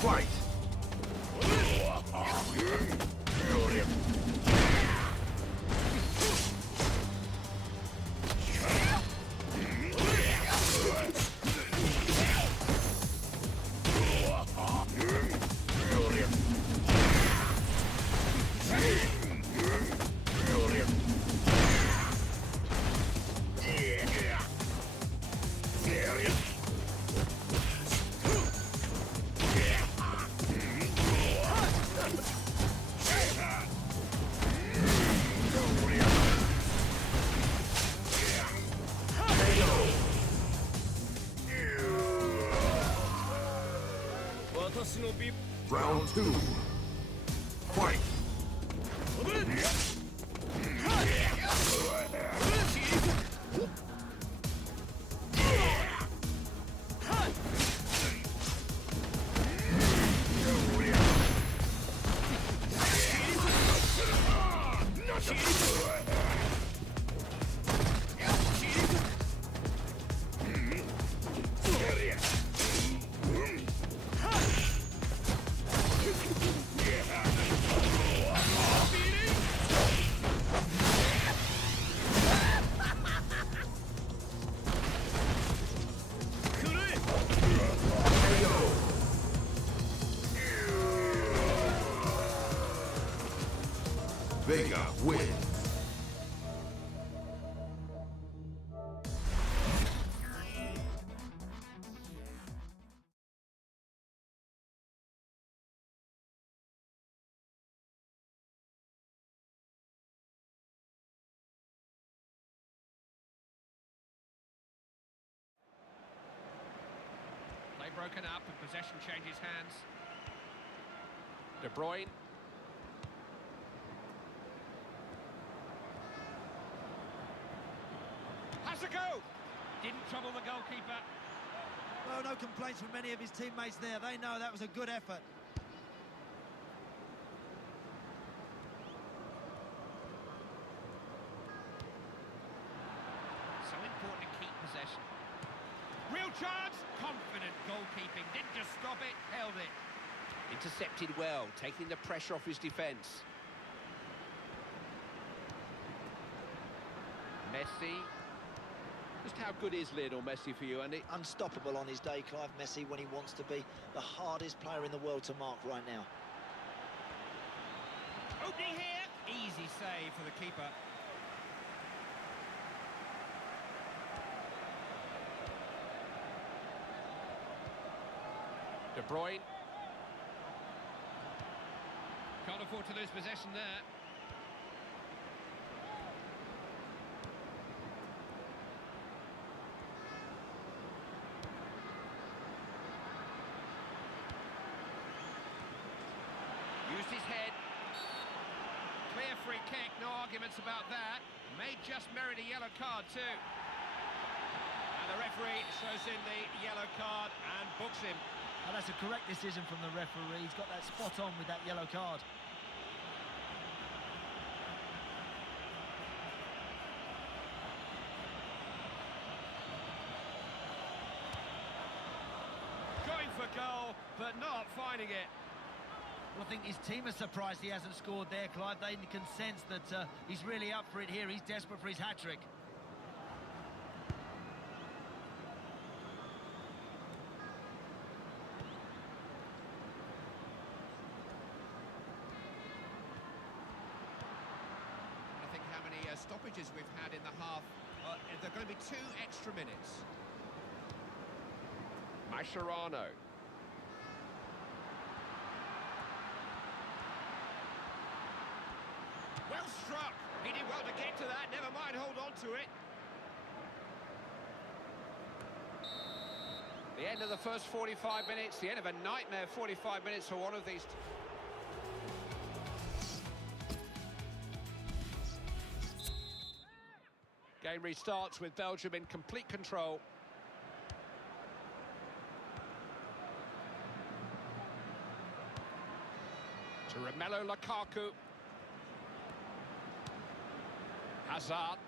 Fight! Round two. Fight! Vega wins. Play broken up and possession changes hands. De Bruyne. Has a go! Didn't trouble the goalkeeper. Well, no complaints from many of his teammates there. They know that was a good effort. So important to keep possession. Real chance! Confident goalkeeping. Didn't just stop it, held it. Intercepted well, taking the pressure off his defence. Messi. Just how good is Lionel Messi for you, Andy? Unstoppable on his day, Clive. Messi, when he wants to be, the hardest player in the world to mark right now. Opening here. Easy save for the keeper. De Bruyne. Can't afford to lose possession there. Used his head. Clear free kick, no arguments about that. May just merit a yellow card too. And the referee shows him the yellow card and books him. Oh, that's a correct decision from the referee. He's got that spot on with that yellow card. Going for goal, but not finding it. Well, I think his team are surprised he hasn't scored there, Clive. They can sense that he's really up for it here. He's desperate for his hat-trick. I think how many stoppages we've had in the half. There are going to be 2 extra minutes. Mascherano. Well struck. He did well to get to that. Never mind, hold on to it. The end of the first 45 minutes. The end of a nightmare 45 minutes for one of these. Game restarts with Belgium in complete control. To Romelu Lukaku. Hazard.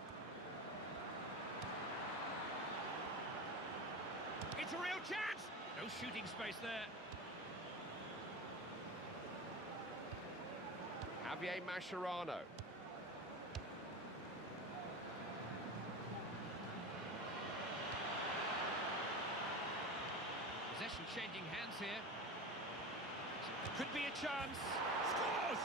It's a real chance! No shooting space there. Javier Mascherano. Possession changing hands here. Could be a chance. Scores!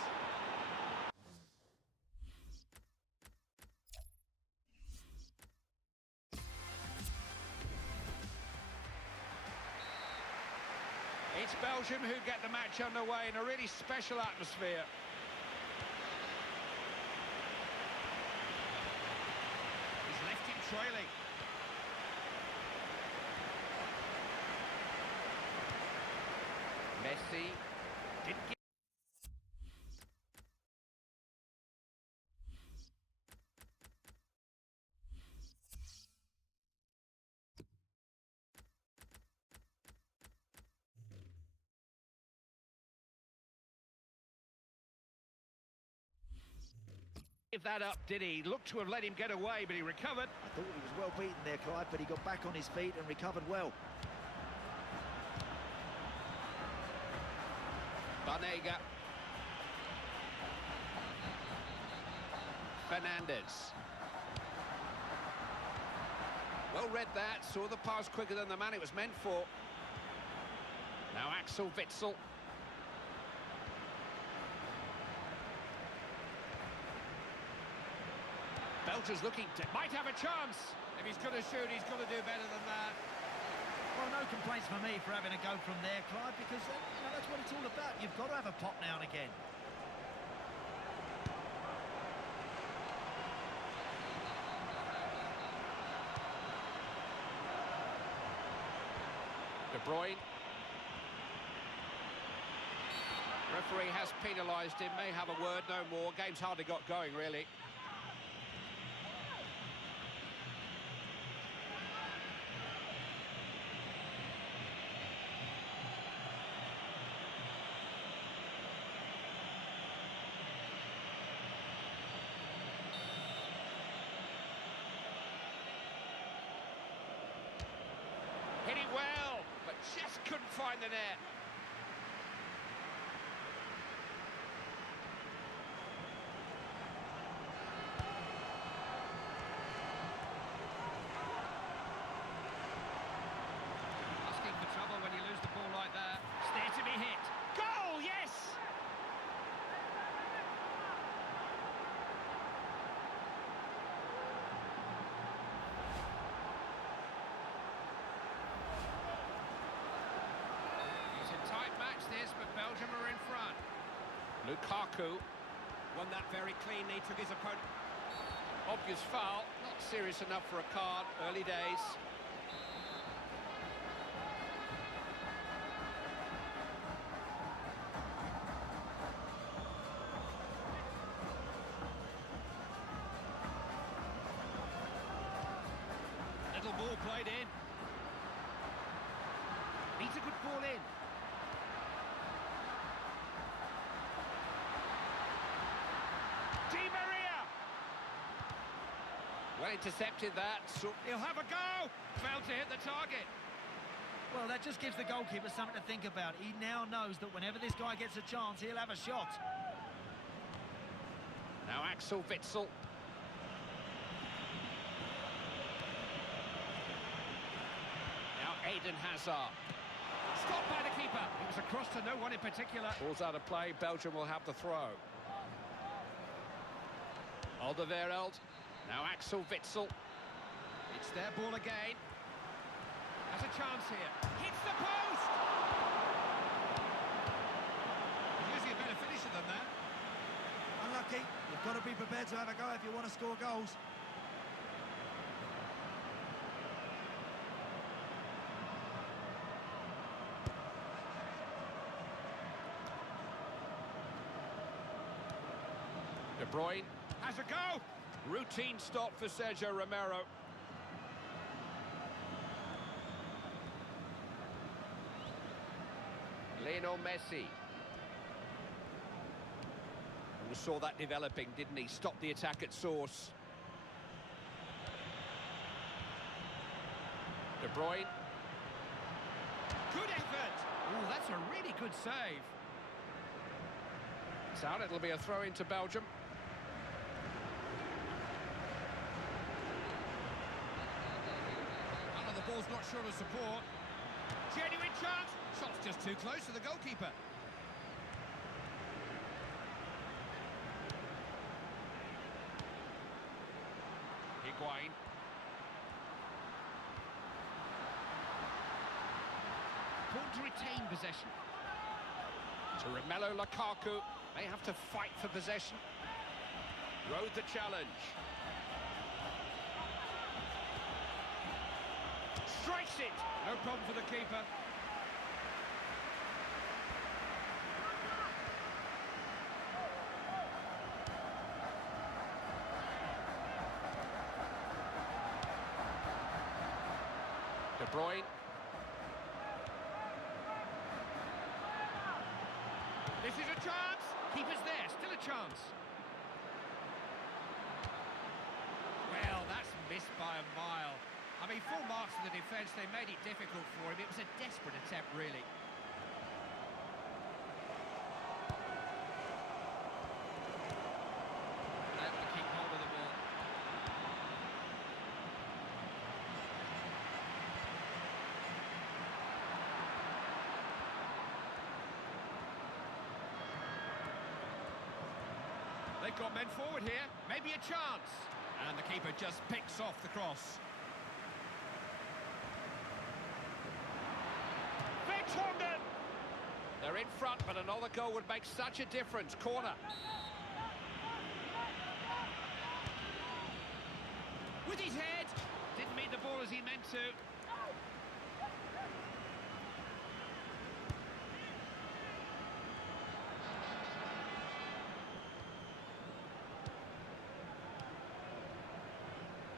It's Belgium who get the match underway in a really special atmosphere. He's left him trailing. Messi didn't get... Give that up, did he? Looked to have let him get away, but he recovered. I thought he was well beaten there, Clive, but he got back on his feet and recovered well. Banega. Fernandez. Well read that, saw the pass quicker than the man it was meant for. Now Axel Witsel. Belcher's looking to... might have a chance. If he's going to shoot, he's got to do better than that. Well, no complaints for me for having a go from there, Clive, because that's what it's all about. You've got to have a pop now and again. De Bruyne. Referee has penalised him, may have a word, no more. Game's hardly got going, really. Hit it well, but just couldn't find the net. Asking for trouble when you lose the ball like that. It's there to be hit. Goal, yes! Tight match this, but Belgium are in front. Lukaku won that very cleanly, took his opponent. Obvious foul, not serious enough for a card, early days. Little ball played in. Needs a good ball in. Well intercepted that, so he'll have a go! Failed to hit the target. Well, that just gives the goalkeeper something to think about. He now knows that whenever this guy gets a chance, he'll have a shot. Now Axel Witsel. Now Eden Hazard. Stopped by the keeper. It was across to no one in particular. Ball's out of play. Belgium will have the throw. Alderweireld. Now Axel Witsel. It's their ball again. Has a chance here. Hits the post! Usually a better finisher than that. Unlucky. You've got to be prepared to have a go if you want to score goals. De Bruyne has a go! Routine stop for Sergio Romero. Lionel Messi. We saw that developing, didn't he? Stopped the attack at source. De Bruyne. Good effort. Oh, that's a really good save. It's out. It'll be a throw into Belgium. The ball's not sure of support. Genuine chance. Shot's just too close to the goalkeeper. Higuain. Ball to retain possession. To Romelu Lukaku. They have to fight for possession. Rode the challenge. Strikes it! No problem for the keeper. De Bruyne. This is a chance! Keeper's there, still a chance. Well, that's missed by a mile. I mean, full marks for the defence, they made it difficult for him. It was a desperate attempt, really. Able to keep hold of the ball. They've got men forward here. Maybe a chance. And the keeper just picks off the cross. They're in front, but another goal would make such a difference. Corner. With his head. Didn't meet the ball as he meant to.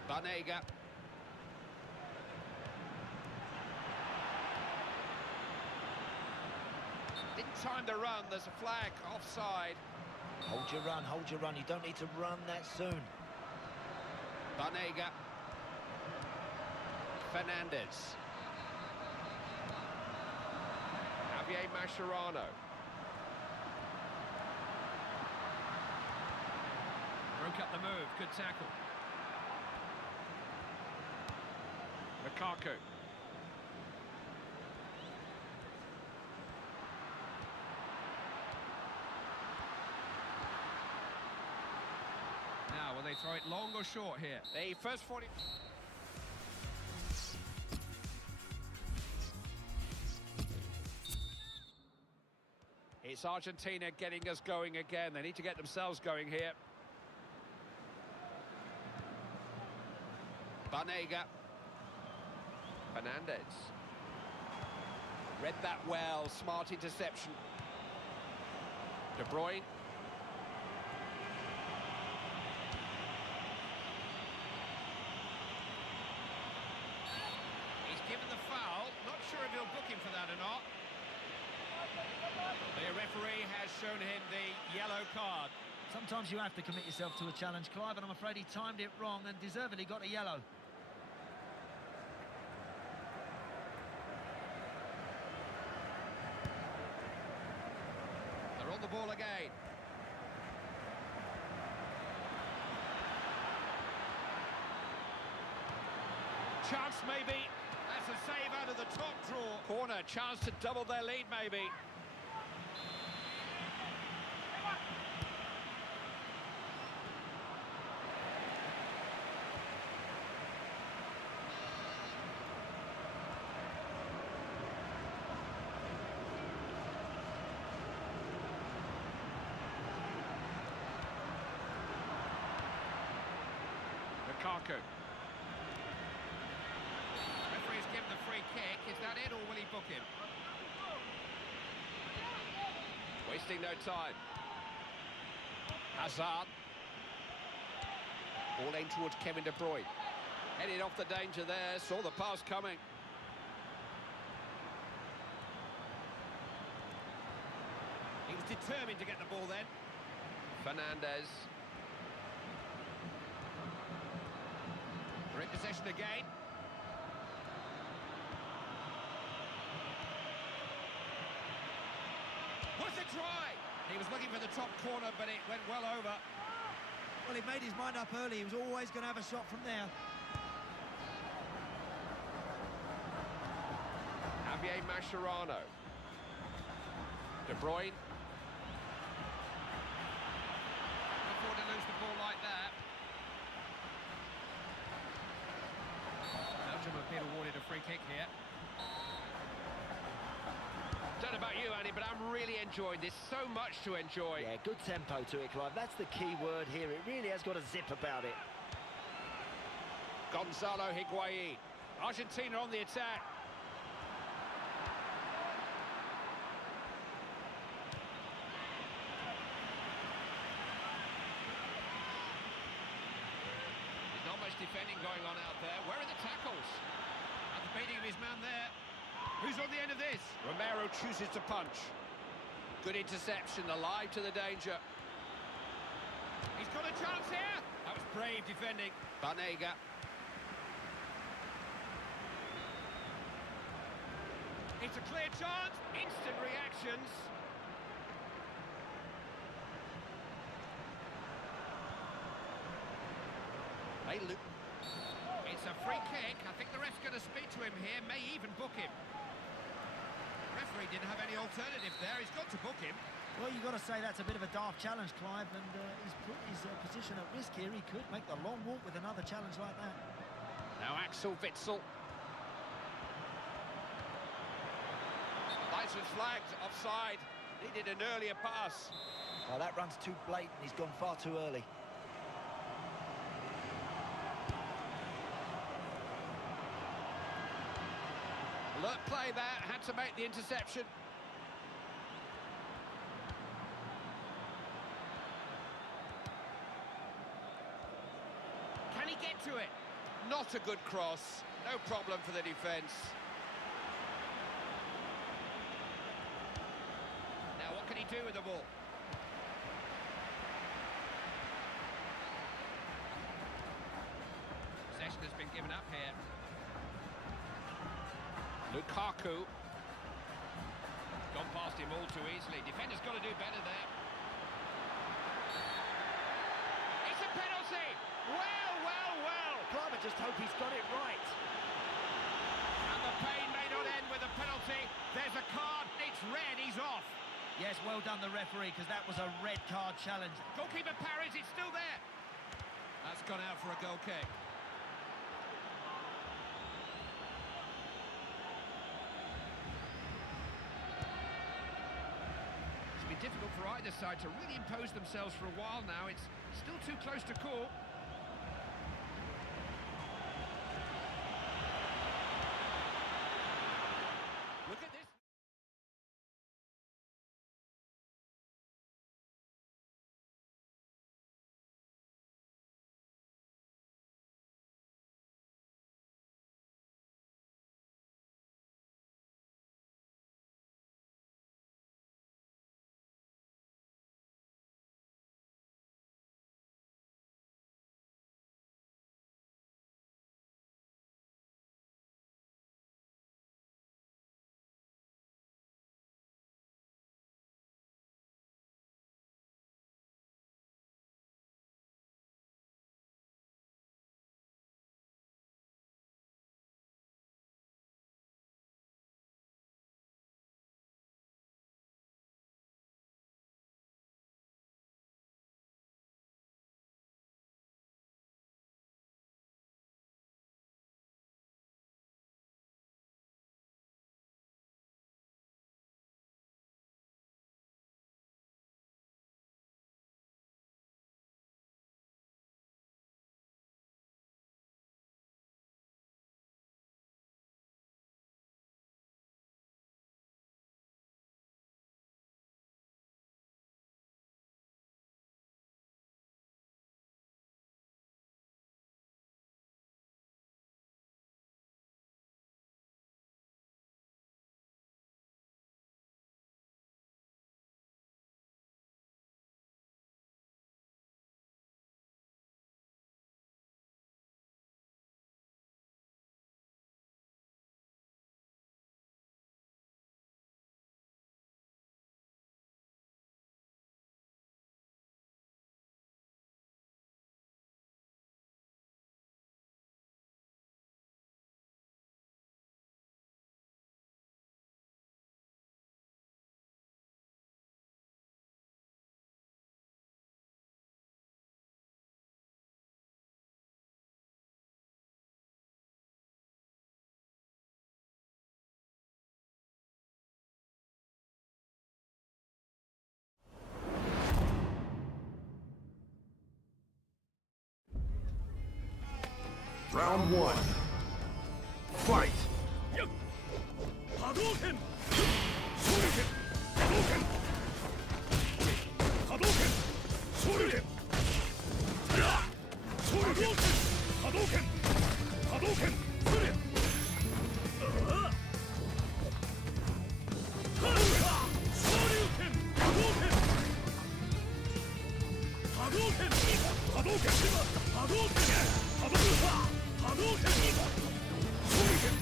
Banega. Didn't time the run, there's a flag, offside. Hold your run, you don't need to run that soon. Banega. Fernandez. Javier Mascherano. Broke up the move, good tackle. Lukaku. Now, will they throw it long or short here? The first 40... It's Argentina getting us going again. They need to get themselves going here. Banega. Fernandez. Read that well, smart interception. De Bruyne. He's given the foul. Not sure if he'll book him for that or not. The referee has shown him the yellow card. Sometimes you have to commit yourself to a challenge, Clive, and I'm afraid he timed it wrong and deservedly got a yellow. They're on the ball again. Chance maybe. That's a save out of the top draw. Corner, chance to double their lead maybe. Lukaku. Referee's given the free kick. Is that it, or will he book him? Wasting no time. Hazard. Ball aimed towards Kevin De Bruyne. Headed off the danger there. Saw the pass coming. He was determined to get the ball then. Fernandez. They're in possession again. a try! He was looking for the top corner, but it went well over. Well, he made his mind up early. He was always going to have a shot from there. Javier Mascherano. De Bruyne. Can't afford to lose the ball like that. Belgium have been awarded a free kick here. Don't know about you, Andy, but I'm really enjoying this. So much to enjoy. Yeah, good tempo to it, Clive. That's the key word here. It really has got a zip about it. Gonzalo Higuain. Argentina on the attack. There's not much defending going on out there. Where are the tackles? At the beating of his man there. Who's on the end of this? Romero chooses to punch. Good interception, alive to the danger. He's got a chance here. That was brave defending. Banega. It's a clear chance. Instant reactions. Hey, Luke. It's a free kick. I think the ref's going to speak to him here, may even book him. Referee didn't have any alternative there. He's got to book him. Well, you've got to say that's a bit of a daft challenge, Clive, and he's put his position at risk here. He could make the long walk with another challenge like that. Now Axel Witsel. License flagged, offside. Needed an earlier pass. Oh, that run's too blatant. He's gone far too early. Alert play there, had to make the interception. Can he get to it? Not a good cross. No problem for the defence. Now what can he do with the ball? Possession has been given up here. Lukaku. Gone past him all too easily. Defender's got to do better there. It's a penalty! Well, well, well! Clive, I just hope he's got it right. And the pain may not end with a penalty. There's a card. It's red. He's off. Yes, well done the referee, because that was a red card challenge. Goalkeeper parries. It's still there. That's gone out for a goal kick. Difficult for either side to really impose themselves for a while now. It's still too close to call. Round 1. Fight! Hadouken! Shoryuken! Hadouken! Hadouken! Shoryuken! Shoryuken! Hadouken! Hadouken! Shoryuken! Shoryuken! Hadouken! Hadouken! Hadouken! Hadouken! Hadouken! Shoryuken!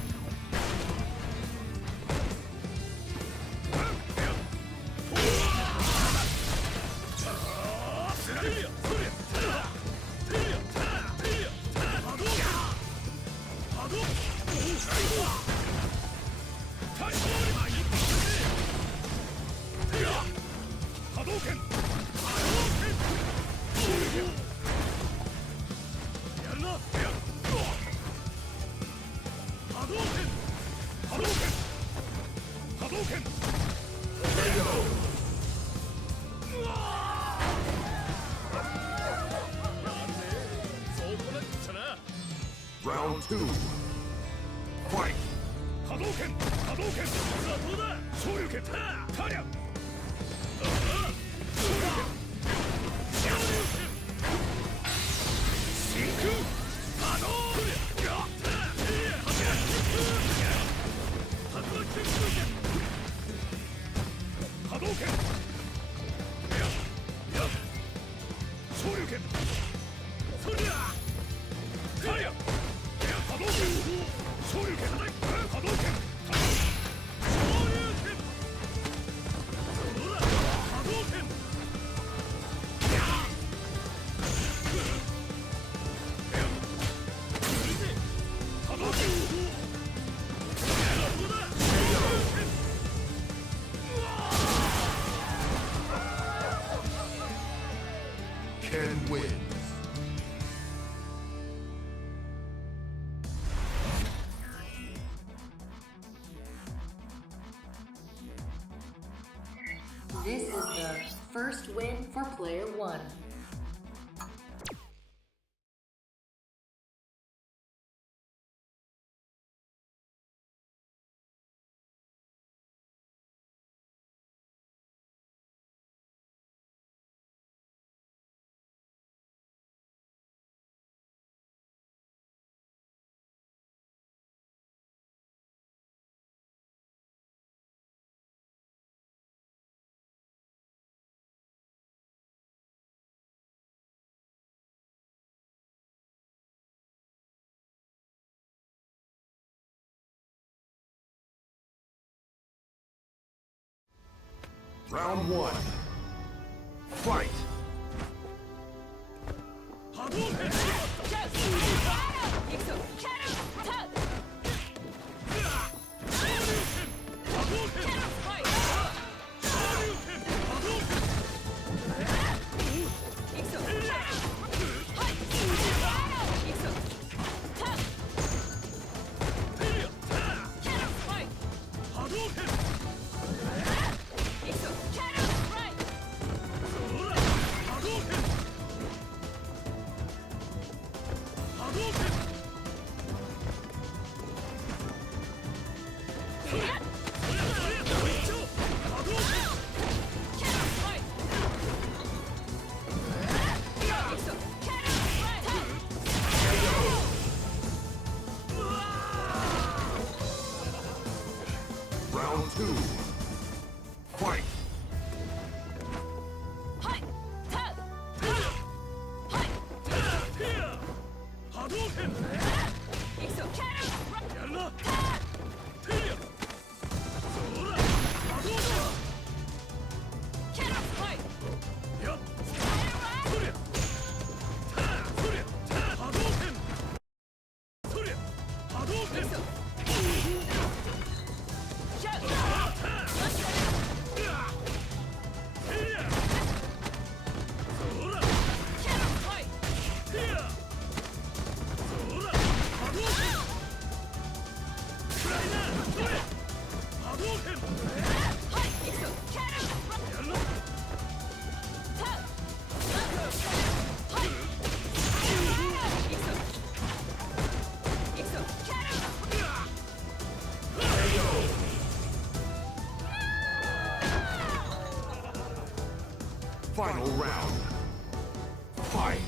Round 2. Fight! Hadouken! Hadouken! Shoryuken! Tarya! Shoryuken! Shoryuken! Shinku! Hadouken! Hadouken! Shoryuken! Tarya! Hadouken! Shoryuken! Hadouken! Shoryuken! Hadouken! Ken wins. This is the first win for player 1. Round 1. Fight! Round 2. Fight! Final round. Fight!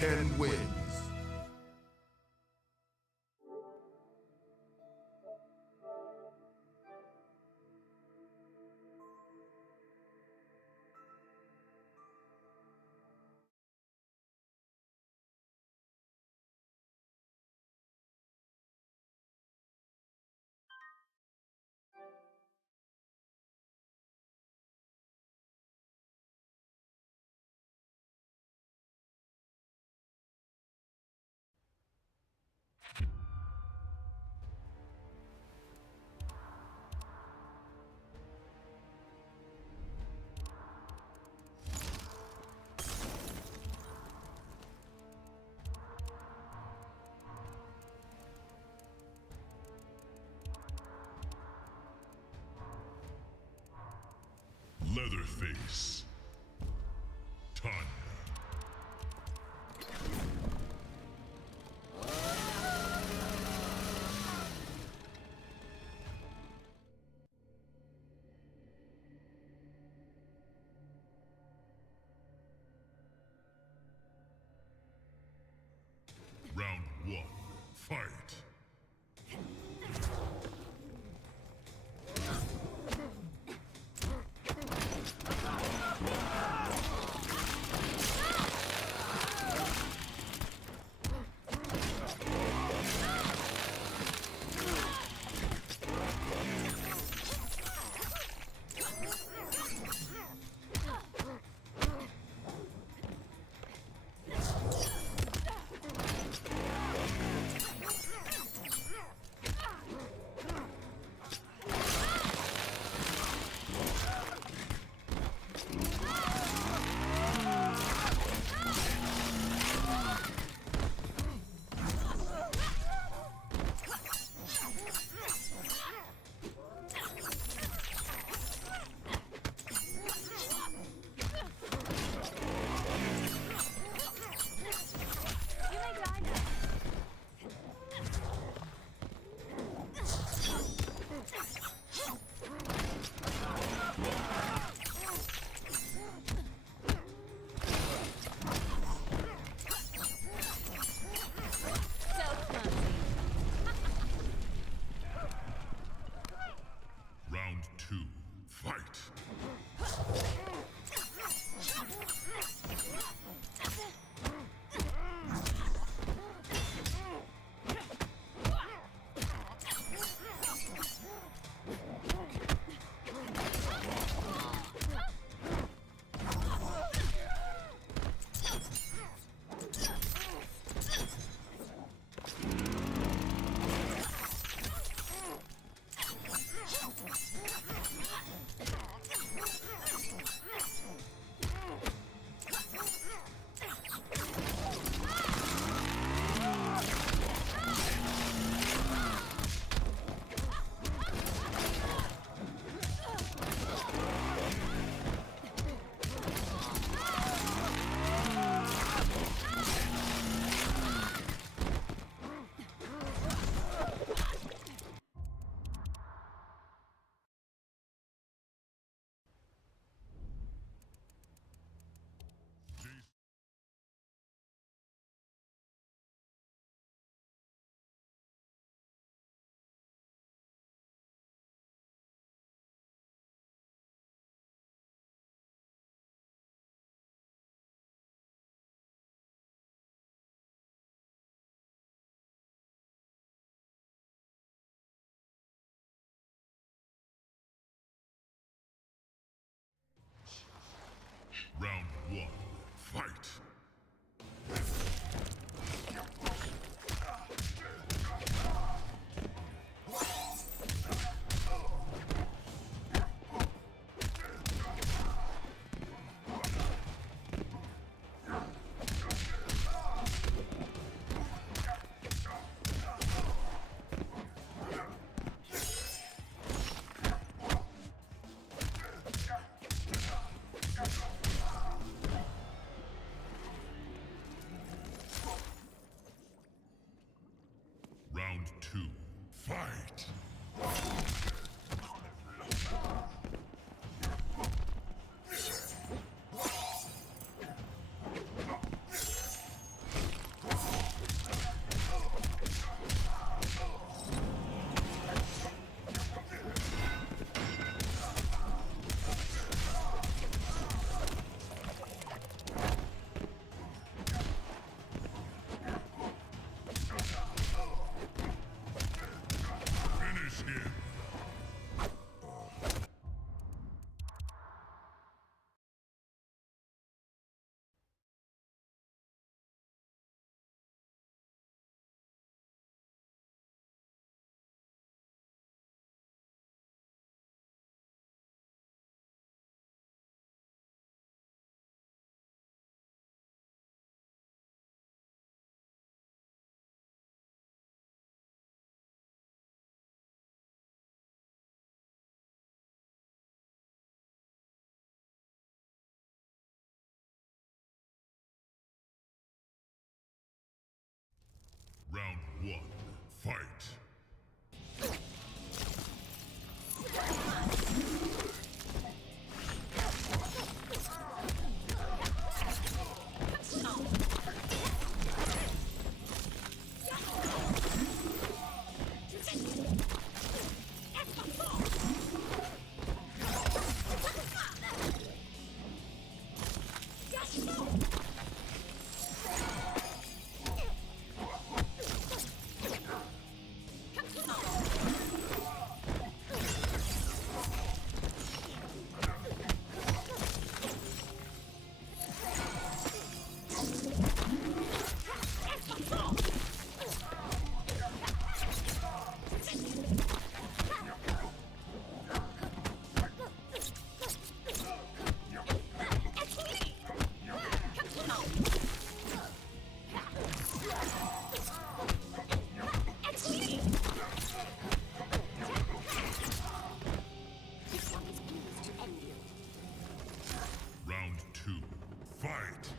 Ken wins. Leatherface. Tanya. Round 1. Fight. one, fight. Round two, fight.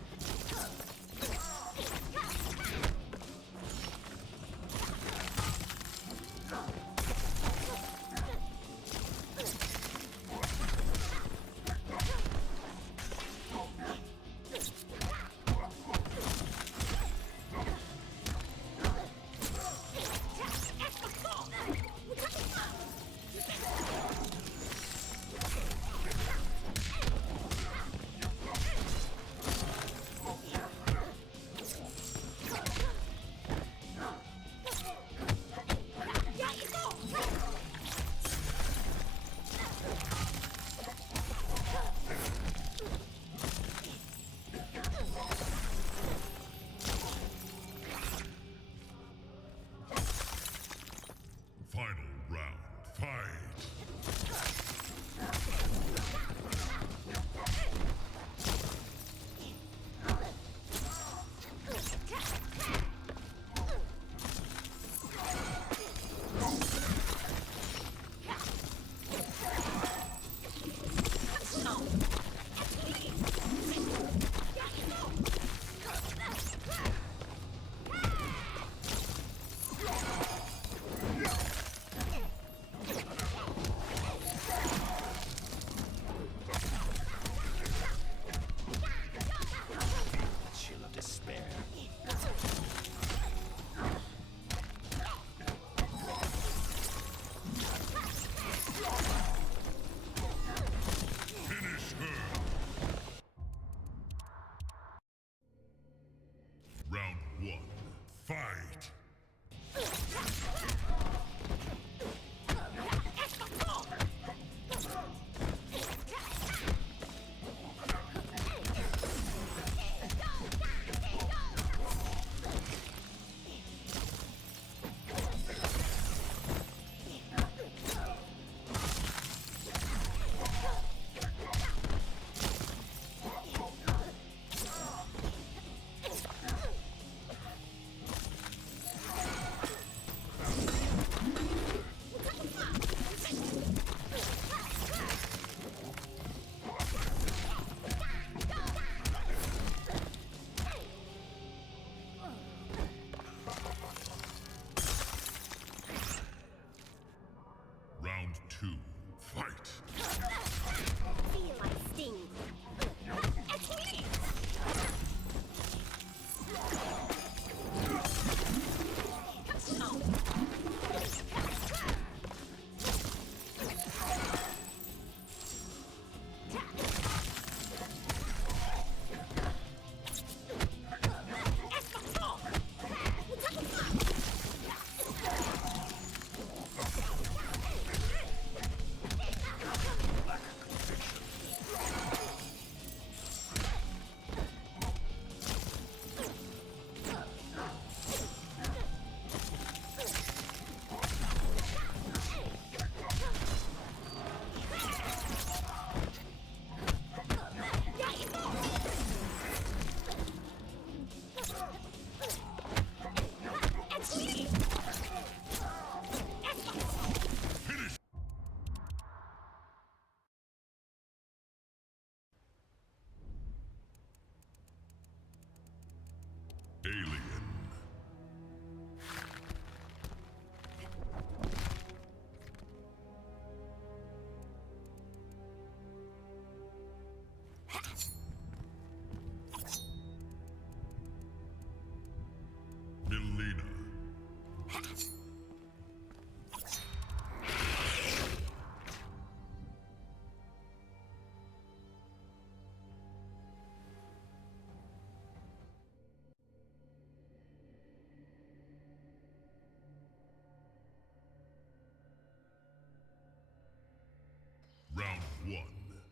1.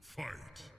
Fight.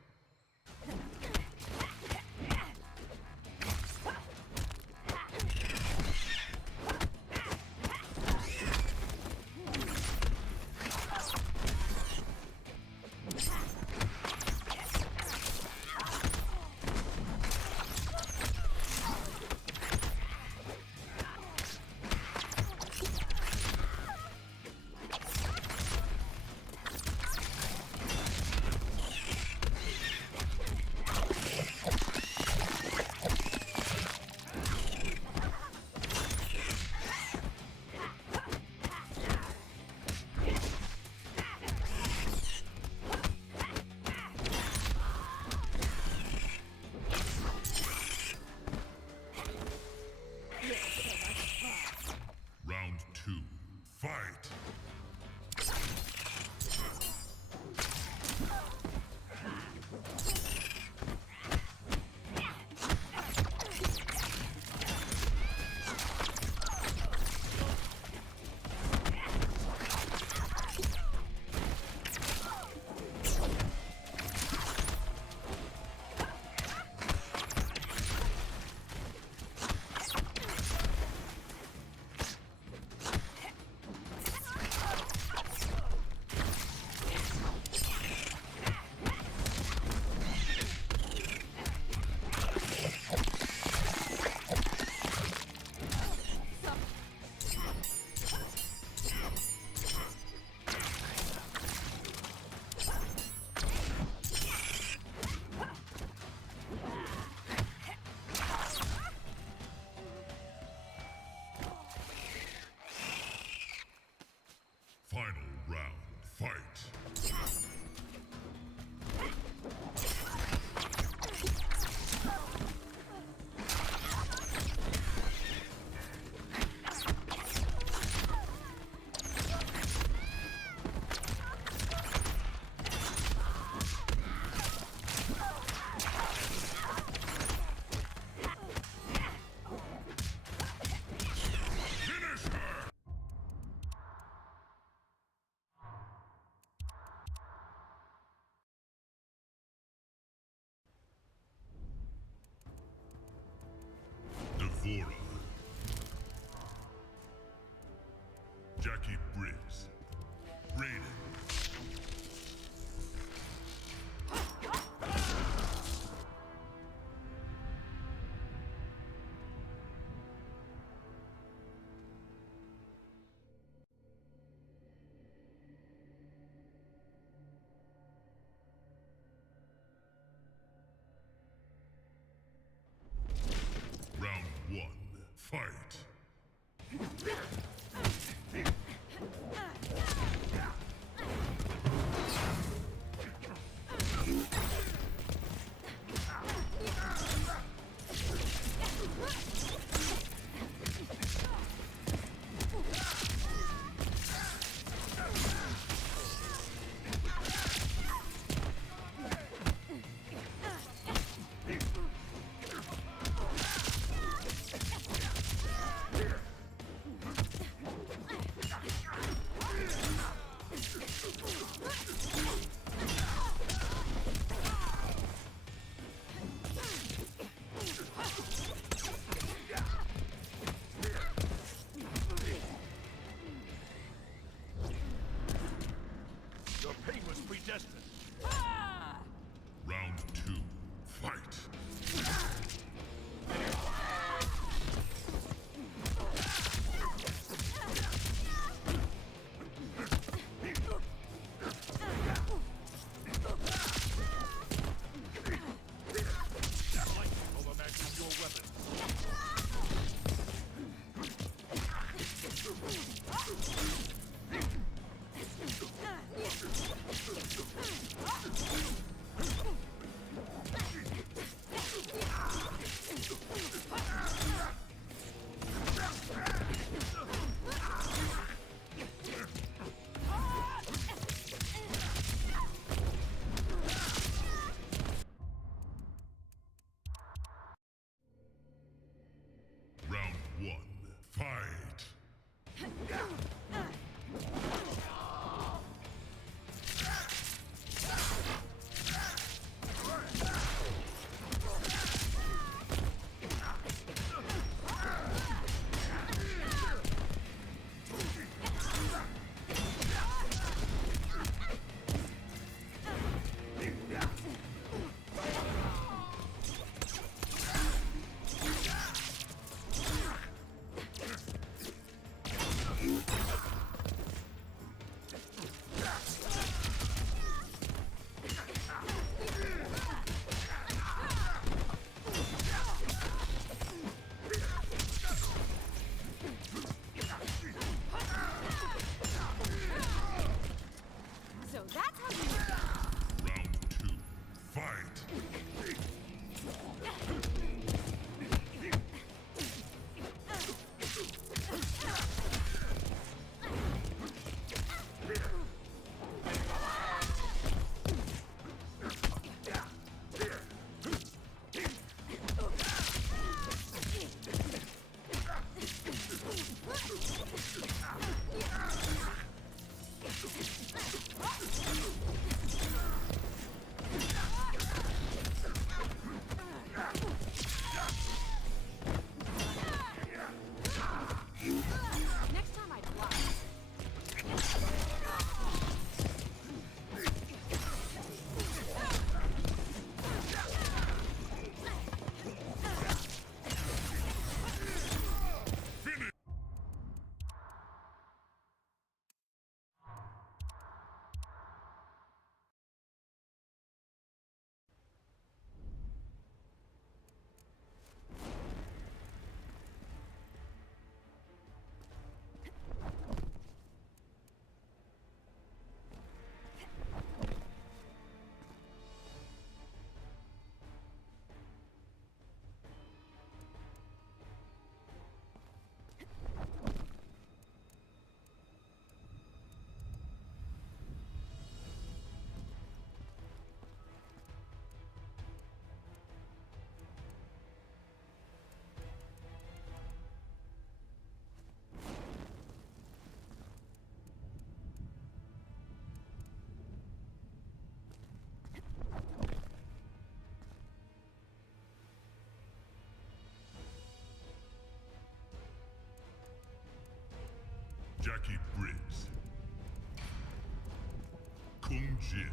Jin.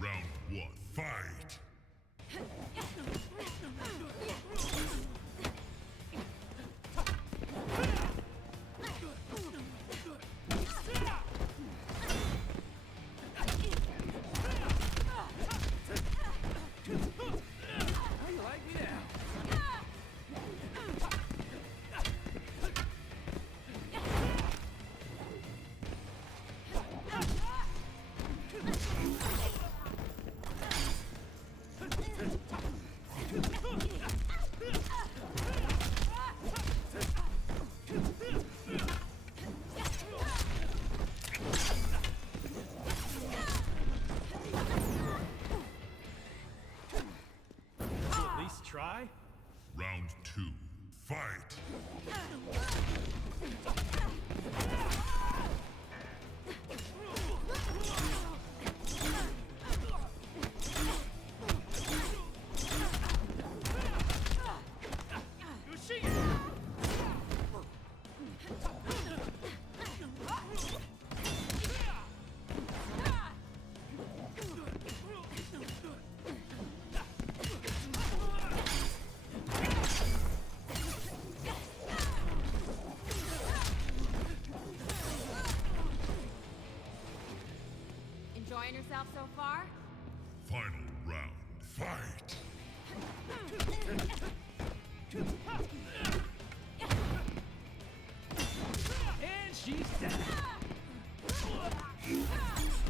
Round 1, fight! Try? Round 2, fight! Enjoying yourself so far? Final round, fight! And she's down.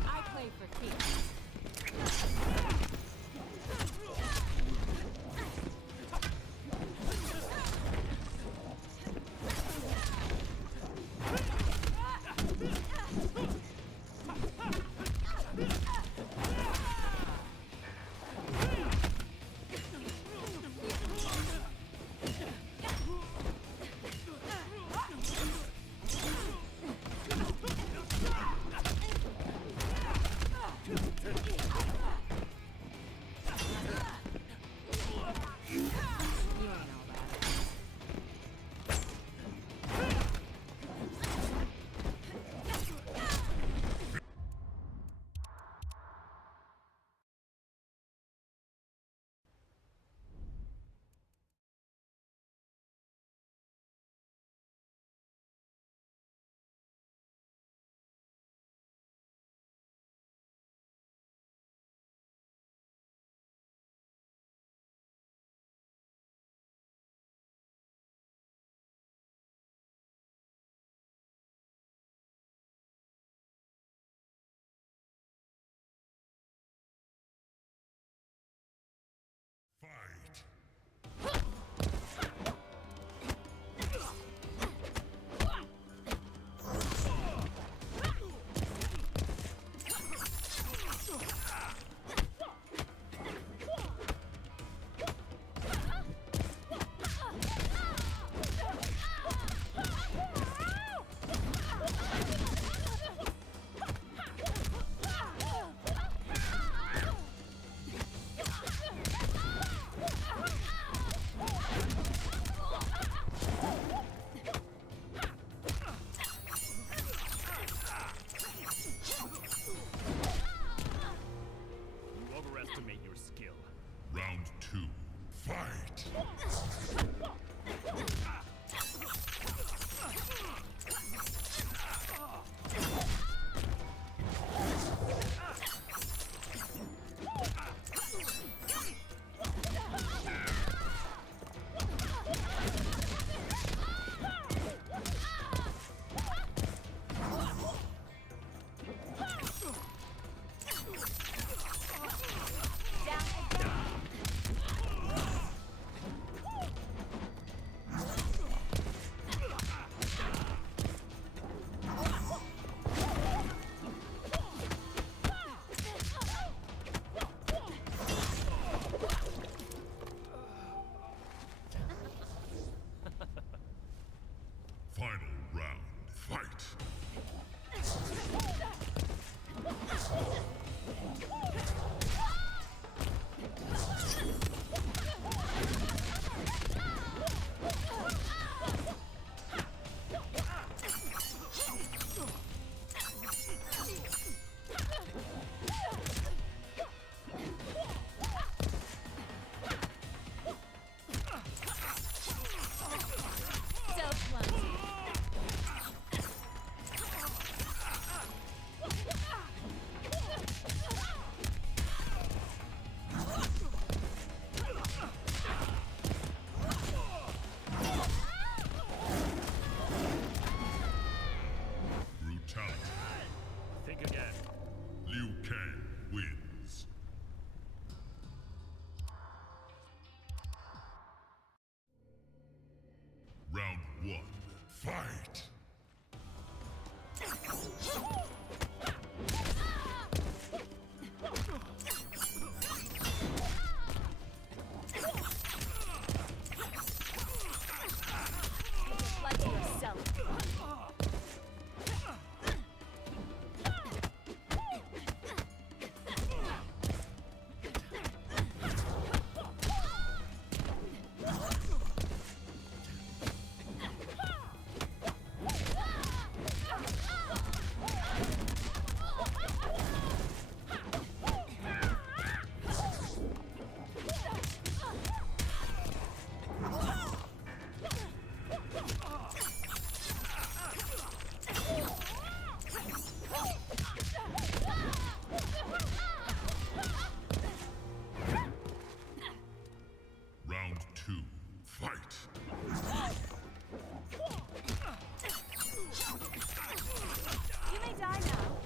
I play for keeps. 1, fight! Round 2, fight! You may die now.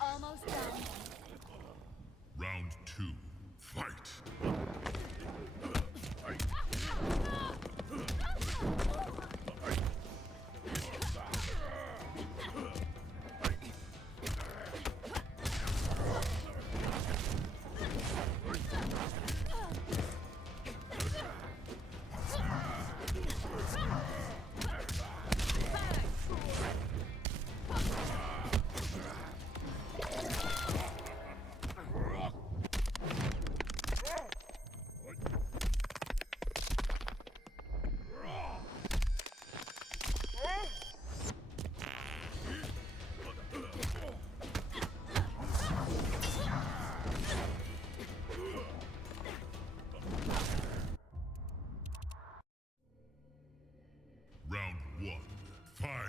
Almost done. Round 2, fight! Round 1, fight!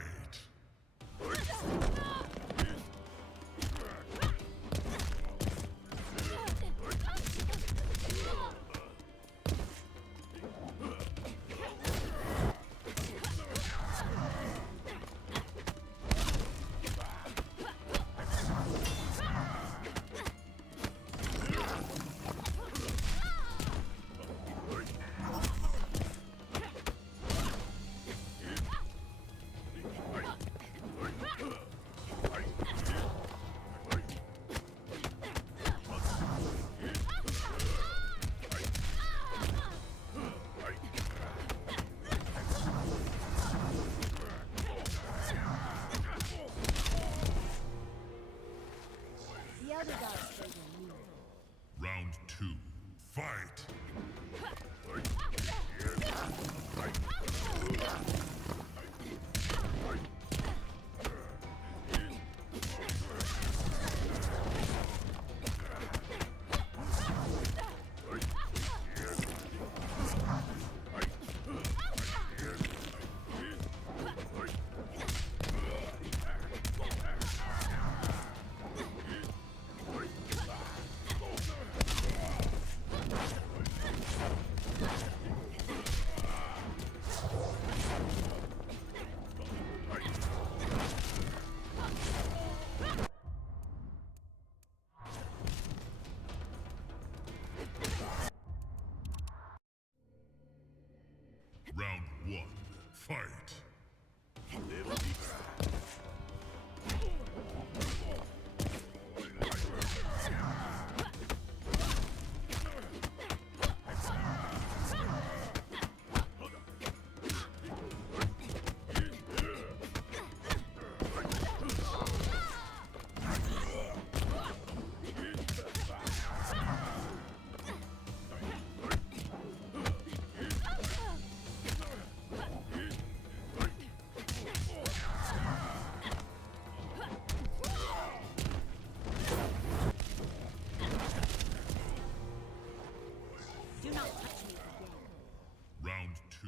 one, fight. Do not touch me again. Round two.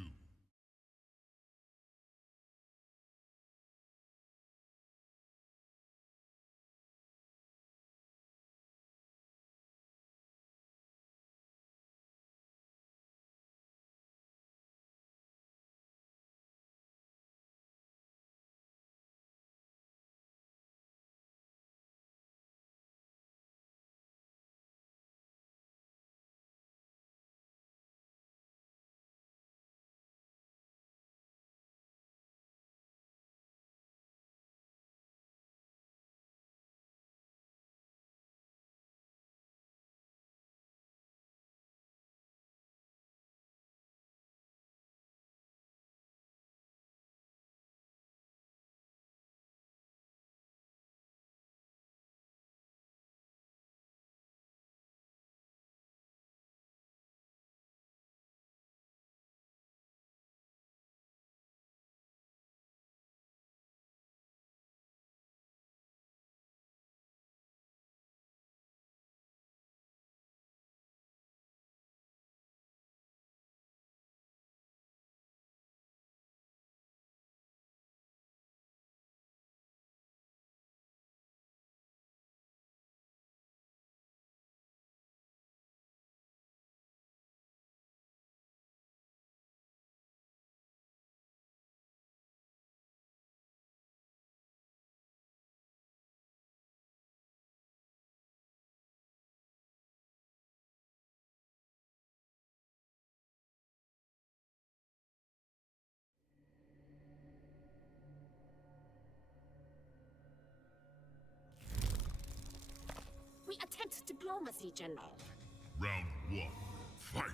We attempt diplomacy, General. Round one, fight.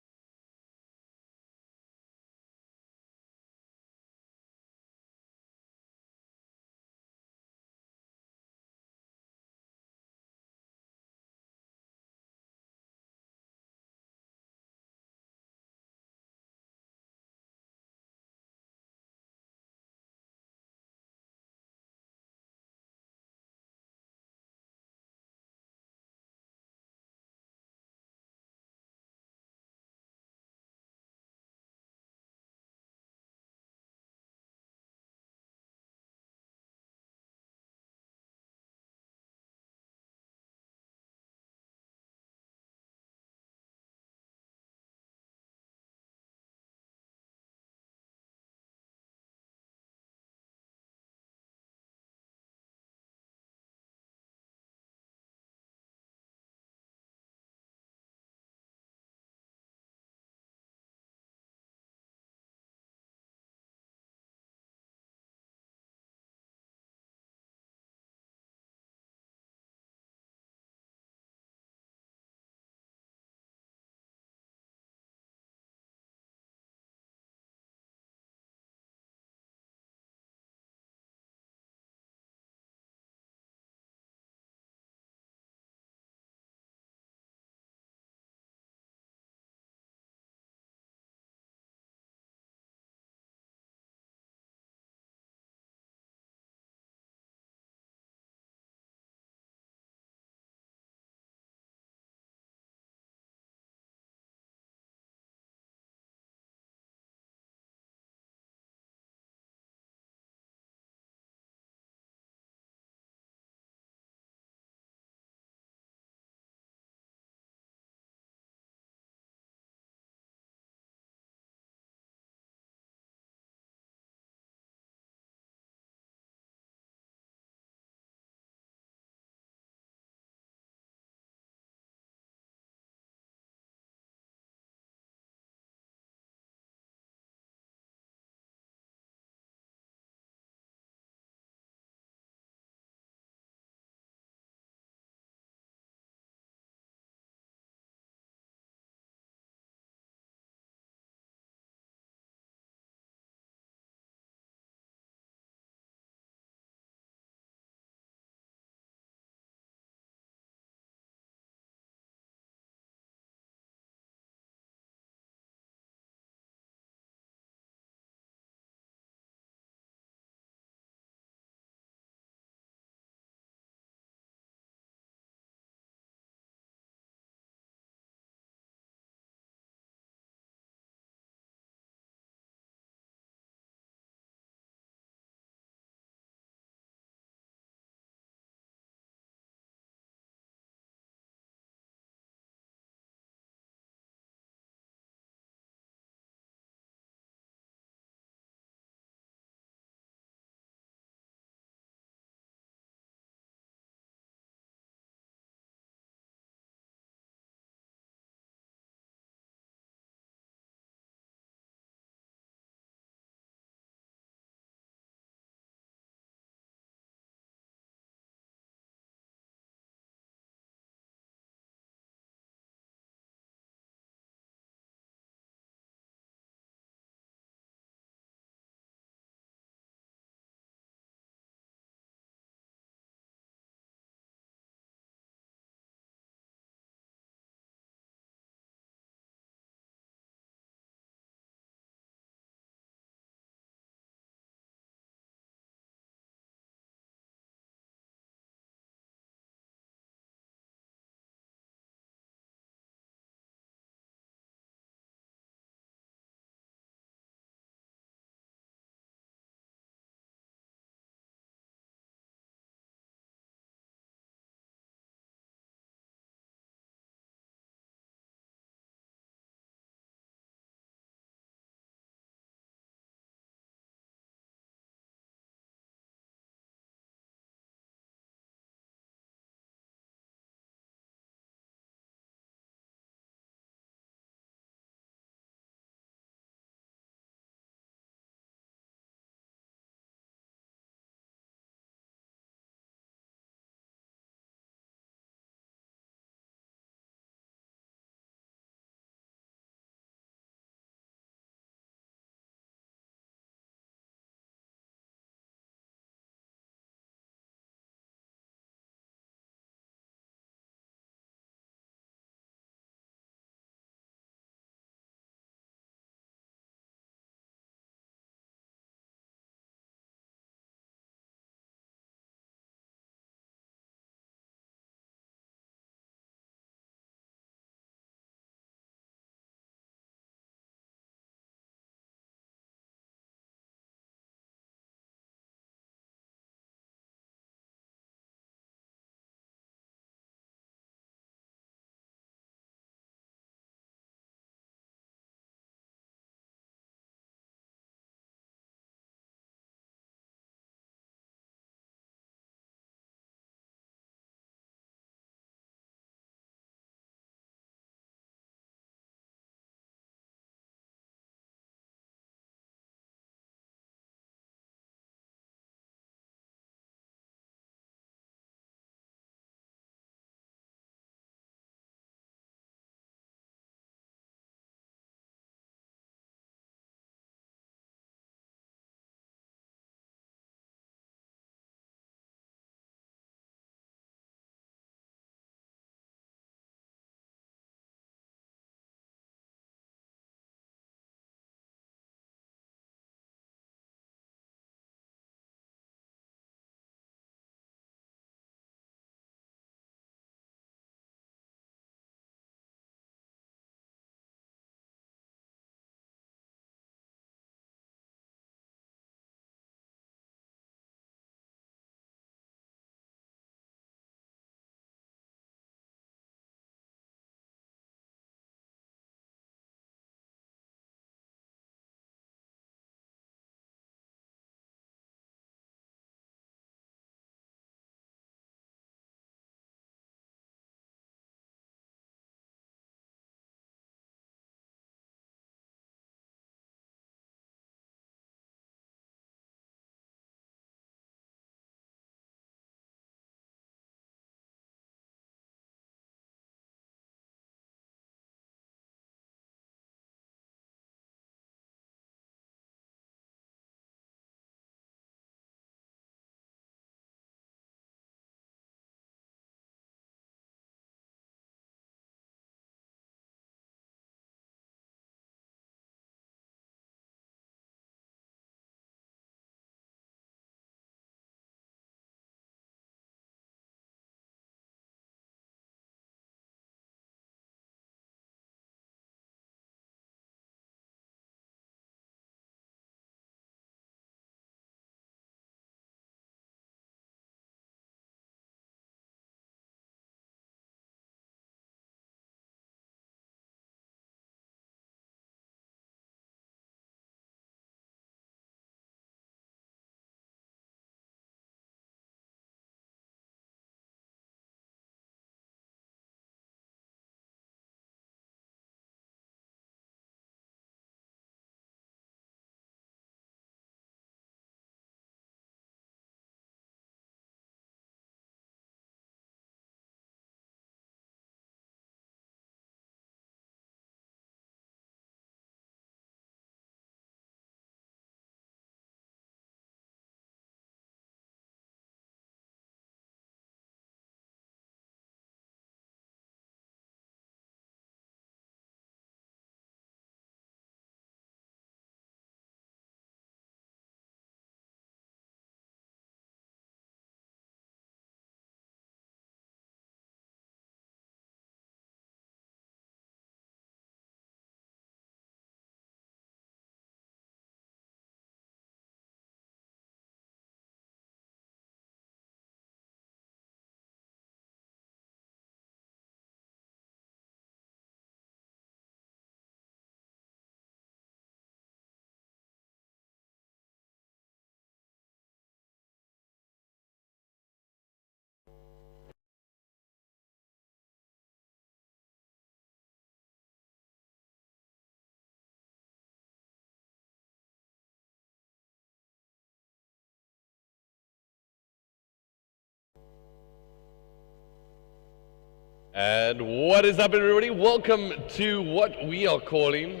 And what is up, everybody? Welcome to what we are calling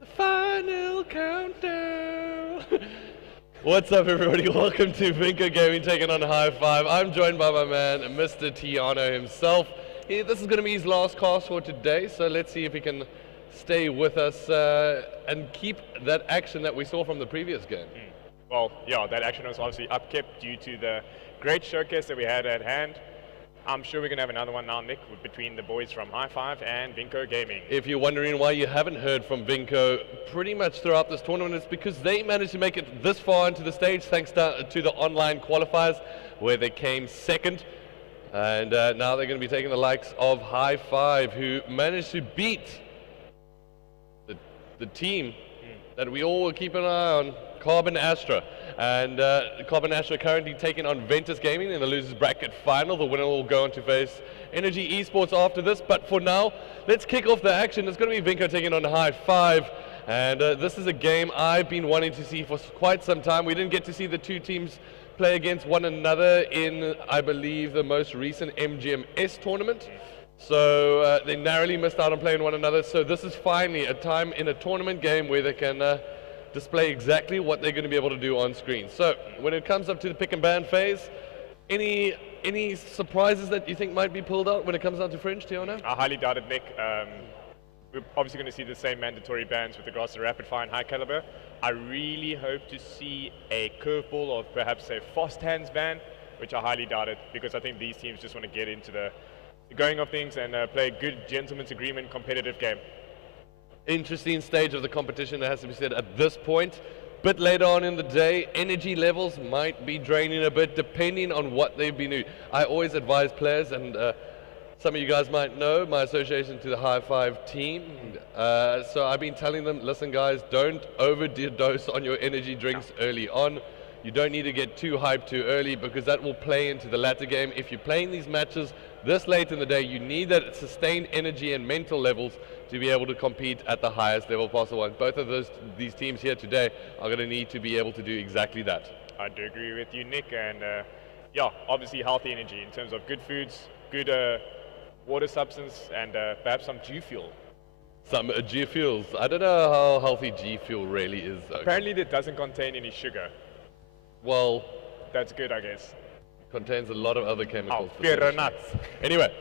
the final countdown. What's up, everybody? Welcome to Vinco Gaming taking on High Five. I'm joined by my man, Mr. Tiano himself. This is going to be his last cast for today, so let's see if he can stay with us and keep that action that we saw from the previous game. Well, yeah, that action was obviously upkept due to the great showcase that we had at hand. I'm sure we're going to have another one now, Nick, between the boys from High Five and Vinco Gaming. If you're wondering why you haven't heard from Vinco pretty much throughout this tournament, it's because they managed to make it this far into the stage thanks to the online qualifiers, where they came second. And now they're going to be taking the likes of High Five, who managed to beat the team that we all will keep an eye on, Carbon Astra. And Carbon Astra currently taking on Ventus Gaming in the losers bracket final. The winner will go on to face Energy Esports after this. But for now, let's kick off the action. It's going to be Vinco taking on High Five. And this is a game I've been wanting to see for quite some time. We didn't get to see the two teams play against one another in, I believe, the most recent MGMS tournament. So they narrowly missed out on playing one another. So this is finally a time in a tournament game where they can display exactly what they're going to be able to do on screen. So when it comes up to the pick and ban phase, any surprises that you think might be pulled out when it comes down to Fringe, Tiana? I highly doubt it, Nick. We're obviously going to see the same mandatory bans with regards to rapid fire and high caliber. I really hope to see a curveball or perhaps a fast hands ban, which I highly doubt it, because I think these teams just want to get into the going of things and play a good gentleman's agreement competitive game. Interesting stage of the competition, that has to be said at this point. Bit later on in the day, energy levels might be draining a bit depending on what they've been doing. I always advise players, and some of you guys might know my association to the High Five team. So I've been telling them, listen guys, don't overdose on your energy drinks early on. You don't need to get too hyped too early, because that will play into the latter game. If you're playing these matches this late in the day, you need that sustained energy and mental levels to be able to compete at the highest level possible. And both of these teams here today are going to need to be able to do exactly that. I do agree with you, Nick, and yeah, obviously healthy energy in terms of good foods, good water substance, and perhaps some G Fuel. Some G Fuels. I don't know how healthy G Fuel really is, though. Apparently it doesn't contain any sugar. Well, that's good, I guess. Contains a lot of other chemicals. Oh, fair enough. Anyway,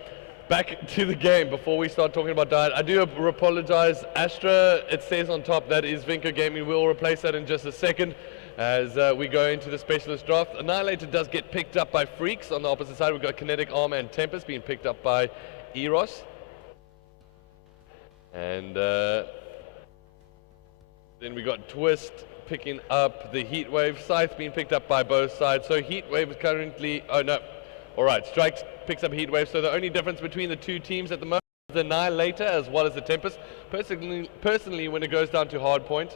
back to the game before we start talking about diet. I do apologize. Astra, it says on top that is Vinco Gaming. We'll replace that in just a second as we go into the specialist draft. Annihilator does get picked up by Freaks. On the opposite side, we've got Kinetic Armor and Tempest being picked up by Eros. And then we got Twist picking up the Heatwave. Scythe being picked up by both sides. So Heatwave is currently, oh no, all right, Strikes picks up Heatwave. So the only difference between the two teams at the moment is the Annihilator as well as the Tempest. Personally, when it goes down to hardpoint,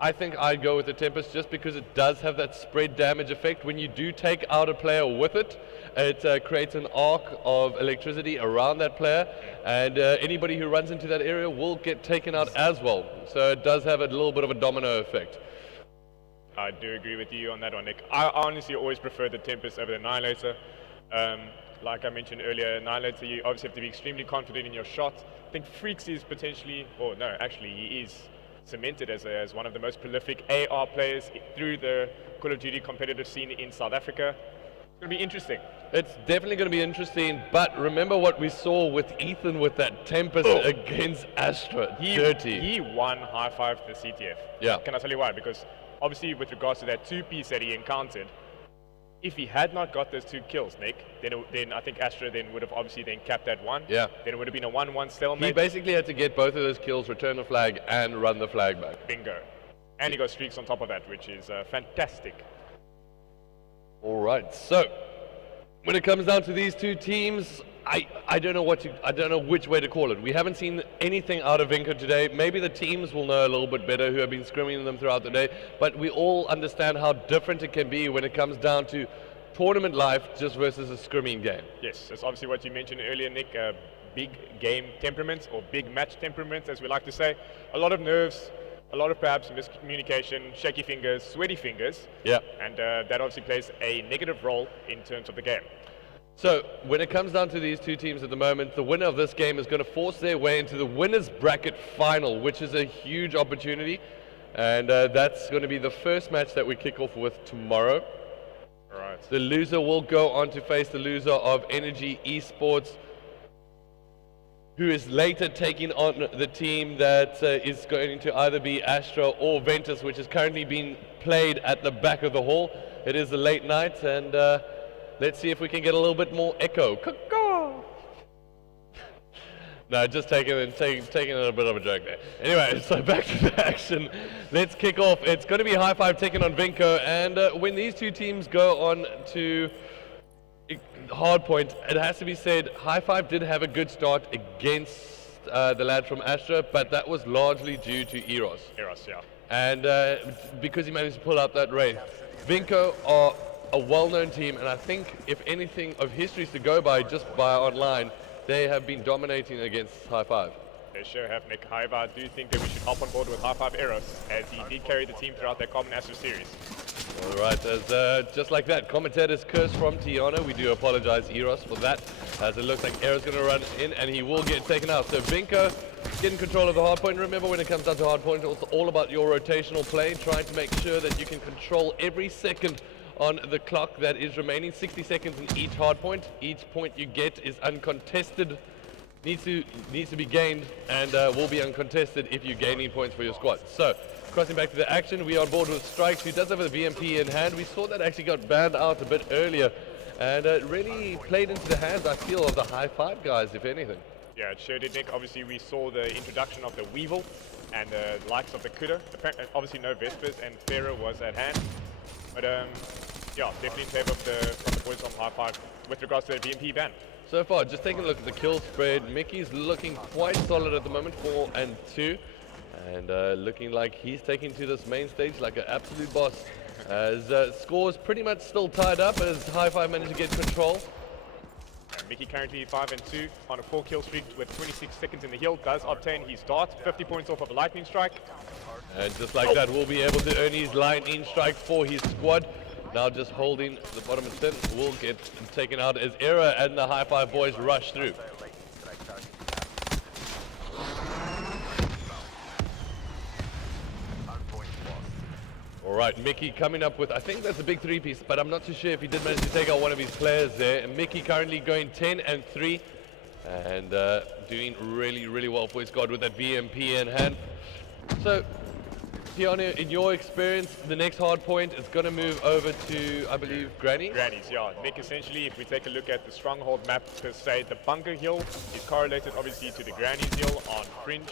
I think I'd go with the Tempest just because it does have that spread damage effect. When you do take out a player with it, it creates an arc of electricity around that player, and anybody who runs into that area will get taken out as well. So it does have a little bit of a domino effect. I do agree with you on that one, Nick. I honestly always prefer the Tempest over the Annihilator. Like I mentioned earlier, Annihilator, you obviously have to be extremely confident in your shot. I think Freaks is potentially, or no, actually he is cemented as one of the most prolific AR players through the Call of Duty competitive scene in South Africa. It's going to be interesting. It's definitely going to be interesting, but remember what we saw with Ethan with that Tempest against Astra. He won High Five the CTF. Yeah. Can I tell you why? Because obviously with regards to that two-piece that he encountered, if he had not got those 2 kills, Nick, then I think Astra then would have obviously then capped that one. Yeah. Then it would have been a 1-1 stalemate. He basically had to get both of those kills, return the flag, and run the flag back. Bingo. And he got streaks on top of that, which is fantastic. All right. So when it comes down to these two teams, I don't know which way to call it. We haven't seen anything out of Vinco today. Maybe the teams will know a little bit better who have been scrimming them throughout the day, but we all understand how different it can be when it comes down to tournament life just versus a scrimming game. Yes, that's obviously what you mentioned earlier, Nick. Big game temperaments, or big match temperaments, as we like to say. A lot of nerves, a lot of perhaps miscommunication, shaky fingers, sweaty fingers. Yeah. And that obviously plays a negative role in terms of the game. So when it comes down to these two teams at the moment, the winner of this game is going to force their way into the winners bracket final, which is a huge opportunity. And that's going to be the first match that we kick off with tomorrow. Right. The loser will go on to face the loser of Energy Esports, who is later taking on the team that is going to either be Astra or Ventus, which is currently being played at the back of the hall. It is a late night, and let's see if we can get a little bit more echo. No, just taking a bit of a joke there. Anyway, so back to the action. Let's kick off. It's going to be High Five taking on Vinco, and when these two teams go on to Hardpoint, it has to be said, High Five did have a good start against the lad from Astra, but that was largely due to Eros. Eros, yeah. And because he managed to pull out that raid. Vinco are a well-known team, and I think if anything of history is to go by just by online, they have been dominating against High Five. They sure have, Nick. However, I do think that we should hop on board with High Five Eros, as he did carry the team throughout their Common Astra series. All right, as just like that, commentator's curse from Tiana. We do apologize, Eros, for that, as it looks like Eros going to run in, and he will get taken out. So Vinco getting control of the hardpoint. Remember, when it comes down to hardpoint, it's all about your rotational play, trying to make sure that you can control every second on the clock that is remaining. 60 seconds in each hardpoint. Each point you get is uncontested, needs to be gained, and will be uncontested if you're gaining points for your squad. So, crossing back to the action, we are on board with Strikes, who does have a VMP in hand. We saw that actually got banned out a bit earlier, and it really played into the hands, I feel, of the High Five guys, if anything. Yeah, it sure did, Nick. Obviously, we saw the introduction of the Weevil and the likes of the Kuda. Obviously, no Vespers, and Pharaoh was at hand. But, yeah, definitely in favor of the boys from High Five with regards to the VMP ban. So far, just taking a look at the kill spread, Mickey's looking quite solid at the moment, 4 and 2. And looking like he's taking to this main stage like an absolute boss. As scores pretty much still tied up as High Five managed to get control. Mickey currently 5 and 2 on a 4 kill streak with 26 seconds in the hill. Does obtain his dart, 50 points off of a lightning strike. And just like that, will be able to earn his lightning strike for his squad. Now just holding the bottom of 10, will get taken out as Era and the High Five boys rush through. All right, Mickey coming up with, I think that's a big 3-piece, but I'm not too sure if he did manage to take out one of his players there. And Mickey currently going 10 and 3 and doing really, really well for his squad with that VMP in hand. So, Tiana, in your experience, the next hard point is going to move over to, I believe, Grannies? Grannies, yeah. Nick, essentially, if we take a look at the stronghold map per se, the Bunker Hill is correlated, obviously, to the Grannies Hill on Fringe.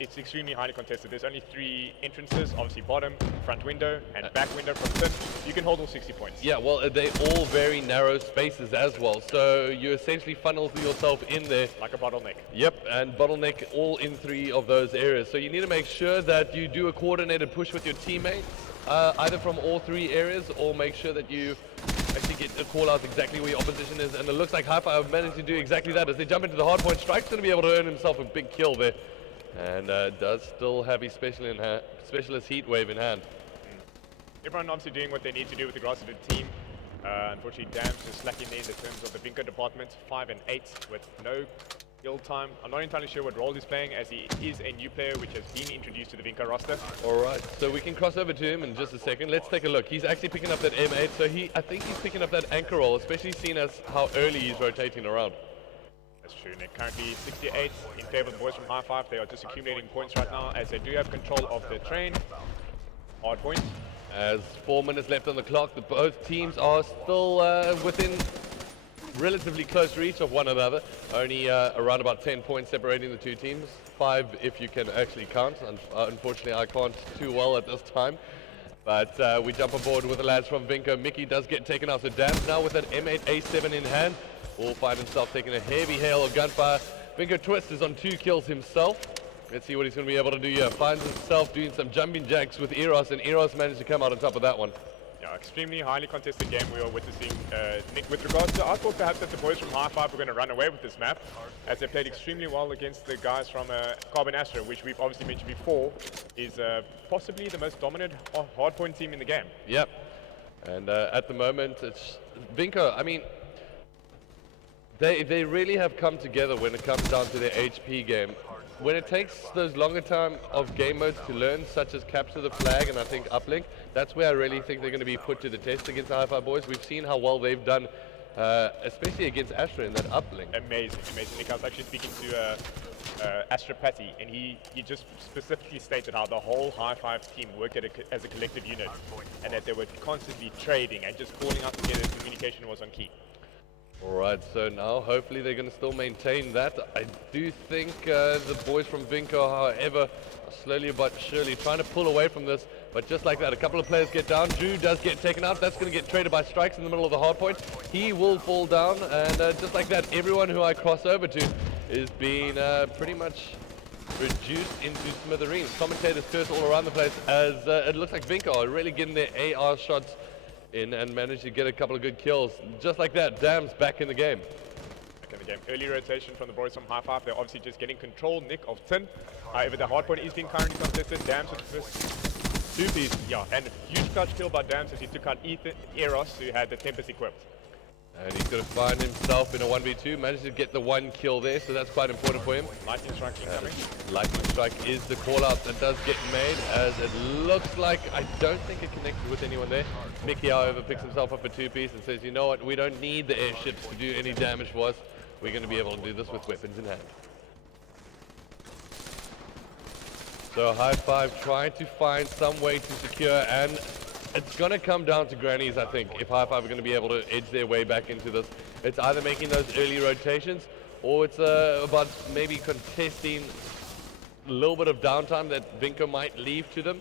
It's extremely highly contested. There's only 3 entrances, obviously bottom, front window, and back window from Tin. You can hold all 60 points. Yeah, well, they're all very narrow spaces as well, so you essentially funnel yourself in there. Like a bottleneck. Yep, and bottleneck all in 3 of those areas. So you need to make sure that you do a coordinated push with your teammates, either from all 3 areas, or make sure that you actually get a call out exactly where your opposition is. And it looks like High Five have managed to do exactly that. As they jump into the hard point, Strike's going to be able to earn himself a big kill there. And does still have his specialist heat wave in hand. Everyone obviously doing what they need to do with regards to the team. Unfortunately, Dam's just slacking there in the terms of the Vinco department, 5 and 8 with no kill time. I'm not entirely sure what role he's playing, as he is a new player which has been introduced to the Vinco roster. All right, so we can cross over to him in just a second. Let's take a look. He's actually picking up that M8, so I think he's picking up that anchor role, especially seeing as how early he's rotating around. That's true, Nick. Currently 68 in favor of the boys from High Five. They are just accumulating points right now as they do have control of the train. Hard point. As 4 minutes left on the clock, both teams are still within relatively close reach of one another. Only around about 10 points separating the 2 teams. 5 if you can actually count. Unfortunately, I can't too well at this time. But we jump aboard with the lads from Vinco. Mickey does get taken out. So Dan's now with that M8A7 in hand. Will find himself taking a heavy hail of gunfire. Vinco Twist is on 2 kills himself. Let's see what he's going to be able to do here. Finds himself doing some jumping jacks with Eros, and Eros managed to come out on top of that one. Yeah, extremely highly contested game we are witnessing. Nick, with regards to, I thought perhaps that the boys from High Five were going to run away with this map, as they played extremely well against the guys from Carbon Astra, which we've obviously mentioned before, is possibly the most dominant hardpoint team in the game. Yep. And at the moment, it's Vinco. I mean, They really have come together when it comes down to their HP game. When it takes those longer time of game modes to learn, such as capture the flag and I think uplink, that's where I really think they're going to be put to the test against the Hi-Fi boys. We've seen how well they've done, especially against Astra in that uplink. Amazing, amazing. Nick, I was actually speaking to Astra Patty, and he just specifically stated how the whole Hi-Fi team worked as a collective unit, and that they were constantly trading and just calling out together. Communication was on key. Alright, so now hopefully they're going to still maintain that. I do think the boys from Vinco, however, are slowly but surely trying to pull away from this. But just like that, a couple of players get down. Drew does get taken out. That's going to get traded by Strikes in the middle of the hard point. He will fall down, and just like that, everyone who I cross over to is being pretty much reduced into smithereens. Commentators curse all around the place as it looks like Vinco are really getting their AR shots in and managed to get a couple of good kills. Just like that, Dam's back in the game. Back in the game. Early rotation from the boys from Hi-Fi. They're obviously just getting control, Nick, of Tin. However, the hard point is being currently contested. Dams with the first two-piece. Yeah, and huge clutch kill by Dams as he took out Eros, who had the Tempest equipped. And he's going to find himself in a 1v2, managed to get the one kill there, so that's quite important for him. Lightning Strike incoming. Lightning Strike is the call-out that does get made, as it looks like, I don't think it connected with anyone there. Mickey, however, picks himself up a two-piece and says, you know what, we don't need the airships to do any damage for us. We're going to be able to do this with weapons in hand. So Hi-Fi trying to find some way to secure, and it's going to come down to grannies, I think, if Hi-Fi are going to be able to edge their way back into this. It's either making those early rotations, or it's about maybe contesting a little bit of downtime that Vinco might leave to them.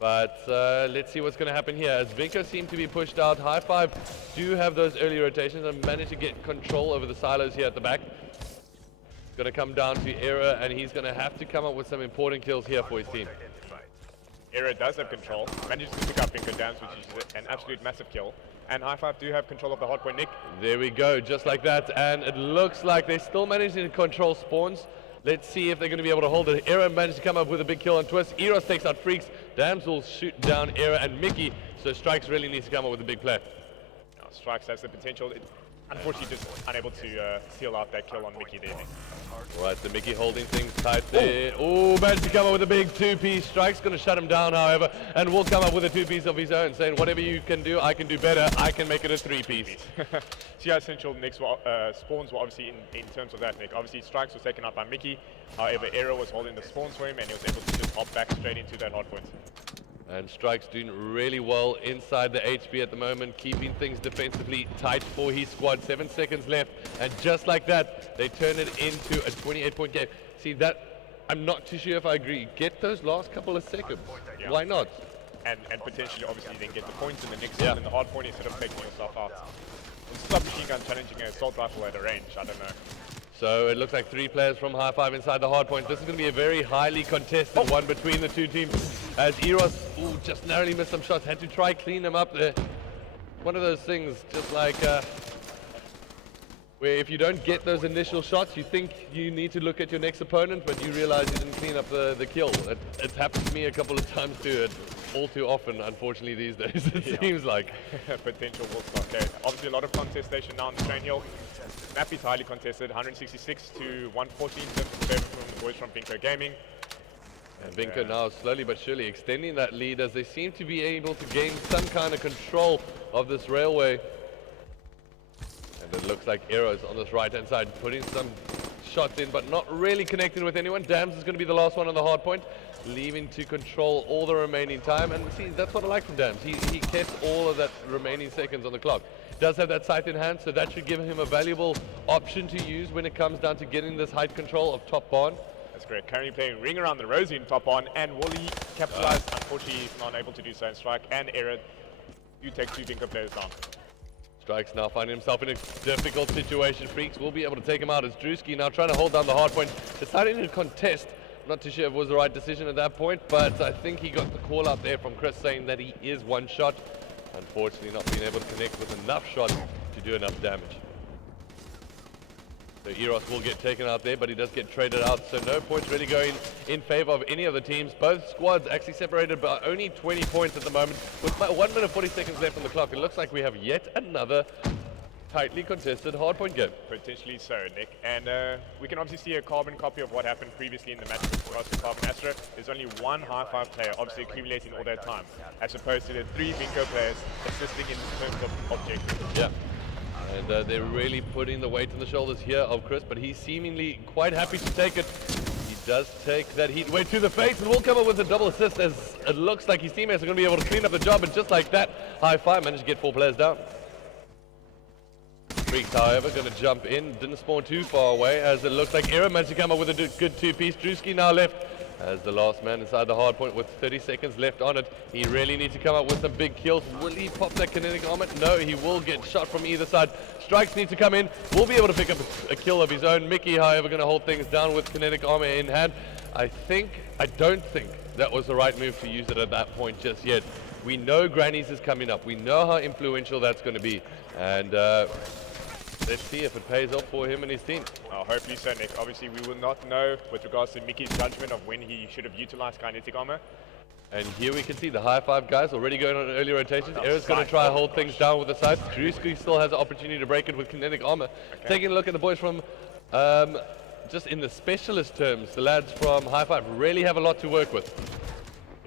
But let's see what's going to happen here. As Vinco seem to be pushed out, Hi-Fi do have those early rotations and manage to get control over the silos here at the back. It's going to come down to Era, and he's going to have to come up with some important kills here for his team. Era does have control, manages to pick up Vinco Dams, which is an absolute massive kill. And Hi-Fi do have control of the hardpoint, Nick. There we go, just like that. And it looks like they're still managing to control spawns. Let's see if they're going to be able to hold it. Era managed to come up with a big kill on Twist. Eros takes out Freaks. Dams will shoot down Era and Mickey. So Strikes really needs to come up with a big play. Oh, Strikes has the potential. Unfortunately, just unable to seal out that kill on Mickey there. Alright, so Mickey holding things tight there. Oh, managed to come up with a big two-piece. Strike's going to shut him down, however, and will come up with a two-piece of his own, saying, whatever you can do, I can do better. I can make it a three-piece. See how essential Nick's spawns were obviously in terms of that, Nick. Obviously, Strikes was taken out by Mickey. However, Era was holding the spawns for him, and he was able to just hop back straight into that hardpoint. And Strike's doing really well inside the HP at the moment, keeping things defensively tight for his squad. 7 seconds left, and just like that, they turn it into a 28-point game. See, that, I'm not too sure if I agree. Get those last couple of seconds. Yeah. Why not? And potentially, obviously, then get the points in the next one in the hard point instead of taking yourself out. And submachine gun challenging an assault rifle at a range, I don't know. So it looks like 3 players from Hi-Fi inside the hard point. This is going to be a very highly contested one between the two teams. As Eros just narrowly missed some shots, had to try clean them up there. One of those things, just like where if you don't get those initial shots, you think you need to look at your next opponent, but you realize you didn't clean up the kill. It's happened to me a couple of times too, all too often, unfortunately, these days, it seems like. Potential will start there. Obviously, a lot of contestation now on the train hill. Map is highly contested, 166 to 114 in terms of favor from the boys from Vinco Gaming. And Vinco now slowly but surely extending that lead as they seem to be able to gain some kind of control of this railway. And it looks like Eros on this right-hand side putting some shots in, but not really connecting with anyone. Dams is going to be the last one on the hard point, leaving to control all the remaining time. And see, that's what I like from Dams. He kept all of that remaining seconds on the clock. Does have that sight in hand, so that should give him a valuable option to use when it comes down to getting this height control of top barn. That's correct. Currently playing Ring Around the Rosie in top barn, and will he capitalize? Unfortunately, he's not able to do so in Strike, and Era do take 2 Vinco players down. Strike's now finding himself in a difficult situation. Freaks will be able to take him out as Drewski now trying to hold down the hard point, deciding to contest. Not too sure if it was the right decision at that point, but I think he got the call out there from Chris saying that he is one shot. Unfortunately, not being able to connect with enough shots to do enough damage. So Eros will get taken out there, but he does get traded out, so no points really going in favor of any of the teams. Both squads actually separated by only 20 points at the moment, with 1 minute 40 seconds left on the clock. It looks like we have yet another tightly contested hardpoint game. Potentially so, Nick. And we can obviously see a carbon copy of what happened previously in the match with regards to Carbon Astra. There's only one high-five player obviously accumulating all that time, as opposed to the 3 Vinco players assisting in terms of objectives. Yeah. And they're really putting the weight on the shoulders here of Chris, but he's seemingly quite happy to take it. He does take that heat weight to the face and will come up with a double assist, as it looks like his teammates are going to be able to clean up the job, and just like that, high-five managed to get 4 players down. Freaks, however, going to jump in, didn't spawn too far away, as it looks like Era managed to come up with a good 2-piece. Drewski now left as the last man inside the hard point with 30 seconds left on it. He really needs to come up with some big kills. Will he pop that kinetic armor? No, he will get shot from either side. Strikes need to come in. Will be able to pick up a kill of his own. Mickey, however, going to hold things down with kinetic armor in hand. I don't think that was the right move to use it at that point just yet. We know Granny's is coming up. We know how influential that's going to be. And let's see if it pays off for him and his team. Hopefully so, Nick. Obviously, we will not know with regards to Mickey's judgment of when he should have utilized kinetic armor. And here we can see the high-five guys already going on early rotations. Era's going to try and hold things down with the sights. Drewski still has the opportunity to break it with kinetic armor. Okay. Taking a look at the boys from, just in the specialist terms, the lads from high-five really have a lot to work with.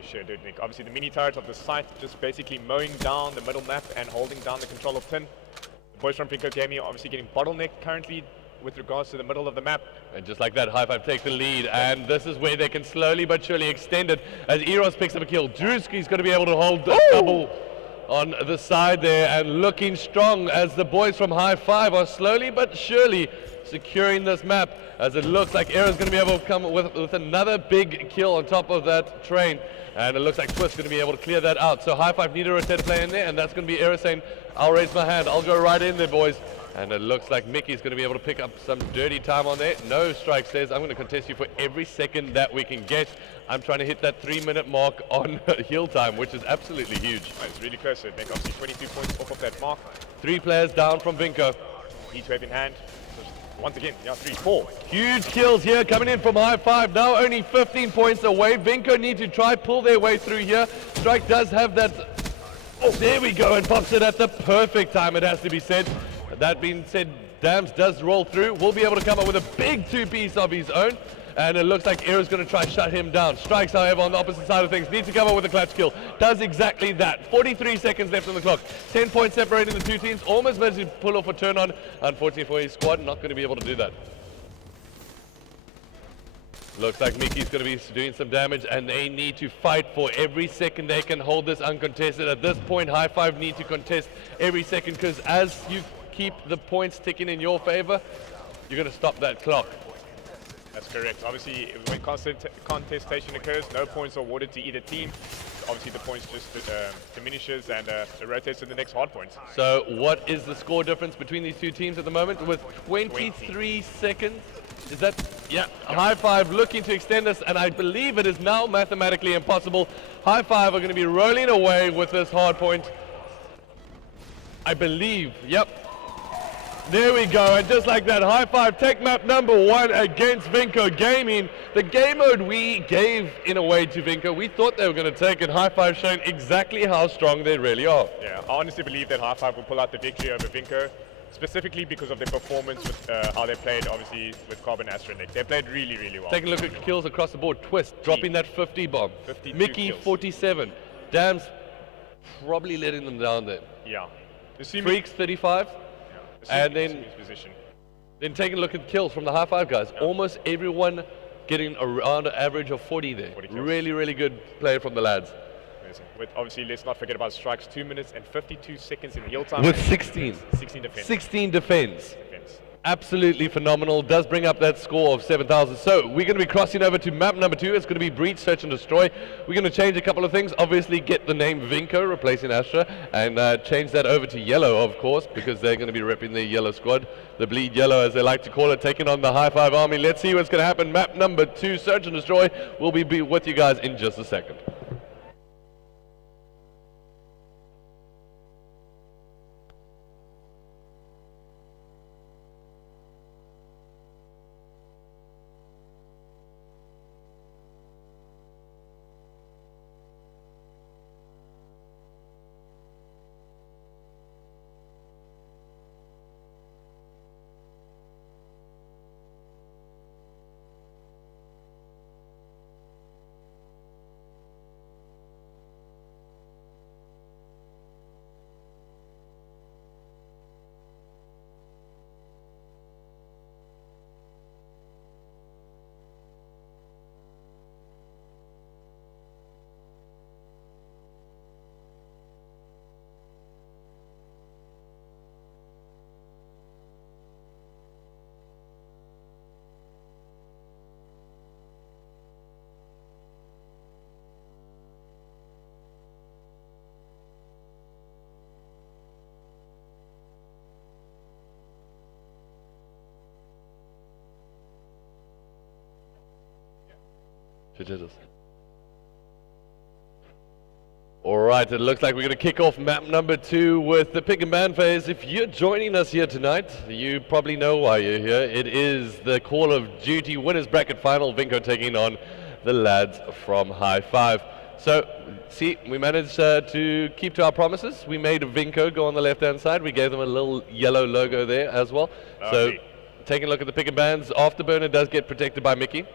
Sure, dude, Nick. Obviously, the mini turret of the site just basically mowing down the middle map and holding down the control of Tin. The boys from Electronic Gaming are obviously getting bottlenecked currently with regards to the middle of the map. And just like that, high-five take the lead, and this is where they can slowly but surely extend it as Eros picks up a kill. Drewski's going to be able to hold the double on the side there, and looking strong as the boys from high-five are slowly but surely securing this map, as it looks like Era's going to be able to come with another big kill on top of that train. And it looks like Twist's going to be able to clear that out. So high-five need a rotate play in there, and that's going to be Era saying, I'll raise my hand, I'll go right in there, boys. And it looks like Mickey's going to be able to pick up some dirty time on there. No Strike says, I'm going to contest you for every second that we can get. I'm trying to hit that 3-minute mark on heal time, which is absolutely huge. It's really close. So Nick, obviously 22 points off of that mark. 3 players down from Vinco. Heat wave in hand. Once again, 3, 4. Huge kills here coming in from high-five. Now only 15 points away. Vinco need to try pull their way through here. Strike does have that. Oh, there we go, and pops it at the perfect time, it has to be said. That being said, Dams does roll through. Will be able to come up with a big 2-piece of his own. And it looks like Era's going to try shut him down. Strikes, however, on the opposite side of things. Needs to come up with a clutch kill. Does exactly that. 43 seconds left on the clock. 10 points separating the two teams. Almost managed to pull off a turn on. Unfortunately for his squad, not going to be able to do that. Looks like Mickey's going to be doing some damage, and they need to fight for every second they can hold this uncontested. At this point, high-five need to contest every second, because as you keep the points ticking in your favor, you're going to stop that clock. That's correct. Obviously, when contestation occurs, no points are awarded to either team. Obviously, the points just diminishes and it rotates to the next hard points. So what is the score difference between these two teams at the moment with 23 seconds? Is that, yeah, high-five looking to extend this, and I believe it is now mathematically impossible. High-five are going to be rolling away with this hard point. I believe, yep. There we go, and just like that, high-five take map number 1 against Vinco Gaming. The game mode we gave in a way to Vinco, we thought they were going to take it. High-five showing exactly how strong they really are. Yeah, I honestly believe that high-five will pull out the victory over Vinco, specifically because of their performance with how they played, obviously, with Carbon Astra. They played really, really well. Taking a look at kills across the board. Twist dropping that 50 bomb. Mickey kills. 47. Dams probably letting them down there. Yeah. Freaks 35. And then taking a look at kills from the high-five guys. Yeah. Almost everyone getting around an average of 40 there. 40 really, really good play from the lads. Amazing. With obviously, let's not forget about Strikes, 2 minutes and 52 seconds in heal time. With 16 defense. 16 defense. Absolutely phenomenal. Does bring up that score of 7,000. So we're going to be crossing over to map number 2. It's going to be Breach, Search and Destroy. We're going to change a couple of things. Obviously get the name Vinco replacing Astra, and change that over to yellow, of course, because they're going to be repping the yellow squad. The bleed yellow, as they like to call it, taking on the high-five army. Let's see what's going to happen. Map number 2, Search and Destroy. We'll be with you guys in just a second. Alright, it looks like we're going to kick off map number 2 with the pick and ban phase. If you're joining us here tonight, you probably know why you're here. It is the Call of Duty Winners Bracket Final, Vinco taking on the lads from High Five. So, see, we managed to keep to our promises. We made Vinco go on the left-hand side. We gave them a little yellow logo there as well. So, taking a look at the pick and bans, Afterburner does get protected by Mickey.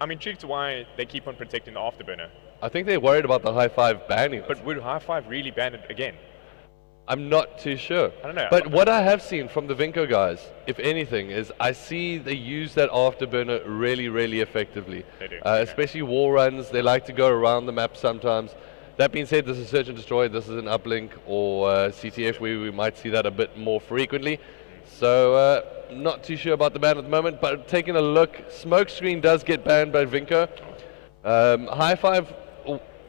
I'm intrigued why they keep on protecting the Afterburner. I think they're worried about the High Five banning it. But would High Five really ban it again? I'm not too sure. I don't know. But what I have seen from the Vinco guys, if anything, is I see they use that Afterburner really, really effectively. They do. Especially war runs, they like to go around the map sometimes. That being said, this is Search and Destroy, this is an uplink or CTF where we might see that a bit more frequently. So, not too sure about the ban at the moment, but taking a look, Smokescreen does get banned by Vinco. High Five,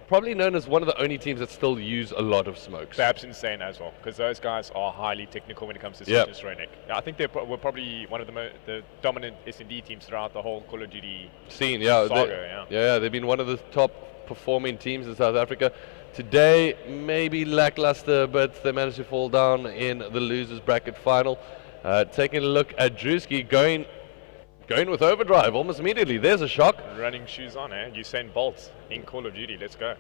probably known as one of the only teams that still use a lot of smokes. Perhaps insane as well, because those guys are highly technical when it comes to Search and Destroy, Nick. I think they were probably one of the dominant S&D teams throughout the whole Call of Duty scene. saga. Yeah, they've been one of the top performing teams in South Africa. Today, maybe lackluster, but they managed to fall down in the losers bracket final. Taking a look at Drewski going with overdrive almost immediately. There's a shock. Running shoes on, Usain Bolt in Call of Duty. Let's go.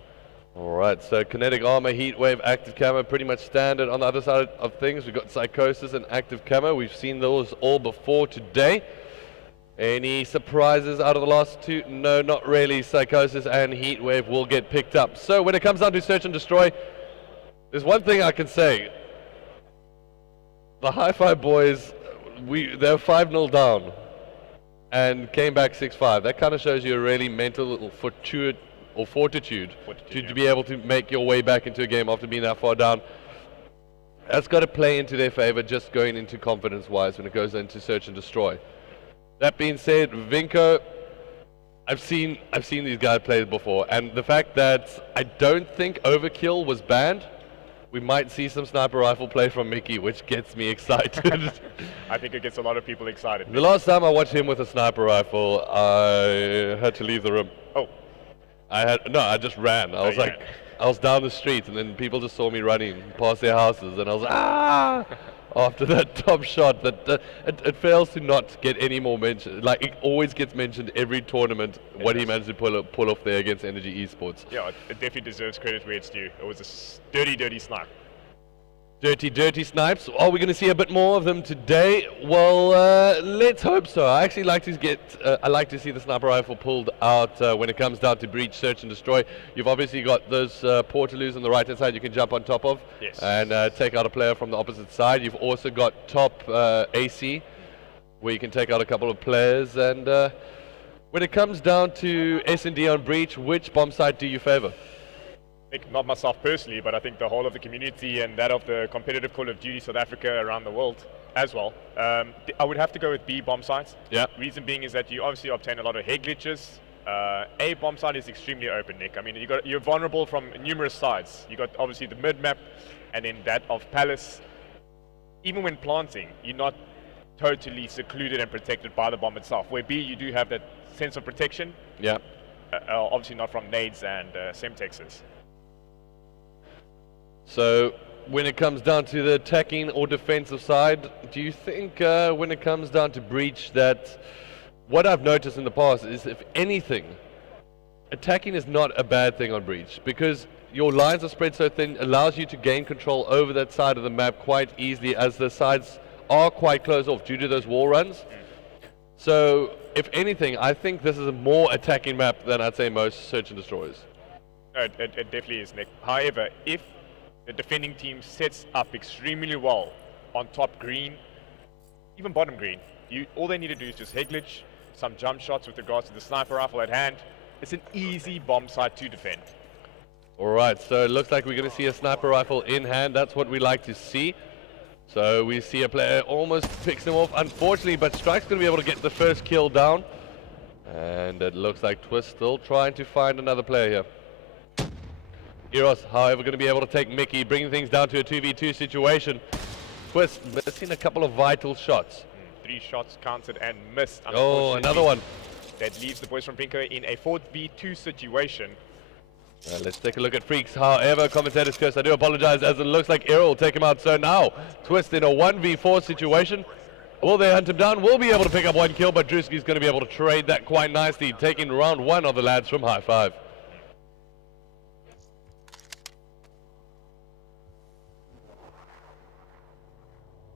Alright, so kinetic armor, heat wave, active camo, pretty much standard. On the other side of things, we've got psychosis and active camo. We've seen those all before today. Any surprises out of the last two? No, not really. Psychosis and heat wave will get picked up. So when it comes down to Search and Destroy, there's one thing I can say. The High Five boys, they're 5-0 down and came back 6-5. That kind of shows you a really mental fortitude to be able to make your way back into a game after being that far down. That's got to play into their favor, just going into confidence-wise when it goes into Search and Destroy. That being said, Vinco, I've seen these guys play before, and the fact that I don't think Overkill was banned, we might see some sniper rifle play from Mickey, which gets me excited. I think it gets a lot of people excited. The last time I watched him with a sniper rifle, I had to leave the room. Oh. I just ran. I was down the street, and then people just saw me running past their houses, and I was ah! After that top shot, that it fails to not get any more mention. Like, it always gets mentioned every tournament, what he managed to pull off there against Energy Esports. Yeah, it definitely deserves credit where it's due. It was a dirty snipe. Dirty snipes. Are we going to see a bit more of them today? Well, let's hope so. I actually like to I like to see the sniper rifle pulled out when it comes down to breach, search, and destroy. You've obviously got those portaloos on the right-hand side you can jump on top of and take out a player from the opposite side. You've also got top AC, where you can take out a couple of players. And when it comes down to S&D on breach, which bomb site do you favor? Not myself personally, but I think the whole of the community and that of the competitive Call of Duty South Africa around the world as well. I would have to go with B bomb sites. Yeah. Reason being is that you obviously obtain a lot of head glitches. A bomb site is extremely open, Nick. I mean, you're vulnerable from numerous sides. You got obviously the mid map, and then that of Palace. Even when planting, you're not totally secluded and protected by the bomb itself. Where B, you do have that sense of protection. Yeah. Obviously not from nades and Semtexes. So, when it comes down to the attacking or defensive side, do you think when it comes down to breach that what I've noticed in the past is, if anything, attacking is not a bad thing on breach, because your lines are spread so thin, allows you to gain control over that side of the map quite easily, as the sides are quite closed off due to those wall runs. So, if anything, I think this is a more attacking map than I'd say most search and destroys. It definitely is, Nick. However, if the defending team sets up extremely well on top green, even bottom green, all they need to do is just head glitch, some jump shots with regards to the sniper rifle at hand. It's an easy bomb site to defend. Alright, so it looks like we're going to see a sniper rifle in hand. That's what we like to see. So we see a player almost picks him off, unfortunately, but Strike's going to be able to get the first kill down. And it looks like Twist still trying to find another player here. Eros, however, going to be able to take Mickey, bringing things down to a 2v2 situation. Twist missing a couple of vital shots. 3 shots counted and missed. Oh, another one. That leaves the boys from Vinco in a 4v2 situation. Let's take a look at Freaks. However, commentator's curse, I do apologize, as it looks like Aero will take him out. So now, Twist in a 1v4 situation. Will they hunt him down? Will be able to pick up one kill, but Drewski's going to be able to trade that quite nicely, taking round one of the lads from High Five.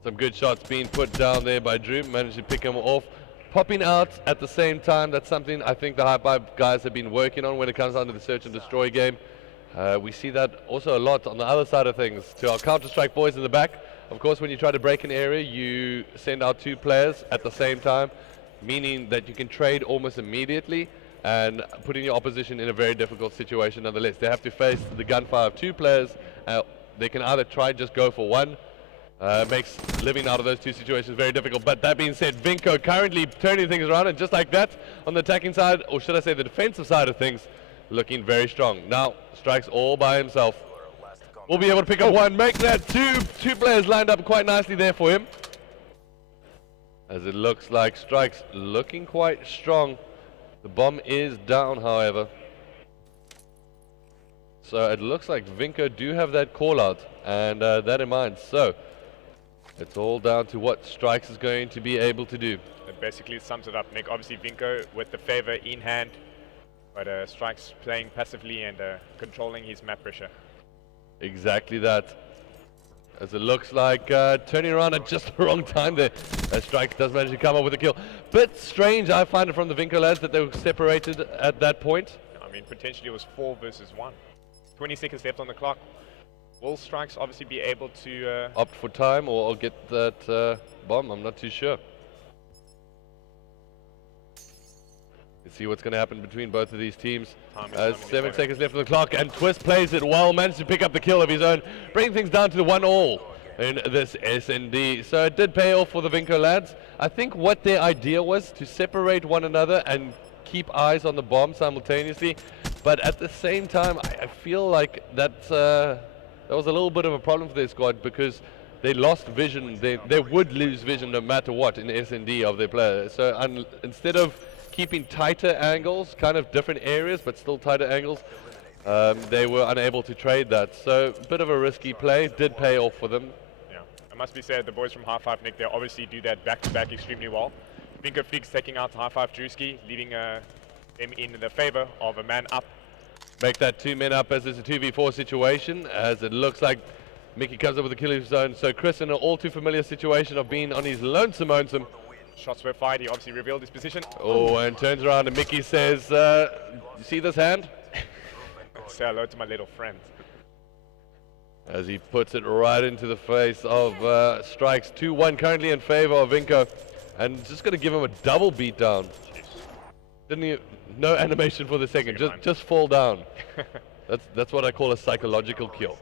Some good shots being put down there by Drew, managed to pick him off. Popping out at the same time, that's something I think the High Five guys have been working on when it comes down to the search and destroy game. We see that also a lot on the other side of things. To our Counter-Strike boys in the back, of course, when you try to break an area, you send out 2 players at the same time, meaning that you can trade almost immediately and putting your opposition in a very difficult situation nonetheless. They have to face the gunfire of 2 players. They can either try just go for one. Makes living out of those 2 situations very difficult. But that being said, Vinco currently turning things around, and just like that, on the attacking side, or should I say the defensive side of things, looking very strong. Now, Strikes all by himself. Will be able to pick up one, make that two players lined up quite nicely there for him. As it looks like Strikes looking quite strong. The bomb is down, however. So it looks like Vinco do have that call out, and that in mind. So it's all down to what Strikes is going to be able to do. That basically sums it up, Nick. Obviously, Vinco with the favor in hand, but Strikes playing passively and controlling his map pressure. Exactly that. As it looks like turning around at just the wrong time there. Strikes does manage to come up with a kill. Bit strange, I find it, from the Vinco lads that they were separated at that point. I mean, potentially it was 4 versus 1. 20 seconds left on the clock. Will Strikes obviously be able to opt for time or get that bomb? I'm not too sure. Let's see what's going to happen between both of these teams. 7 seconds left on the clock, and Twist plays it well, managed to pick up the kill of his own, bringing things down to the 1-all in this SND. So it did pay off for the Vinco lads. I think what their idea was to separate one another and keep eyes on the bomb simultaneously, but at the same time, I feel like that was a little bit of a problem for their squad, because they lost vision. They would lose vision no matter what in the SND of their players. So instead of keeping tighter angles, kind of different areas, but still tighter angles, they were unable to trade that. So a bit of a risky play, did pay off for them. Yeah, it must be said, the boys from High Five, Nick, they obviously do that back-to-back extremely well. Vinco Freaks taking out High Five Drewski, leaving them in the favor of a man up. Make that 2 men up as it's a 2v4 situation, as it looks like Mickey comes up with a kill of his own. So Chris in an all too familiar situation of being on his lonesome. Shots were fired, he obviously revealed his position. Oh, and turns around and Mickey says, you see this hand? Say hello to my little friend. As he puts it right into the face of Strikes. 2-1 currently in favor of Vinco. And just going to give him a double beatdown. Didn't he? No animation for the second, just fall down. That's what I call a psychological kill.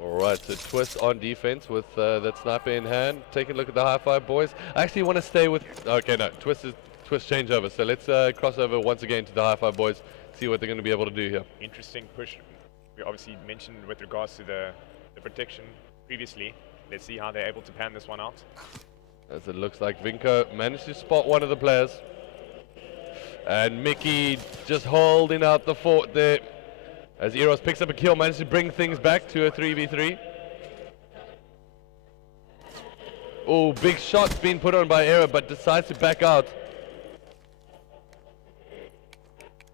Alright, so Twist on defense with that sniper in hand. Taking a look at the High Five boys. I actually want to stay with... Okay, no, Twist changeover. So let's cross over once again to the High Five boys, see what they're going to be able to do here. Interesting push. We obviously mentioned with regards to the protection previously. Let's see how they're able to pan this one out. As it looks like Vinco managed to spot one of the players. And Mickey just holding out the fort there. As Eros picks up a kill, manages to bring things back to a 3v3. Oh, big shot being put on by Era, but decides to back out.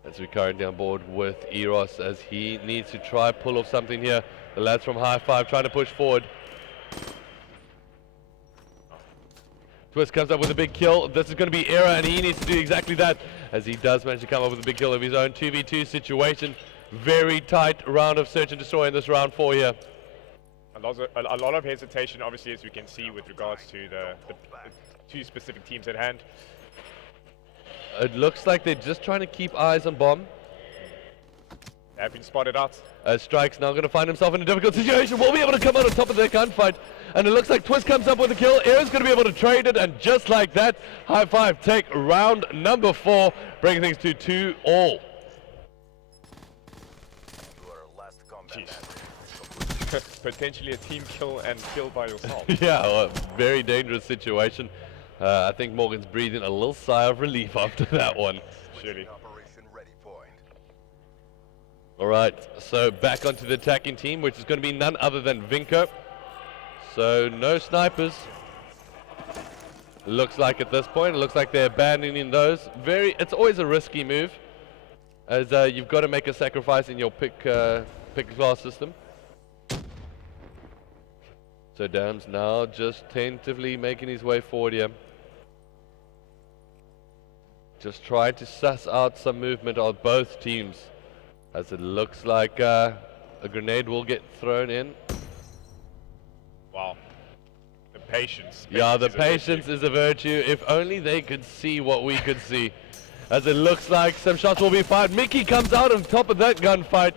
As we're currently on board with Eros, as he needs to try pull off something here. The lads from High Five trying to push forward. Twist comes up with a big kill. This is going to be Era, and he needs to do exactly that, as he does manage to come up with a big kill of his own. 2v2 situation. Very tight round of search and destroy in this round 4 here. A lot of hesitation, obviously, as we can see, with regards to the 2 specific teams at hand. It looks like they're just trying to keep eyes on bomb. They have been spotted out. Strikes now going to find himself in a difficult situation. Will be able to come out on top of their gunfight. And it looks like Twist comes up with a kill. Era's going to be able to trade it. And just like that, High Five take round number 4, bringing things to 2-all. Potentially a team kill and kill by yourself. Yeah, a very dangerous situation. I think Morgan's breathing a little sigh of relief after that one. Surely. All right, so back onto the attacking team, which is going to be none other than Vinko. So no snipers. Looks like at this point, it looks like they're abandoning those. It's always a risky move, as you've got to make a sacrifice in your pick class system. So Dam's now just tentatively making his way forward here. Just trying to suss out some movement of both teams, as it looks like a grenade will get thrown in. Wow. The patience. Yeah, the patience is a virtue. If only they could see what we could see. As it looks like some shots will be fired. Mickey comes out on top of that gunfight.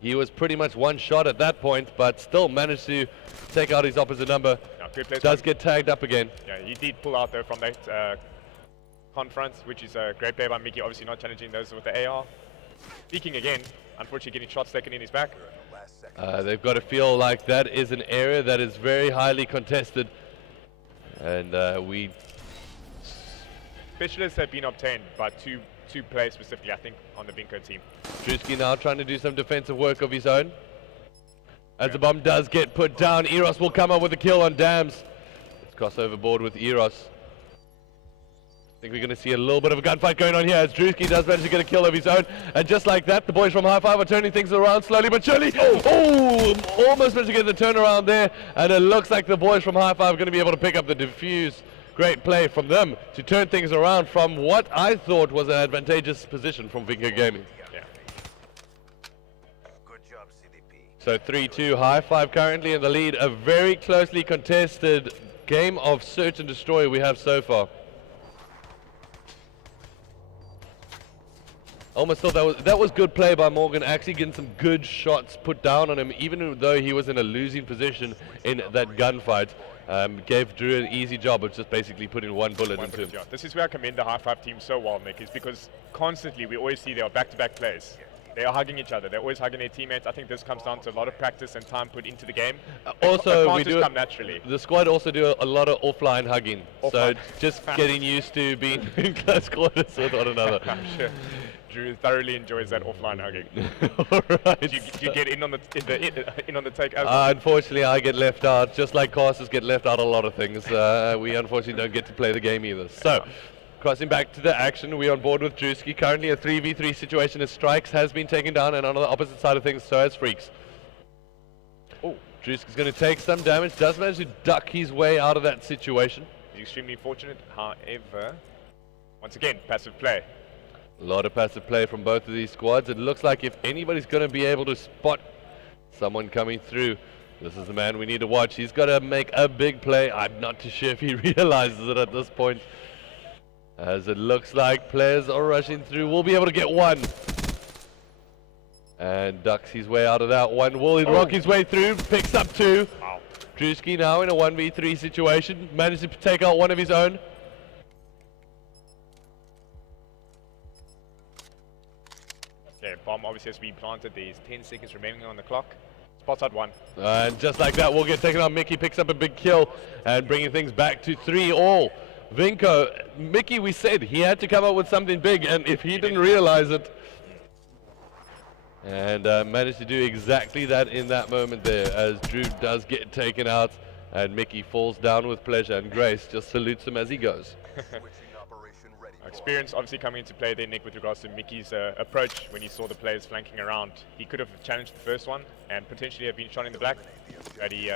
He was pretty much one shot at that point, but still managed to take out his opposite number. Yeah, good place. Does get tagged up again. Yeah, he did pull out though from that confront, which is a great play by Mickey, obviously not challenging those with the AR. Peeking again, unfortunately getting shots taken in his back. They've got to feel like that is an area that is very highly contested. And Specialists have been obtained by two players specifically, I think, on the Vinko team. Drewski now trying to do some defensive work of his own. As the bomb does get put down, Eros will come up with a kill on Dams. Let's cross overboard with Eros. I think we're going to see a little bit of a gunfight going on here as Drewski does manage to get a kill of his own. And just like that, the boys from High Five are turning things around slowly but surely. Oh, almost managed to get the turnaround there. And it looks like the boys from High Five are going to be able to pick up the defuse. Great play from them to turn things around from what I thought was an advantageous position from Vinko Gaming. Yeah. Good job, CDP. So 3-2, High Five currently in the lead. A very closely contested game of search and destroy we have so far. Almost thought that was good play by Morgan, actually getting some good shots put down on him, even though he was in a losing position in that gunfight. Gave Drew an easy job of just basically putting one bullet into him. Yeah. This is where I commend the High Five team so well, Nick, is because constantly we always see they are back-to-back plays. They are hugging each other. They're always hugging their teammates. I think this comes down to a lot of practice and time put into the game. Also, we do come naturally. The squad also do a lot of offline hugging. So just getting used to being in close quarters with one another. I'm sure Drew thoroughly enjoys that offline hugging. Alright. Do you get in on the take as well? Unfortunately, I get left out, just like casters get left out a lot of things. We unfortunately don't get to play the game either. So, crossing back to the action, we're on board with Drewski. Currently a 3v3 situation as Strikes has been taken down, and on the opposite side of things, so has Freaks. Oh, Drewski's going to take some damage, does manage to duck his way out of that situation. He's extremely fortunate, however, once again, passive play. A lot of passive play from both of these squads. It looks like if anybody's going to be able to spot someone coming through, this is the man we need to watch. He's got to make a big play. I'm not too sure if he realizes it at this point, as it looks like players are rushing through. We'll be able to get one. And ducks his way out of that one. Will he rock his way through? Picks up two. Wow. Drewski now in a 1v3 situation. Managed to take out one of his own. Okay, bomb obviously has to be planted. There's 10 seconds remaining on the clock. Spots out one. And just like that, we'll get taken out. Mickey picks up a big kill and bringing things back to 3-all. Vinko, Mickey, we said he had to come up with something big, and if he didn't realize it, and managed to do exactly that in that moment there, as Drew does get taken out, and Mickey falls down with pleasure, and Grace just salutes him as he goes. Experience obviously coming into play there, Nick, with regards to Mickey's approach when he saw the players flanking around. He could have challenged the first one and potentially have been shot in the back, but he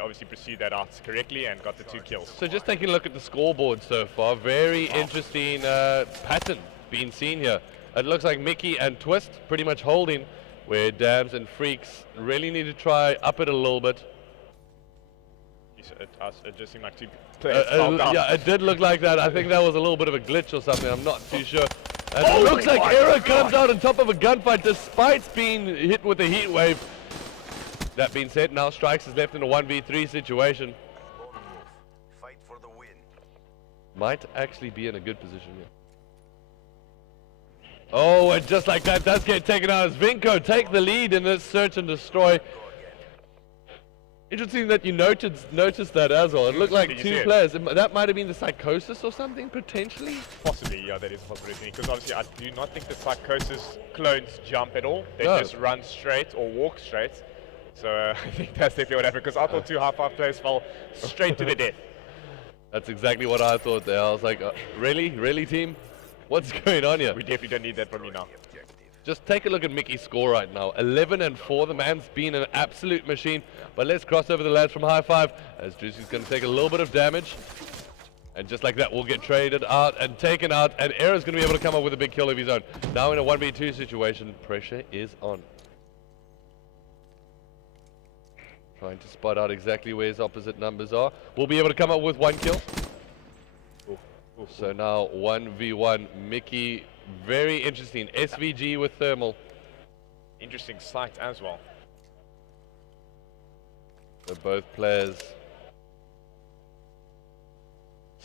obviously pursued that out correctly and got the 2 kills. So just taking a look at the scoreboard so far, very interesting pattern being seen here. It looks like Mickey and Twist pretty much holding, where Dams and Freaks really need to try up it a little bit. It just seemed like 2 players. Yeah, it did look like that. I think that was a little bit of a glitch or something. I'm not too sure. And it looks like Era comes out on top of a gunfight despite being hit with a heat wave. That being said, now Strikes is left in a 1v3 situation. Fight for the win. Might actually be in a good position here. Oh, and just like that, does get taken out as Vinko take the lead in this search and destroy. Interesting that you noticed that as well. It looked like Did you two see it? players. That might have been the Psychosis or something, potentially. Possibly, yeah, that is a possibility. Because obviously, I do not think the Psychosis clones jump at all. They No. just run straight or walk straight. So I think that's definitely what happened. Because I thought two high-five players fell straight to their death. That's exactly what I thought there. I was like, really? Really, team? What's going on here? We definitely don't need that from you now. Just take a look at Mickey's score right now. 11-4. The man's been an absolute machine. But let's cross over the lads from high five as Juicy's going to take a little bit of damage. And just like that, we'll get traded out and taken out. And Era's going to be able to come up with a big kill of his own. Now in a 1v2 situation, pressure is on. Trying to spot out exactly where his opposite numbers are. We'll be able to come up with one kill. So now 1v1. Mickey, very interesting. SVG with thermal. Interesting sight as well. So both players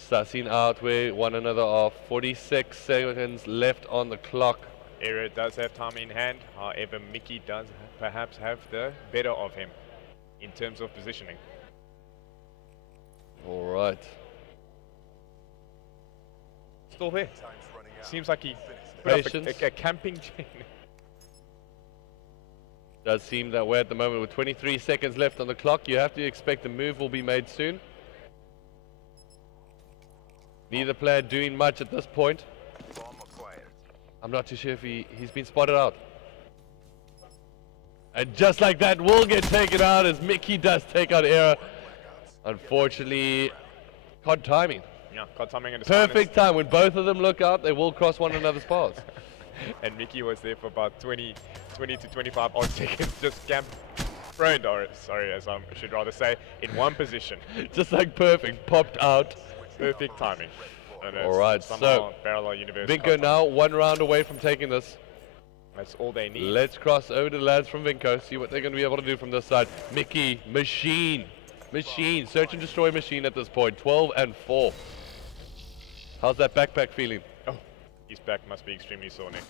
sussing out where one another are. 46 seconds left on the clock. Era does have time in hand. However, Mickey does perhaps have the better of him in terms of positioning. All right. Still there. Seems like he put up a camping chain. Does seem that way at the moment with 23 seconds left on the clock. You have to expect the move will be made soon. Neither player doing much at this point. I'm not too sure if he's been spotted out. And just like that, will get taken out as Mickey does take out Era. Unfortunately, COD timing. Yeah, COD timing and perfect time. When both of them look out, they will cross one another's paths. And Mickey was there for about 20 to 25 odd seconds, just prone, or sorry, as I should rather say, in one position. Just like perfect, popped out. Perfect timing. All right, so Vinco now 1 round away from taking this. That's all they need. Let's cross over to the lads from Vinco, see what they're going to be able to do from this side. Mickey, machine, search and destroy machine at this point. 12-4. How's that backpack feeling? Oh, his back must be extremely sore, Nick.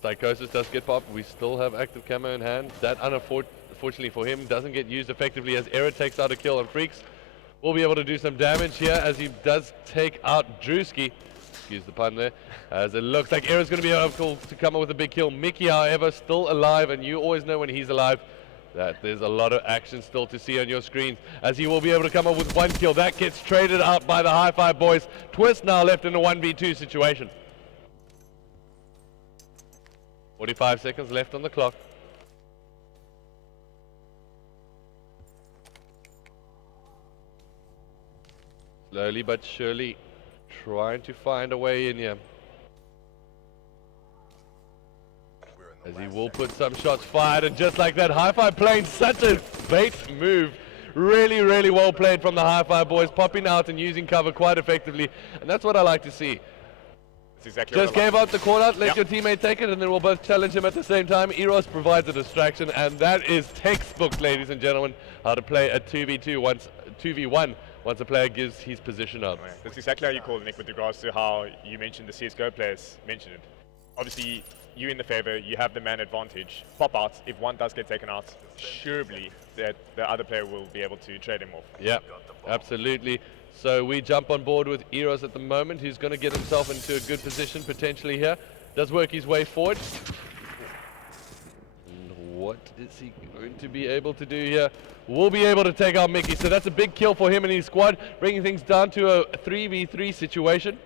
Psychosis does get popped. We still have active camo in hand. That, unfortunately for him, doesn't get used effectively as Era takes out a kill on Freaks. We'll be able to do some damage here as he does take out Drewski. Excuse the pun there. As it looks like Era's going to be able to come up with a big kill. Mickey, however, still alive, and you always know when he's alive that there's a lot of action still to see on your screens, as he will be able to come up with one kill. That gets traded out by the High Five boys. Twist now left in a 1v2 situation. 45 seconds left on the clock. Slowly but surely trying to find a way in here. As he will put some shots fired, and just like that, High Five playing such a bait move. Really, really well played from the High Five boys, popping out and using cover quite effectively. And that's what I like to see. That's exactly just gave out the call out, let your teammate take it, and then we'll both challenge him at the same time. Eros provides a distraction, and that is textbook, ladies and gentlemen, how to play a 2v1 once a player gives his position up. That's exactly how you call it, Nick, with regards to how you mentioned the CSGO players mentioned it. Obviously, you in the favor, you have the man advantage. Pop outs, if one does get taken out, surely that the other player will be able to trade him off. Yeah, absolutely. So we jump on board with Eros at the moment. He's going to get himself into a good position potentially here. Does work his way forward. And what is he going to be able to do here? Will be able to take out Mickey. So that's a big kill for him and his squad, bringing things down to a 3v3 situation.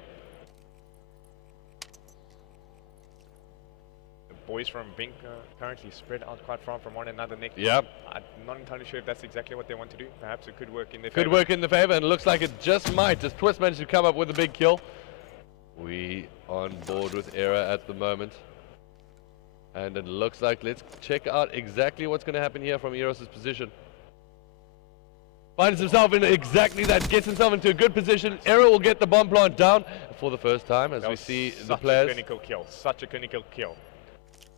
Boys from Bink currently spread out quite far from one another, Nick. Yeah. I'm not entirely sure if that's exactly what they want to do. Perhaps it could work in their favor. Could work in the favor, and it looks like it just might, as Twist managed to come up with a big kill. We on board with Era at the moment. And it looks like, let's check out exactly what's going to happen here from Eros' position. Finds himself in exactly that, gets himself into a good position. Era will get the bomb plant down for the first time as we see the players. Such a clinical kill, such a clinical kill.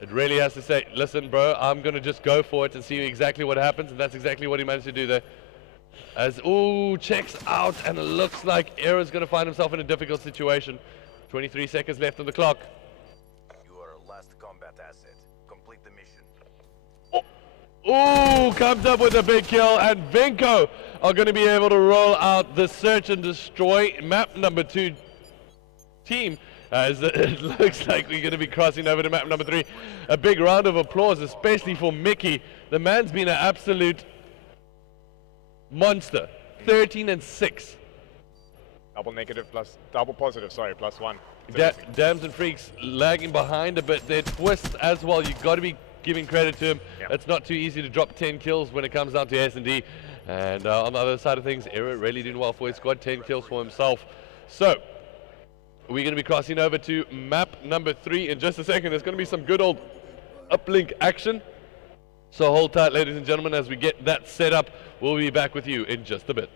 It really has to say, listen, bro, I'm going to just go for it and see exactly what happens. And that's exactly what he managed to do there. As, ooh, checks out. And it looks like Era's going to find himself in a difficult situation. 23 seconds left on the clock. You are our last combat asset. Complete the mission. Ooh, comes up with a big kill, and Vinco are going to be able to roll out the search and destroy map number 2 team. As it looks like we're going to be crossing over to map number 3. A big round of applause, especially for Mickey. The man's been an absolute monster. 13 and 6. Double positive, sorry, +1. Dams and Freaks lagging behind a bit. Their twists as well. You've got to be giving credit to him. Yep. It's not too easy to drop 10 kills when it comes down to S&D. And on the other side of things, Era really doing well for his squad. 10 kills for himself. So we're going to be crossing over to map number 3 in just a second. There's going to be some good old uplink action. So hold tight, ladies and gentlemen, as we get that set up. We'll be back with you in just a bit.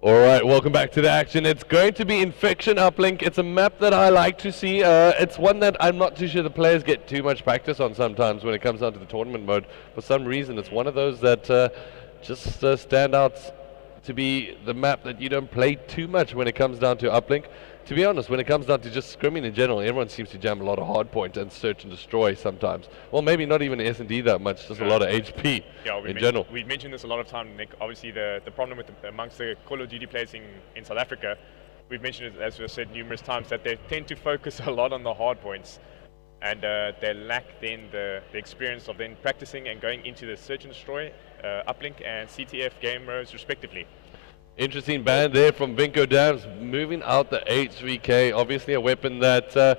Alright, welcome back to the action. It's going to be Infection Uplink. It's a map that I like to see. It's one that I'm not too sure the players get too much practice on sometimes when it comes down to the tournament mode. For some reason, it's one of those that just stand out to be the map that you don't play too much when it comes down to Uplink. To be honest, when it comes down to just scrimming in general, everyone seems to jam a lot of hardpoint and search and destroy sometimes. Well, maybe not even S&D that much, just a lot of HP in general. We've mentioned this a lot of time, Nick. Obviously, the problem with amongst the Call of Duty players in South Africa, we've mentioned it, as we've said numerous times, that they tend to focus a lot on the hard points. And they lack then the experience of then practicing and going into the search and destroy, Uplink and CTF game modes respectively. Interesting ban there from Vinco Dams, moving out the HVK, obviously a weapon that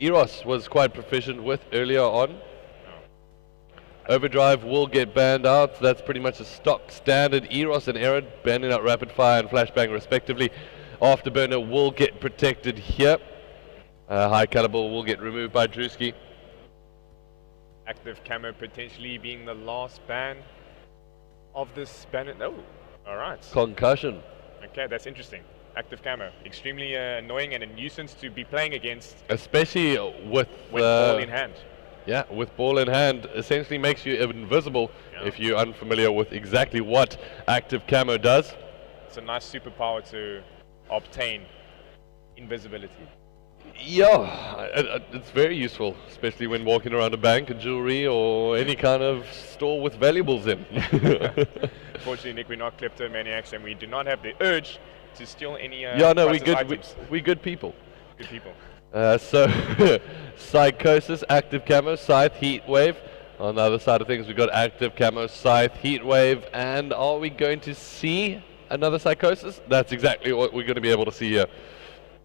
Eros was quite proficient with earlier on. Overdrive will get banned out. That's pretty much a stock standard. Eros and Arid banning out rapid fire and flashbang respectively. Afterburner will get protected here. High caliber will get removed by Drewski. Active camo potentially being the last ban of this ban. Oh, all right. Concussion. Okay, that's interesting. Active camo, extremely annoying and a nuisance to be playing against. Especially with ball in hand. Yeah, with ball in hand, essentially makes you invisible if you're unfamiliar with exactly what active camo does. It's a nice superpower to obtain invisibility. Yeah, it's very useful, especially when walking around a bank, a jewelry, or any kind of store with valuables in. Fortunately, Nick, we're not kleptomaniacs, and we do not have the urge to steal any yeah, no, priceless items. we good people. Good people. So, Psychosis, active camo, Scythe, Heatwave. On the other side of things, we've got active camo, Scythe, Heatwave, and are we going to see another Psychosis? That's exactly what we're going to be able to see here.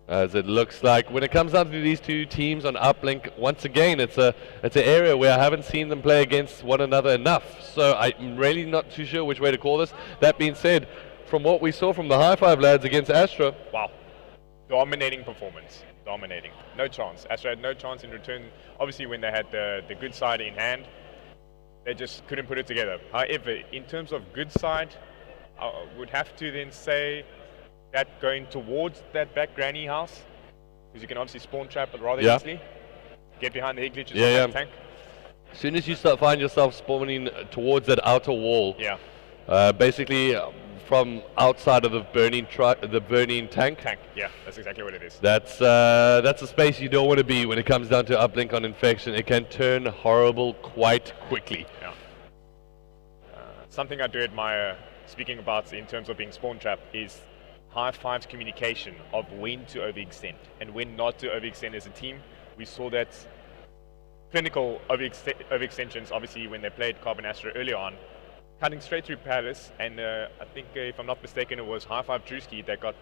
As it looks like when it comes down to these two teams on uplink, once again, it's an area where I haven't seen them play against one another enough. So I'm really not too sure which way to call this. That being said, from what we saw from the High Five lads against Astra, wow, dominating performance, dominating. No chance. Astra had no chance in return. Obviously, when they had the good side in hand, they just couldn't put it together. However, in terms of good side, I would have to then say that going towards that back granny house, because you can obviously spawn trap it rather easily. Get behind the hig glitches on that tank. As soon as you find yourself spawning towards that outer wall, basically from outside of the burning tank. Yeah, that's exactly what it is. That's a space you don't want to be when it comes down to uplink on infection. It can turn horrible quite quickly. Yeah. Something I do admire, speaking about in terms of being spawn trap, is High Five's communication of when to overextend and when not to overextend as a team. We saw that clinical overextensions, obviously, when they played Carbon Astra earlier on, cutting straight through Palace, and I think, if I'm not mistaken, it was High Five Drewski that got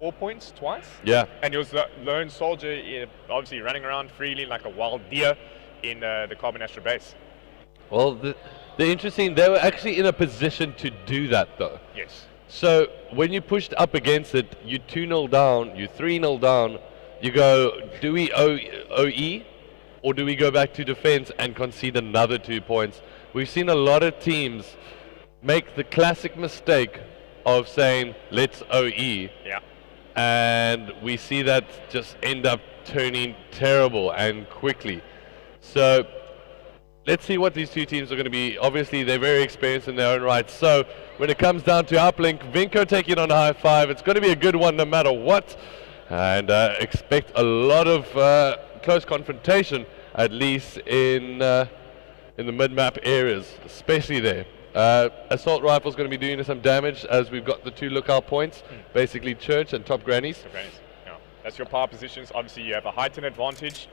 4 points twice. Yeah. And he was the lone soldier, obviously running around freely like a wild deer in the Carbon Astra base. Well, the interesting, they were actually in a position to do that, though. Yes. So when you pushed up against it, you 2-0 down, you 3-0 down, you go, do we OE or do we go back to defense and concede another 2 points? We've seen a lot of teams make the classic mistake of saying, let's OE. Yeah. And we see that just end up turning terrible and quickly. So let's see what these two teams are going to be. Obviously, they're very experienced in their own right. So when it comes down to uplink, Vinco taking on High Five. It's going to be a good one no matter what. And expect a lot of close confrontation, at least in the mid-map areas, especially there. Assault Rifle's going to be doing some damage as we've got the 2 lookout points, basically Church and Top Grannies. Yeah. That's your power positions. Obviously, you have a heightened advantage.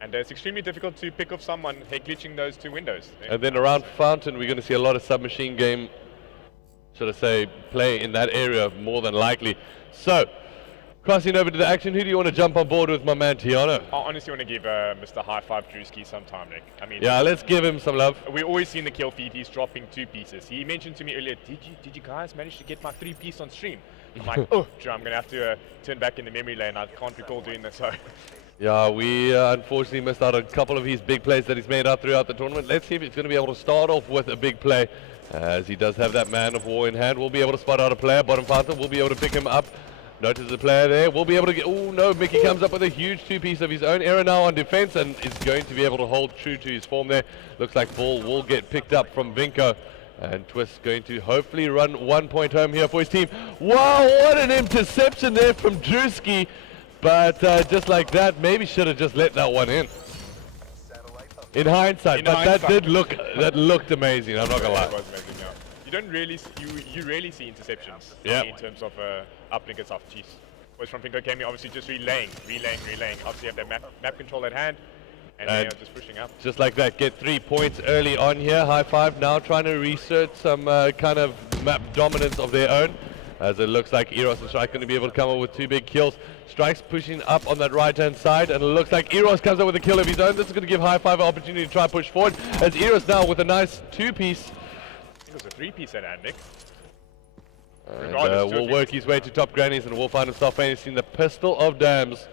And it's extremely difficult to pick off someone glitching those 2 windows. And then around Fountain, we're going to see a lot of submachine game, should I say, play in that area more than likely. So, crossing over to the action, who do you want to jump on board with, my man Tiano? I honestly want to give Mr. High Five Drewski some time, Nick. I mean, yeah, let's give him some love. We always see in the kill feed he's dropping 2 pieces. He mentioned to me earlier, did you guys manage to get my 3-piece on stream? I'm like, oh, Drew, I'm going to have to turn back in the memory lane. I can't recall doing that, so... Yeah, we unfortunately missed out on a couple of his big plays that he's made out throughout the tournament. Let's see if he's going to be able to start off with a big play, as he does have that man of war in hand. We'll be able to spot out a player. Bottom Fountain, we'll be able to pick him up. Notice the player there. We'll be able to get... Oh, no, Mickey comes up with a huge 2-piece of his own. Error now on defense and is going to be able to hold true to his form there. Looks like ball will get picked up from Vinco. And Twist going to hopefully run 1 point home here for his team. Wow, what an interception there from Drewski. But just like that, maybe should have just let that one in. In hindsight, that looked amazing. I'm not gonna lie. It was amazing, yeah. You don't really, you rarely see interceptions. In terms of uplink itself. Jeez. Was from Pinko came here, obviously just relaying. Obviously have that map control at hand, and they are just pushing up. Just like that, get 3 points early on here. High Five now trying to research some kind of map dominance of their own. As it looks like Eros and Strike going to be able to come up with 2 big kills. Strike's pushing up on that right-hand side, and it looks like Eros comes up with a kill of his own. This is going to give High Five an opportunity to try push forward, as Eros now with a nice 2-piece. It was a 3-piece at hand, Nick. And will work his way to Top Grannies, and will find himself facing the Pistol of Dams.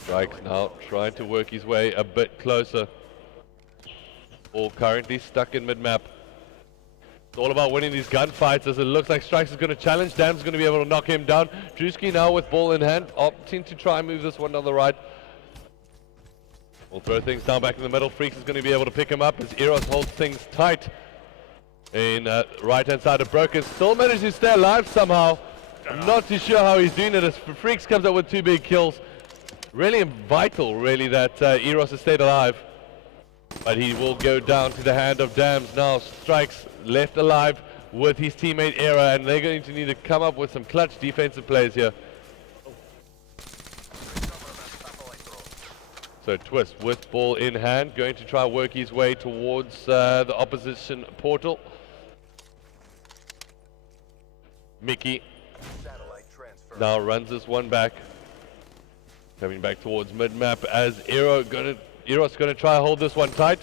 Strike's now trying to work his way a bit closer. All currently stuck in mid-map. It's all about winning these gunfights, as it looks like Strikes is going to challenge. Dam's going to be able to knock him down. Drewski now with ball in hand, opting to try and move this one down the right. We'll throw things down back in the middle. Freaks is going to be able to pick him up as Eros holds things tight. In right-hand side of Broken, still managed to stay alive somehow. I'm not too sure how he's doing it, as Freaks comes up with 2 big kills. Really vital, really, that Eros has stayed alive. But he will go down to the hand of Dams now. Strikes left alive with his teammate Era, and they're going to need to come up with some clutch defensive plays here. So Twist with ball in hand, going to try work his way towards the opposition portal. Mickey now runs this one back. Coming back towards mid-map as Eros gonna try to hold this one tight.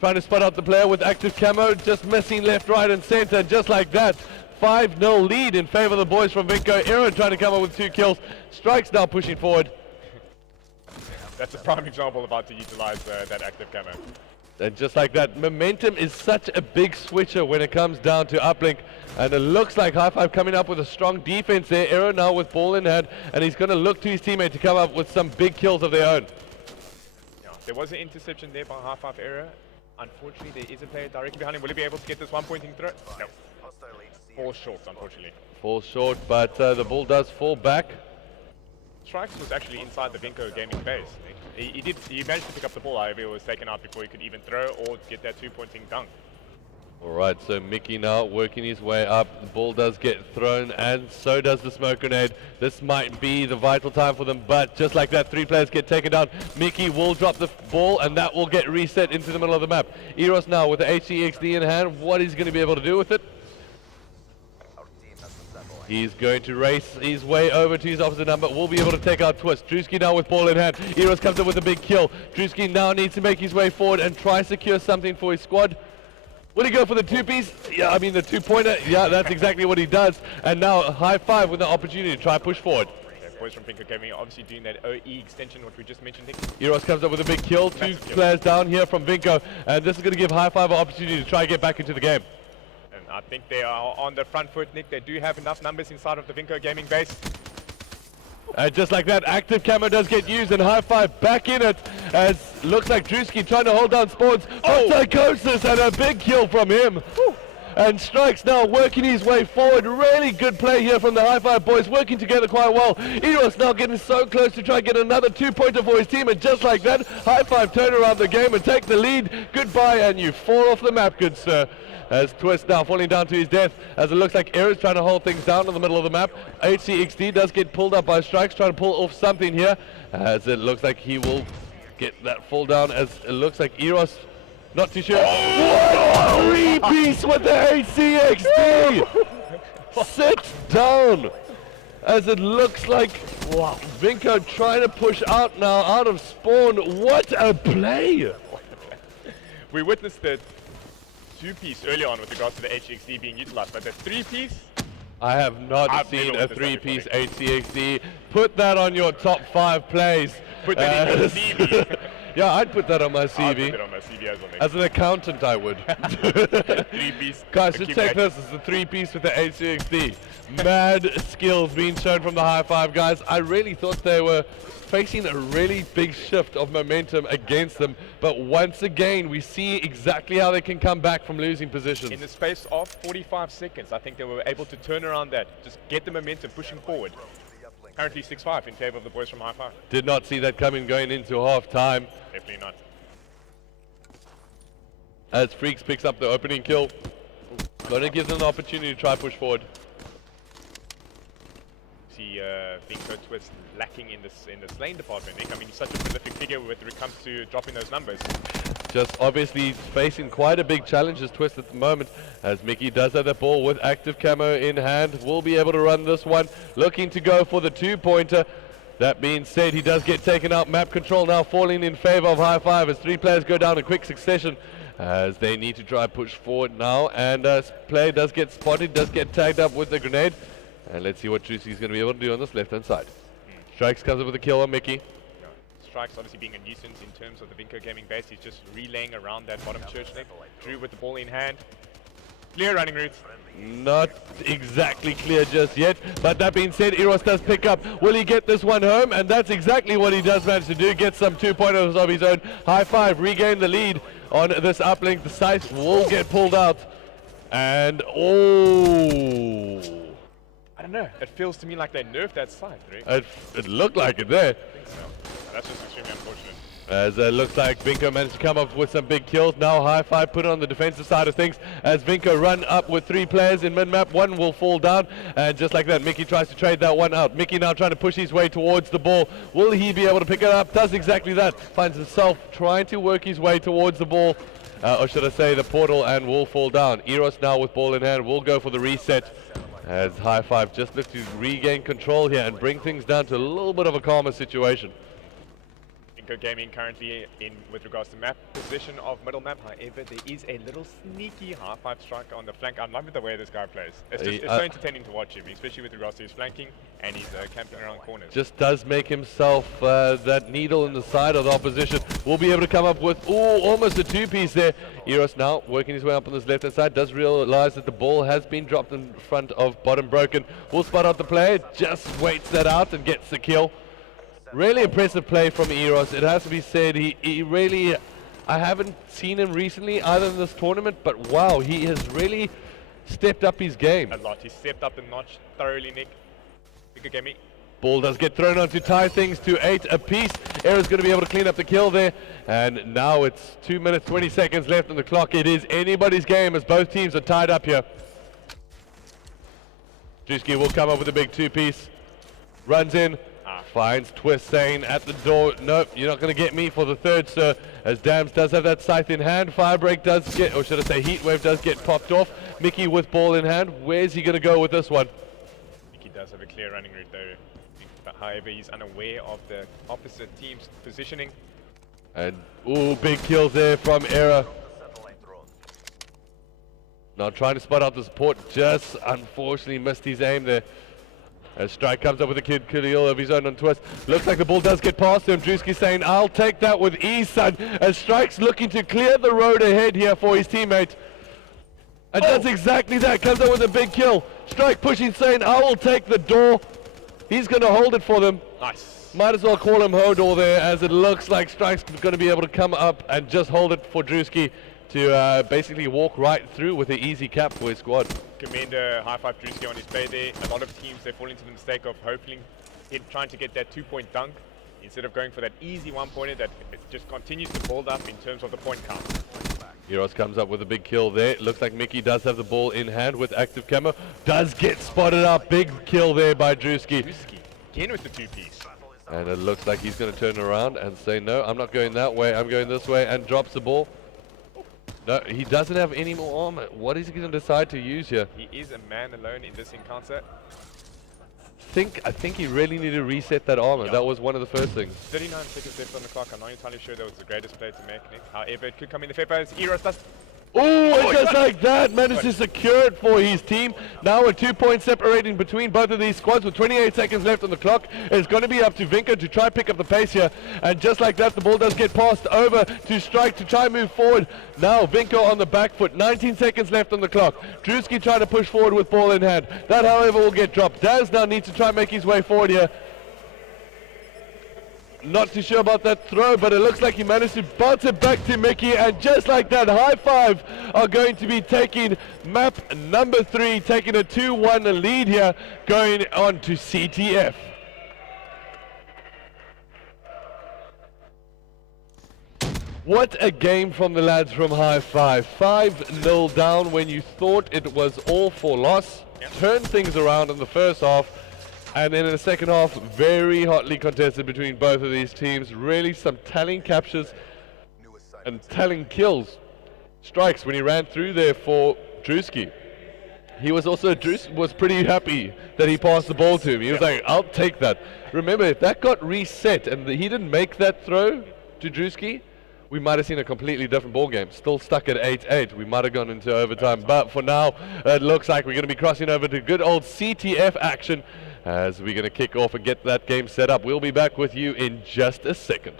Trying to spot out the player with active camo, just missing left, right and center, just like that. 5-0 lead in favor of the boys from Vinco. Eero trying to come up with 2 kills. Strikes now pushing forward. That's a prime example of how to utilize that active camo. And just like that, momentum is such a big switcher when it comes down to uplink. And it looks like High Five coming up with a strong defense there. Eero now with ball in hand, and he's going to look to his teammate to come up with some big kills of their own. Yeah, there was an interception there by High Five Eero. Unfortunately, there is a player directly behind him. Will he be able to get this one pointing through? No. Falls short, unfortunately. Falls short, but the ball does fall back. Strikes was actually inside the Vinco Gaming base. He managed to pick up the ball, however it was taken out before he could even throw or get that 2-pointing dunk. Alright, so Mickey now working his way up. The ball does get thrown, and so does the smoke grenade. This might be the vital time for them, but just like that, 3 players get taken down. Mickey will drop the ball, and that will get reset into the middle of the map. Eros now with the HCXD in hand. What is he going to be able to do with it? He's going to race his way over to his opposite number. Will be able to take out Twist. Drewski now with ball in hand. Eros comes up with a big kill. Drewski now needs to make his way forward and try to secure something for his squad. Will he go for the 2-piece? Yeah, I mean the 2-pointer. Yeah, that's exactly what he does. And now High Five with the opportunity to try push forward. Okay, boys from Vinco Gaming obviously doing that OE extension, what we just mentioned. Eros comes up with a big kill. 2 players down here from Vinco. And this is going to give High Five an opportunity to try and get back into the game. I think they are on the front foot, Nick. They do have enough numbers inside of the Vinco Gaming base. And just like that, active camo does get used, and High Five back in it, as looks like Drewski trying to hold down Spawns. Oh, Psychosis, and a big kill from him. Woo. And Strikes now working his way forward. Really good play here from the High Five boys, working together quite well. Eros now getting so close to try and get another 2-pointer for his team, and just like that, High Five turn around the game and take the lead. Goodbye, and you fall off the map, good sir. As Twist now falling down to his death, as it looks like Eros trying to hold things down in the middle of the map. HCXD does get pulled up by Strikes, trying to pull off something here, as it looks like he will get that fall down, as it looks like Eros, not too sure. Oh, what a 3-piece with the HCXD! Sit down! As it looks like, wow, Vinco trying to push out now, out of spawn. What a play! We witnessed it. 2-piece early on with regards to the HCXD being utilized, but the 3-piece? I have not seen a 3-piece HCXD. Put that on your top 5 plays. Put that in your CV. Yeah, I'd put that on my CV. I'd put it on my CV as well. As an accountant, I would. 3-piece. Guys, just take this as the 3-piece with the HCXD. Mad skills being shown from the High Five guys. I really thought they were facing a really big shift of momentum against them, but once again we see exactly how they can come back from losing positions. In the space of 45 seconds, I think they were able to turn around that, just get the momentum pushing forward. Currently 6-5 in favor of the boys from High Five. Did not see that coming going into half time. Definitely not. As Freaks picks up the opening kill, gonna give them the opportunity to try push forward. See Vinco Twist lacking in the lane department. Nick, I mean, he's such a prolific figure when it comes to dropping those numbers. Just obviously facing quite a big challenge as Twist at the moment, as Mickey does have the ball with active camo in hand. Will be able to run this one, looking to go for the 2-pointer. That being said, he does get taken out. Map control now falling in favor of High Five as 3 players go down in quick succession, as they need to try push forward now. And player does get spotted, does get tagged up with the grenade. And let's see what Juicy's going to be able to do on this left-hand side. Strikes comes up with a kill on Mickey. Yeah. Strikes obviously being a nuisance in terms of the Vinco Gaming base. He's just relaying around that bottom church neck. Drew with the ball in hand. Clear running routes. Not exactly clear just yet, but that being said, Eros does pick up. Will he get this one home? And that's exactly what he does manage to do. Get some 2-pointers of his own. High Five regain the lead on this uplink. The scythe will get pulled out. And oh, I don't know. It feels to me like they nerfed that scythe, right? It looked like it there. I think so. That's just extremely unfortunate. As it looks like Vinco managed to come up with some big kills. Now High Five put it on the defensive side of things as Vinco run up with 3 players in mid-map. 1 will fall down, and just like that, Mickey tries to trade that one out. Mickey now trying to push his way towards the ball. Will he be able to pick it up? Does exactly that. Finds himself trying to work his way towards the ball, or should I say the portal, and will fall down. Eros now with ball in hand will go for the reset. As High Five just look to regain control here and bring things down to a little bit of a calmer situation. Electronic Gaming currently in with regards to map position of middle map. However, there is a little sneaky High Five striker on the flank. I love the way this guy plays. It's so entertaining to watch him, especially with regards to his flanking and his camping around corners. Just does make himself that needle in the side of the opposition. Will be able to come up with, almost a two-piece there. Eros now working his way up on this left-hand side. Does realize that the ball has been dropped in front of bottom broken. Will spot out the player. Just waits that out and gets the kill. Really impressive play from Eros. It has to be said, he really, I haven't seen him recently either in this tournament, but wow, he has really stepped up his game. A lot. He stepped up the notch thoroughly, Nick. Good gaming. Ball does get thrown on to tie things to 8 apiece. Era's going to be able to clean up the kill there. And now it's 2 minutes, 20 seconds left on the clock. It is anybody's game as both teams are tied up here. Drewski will come up with a big two-piece. Runs in. Finds Twist saying at the door, nope, you're not going to get me for the third, sir. As Dams does have that scythe in hand. Firebreak does get, or should I say Heatwave does get popped off. Mickey with ball in hand. Where's he going to go with this one? Mickey does have a clear running route though. But however, he's unaware of the opposite team's positioning. And, big kills there from Era. Now trying to spot out the support. Just unfortunately missed his aim there. As Strike comes up with a kill of his own on Twist. Looks like the ball does get past him. Drewski saying, I'll take that with ease, son. As Strike's looking to clear the road ahead here for his teammate. And does exactly that. Comes up with a big kill. Strike pushing, saying, I will take the door. He's going to hold it for them. Nice. Might as well call him Hodor there, as it looks like Strike's going to be able to come up and just hold it for Drewski to basically walk right through with an easy cap for his squad. Commander High Five Drewski on his play there. A lot of teams, they fall into the mistake of hoping, trying to get that 2-point dunk instead of going for that easy 1-pointer that it just continues to build up in terms of the point count. Eros comes up with a big kill there. Looks like Mickey does have the ball in hand with active camo. Does get spotted up. Big kill there by Drewski. Again with the two-piece. And it looks like he's going to turn around and say, no, I'm not going that way. I'm going this way, and drops the ball. No, he doesn't have any more armor. What is he going to decide to use here? He is a man alone in this encounter. I think he really needed to reset that armor. That was one of the first things. 39 seconds left on the clock. I'm not entirely sure that was the greatest play to make, Nick. However, it could come in the favor as Eros does. And just like that, managed to secure it for his team. Now a 2-point separating between both of these squads with 28 seconds left on the clock. It's going to be up to Vinko to try pick up the pace here. And just like that, the ball does get passed over to Strike to try move forward. Now Vinko on the back foot. 19 seconds left on the clock. Drewski trying to push forward with ball in hand. That, however, will get dropped. Daz now needs to try and make his way forward here. Not too sure about that throw, but it looks like he managed to bounce it back to Mickey, and just like that, High Five are going to be taking map number 3, taking a 2-1 lead here, going on to CTF. What a game from the lads from High Five. 5-0 down when you thought it was all for loss. Turned things around in the first half. And then in the second half, very hotly contested between both of these teams. Really some telling captures and telling kills. Strikes when he ran through there for Drewski. He was also, Drewski was pretty happy that he passed the ball to him. He was like, I'll take that. Remember, if that got reset and he didn't make that throw to Drewski, we might have seen a completely different ball game. Still stuck at 8-8. We might have gone into overtime. But for now, it looks like we're going to be crossing over to good old CTF action, as we're going to kick off and get that game set up. We'll be back with you in just a second.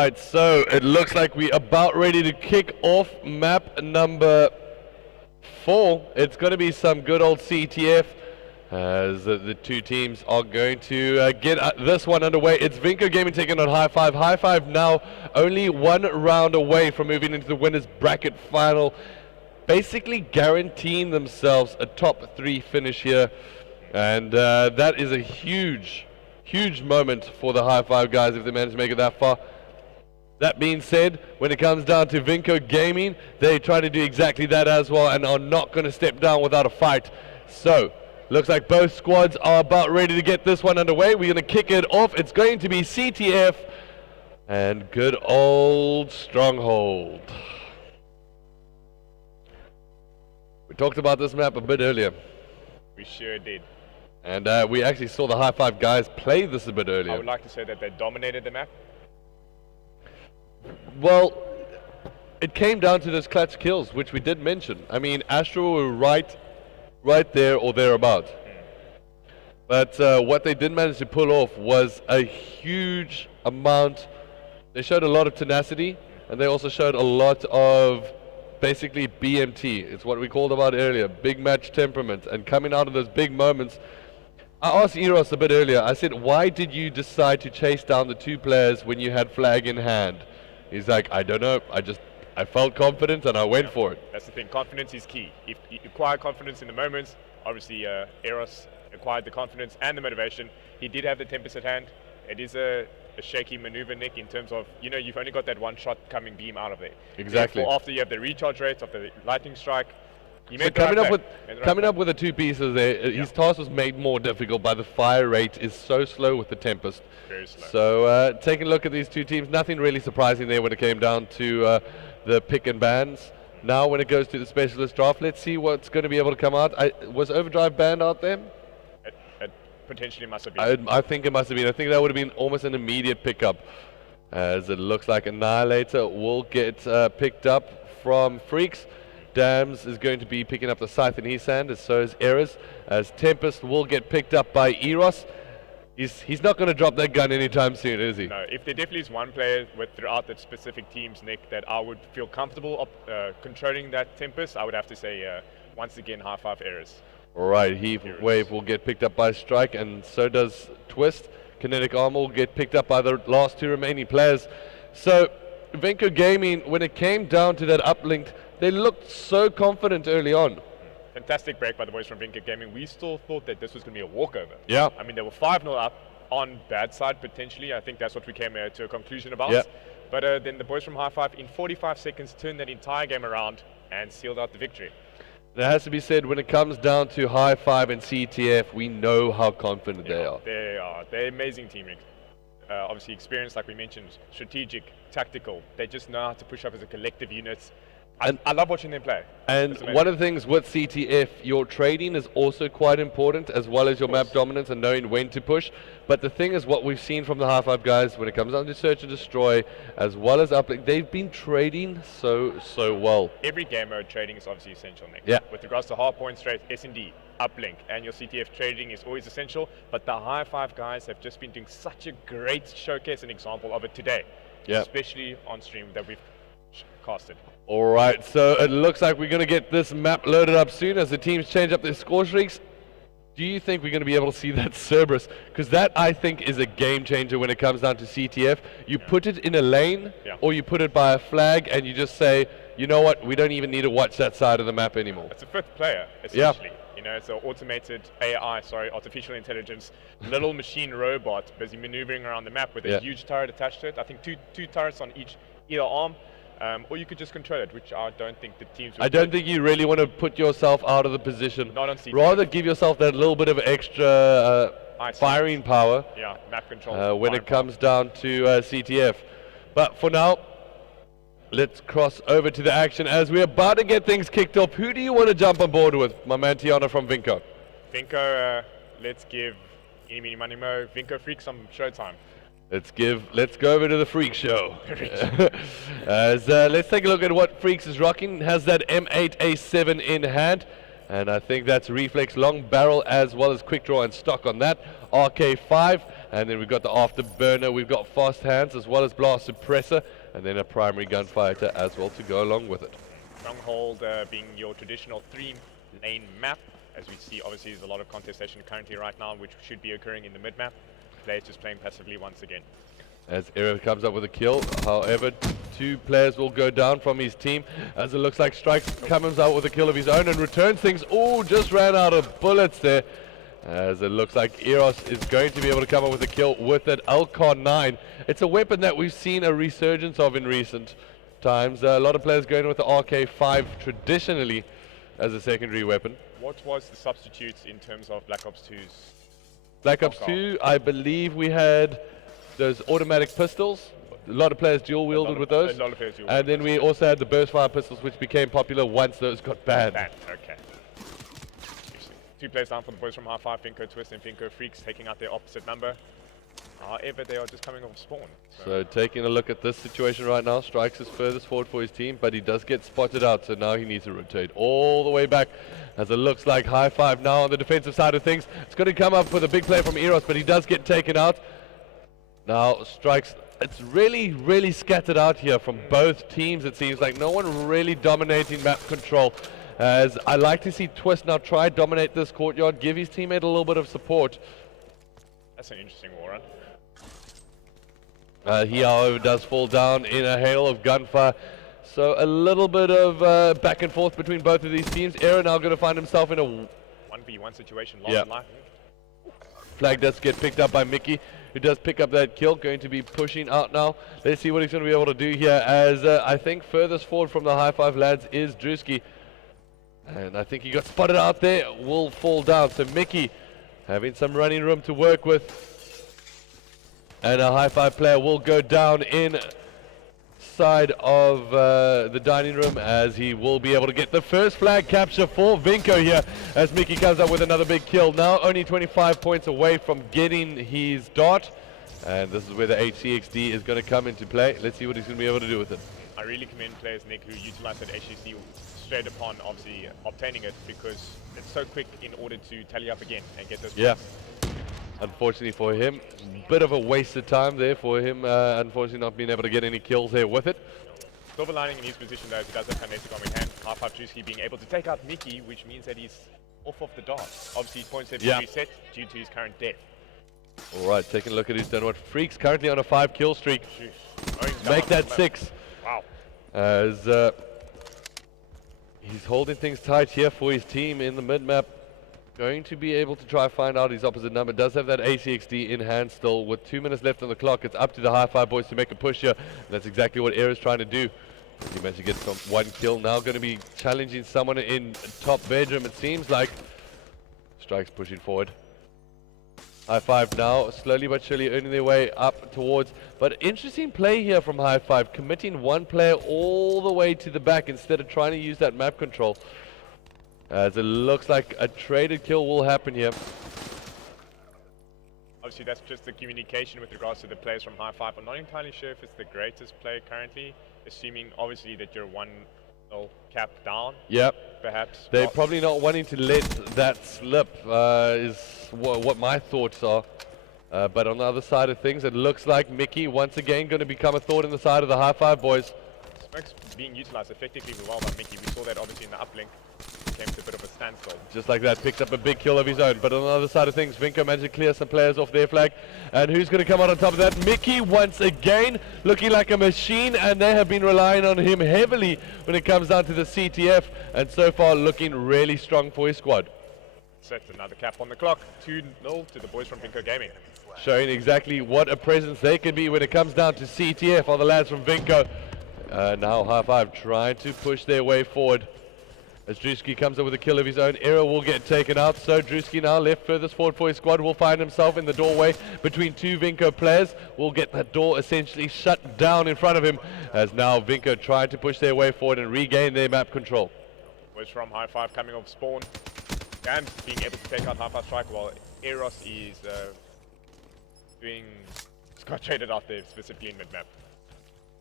Right, so it looks like we're about ready to kick off map number 4. It's going to be some good old CTF as the two teams are going to get this one underway. It's Vinco Gaming taking on High Five. High Five now only one round away from moving into the winners bracket final, basically guaranteeing themselves a top 3 finish here, and that is a huge moment for the High Five guys if they manage to make it that far. That being said, when it comes down to Vinco Gaming, they try to do exactly that as well and are not going to step down without a fight. So, looks like both squads are about ready to get this one underway. We're going to kick it off. It's going to be CTF and good old Stronghold. We talked about this map a bit earlier. We sure did. And we actually saw the High Five guys play this a bit earlier. I would like to say that they dominated the map. Well, it came down to those clutch kills, which we did mention. I mean, Astro were right there or thereabout. But what they did manage to pull off was a huge amount. They showed a lot of tenacity, and they also showed a lot of basically BMT. It's what we called about earlier, big match temperament, and coming out of those big moments. I asked Eros a bit earlier, I said, why did you decide to chase down the 2 players when you had flag in hand? He's like, I don't know, I felt confident and I went for it. That's the thing, confidence is key. If you acquire confidence in the moments, obviously Eros acquired the confidence and the motivation. He did have the tempest at hand. It is a shaky maneuver, Nick, in terms of, you've only got that one shot coming beam out of there. Exactly. Therefore, after you have the recharge rates of the lightning strike, so coming up with the 2 pieces there, his task was made more difficult by the fire rate is so slow with the Tempest. Very slow. So taking a look at these 2 teams, nothing really surprising there when it came down to the pick and bans. Now when it goes to the specialist draft, let's see what's going to be able to come out. Was Overdrive banned out there? It potentially must have been. I think it must have been. I think that would have been almost an immediate pickup, as it looks like Annihilator will get picked up from Freaks. Dams is going to be picking up the scythe in his hand, as so is Errors, as Tempest will get picked up by Eros. He's not going to drop that gun anytime soon, is he? No, if there definitely is one player throughout the specific teams, Nick, that I would feel comfortable controlling that Tempest, I would have to say, once again, High Five Errors. Alright, Heave Wave will get picked up by Strike, and so does Twist. Kinetic Armor will get picked up by the last 2 remaining players. So, Vinco Gaming, when it came down to that uplink, they looked so confident early on. Fantastic break by the boys from Vinco Gaming. We still thought that this was going to be a walkover. Yeah. I mean, they were 5-0 up on bad side, potentially. I think that's what we came to a conclusion about. Yeah. But then the boys from High Five, in 45 seconds, turned that entire game around and sealed out the victory. It has to be said, when it comes down to High Five and CTF, we know how confident they are. They are. They're an amazing team. Obviously experienced, like we mentioned, strategic, tactical. They just know how to push up as a collective unit. I love watching them play. And one of the things with CTF, your trading is also quite important, as well as your map dominance and knowing when to push. But the thing is, what we've seen from the High Five guys, when it comes down to search and destroy, as well as uplink, they've been trading so well. Every game mode trading is obviously essential, Nick. Yeah. With regards to hard point straight, S&D, uplink, and your CTF trading is always essential. But the High Five guys have just been doing such a great showcase and example of it today. Yeah. Especially on stream that we've casted. Alright, so it looks like we're going to get this map loaded up soon as the teams change up their score streaks. Do you think we're going to be able to see that Cerberus? Because that, I think, is a game changer when it comes down to CTF. You put it in a lane, or you put it by a flag, and you just say, you know what, we don't even need to watch that side of the map anymore. It's a 5th player, essentially. Yeah. It's an automated artificial intelligence, little machine robot busy maneuvering around the map with a huge turret attached to it. I think two turrets on either arm. Or you could just control it, which I don't think the teams would. I don't think you really want to put yourself out of the position. Not on CTF. Rather give yourself that little bit of extra firing power. Yeah, map control. When it comes down to CTF. But for now, let's cross over to the action as we're about to get things kicked off. Who do you want to jump on board with, my man Tiana from Vinco? Vinco, let's give Eeny, Meeny, Money, Mo, Vinco Freak some showtime. Let's go over to the Freak show. Let's take a look at what Freaks is rocking. Has that M8A7 in hand, and I think that's reflex long barrel as well as quick draw and stock on that. RK5 And then we've got the afterburner, we've got fast hands as well as blast suppressor, and then a primary gunfighter as well to go along with it. Stronghold being your traditional 3-lane map. As we see, obviously there's a lot of contestation currently right now, which should be occurring in the mid-map. Players just playing passively once again. As Era comes up with a kill, however, 2 players will go down from his team, as it looks like Strikes comes out with a kill of his own and returns things. Oh, just ran out of bullets there. As it looks like Eros is going to be able to come up with a kill with that LCAR-9. It's a weapon that we've seen a resurgence of in recent times. A lot of players going with the RK-5 traditionally as a secondary weapon. What was the substitutes in terms of Black Ops 2's? Black Ops 2, I believe we had those automatic pistols. A lot of players dual wielded with those. A lot of players dual and then we also had the burst fire pistols, which became popular once those got banned. Okay. 2 players down for the boys from High Five, Finko Twist and Finko Freaks taking out their opposite number. However, they are just coming off spawn. So taking a look at this situation right now, Strikes is furthest forward for his team, but he does get spotted out, so now he needs to rotate all the way back, as it looks like High Five now on the defensive side of things. It's going to come up with a big play from Eros, but he does get taken out. Now Strikes, it's really scattered out here from both teams. It seems like no one really dominating map control, as I like to see Twist now try dominate this courtyard, give his teammate a little bit of support. That's an interesting war run. He, however, does fall down in a hail of gunfire. So a little bit of back and forth between both of these teams. Aaron now going to find himself in a 1v1 situation, lost in life. Flag does get picked up by Mickey, who does pick up that kill, going to be pushing out now. Let's see what he's going to be able to do here, as I think furthest forward from the High Five lads is Drewski. And I think he got spotted out there, will fall down. So Mickey having some running room to work with. And a High Five player will go down inside of the dining room, as he will be able to get the first flag capture for Vinko here, as Mickey comes up with another big kill. Now only 25 points away from getting his dart. And this is where the CTICC is going to come into play. Let's see what he's going to be able to do with it. I really commend players, Nick, who utilize that HCC straight upon obviously obtaining it, because it's so quick in order to tally up again and get those points. Unfortunately for him, bit of a wasted time there for him, unfortunately not being able to get any kills there with it. Silver lining in his position though, he does have Kinetic on his hand. High Five Drewski being able to take out Mickey, which means that he's off of the dart. Obviously his points have been reset due to his current death. Alright, taking a look at who's done what. Freaks currently on a 5 kill streak. Make that 6. Wow. As he's holding things tight here for his team in the mid-map. Going to be able to try find out his opposite number. Does have that CTICC in hand still. With 2 minutes left on the clock, it's up to the High Five boys to make a push here. And that's exactly what Era's trying to do. He managed to get some 1 kill. Now going to be challenging someone in top bedroom, it seems like. Strikes pushing forward. High Five now slowly but surely earning their way up towards. But interesting play here from High Five, committing 1 player all the way to the back instead of trying to use that map control. As it looks like a traded kill will happen here. Obviously that's just the communication with regards to the players from High Five. I'm not entirely sure if it's the greatest player currently, assuming obviously that you're 1-0 cap down. Yep. Perhaps. They're probably not wanting to let that slip, is what my thoughts are. But on the other side of things, it looks like Mickey once again going to become a thorn in the side of the High Five boys. Smoke's being utilized effectively well by Mickey. We saw that obviously in the uplink. Came to a bit of a standstill. Just like that, picks up a big kill of his own. But on the other side of things, Vinko managed to clear some players off their flag. And who's going to come out on top of that? Mickey once again, looking like a machine, and they have been relying on him heavily when it comes down to the CTF. And so far, looking really strong for his squad. Sets another cap on the clock. 2-0 to the boys from Vinko Gaming. Showing exactly what a presence they can be when it comes down to CTF, are the lads from Vinko. Now High Five trying to push their way forward. As Drewski comes up with a kill of his own, Era will get taken out. So Drewski now left furthest forward for his squad, will find himself in the doorway between 2 Vinko players. Will get that door essentially shut down in front of him, as now Vinko trying to push their way forward and regain their map control. Boys from High Five coming off spawn and being able to take out High Five Strike, while Eros is got traded out there, specifically in mid-map.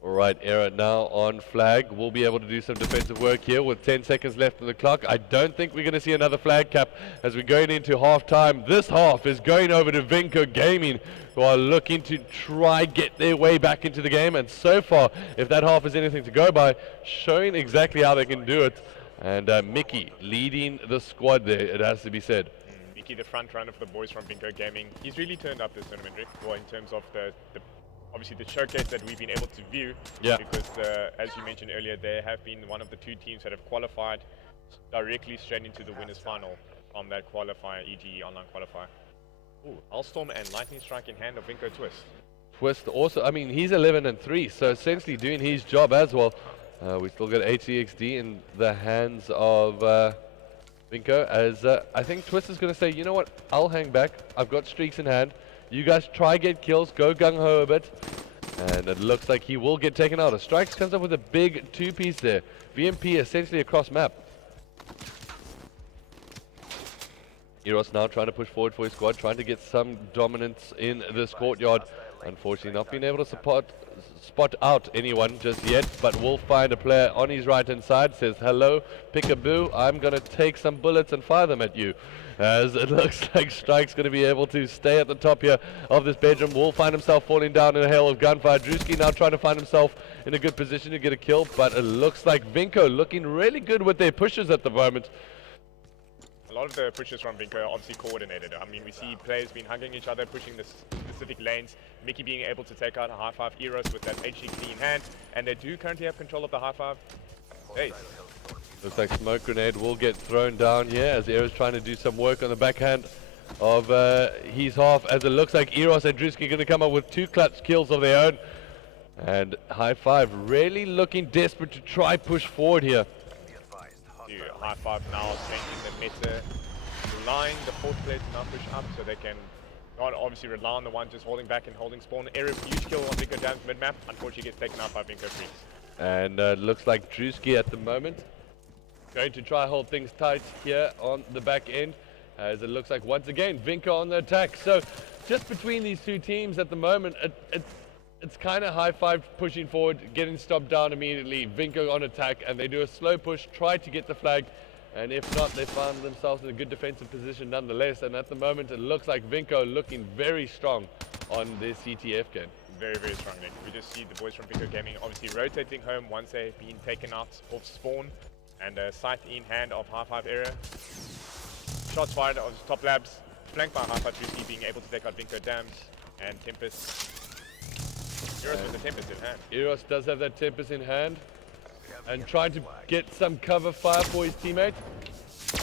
All right, Era now on flag. We'll be able to do some defensive work here with 10 seconds left on the clock. I don't think we're going to see another flag cap as we're going into half-time. This half is going over to Vinco Gaming, who are looking to try get their way back into the game. And so far, if that half is anything to go by, showing exactly how they can do it. And Mickey leading the squad there, it has to be said. Mickey, the front runner for the boys from Vinco Gaming. He's really turned up this tournament, Rick, well, in terms of the obviously the showcase that we've been able to view, because as you mentioned earlier, they have been one of the 2 teams that have qualified directly straight into the winners final from that qualifier, EGE online qualifier. Ooh, Hellstorm and Lightning Strike in hand of Vinco Twist. Twist also, I mean, he's 11-3, so essentially doing his job as well. We still got HCXD in the hands of Vinco, as I think Twist is going to say, you know what, I'll hang back, I've got streaks in hand. You guys try get kills, go gung-ho a bit. And it looks like he will get taken out. A Strikes comes up with a big 2-piece there. VMP essentially across map. Eros now trying to push forward for his squad, trying to get some dominance in this courtyard. Unfortunately not being able to spot out anyone just yet, but will find a player on his right hand side, says hello Pickaboo, I'm going to take some bullets and fire them at you. As it looks like Strike's going to be able to stay at the top here of this bedroom. Will find himself falling down in a hail of gunfire. Drewski now trying to find himself in a good position to get a kill, but it looks like Vinco looking really good with their pushes at the moment. A lot of the pushes from Vinco are obviously coordinated. I mean, we see players being hugging each other, pushing the specific lanes. Mickey being able to take out a high five Eros with that HCXD in hand, and they do currently have control of the high five base. Looks like smoke grenade will get thrown down here as Eros trying to do some work on the backhand of his half, as it looks like Eros and Drewski are going to come up with 2 clutch kills of their own. And High Five really looking desperate to try push forward here. High Five now changing the meta, allowing the 4th player to now push up so they can not obviously rely on the one just holding back and holding spawn. Area huge kill on Vinco Dam's mid-map, unfortunately gets taken out by Vinco Freaks. And looks like Drewski at the moment going to try hold things tight here on the back end, as it looks like once again Vinco on the attack. So just between these 2 teams at the moment, it's kind of High Five pushing forward, getting stopped down immediately, Vinco on attack, and they do a slow push, try to get the flag, and if not, they found themselves in a good defensive position nonetheless. And at the moment it looks like Vinco looking very strong on this CTF game. Very, very strong, Nick. We just see the boys from Vinco Gaming obviously rotating home once they've been taken out of spawn, and a sight in hand of High Five area. Shots fired on top labs, flanked by High Five Drewski being able to take out Vinco Dams and Tempest. Eros with the Tempest in hand. Eros does have that Tempest in hand and trying to get some cover fire for his teammate,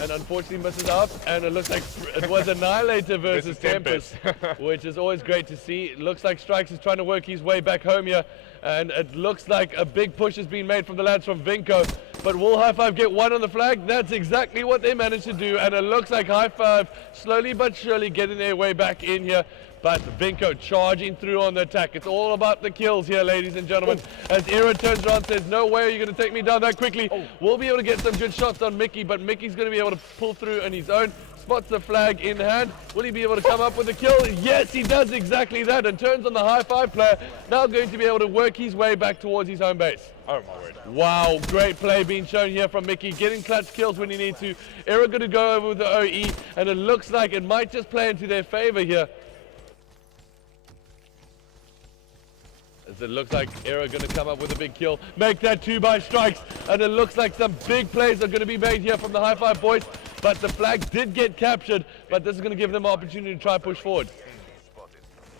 and unfortunately misses out, and it looks like it was Annihilator versus Tempest, which is always great to see. It looks like Strikes is trying to work his way back home here, and it looks like a big push is being made from the lads from Vinco, but will High Five get one on the flag? That's exactly what they managed to do, and it looks like High Five slowly but surely getting their way back in here. But Vinco charging through on the attack. It's all about the kills here, ladies and gentlemen. As Era turns around and says, no way are you going to take me down that quickly. We'll be able to get some good shots on Mickey, but Mickey's going to be able to pull through on his own. Spots the flag in hand. Will he be able to come up with a kill? Yes, he does exactly that, and turns on the High Five player. Now going to be able to work his way back towards his home base. Oh my word. Wow, great play being shown here from Mickey, getting clutch kills when he needs to. Era going to go over with the OE, and it looks like it might just play into their favor here. As it looks like Era going to come up with a big kill, make that 2 by Strikes, and it looks like some big plays are going to be made here from the High Five boys, but the flag did get captured, but this is going to give them an opportunity to try push forward.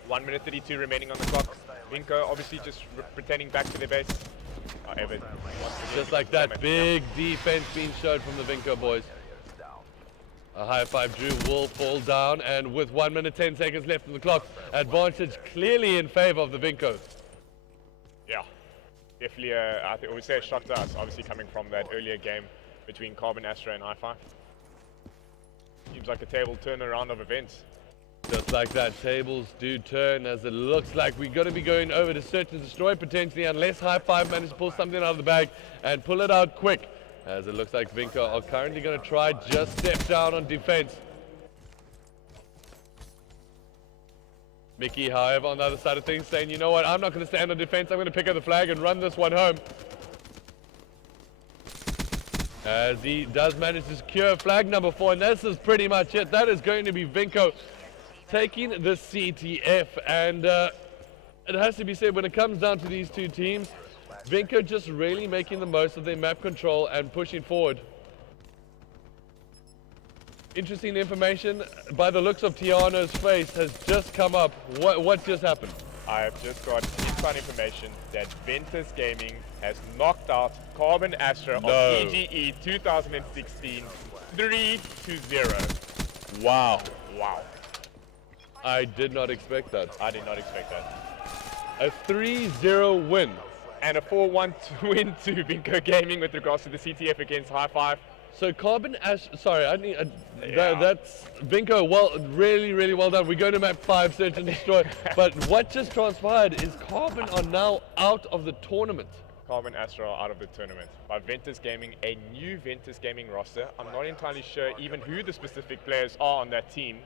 1 minute 32 remaining on the clock. Vinco obviously just pretending back to their base. However, just like that, big defense being showed from the Vinco boys. A High Five Drew will fall down, and with 1 minute 10 seconds left on the clock, advantage clearly in favor of the Vinco. Yeah, definitely I would say a shock to us, obviously coming from that earlier game between Carbon, Astra and High Five. Seems like a table turnaround of events. Just like that, tables do turn, as it looks like we're going to be going over to search and destroy potentially, unless High Five manages to pull something out of the bag and pull it out quick. As it looks like Vinco are currently going to try just step down on defense. Mickey, however, on the other side of things, saying, you know what, I'm not going to stand on defense, I'm going to pick up the flag and run this one home. As he does manage to secure flag number 4, and this is pretty much it. That is going to be Vinco taking the CTF, and it has to be said, when it comes down to these two teams, Vinco just really making the most of their map control and pushing forward. Interesting information, by the looks of Tiano's face, has just come up. What just happened? I have just got inside information that Ventus Gaming has knocked out Carbon Astra of EGE 2016 3-0. Wow. Wow. I did not expect that. I did not expect that. A 3-0 win. And a 4-1 win to Vinco Gaming with regards to the CTF against High Five. So Carbon Ash, sorry, I need that's Vinco. Well, really well done. We're going to map 5, search and destroy. But what just transpired is Carbon are now out of the tournament. Carbon Astra are out of the tournament by Ventus Gaming, a new Ventus Gaming roster. I'm not entirely sure even who the specific players are on that team,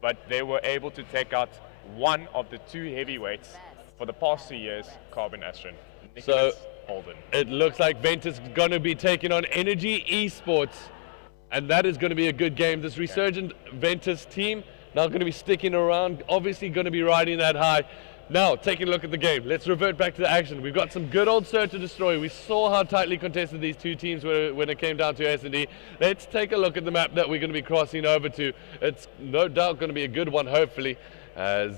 but they were able to take out one of the 2 heavyweights for the past 2 years, Carbon Astra. So Holden. It looks like Ventus is going to be taking on Energy Esports, and that is going to be a good game. This resurgent Ventus team now going to be sticking around, obviously going to be riding that high. Now, taking a look at the game, let's revert back to the action. We've got some good old search and destroy. We saw how tightly contested these two teams were when it came down to S&D. Let's take a look at the map that we're going to be crossing over to. It's no doubt going to be a good one, hopefully, as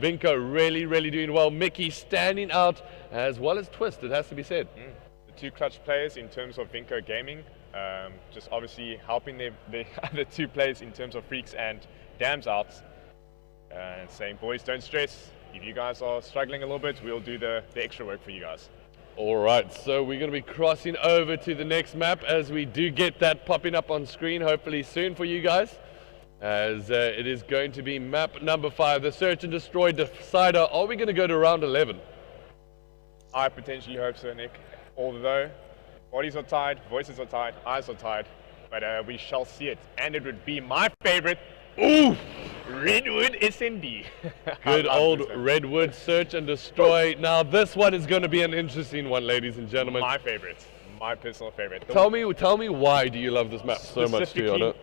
Vinco really doing well. Mickey standing out, as well as Twist, it has to be said. The 2 clutch players in terms of Vinco Gaming, just obviously helping the other 2 players in terms of Freaks and Dams out, and saying, boys, don't stress. If you guys are struggling a little bit, we'll do the extra work for you guys. All right, so we're going to be crossing over to the next map as we do get that popping up on screen, hopefully soon for you guys. As it is going to be map number 5, the search and destroy decider. Are we going to go to round 11? I potentially hope so, Nick. Although bodies are tired, voices are tired, eyes are tired, but we shall see it. And it would be my favorite. Ooh, Redwood SND. Good old Redwood search and destroy. Now this one is going to be an interesting one, ladies and gentlemen. My favorite, my personal favorite. Tell me why do you love this map so much, Tiano?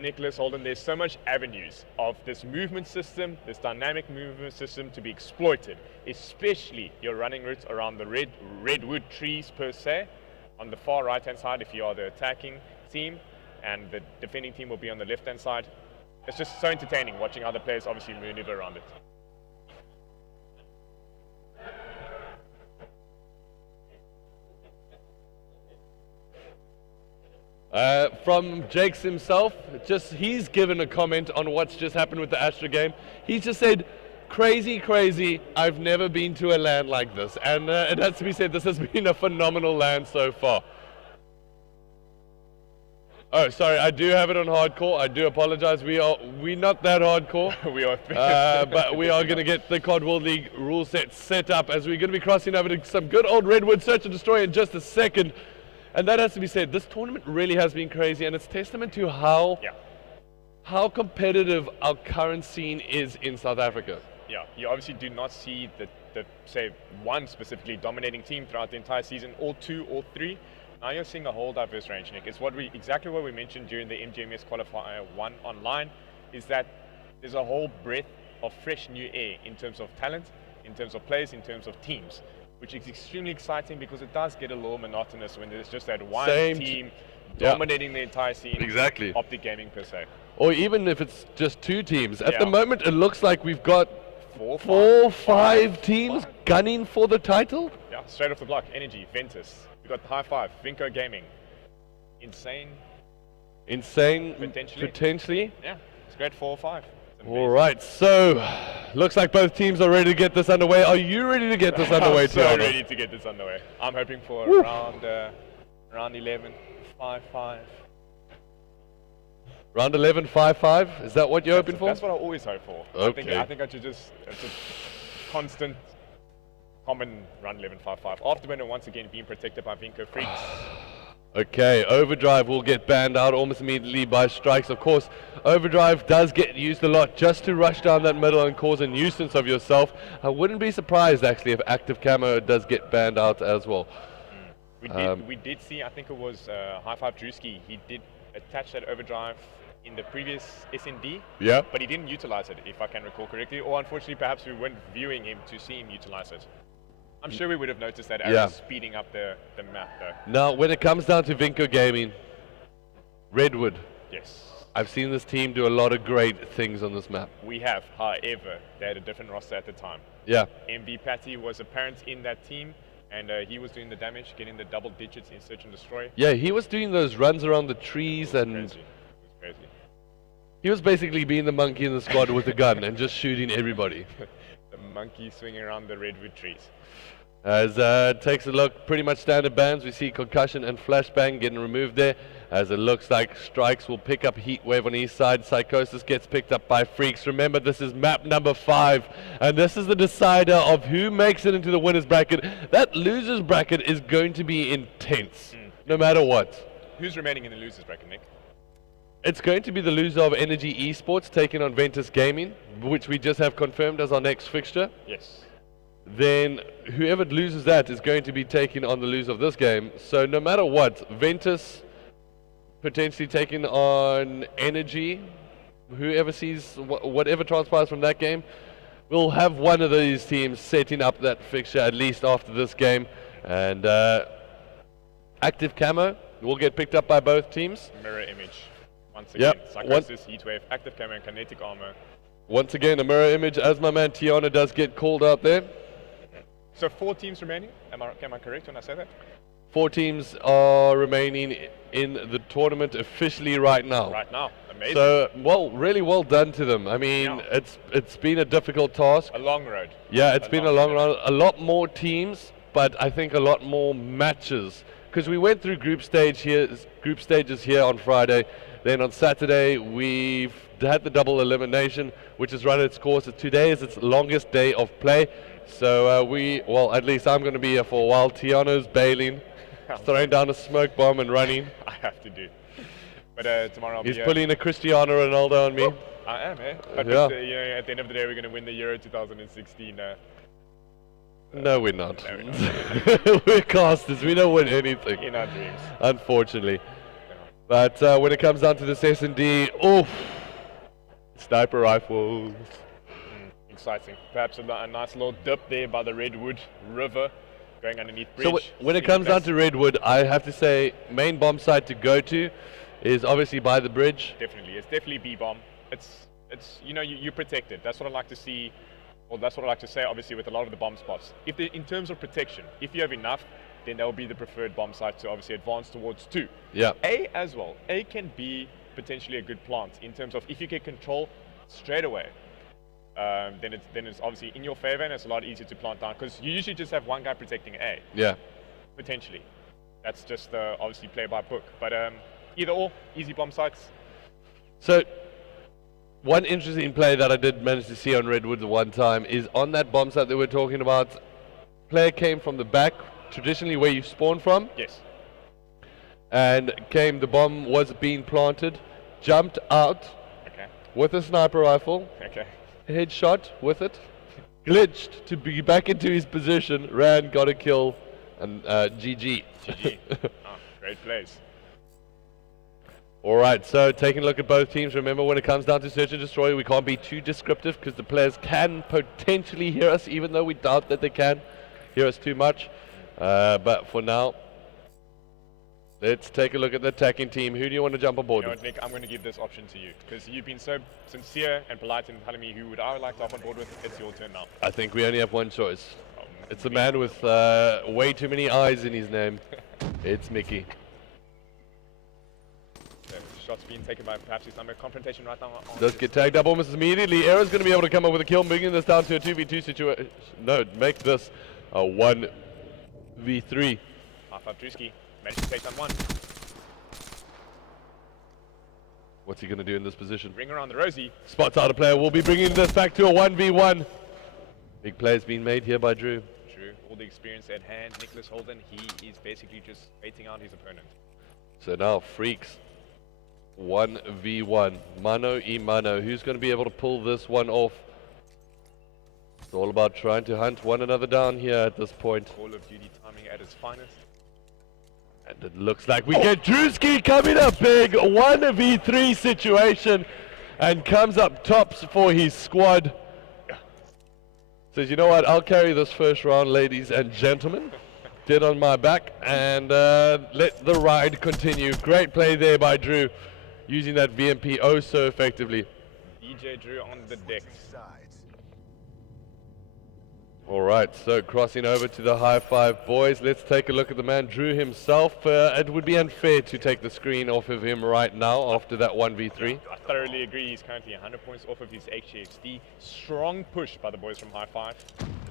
Nicholas Holden, there's so much avenues of this movement system, this dynamic movement system to be exploited, especially your running routes around the redwood trees per se. On the far right hand side, if you are the attacking team, and the defending team will be on the left hand side. It's just so entertaining watching other players obviously maneuver around it. From Jakes himself, he's given a comment on what's just happened with the Astra game. He just said, crazy, I've never been to a LAN like this. And it has to be said, this has been a phenomenal LAN so far. Oh, sorry, I do have it on hardcore. I do apologize. We're not that hardcore. We are. But we are going to get the COD World League rule set up as we're going to be crossing over to some good old Redwood search and destroy in just a second. And that has to be said. This tournament really has been crazy, and it's testament to how competitive our current scene is in South Africa. Yeah, you obviously do not see the say one specifically dominating team throughout the entire season, or 2 or 3. Now you're seeing a whole diverse range, Nick. It's exactly what we mentioned during the MGMS Qualifier 1 online, is that there's a whole breadth of fresh new air in terms of talent, in terms of players, in terms of teams, which is extremely exciting because it does get a little monotonous when there's just that one team dominating the entire scene. Exactly. Optic Gaming per se. Or even if it's just 2 teams. At the moment, it looks like we've got 5 teams gunning for the title. Yeah, straight off the block. Energy, Ventus. We've got High Five, Vinco Gaming. Insane. Potentially. Yeah, it's great 4 or 5. All right, so looks like both teams are ready to get this underway. Are you ready to get this underway, Tiano? I'm so Tiano? ready to get this underway. I'm hoping for round 11, 5-5. Round 11, 5-5. Is that what you're hoping for? That's what I always hope for. Okay. I think I should it's a constant, common round 11, 5-5. Afterburner once again being protected by Vinco Freaks. Okay, Overdrive will get banned out almost immediately by strikes. Of course, Overdrive does get used a lot just to rush down that middle and cause a nuisance of yourself. I wouldn't be surprised actually if Active Camo does get banned out as well. We did see, I think it was High Five Drewski, he did attach that Overdrive in the previous SND, Yeah. but he didn't utilize it, if I can recall correctly, or unfortunately perhaps we weren't viewing him to see him utilize it. I'm sure we would have noticed that arrow speeding up the map though. Now, when it comes down to Vinco Gaming, Redwood. Yes. I've seen this team do a lot of great things on this map. We have, however, they had a different roster at the time. Yeah. MV Patty was apparent in that team, and he was doing the damage, getting the double digits in Search and Destroy. Yeah, he was doing those runs around the trees and... Crazy. It was crazy. He was basically being the monkey in the squad with a gun and just shooting everybody. The monkey swinging around the redwood trees. As takes a look, pretty much standard bans. We see Concussion and Flashbang getting removed there. As it looks like Strikes will pick up Heatwave on the east side. Psychosis gets picked up by Freaks. Remember, this is map number 5. And this is the decider of who makes it into the winner's bracket. That loser's bracket is going to be intense, no matter what. Who's remaining in the loser's bracket, Nick? It's going to be the loser of Energy Esports taking on Ventus Gaming, which we just have confirmed as our next fixture. Yes. Then whoever loses that is going to be taking on the loser of this game. So no matter what, Ventus potentially taking on Energy, whoever sees whatever transpires from that game, we'll have one of these teams setting up that fixture at least after this game. And Active Camo will get picked up by both teams. Mirror image. Once again, Psychosis, Heatwave, Active Camo, and Kinetic Armor. Once again, a mirror image as my man Tiana does get called out there. So 4 teams remaining, am I correct when I say that? 4 teams are remaining in the tournament officially right now. Right now, amazing. So, really well done to them. I mean, it's been a difficult task. A long road. Yeah, it's been a long road. A lot more teams, but I think a lot more matches. Because we went through group stages here on Friday. Then on Saturday, we've had the double elimination, which has run its course. Today is its longest day of play. So at least I'm going to be here for a while. Tiano's bailing, throwing down a smoke bomb and running. I have to do. But tomorrow I'll be He's pulling a Cristiano Ronaldo on me. I am, eh? But at the end of the day, we're going to win the Euro 2016. No, we're not. No, we're not. We're casters. We don't win anything. In our dreams. Unfortunately. But when it comes down to this S&D, oof. Sniper rifles. Exciting. Perhaps a nice little dip there by the Redwood River, going underneath bridge. So when it comes down to Redwood, I have to say main bomb site to go to is obviously by the bridge. Definitely, it's definitely B-bomb. It's you protect it. That's what I like to see, or that's what I like to say. Obviously, with a lot of the bomb spots, in terms of protection, if you have enough, then that will be the preferred bomb site to obviously advance towards 2. Yeah. A as well. A can be potentially a good plant in terms of if you get control straight away. Then it's obviously in your favor and it's a lot easier to plant down because you usually just have one guy protecting A. Yeah. Potentially. That's just obviously play by book. But either or, easy bomb sites. So one interesting play that I did manage to see on Redwood the one time is on that bomb site that we're talking about. Player came from the back, traditionally where you spawn from. Yes. And the bomb was being planted, jumped out with a sniper rifle. Okay. Headshot with it, glitched to be back into his position, ran, got a kill, and GG. GG. Great plays. Alright, so taking a look at both teams, remember when it comes down to Search and Destroy, we can't be too descriptive because the players can potentially hear us, even though we doubt that they can hear us too much. But for now, let's take a look at the attacking team. Who do you want to jump on board with? Nick, I'm going to give this option to you because you've been so sincere and polite in telling me who would I like to hop on board with. It's your turn now. I think we only have one choice. It's a man with way too many eyes in his name. It's Mickey. So, shots being taken by perhaps some confrontation right now. Does get tagged up almost immediately. Arrow's going to be able to come up with a kill, bringing this down to a 2v2 situation. No, make this a 1v3. High-five Drewski. Managed to take down one. What's he going to do in this position? Ring around the rosy. Spots out a player. We'll be bringing this back to a 1v1. Big play's been made here by Drew. All the experience at hand. Nicholas Holden, he is basically just baiting out his opponent. So now Freaks 1v1. Mano y mano. Who's going to be able to pull this one off? It's all about trying to hunt one another down here at this point. Call of Duty timing at its finest. And it looks like we get Drewski coming up big. 1v3 situation. And comes up tops for his squad. Says, you know what, I'll carry this first round, ladies and gentlemen. Dead on my back, and let the ride continue. Great play there by Drew, using that VMP oh so effectively. DJ Drew on the deck. Alright, so crossing over to the high five boys. Let's take a look at the man Drew himself. It would be unfair to take the screen off of him right now after that 1v3. I thoroughly agree. He's currently 100 points off of his HGXD. Strong push by the boys from high five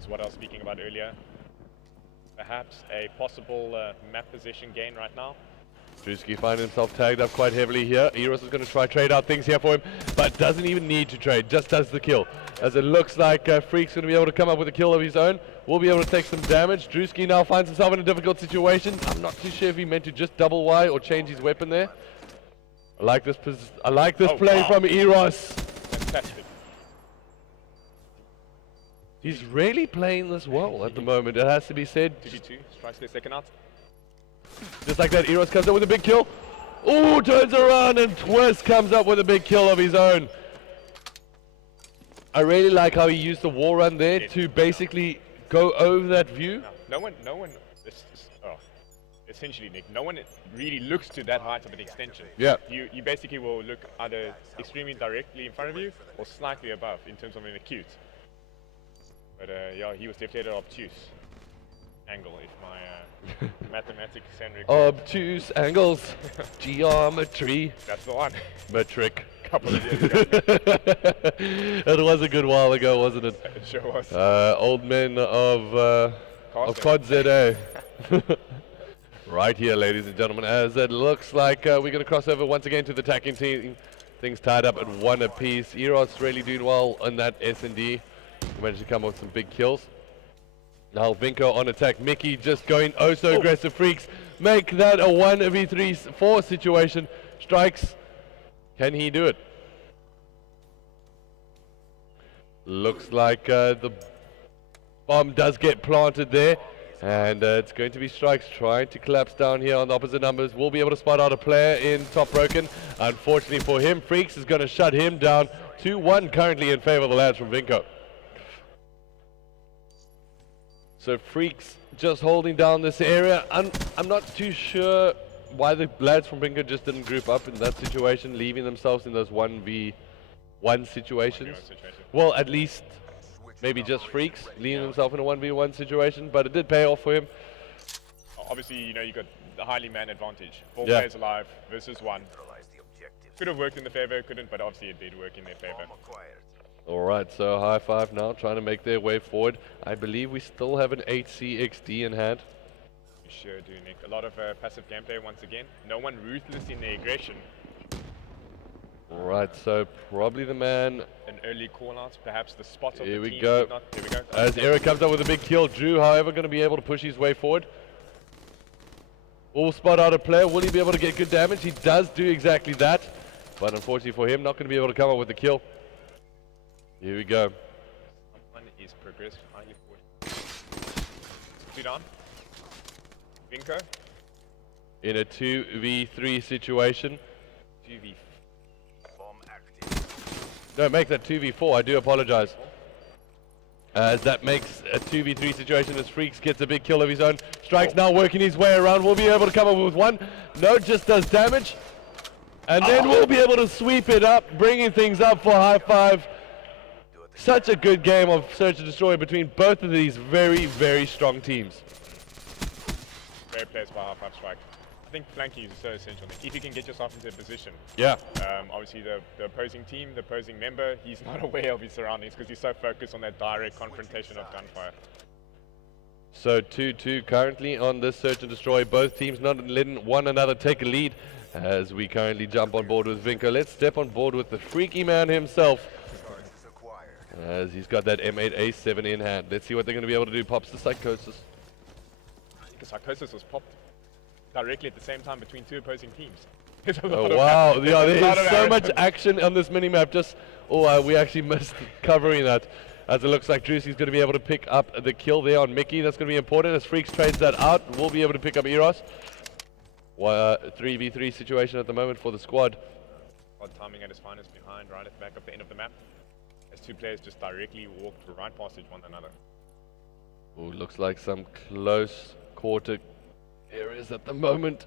is what I was speaking about earlier. Perhaps a possible map position gain right now. Drewski finds himself tagged up quite heavily here. Eros is going to try trade out things here for him, but doesn't even need to trade, just does the kill. As it looks like Freak's going to be able to come up with a kill of his own. Will be able to take some damage. Drewski now finds himself in a difficult situation. I'm not too sure if he meant to just double Y or change his weapon there. I like this play from Eros. Fantastic. He's really playing this well at the moment, it has to be said. 2v2, strikes their second out. Just like that, Eros comes up with a big kill. Ooh, turns around and Twist comes up with a big kill of his own. I really like how he used the wall run there to basically go over that view. No one, essentially, Nick, no one really looks to that height of an extension. Yeah. You basically will look either extremely directly in front of you or slightly above in terms of an acute. But yeah, he was definitely at an obtuse angle, if my mathematics and obtuse angles, geometry. That's the one. Metric. Couple of years ago. It was a good while ago, wasn't it? It sure was. Old men of COD ZA. Right here, ladies and gentlemen, as it looks like we're going to cross over once again to the attacking team. Things tied up at 1 apiece. Eros really doing well on that S&D. Managed to come up with some big kills. Now Vinko on attack. Mickey just going oh so aggressive. Freaks make that a 1v3-4 situation. Strikes. Can he do it? Looks like the bomb does get planted there. And it's going to be Strikes trying to collapse down here on the opposite numbers. We'll be able to spot out a player in top broken. Unfortunately for him, Freaks is going to shut him down. 2-1 currently in favor of the lads from Vinko. So Freaks just holding down this area. I'm not too sure why the lads from Vinko just didn't group up in that situation, leaving themselves in those 1v1 situations. Well, at least maybe just Freaks leaving himself in a 1v1 situation, but it did pay off for him. Obviously, you know, you got the highly man advantage. 4 players alive versus 1. Could have worked in their favor, couldn't, but obviously it did work in their favor. Alright, so high five now, trying to make their way forward. I believe we still have an CTICC in hand. We sure do, Nick. A lot of passive gameplay once again. No one ruthless in their aggression. Alright, so probably the man. An early call out, perhaps the spot of the team. Here we go. As Eric comes up with a big kill. Drew, however, going to be able to push his way forward. Will spot out a player. Will he be able to get good damage? He does do exactly that. But unfortunately for him, not going to be able to come up with the kill. Here we go. Someone is progressed highly forward. 2 down. Vinko. In a 2v3 situation. 2v. No, make that 2v4. I do apologize. As that makes a 2v3 situation as Freaks gets a big kill of his own. Strikes now working his way around. Will be able to come up with 1. No, just does damage. And then we'll be able to sweep it up, bringing things up for high five. Such a good game of Search and Destroy between both of these very, very strong teams. Great plays by High Five Strike. I think flanking is so essential. If you can get yourself into a position. Yeah. Obviously the opposing team, the opposing member, he's not aware of his surroundings because he's so focused on that direct confrontation of gunfire. So 2-2 currently on this Search and Destroy. Both teams not letting one another take a lead as we currently jump on board with Vinko. Let's step on board with the freaky man himself. As he's got that M8A7 in hand. Let's see what they're going to be able to do. Pops the Psychosis. The Psychosis was popped. directly at the same time between two opposing teams. There's a lot Oh of wow, action. yeah, There's a lot there's of so much action. action on this mini-map. We actually missed covering that. As it looks like Drewski's going to be able to pick up the kill there on Mickey. That's going to be important as Freaks trades that out. We'll be able to pick up Eros. 3v3 situation at the moment for the squad. Odd timing at his finest behind, right at the back of the end of the map. As two players just directly walked right past one another. Ooh, looks like some close quarter areas at the moment.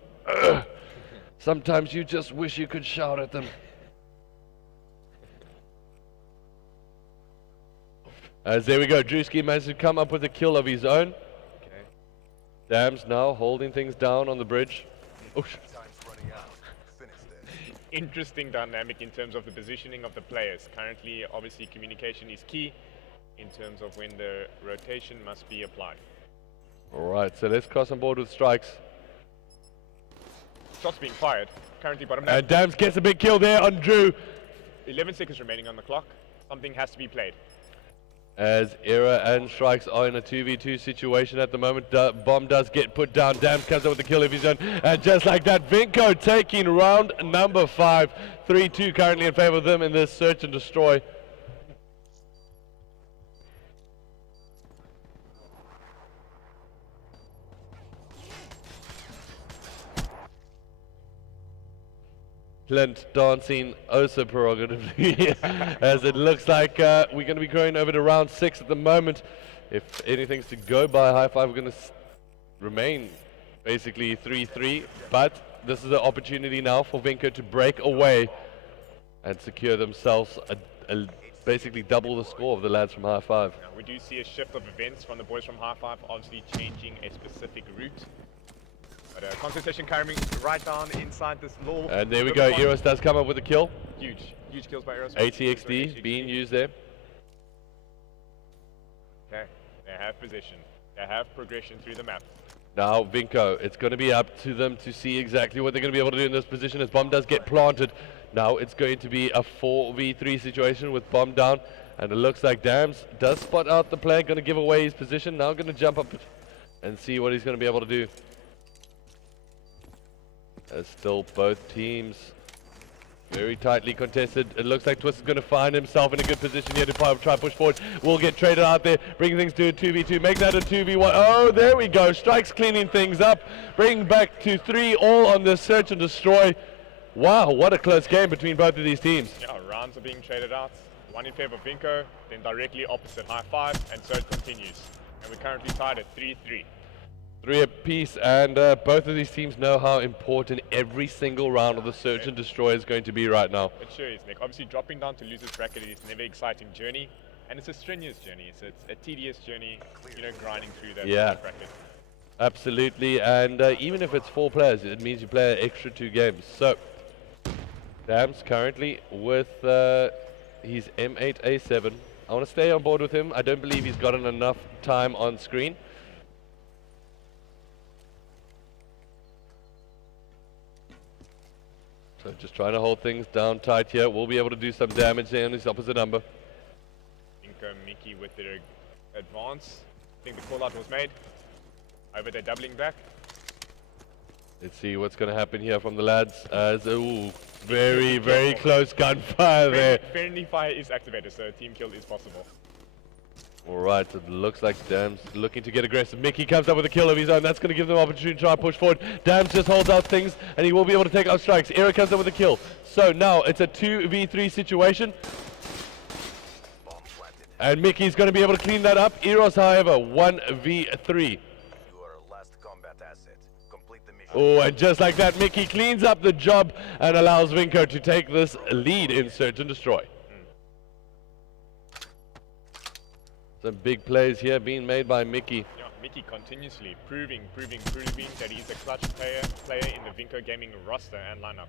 Sometimes you just wish you could shout at them. As there we go, Drewski managed to come up with a kill of his own. Okay. Dams now holding things down on the bridge. Oh, Interesting dynamic in terms of the positioning of the players. Currently, obviously, communication is key in terms of when the rotation must be applied. Alright, so let's cross on board with strikes. Shots being fired. Currently bottom And Dams gets a big kill there on Drew. 11 seconds remaining on the clock. Something has to be played. As Era and Strikes are in a 2v2 situation at the moment. Bomb does get put down. Dams comes up with the kill of his own. And just like that, Vinco taking round number 5. 3-2 currently in favor of them in this search and destroy. Clint dancing oh so prerogatively as it looks like we're going to be going over to round 6 at the moment. If anything's to go by, High Five are going to remain basically 3-3, but this is an opportunity now for Vinco to break away and secure themselves basically double the score of the lads from High Five. Now, we do see a shift of events from the boys from High Five, obviously changing a specific route. But concentration coming right down inside this little... And there we go, Eros does come up with a kill. Huge kills by Eros. ATXD being used there. Okay, they have position. They have progression through the map. Now Vinco, it's going to be up to them to see exactly what they're going to be able to do in this position as Bomb does get planted. Now it's going to be a 4v3 situation with Bomb down. And it looks like Dams does spot out the player, going to give away his position. Now going to jump up and see what he's going to be able to do. As still both teams very tightly contested. It looks like Twist is going to find himself in a good position here to try push forward. Will get traded out there, bring things to a 2v2, make that a 2v1. Oh, there we go. Strikes cleaning things up, bring back to 3 all on this search and destroy. Wow, what a close game between both of these teams. Yeah, rounds are being traded out. One in favor of Vinco, then directly opposite High Five, and so it continues. And we're currently tied at 3-3. 3 apiece, and both of these teams know how important every single round of the search and destroy is going to be right now. It sure is, Nick. Obviously, dropping down to losers bracket is never an exciting journey, and it's a strenuous journey. It's a tedious journey, grinding through that bracket. Absolutely, and even if it's 4 players, it means you play an extra 2 games. So, Dams currently with his M8A7. I want to stay on board with him. I don't believe he's gotten enough time on screen. So just trying to hold things down tight here. We'll be able to do some damage there on his opposite number. Vinco, Mickey with their advance. I think the call out was made. Over there doubling back. Let's see what's going to happen here from the lads. Ooh, very close gunfire there. Friendly fire is activated, so a team kill is possible. Alright, it looks like Dams looking to get aggressive. Mickey comes up with a kill of his own. That's going to give them an opportunity to try and push forward. Dams just holds out things, and he will be able to take out strikes. Era comes up with a kill. So now it's a 2v3 situation. And Mickey's going to be able to clean that up. Eros, however, 1v3. Oh, and just like that, Mickey cleans up the job and allows Vinco to take this lead in Search and Destroy. Some big plays here being made by Mickey. Yeah, Mickey continuously proving that he's a clutch player in the Vinco Gaming roster and lineup.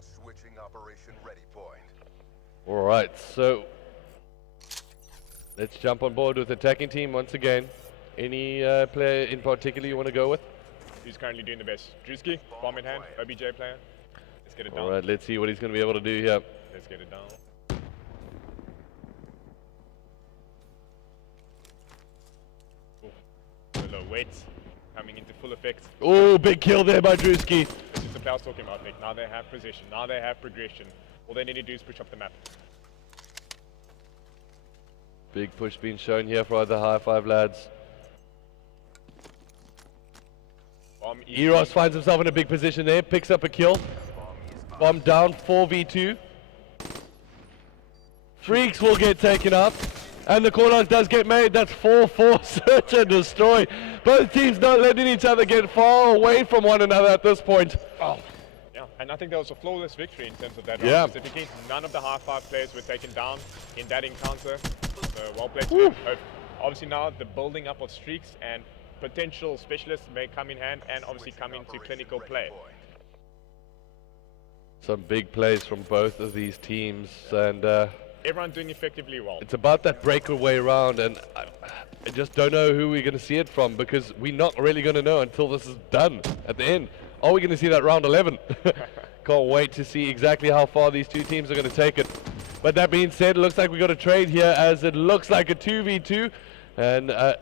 Switching operation ready point. Alright, so let's jump on board with the attacking team once again. Any player in particular you want to go with? Who's currently doing the best? Drewski, bomb in hand, OBJ player. Let's get it down. Alright, let's see what he's going to be able to do here. Let's get it down. the low weights coming into full effect. Oh, big kill there by Drewski. This is the play I was talking about, Nick. Now they have position, now they have progression. All they need to do is push up the map. Big push being shown here for the high five lads. Eros finds himself in a big position there, picks up a kill. Bomb down, 4v2. Freaks will get taken up. And the call out does get made. That's 4-4 search and destroy. Both teams not letting each other get far away from one another at this point. Oh. Yeah, and I think that was a flawless victory in terms of that Yeah. round specifically. None of the high five players were taken down in that encounter. So well played to them. Obviously now the building up of streaks and potential specialists may come in hand and obviously come into clinical play. Some big plays from both of these teams, and Everyone doing effectively well. it's about that breakaway round, and I just don't know who we're going to see it from, because we're not really going to know until this is done at the end. Are we going to see that round 11? Can't wait to see exactly how far these two teams are going to take it. But that being said, it looks like we got a trade here, as it looks like a 2v2, and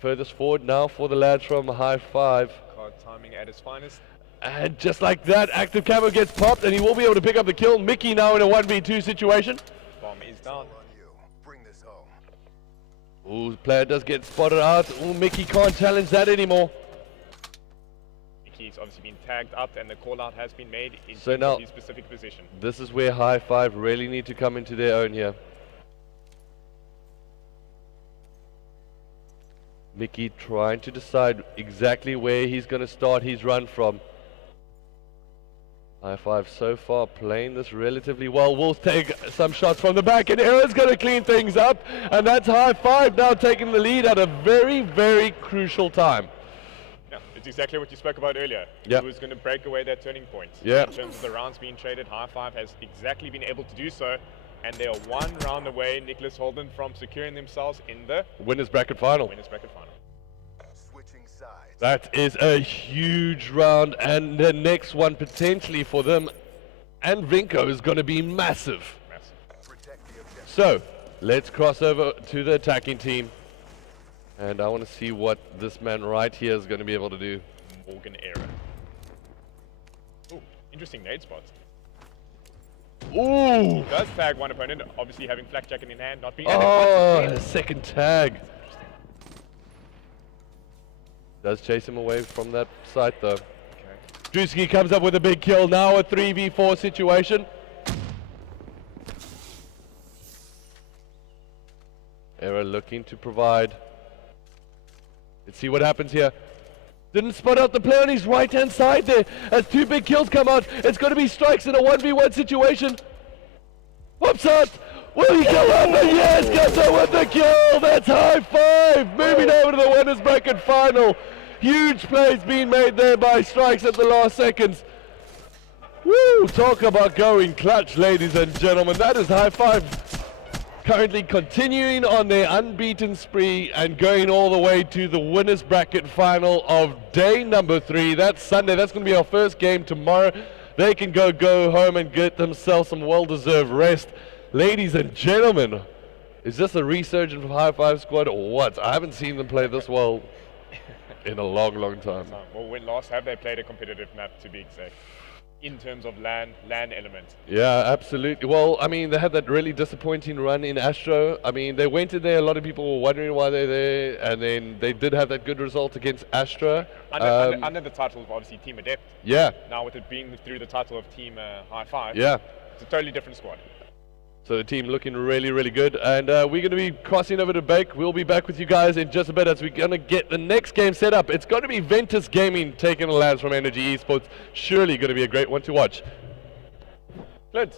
furthest forward now for the lads from High Five. Card timing at its finest. And just like that, active camo gets popped, and he will be able to pick up the kill. Mickey now in a 1v2 situation. Bomb is down. Ooh, player does get spotted out. Ooh, Mickey can't challenge that anymore. Mickey's obviously been tagged up and the call out has been made in So now, his specific position. this is where High Five really need to come into their own here. Mickey trying to decide exactly where he's going to start his run from. High Five so far playing this relatively well. Will take some shots from the back, and Era's going to clean things up. And that's High Five now taking the lead at a very, very crucial time. Yeah, it's exactly what you spoke about earlier. Yep. Who's going to break away that turning point. Yeah. In terms of the rounds being traded, High Five has exactly been able to do so. And they are one round away, Nicholas Holden, from securing themselves in the Winners bracket final. Winners bracket final. That is a huge round, and the next one potentially for them and Vinko is going to be massive. So, let's cross over to the attacking team. And I want to see what this man right here is going to be able to do. Morgan Era. Ooh, interesting nade spot. Ooh! Does tag one opponent, obviously having flak jacket in hand, not being... Oh, second tag. Does chase him away from that site though. Drewski comes up with a big kill, now a 3v4 situation. Era looking to provide. Let's see what happens here. Didn't spot out the player on his right hand side there. As two big kills come out, it's going to be strikes in a 1v1 situation. Whoops out! Will he kill up? And yes, Gusto with the kill! That's High Five! Moving over to the winners bracket final. Huge plays being made there by strikes at the last seconds. Woo! Talk about going clutch, ladies and gentlemen. That is High Five. Currently continuing on their unbeaten spree and going all the way to the winners bracket final of day number 3. That's Sunday. That's going to be our first game tomorrow. They can go home and get themselves some well-deserved rest. Ladies and gentlemen, is this a resurgence of High Five squad or what? I haven't seen them play this well in a long, long time. Well, when last have they played a competitive map, to be exact, in terms of LAN element? Yeah, absolutely. Well, I mean, they had that really disappointing run in Astro. I mean, they went in there, a lot of people were wondering why they're there, and then they did have that good result against Astra. Under the title of, obviously, Team Adept. Yeah. Now with it being through the title of Team High Five. Yeah. It's a totally different squad. So the team looking really, really good. And we're going to be crossing over to Bake. We'll be back with you guys in just a bit as we're going to get the next game set up. It's going to be Ventus Gaming taking the lads from Energy Esports. Surely going to be a great one to watch. Clint.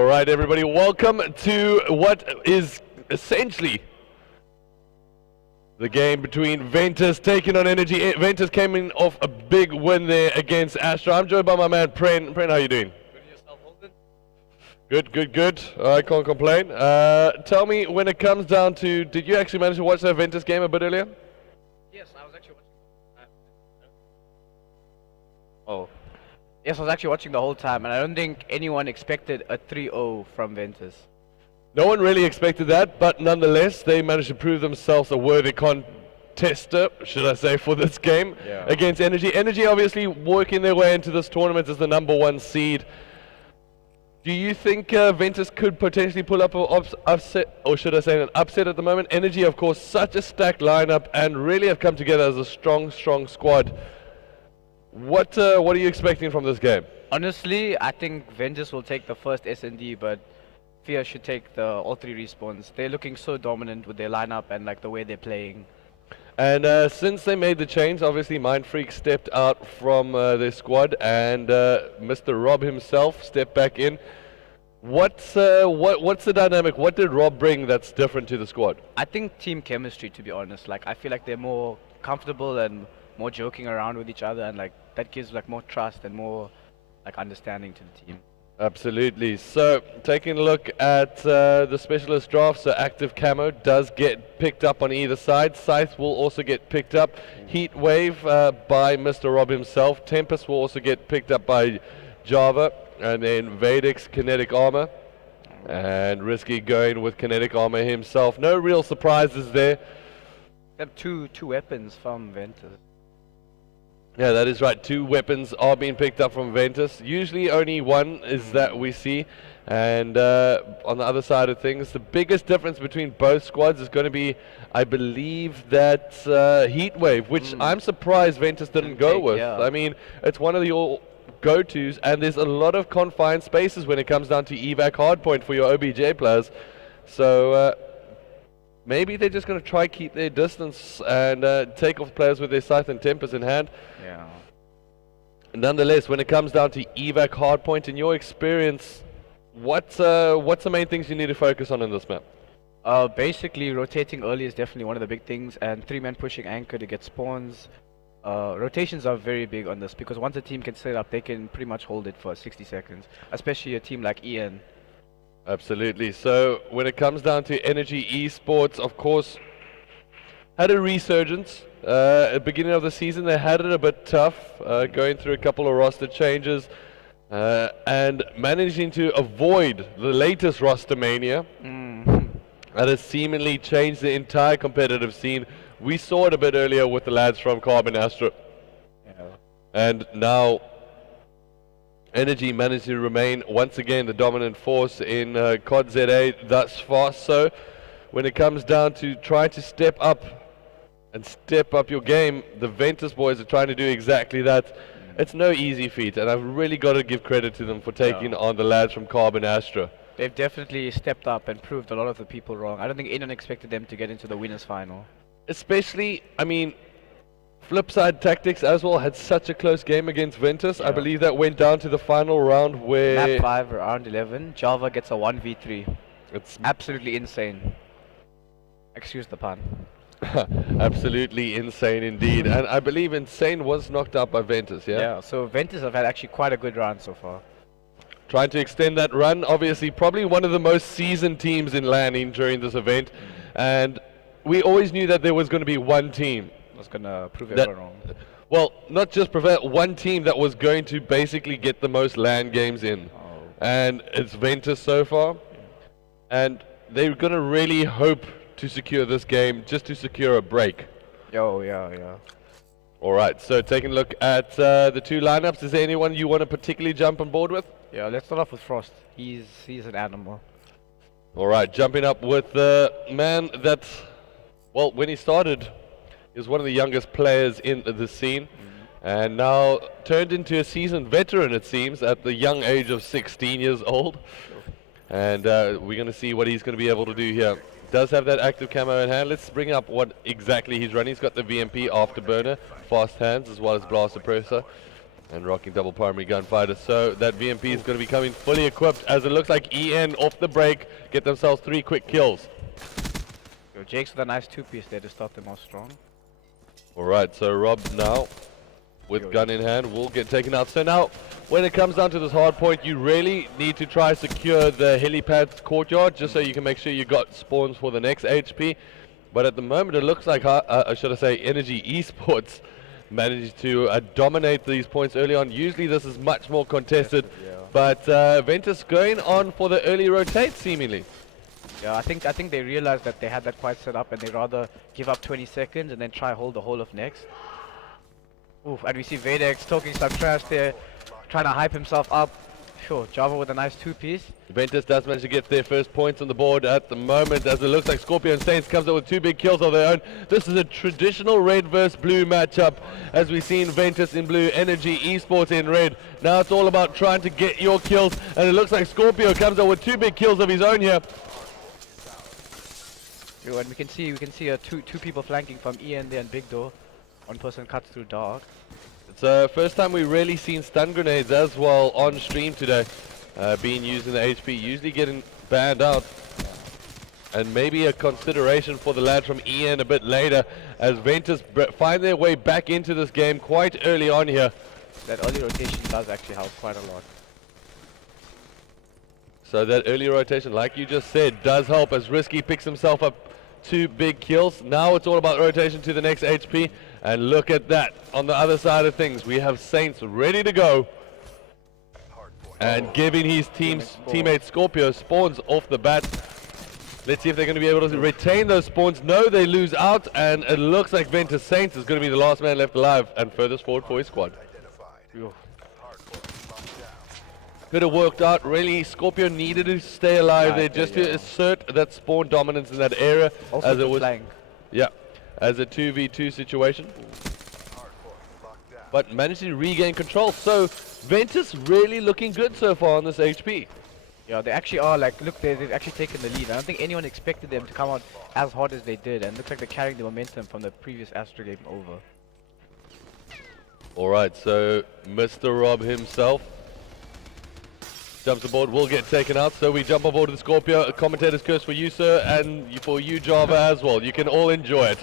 All right, everybody, welcome to what is essentially the game between Ventus taking on Energy. Ventus came in off a big win there against Astra. I'm joined by my man, Pren. Pren, how you doing? Good, good, good. I can't complain. Tell me, when it comes down to, did you actually manage to watch that Ventus game a bit earlier? Yes, I was actually watching. Yes, I was actually watching the whole time, and I don't think anyone expected a 3-0 from Ventus. No one really expected that, but nonetheless, they managed to prove themselves a worthy contester, should I say, for this game against Energy. Energy obviously working their way into this tournament as the #1 seed. Do you think Ventus could potentially pull up an upset, or should I say an upset at the moment? Energy, of course, such a stacked lineup and really have come together as a strong, strong squad. What are you expecting from this game? Honestly, I think Ventus will take the first S&D, but Fear should take all 3 respawns. They're looking so dominant with their lineup and like the way they're playing. And since they made the change, obviously Mind Freak stepped out from their squad, and Mr. Rob himself stepped back in. What's the dynamic? What did Rob bring that's different to the squad? I think team chemistry, to be honest. Like I feel like they're more comfortable and more joking around with each other, and like that gives like more trust and more like understanding to the team. Absolutely. So, taking a look at the specialist draft, so active camo does get picked up on either side. Scythe will also get picked up. Heat Wave by Mr. Rob himself. Tempest will also get picked up by Java. And then Vedek's kinetic armor. And Risky going with kinetic armor himself. No real surprises there. They have two weapons from Ventus. Yeah, that is right. 2 weapons are being picked up from Ventus. Usually only one is that we see. And on the other side of things, the biggest difference between both squads is going to be, I believe, that Heatwave, which I'm surprised Ventus didn't go with. Yeah. I mean, it's one of your go-tos, and there's a lot of confined spaces when it comes down to evac hardpoint for your OBJ players. So maybe they're just going to try keep their distance and take off players with their Scythe and Tempest in hand. Yeah. Nonetheless, when it comes down to evac hardpoint, in your experience, what's the main things you need to focus on in this map? Basically, rotating early is definitely one of the big things, and 3-man pushing anchor to get spawns. Rotations are very big on this, because once a team can set up, they can pretty much hold it for 60 seconds, especially a team like Ian. Absolutely. So when it comes down to Energy Esports, of course, had a resurgence. At the beginning of the season, they had it a bit tough, going through a couple of roster changes, and managing to avoid the latest roster mania that has seemingly changed the entire competitive scene. We saw it a bit earlier with the lads from Carbon Astra. Yeah. And now Energy managed to remain once again the dominant force in COD ZA thus far. So when it comes down to trying to step up your game, the Ventus boys are trying to do exactly that. It's no easy feat, and I've really got to give credit to them for taking on the lads from Carbon Astra. They've definitely stepped up and proved a lot of the people wrong. I don't think anyone expected them to get into the winners final. Especially, I mean, Flipside Tactics as well had such a close game against Ventus. I believe that went down to the final round where... Map 5, round 11, Java gets a 1v3. It's absolutely insane. Excuse the pun. Absolutely insane indeed. And I believe Insane was knocked out by Ventus, yeah? Yeah, so Ventus have had actually quite a good run so far. Trying to extend that run, obviously probably one of the most seasoned teams in landing during this event. And we always knew that there was going to be one team. Was going to prove everyone wrong. Well, not just prevent one team that was going to basically get the most LAN games in. And it's Ventus so far. And they're going to really hope to secure this game, just to secure a break. Yeah. All right, so taking a look at the 2 lineups, is there anyone you want to particularly jump on board with? Yeah, let's start off with Frost. He's an animal. All right, jumping up with the man that, well, when he started, he was one of the youngest players in the scene, and now turned into a seasoned veteran, it seems, at the young age of 16 years old. And we're going to see what he's going to be able to do here. Does have that active camo in hand. Let's bring up what exactly he's running. He's got the VMP afterburner, fast hands, as well as blast suppressor. And rocking double primary gunfighter. So that VMP is going to be coming fully equipped, as it looks like EN off the break get themselves 3 quick kills. Yo, Jake's with a nice 2-piece there to start them off strong. Alright, so Rob now with gun in hand will get taken out. So now when it comes down to this hard point, you really need to try secure the helipad's courtyard just so you can make sure you got spawns for the next HP. But at the moment it looks like, should I say, Energy Esports managed to dominate these points early on. Usually this is much more contested, but Ventus going on for the early rotate seemingly. Yeah, I think they realized that they had that quite set up and they rather give up 20 seconds and then try hold the whole of next. Oof, and we see Vedex talking some trash there, trying to hype himself up. Sure, Java with a nice 2-piece. Ventus does manage to get their first points on the board at the moment, as it looks like Scorpio and Saints comes up with 2 big kills of their own. This is a traditional red versus blue matchup, as we've seen Ventus in blue, Energy Esports in red. Now it's all about trying to get your kills, and it looks like Scorpio comes up with 2 big kills of his own here. Yo, and we can see two people flanking from EN there and Big Door. One person cuts through dark. It's the first time we've really seen stun grenades as well on stream today, being used in the HP, usually getting banned out. And maybe a consideration for the lad from EN a bit later, as Ventus find their way back into this game quite early on here. That early rotation does actually help quite a lot. So that early rotation, like you just said, does help, as Risky picks himself up 2 big kills. Now it's all about rotation to the next HP. And look at that. On the other side of things, we have Saints ready to go. And giving his teammate Scorpio spawns off the bat. Let's see if they're going to be able to retain those spawns. No, they lose out. And it looks like Ventus Saints is going to be the last man left alive and furthest forward for his squad. Could have worked out. Really, Scorpio needed to stay alive there just to assert that spawn dominance in that area. Also as it was, flank. yeah, as a 2v2 situation. But managed to regain control. So Ventus really looking good so far on this HP. Yeah, they actually are, like, look, they've actually taken the lead. I don't think anyone expected them to come out as hard as they did, and it looks like they're carrying the momentum from the previous Astra game over. Alright, so Mr. Rob himself jumps aboard, will get taken out, so we jump aboard the Scorpio. A commentator's curse for you, sir, and for you, Java, as well. You can all enjoy it.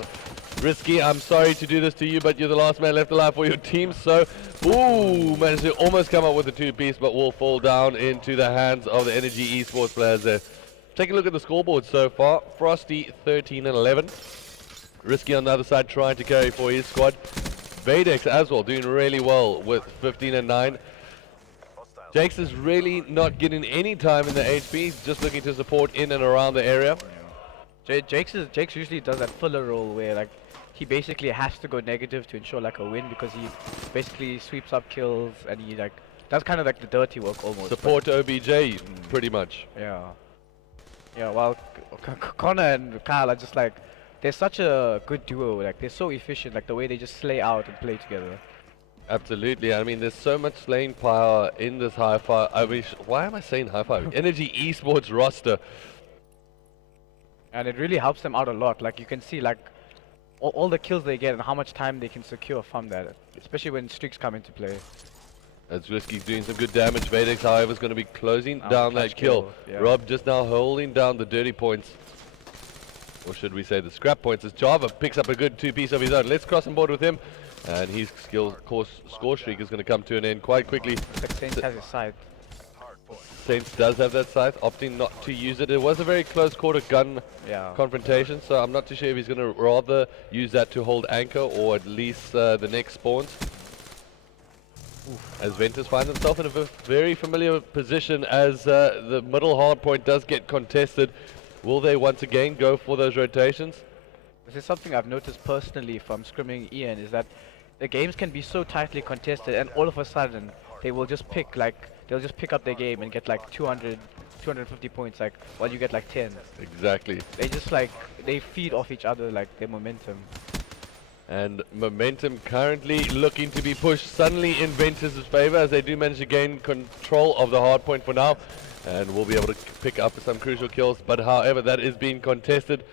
Risky, I'm sorry to do this to you, but you're the last man left alive for your team, so... Ooh, managed to almost come up with a 2-piece, but will fall down into the hands of the Energy Esports players there. Take a look at the scoreboard so far. Frosty, 13 and 11. Risky on the other side, trying to carry for his squad. Vadex as well, doing really well with 15 and 9. Jakes is really not getting any time in the HP, just looking to support in and around the area. Jakes usually does that filler role where, like, he basically has to go negative to ensure like a win, because he basically sweeps up kills and he like does kind of like the dirty work almost. Support OBJ pretty much. Yeah. Yeah, well, Connor and Kyle are just like, they're such a good duo, like they're so efficient, like the way they just slay out and play together. Absolutely. I mean, there's so much slaying power in this Hi-Fi. I mean, why am I saying Hi-Fi? Energy Esports roster. And it really helps them out a lot. Like you can see, like all the kills they get and how much time they can secure from that, especially when streaks come into play. As Risky's doing some good damage. Vadex, however, is going to be closing down that kill. Yeah. Rob just now holding down the dirty points. Or should we say the scrap points, as Java picks up a good 2-piece of his own. Let's cross on board with him. And his score streak is going to come to an end quite quickly. Like Saints has his scythe. Saints does have that scythe, opting not to use it. It was a very close quarter gun confrontation, so I'm not too sure if he's going to rather use that to hold anchor or at least the next spawns. As Ventus finds himself in a very familiar position, as the middle hard point does get contested. Will they once again go for those rotations? This is something I've noticed personally from scrimming Ian, is that the games can be so tightly contested and all of a sudden they will just pick, like, they'll just pick up their game and get like 200, 250 points, like, while you get like 10. Exactly. They just like, they feed off each other, like, their momentum. And momentum currently looking to be pushed suddenly in Ventus' favor, as they do manage to gain control of the hard point for now. And will be able to pick up some crucial kills, but however, that is being contested.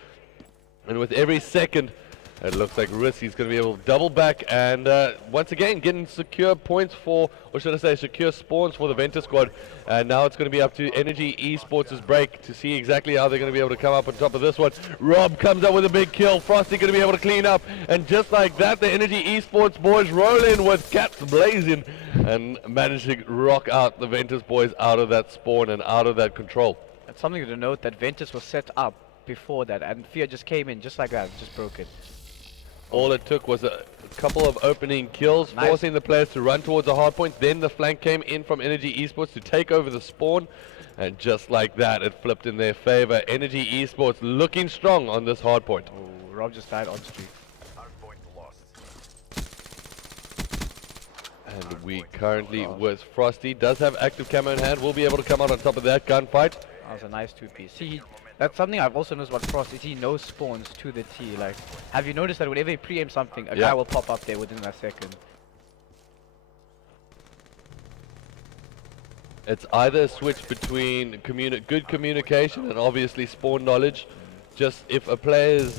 And with every second It looks like Rissi's going to be able to double back and once again getting secure points for, or should I say secure spawns for the Ventus squad. And now it's going to be up to Energy Esports' break to see exactly how they're going to be able to come up on top of this one. Rob comes up with a big kill. Frosty going to be able to clean up. And just like that, the Energy Esports boys roll in with cats blazing and manage to rock out the Ventus boys out of that spawn and out of that control. It's something to note that Ventus was set up before that, and Fear just came in just like that, just broke it. All it took was a couple of opening kills, forcing the players to run towards the hard point. Then the flank came in from Energy Esports to take over the spawn. And just like that, it flipped in their favor. Energy Esports looking strong on this hard point. Oh, Rob just died on street. And we currently, with Frosty, does have active camo in hand, will be able to come out on top of that gunfight. That was a nice 2-piece. See, that's something I've also noticed about Frost, is he knows spawns to the T. Like, have you noticed that whenever he preempts something, a guy will pop up there within a second? It's either a switch between good communication and obviously spawn knowledge. Just if a player is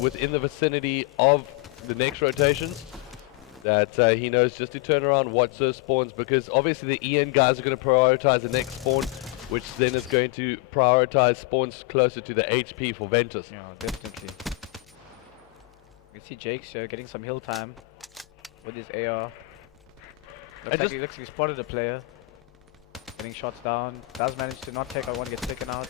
within the vicinity of the next rotations, that he knows just to turn around, watch those spawns, because obviously the EN guys are going to prioritize the next spawn, which then is going to prioritize spawns closer to the HP for Ventus. Yeah, definitely. You can see Jake's getting some hill time with his AR. Looks like he spotted a player. Getting shots down. Does manage to not take out one, gets taken out.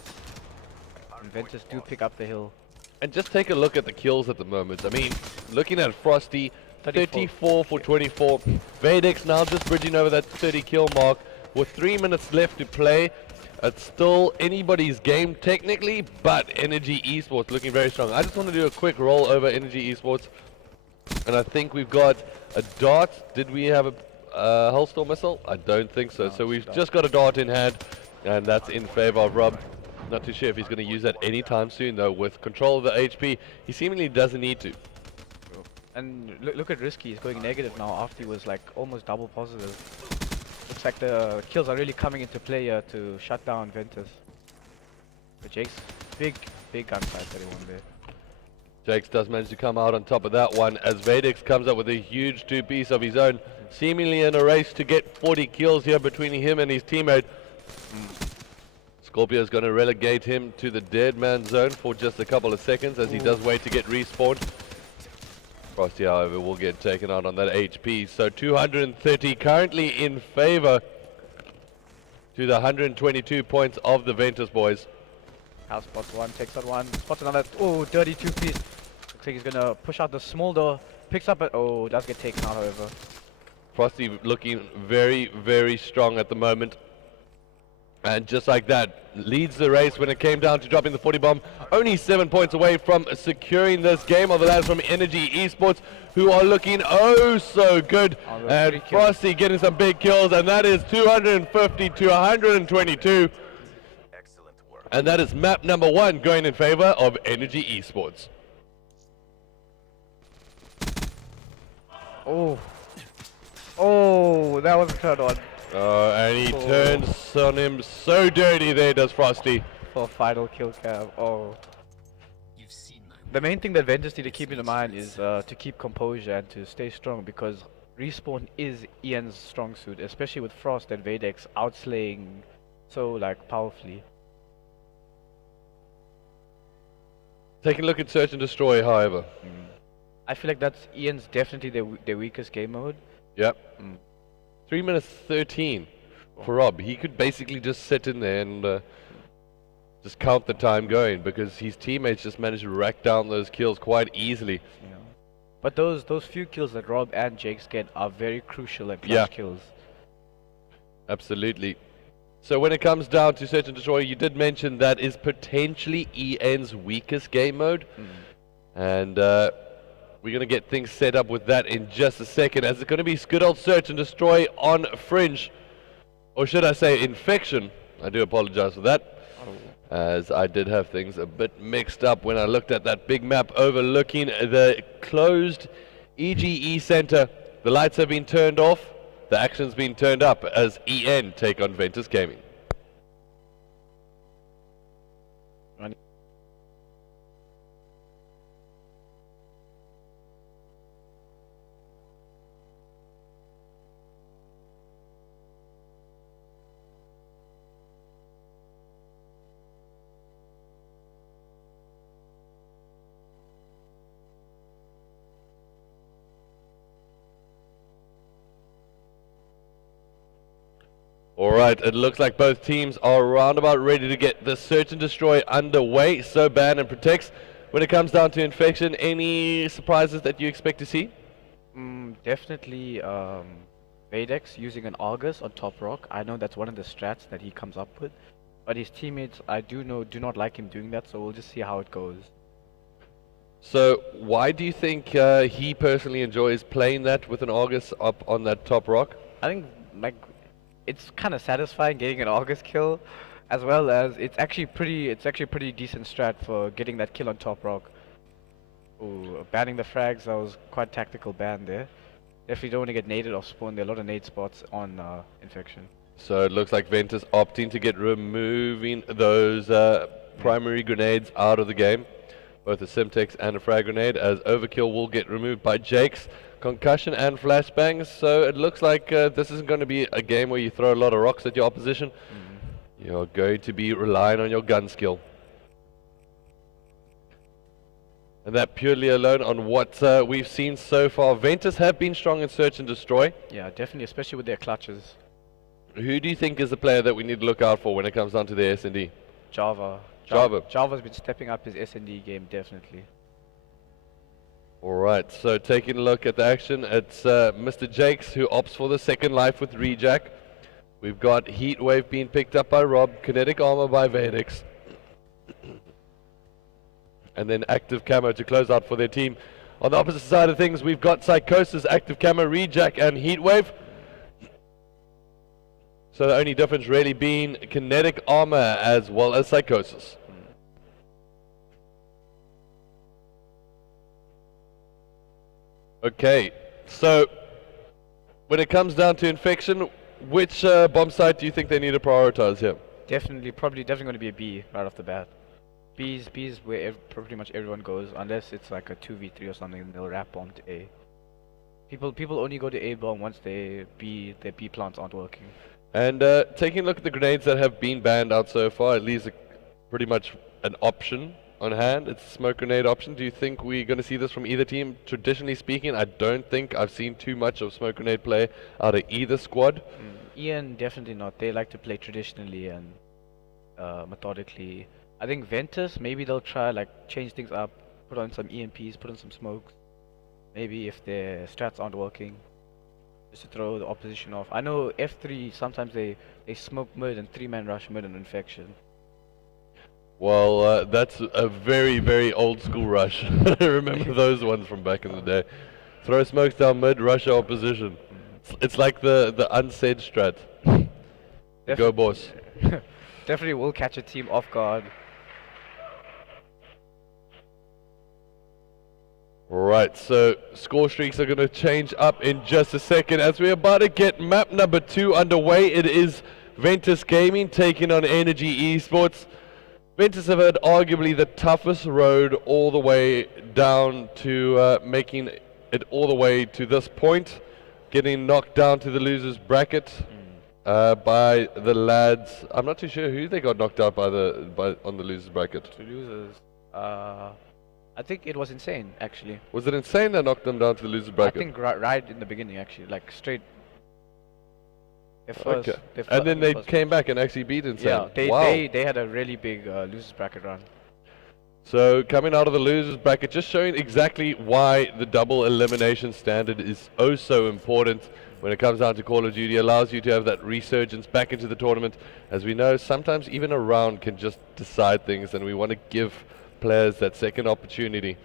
And Ventus do pick up the hill. And just take a look at the kills at the moment. I mean, looking at Frosty, 34 for 24. Vadex now just bridging over that 30 kill mark. With 3 minutes left to play, it's still anybody's game technically, but Energy Esports looking very strong. I just want to do a quick roll over Energy Esports. And I think we've got a dart. Did we have a Hellstorm missile? I don't think so. So we've just got a dart in hand, and that's in favor of Rob. Not too sure if he's going to use that anytime soon, though. With control of the HP, he seemingly doesn't need to. And look at Risky, he's going negative now after he was like almost double positive. Looks like the kills are really coming into play here to shut down Ventus. But Jake's big gunfight that he won there. Jakes does manage to come out on top of that one as Vadex comes up with a huge 2-piece of his own, seemingly in a race to get 40 kills here between him and his teammate. Scorpio is going to relegate him to the dead man zone for just a couple of seconds as he does wait to get respawned. Frosty, however, will get taken out on that HP. So 230 currently in favor to the 122 points of the Ventus boys. House spots one, takes out one, spots another. Oh, dirty 2-piece. Looks like he's going to push out the small door. Picks up it. Oh, does get taken out, however. Frosty looking very, very strong at the moment. And just like that, leads the race when it came down to dropping the 40 bomb. Only 7 points away from securing this game. Are the lads from Energy Esports, who are looking oh so good. And Frosty getting some big kills, and that is 250 to 122. Excellent work. And that is map number 1 going in favor of Energy Esports. Oh, that was a turn on. And he turns on him so dirty there, does Frosty. For final kill cam. Oh. The main thing that Ventus need to keep in mind is to keep composure and to stay strong, because respawn is Ian's strong suit, especially with Frost and Vadex outslaying so like powerfully. Taking a look at Search and Destroy, however. I feel like that's Ian's definitely their weakest game mode. Yep. 3 minutes 13 for Rob. He could basically just sit in there and just count the time going, because his teammates just managed to rack down those kills quite easily. Yeah. But those few kills that Rob and Jakes get are very crucial and clutch kills. Absolutely. So when it comes down to Search and Destroy, you did mention that is potentially EN's weakest game mode. And we're going to get things set up with that in just a second, as it's going to be good old Search and Destroy on Fringe. Or should I say Infection. I do apologize for that, as I did have things a bit mixed up when I looked at that big map overlooking the closed EGE Center. The lights have been turned off. The action's been turned up as EN take on Ventus Gaming. Alright, it looks like both teams are roundabout ready to get the search and destroy underway. So ban and protects. When it comes down to infection, any surprises that you expect to see? Definitely Vadex using an Argus on top rock. I know that's one of the strats that he comes up with. But his teammates, I do not like him doing that, so we'll just see how it goes. So why do you think he personally enjoys playing that with an Argus up on that top rock? I think like it's kind of satisfying getting an Argus kill, as well as it's actually pretty decent strat for getting that kill on top rock. Ooh, banning the frags, that was quite tactical ban there. Definitely don't want to get naded off spawn. There are a lot of nade spots on infection. So it looks like Ventus opting to get removing those primary grenades out of the game. Both a Simtex and a frag grenade, as Overkill will get removed by Jake's concussion and flashbangs. So it looks like this isn't going to be a game where you throw a lot of rocks at your opposition. You're going to be relying on your gun skill. And that purely alone on what we've seen so far. Ventus have been strong in search and destroy. Yeah, definitely, especially with their clutches. Who do you think is the player that we need to look out for when it comes down to their S&D? Java. Java. Java's been stepping up his S&D game, definitely. Alright, so taking a look at the action, it's Mr. Jakes who opts for the second life with Rejack. We've got Heatwave being picked up by Rob, Kinetic Armor by Vadex. And then Active Camo to close out for their team. On the opposite side of things, we've got Psychosis, Active Camo, Rejack, and Heatwave. So the only difference really being Kinetic Armor as well as Psychosis. Okay, so when it comes down to infection, which bomb site do you think they need to prioritize here? Definitely going to be a B right off the bat. B is where pretty much everyone goes, unless it's like a 2v3 or something, and they'll wrap bomb to A. People only go to A bomb once their B plants aren't working. And taking a look at the grenades that have been banned out so far, it leaves pretty much an option on hand. It's a smoke grenade option. Do you think we're going to see this from either team? Traditionally speaking, I don't think I've seen too much of smoke grenade play out of either squad. Ian, definitely not. They like to play traditionally and methodically. I think Ventus, maybe they'll try like change things up, put on some EMPs, put on some smokes. Maybe if their strats aren't working, just to throw the opposition off. I know F3 sometimes they smoke mid and 3-man rush mid and infection. Well, that's a very, very old school rush. I remember those ones from back in the day. Throw smokes down mid, rush our opposition. It's like the unsaid strat. Go boss. Definitely will catch a team off guard. Right, so score streaks are going to change up in just a second as we're about to get map number 2 underway. It is Ventus Gaming taking on Energy Esports. Ventus have had arguably the toughest road all the way down to making it all the way to this point, getting knocked down to the losers bracket by the lads. I'm not too sure who they got knocked out on the losers bracket. The losers, I think it was Insane actually. Was it Insane that knocked them down to the losers bracket? I think right in the beginning actually, like straight. Okay. And then they came back and actually beat Insane. Yeah, they had a really big losers bracket run. So coming out of the losers bracket, just showing exactly why the double elimination standard is oh so important when it comes down to Call of Duty. Allows you to have that resurgence back into the tournament. As we know, sometimes even a round can just decide things, and we want to give players that second opportunity.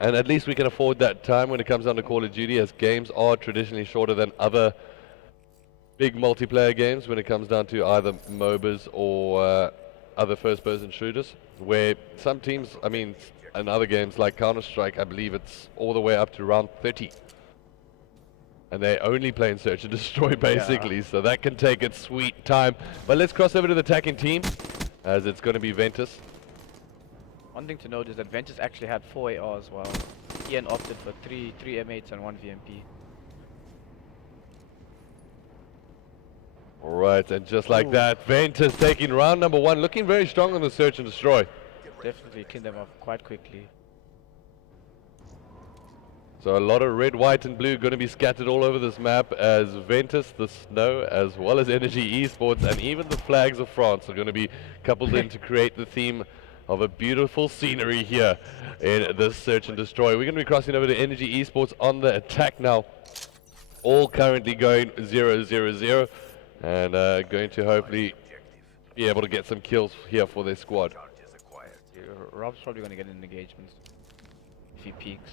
And at least we can afford that time when it comes down to Call of Duty, as games are traditionally shorter than other big multiplayer games when it comes down to either MOBAs or other first-person shooters, where some teams, I mean, in other games like Counter-Strike, I believe it's all the way up to round 30. And they only play in search and destroy, basically, so that can take its sweet time. But let's cross over to the attacking team, as it's going to be Ventus. One thing to note is that Ventus actually had 4 ARs, while Ian opted for 3 M8s and 1 VMP. Alright, and just like that, Ventus taking round number 1, looking very strong on the search and destroy. Definitely kill them off quite quickly. So a lot of red, white, and blue going to be scattered all over this map as Ventus, the snow, as well as Energy Esports, and even the flags of France are going to be coupled in to create the theme of a beautiful scenery here in this search and destroy. We're going to be crossing over to Energy Esports on the attack now. All currently going 0-0-0, and going to hopefully be able to get some kills here for their squad. Rob's probably going to get in engagements if he peeks.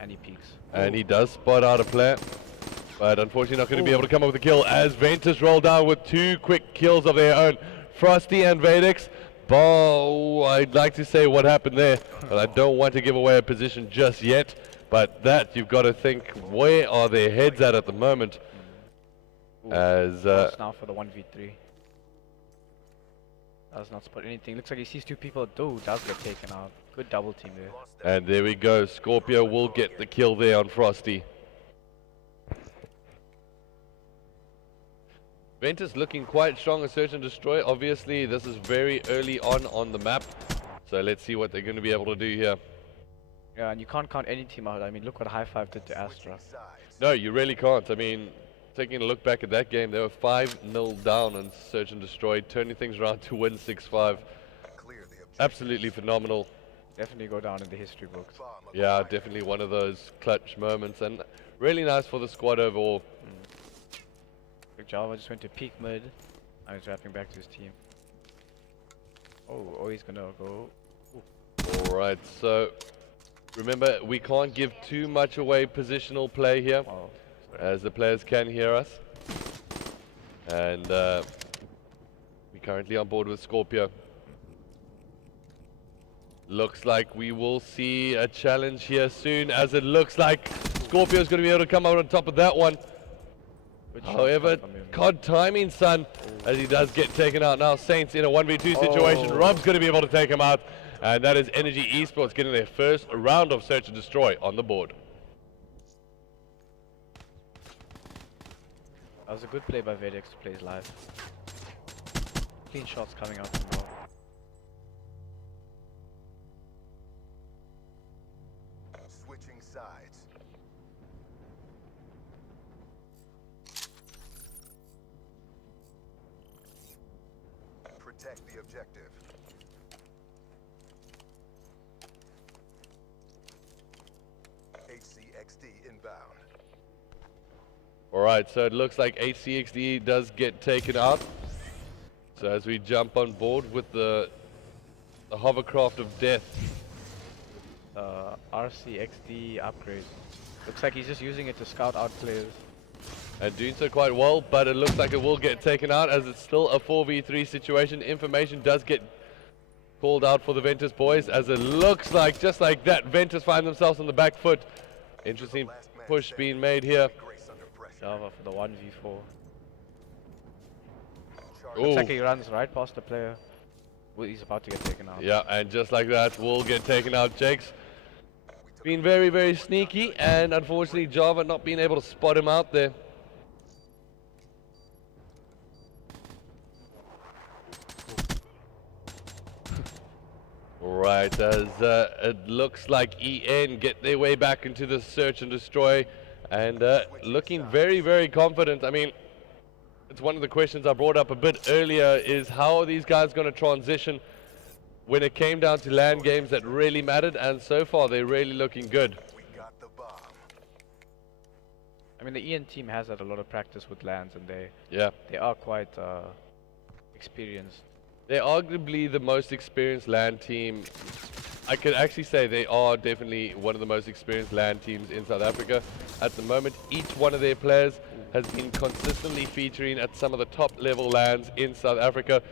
And he peeks. And he does spot out a player, but unfortunately not going to be able to come up with a kill as Ventus roll down with 2 quick kills of their own. Frosty and Vadix. I'd like to say what happened there, but I don't want to give away a position just yet. But that, you've got to think, where are their heads at the moment? As now for the 1v3. Does not spot anything. Looks like he sees 2 people. Does get taken out. Good double team there. And there we go. Scorpio will get the kill there on Frosty. Ventus looking quite strong in search and destroy. Obviously, this is very early on the map. So let's see what they're going to be able to do here. Yeah, and you can't count any team out. I mean, look what High Five did to Astra. No, you really can't. I mean, taking a look back at that game, they were 5-0 down on search and destroy, turning things around to win 6-5. Absolutely phenomenal. Definitely go down in the history books. Yeah, definitely one of those clutch moments, and really nice for the squad overall. Java just went to peak mid. Now he's wrapping back to his team. Oh, he's gonna go. Alright, so remember, we can't give too much away positional play here, as the players can hear us. And we're currently on board with Scorpio. Looks like we will see a challenge here soon, as it looks like Scorpio's going to be able to come out on top of that one. However, COD timing, son, as he does get taken out now. Saints in a 1v2 situation. Rob's going to be able to take him out, and that is Energy Esports getting their first round of search and destroy on the board. That was a good play by Vedex to play his live. Clean shots coming out from Rob. Switching sides. Protect the objective. HCXD inbound. Alright, so it looks like HCXD does get taken out. So as we jump on board with the hovercraft of death. RCXD upgrade. Looks like he's just using it to scout out players. And doing so quite well, but it looks like it will get taken out as it's still a 4v3 situation. Information does get called out for the Ventus boys, as it looks like, just like that, Ventus find themselves on the back foot. Interesting push being made here. Java for the 1v4. Looks like he runs right past the player. Well, he's about to get taken out. Yeah, and just like that, will get taken out. Jake's been very, very sneaky, and unfortunately Java not being able to spot him out there. Right, as it looks like EN get their way back into the search and destroy, and looking very, very confident. I mean, it's one of the questions I brought up a bit earlier, is how are these guys going to transition when it came down to LAN games that really mattered, and so far they're really looking good. I mean, the EN team has had a lot of practice with LANs, and they are quite experienced. They're arguably the most experienced LAN team. I could actually say they are definitely one of the most experienced LAN teams in South Africa. At the moment, each one of their players has been consistently featuring at some of the top level LANs in South Africa.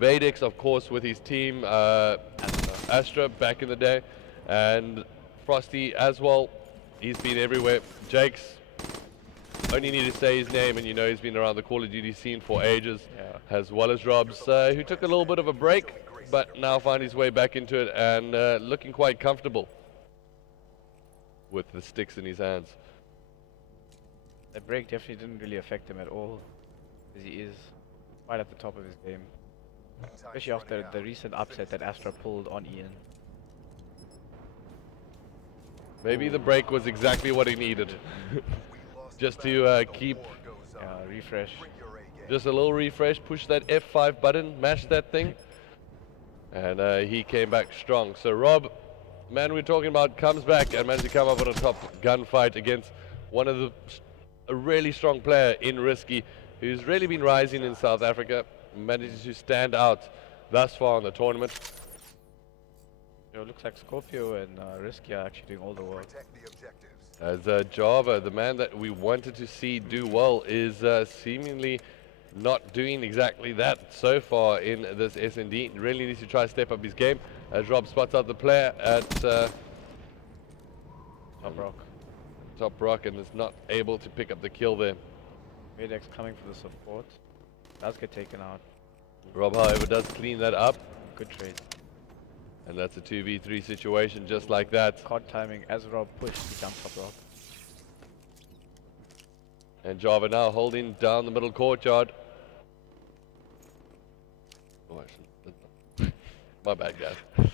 Vadix, of course, with his team, Astra back in the day, and Frosty as well. He's been everywhere. Jake's, only need to say his name and you know he's been around the Call of Duty scene for ages, as well as Rob's, who took a little bit of a break, but now found his way back into it and looking quite comfortable with the sticks in his hands. That break definitely didn't really affect him at all, because he is right at the top of his game. Especially after the recent upset that Astra pulled on Ian. Maybe the break was exactly what he needed. Just to keep... refresh. Just a little refresh, push that F5 button, mash that thing. And he came back strong. So Rob, man we're talking about, comes back and managed to come up on a top gunfight against one of a really strong player in Risky, who's really been rising in South Africa, manages to stand out thus far in the tournament. It looks like Scorpio and Risky are actually doing all the work. As Java, the man that we wanted to see do well, is seemingly not doing exactly that so far in this S&D. Really needs to try to step up his game as Rob spots out the player at Top Rock and is not able to pick up the kill there. Vadex coming for the support. Does get taken out. Rob, however, does clean that up. Good trade. And that's a 2v3 situation just like that. Caught timing as Rob pushed, he jumps Top Rock. And Java now holding down the middle courtyard. Oh, actually, my bad, guys.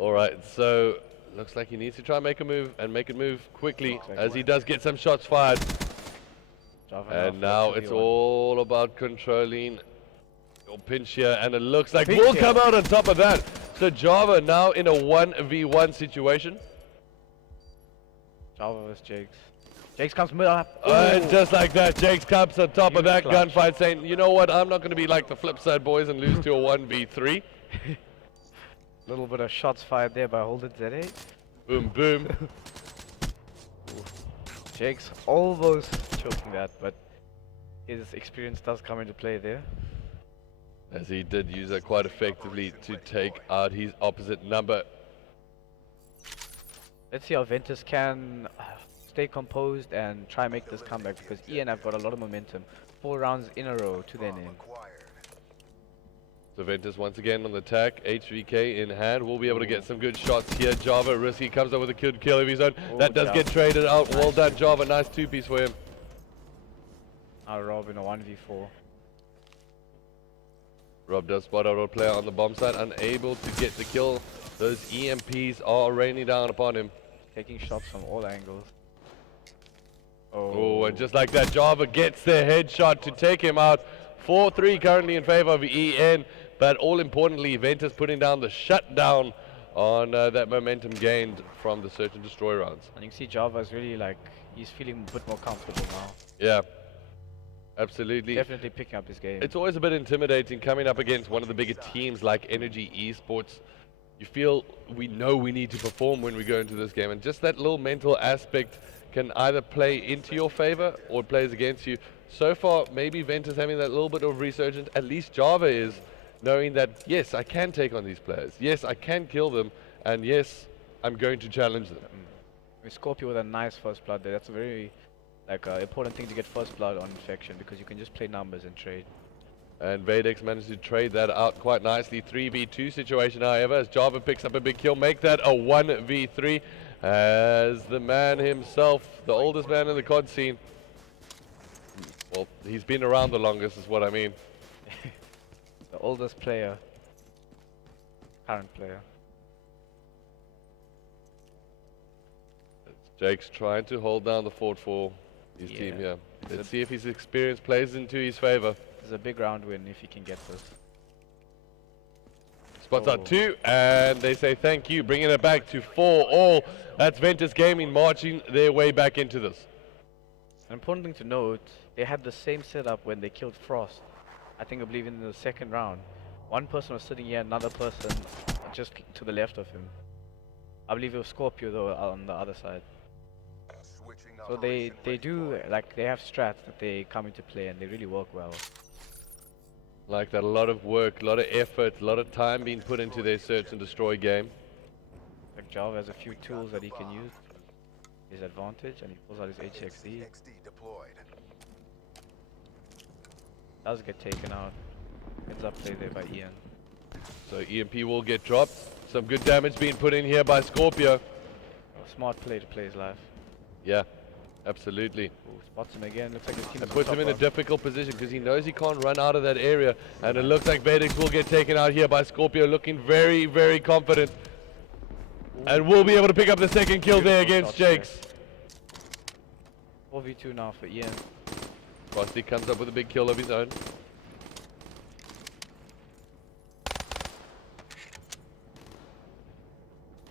Alright, so looks like he needs to try and make a move and make it move quickly as he does get some shots fired. And now it's all about controlling your pinch here, and it looks like we'll come out on top of that. So Java now in a 1v1 situation. Java vs Jakes. Jakes comes middle up. And just like that, Jakes comes on top of that gunfight saying, you know what, I'm not going to be like the flip side boys and lose to a 1v3. Little bit of shots fired there by Hold It Z8. Boom, boom. Jakes almost choking that, but his experience does come into play there. As he did use that quite effectively to take out his opposite number. Let's see how Ventus can stay composed and try and make this comeback, because Ian have got a lot of momentum. 4 rounds in a row to their name. So Ventus once again on the attack, HVK in hand, will be able to get some good shots here. Java, Risky comes up with a good kill of his own. That does get traded out. Nice. Well done, Java. Nice 2-piece for him. Rob in a 1v4. Rob does spot out a player on the bomb site, unable to get the kill. Those EMPs are raining down upon him. Taking shots from all angles. Oh, and just like that, Java gets the headshot to take him out. 4-3 currently in favor of EN, but all importantly, Ventus putting down the shutdown on that momentum gained from the search and destroy rounds. And you can see Java is really like, he's feeling a bit more comfortable now. Yeah. Absolutely. Definitely picking up his game. It's always a bit intimidating coming up against one of the bigger teams like Energy Esports. You feel we know we need to perform when we go into this game, and just that little mental aspect can either play into your favor or it plays against you. So far, maybe Ventus having that little bit of resurgence. At least Java is knowing that, yes, I can take on these players. Yes, I can kill them. And yes, I'm going to challenge them. Scorpio with a nice first blood there. That's a very important thing to get first blood on Infection, because you can just play numbers and trade. And Vadex managed to trade that out quite nicely. 3v2 situation, however, as Java picks up a big kill, make that a 1v3 as the man himself, the oldest man in the COD scene. Well, he's been around the longest is what I mean. The oldest player. Current player. Jake's trying to hold down the fort for his team here. Let's see if his experience plays into his favor. It's a big round win if he can get this. Spots out 2, and they say thank you, bringing it back to 4-all. That's Ventus Gaming marching their way back into this. An important thing to note, they had the same setup when they killed Frost. I believe in the second round. One person was sitting here, another person just to the left of him. I believe it was Scorpio though on the other side. So they do, like, they have strats that they come into play and they really work well. Like that, a lot of work, a lot of effort, a lot of time being put into their search and destroy game. Like Java has a few tools that he can use. His advantage, and he pulls out his HXD. Does get taken out. Ends up played there by Ian. So EMP will get dropped. Some good damage being put in here by Scorpio. Smart play to play his life. Yeah, absolutely. Ooh, spots him again. Looks like his team and puts him in a difficult position because he knows he can't run out of that area. And it looks like Vadex will get taken out here by Scorpio, looking very, very confident. And we'll be able to pick up the second kill there against Jakes. 4v2 now for Ian. Frosty comes up with a big kill of his own.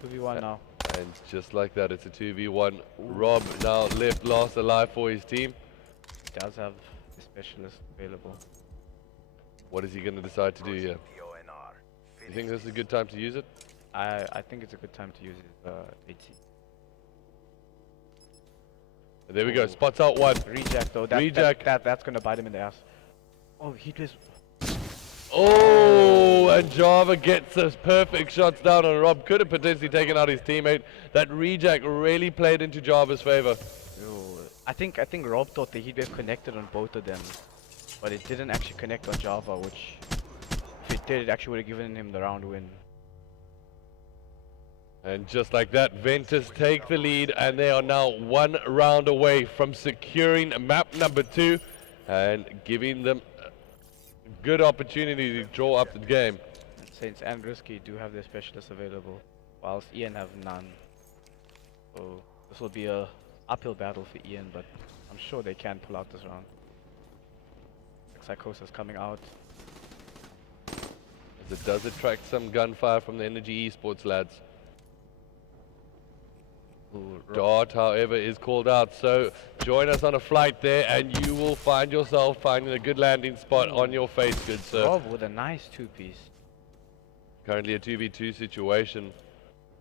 Two v1 now. And just like that, it's a 2v1. Rob now left last alive for his team. He does have the specialist available. What is he going to decide to do here? You think this is a good time to use it? I think it's a good time to use his AT. There we go, spots out one. Reject though, that's gonna bite him in the ass. Oh, he just... Oh, and Java gets those perfect shots down on Rob. Could have potentially taken out his teammate. That reject really played into Java's favor. I think Rob thought the heat wave connected on both of them, but it didn't actually connect on Java, which if it did, it actually would have given him the round win. And just like that, Ventus take the lead, and they are now 1 round away from securing map number 2 and giving them a good opportunity to draw up the game. Saints and Risky do have their specialists available, whilst Ian have none. So this will be a uphill battle for Ian, but I'm sure they can pull out this round. Psychosis coming out. As it does attract some gunfire from the Energy Esports lads. Dart, however, is called out, so join us on a flight there and you will find yourself finding a good landing spot on your face, good sir. Rob with a nice two-piece. Currently a 2v2 situation.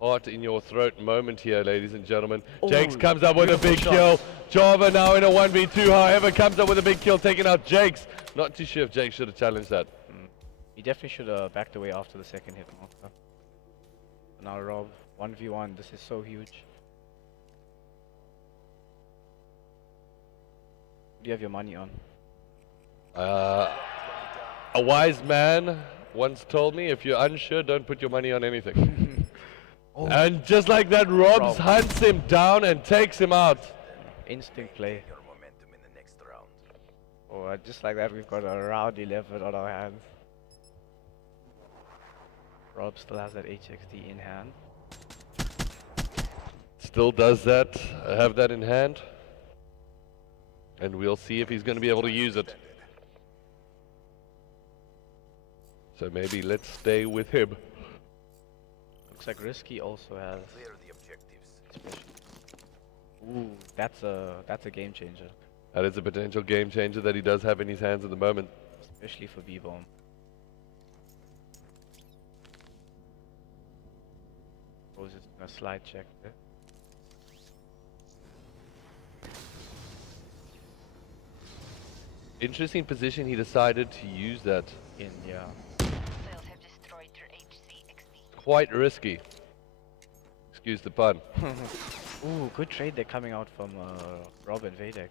Heart in your throat moment here, ladies and gentlemen. Jakes comes up with a big kill. Java now in a 1v2, however, comes up with a big kill, taking out Jakes. Not too sure if Jakes should have challenged that. He definitely should have backed away after the second hit marker. Now Rob, 1v1, this is so huge. Do you have your money on? A wise man once told me, if you're unsure, don't put your money on anything. And just like that, Rob hunts him down and takes him out. Instinct play. Oh, just like that, we've got a round 11 on our hands. Rob still has that HXD in hand. Still does that, have that in hand. And we'll see if he's going to be able to use it. So maybe let's stay with him. Looks like Risky also has. Ooh, that's a game changer. That is a potential game changer that he does have in his hands at the moment. Especially for B-Bomb. Was just a slide check there. Interesting position he decided to use that in, yeah. Quite risky. Excuse the pun. Ooh, good trade they're coming out from Rob and Vadex.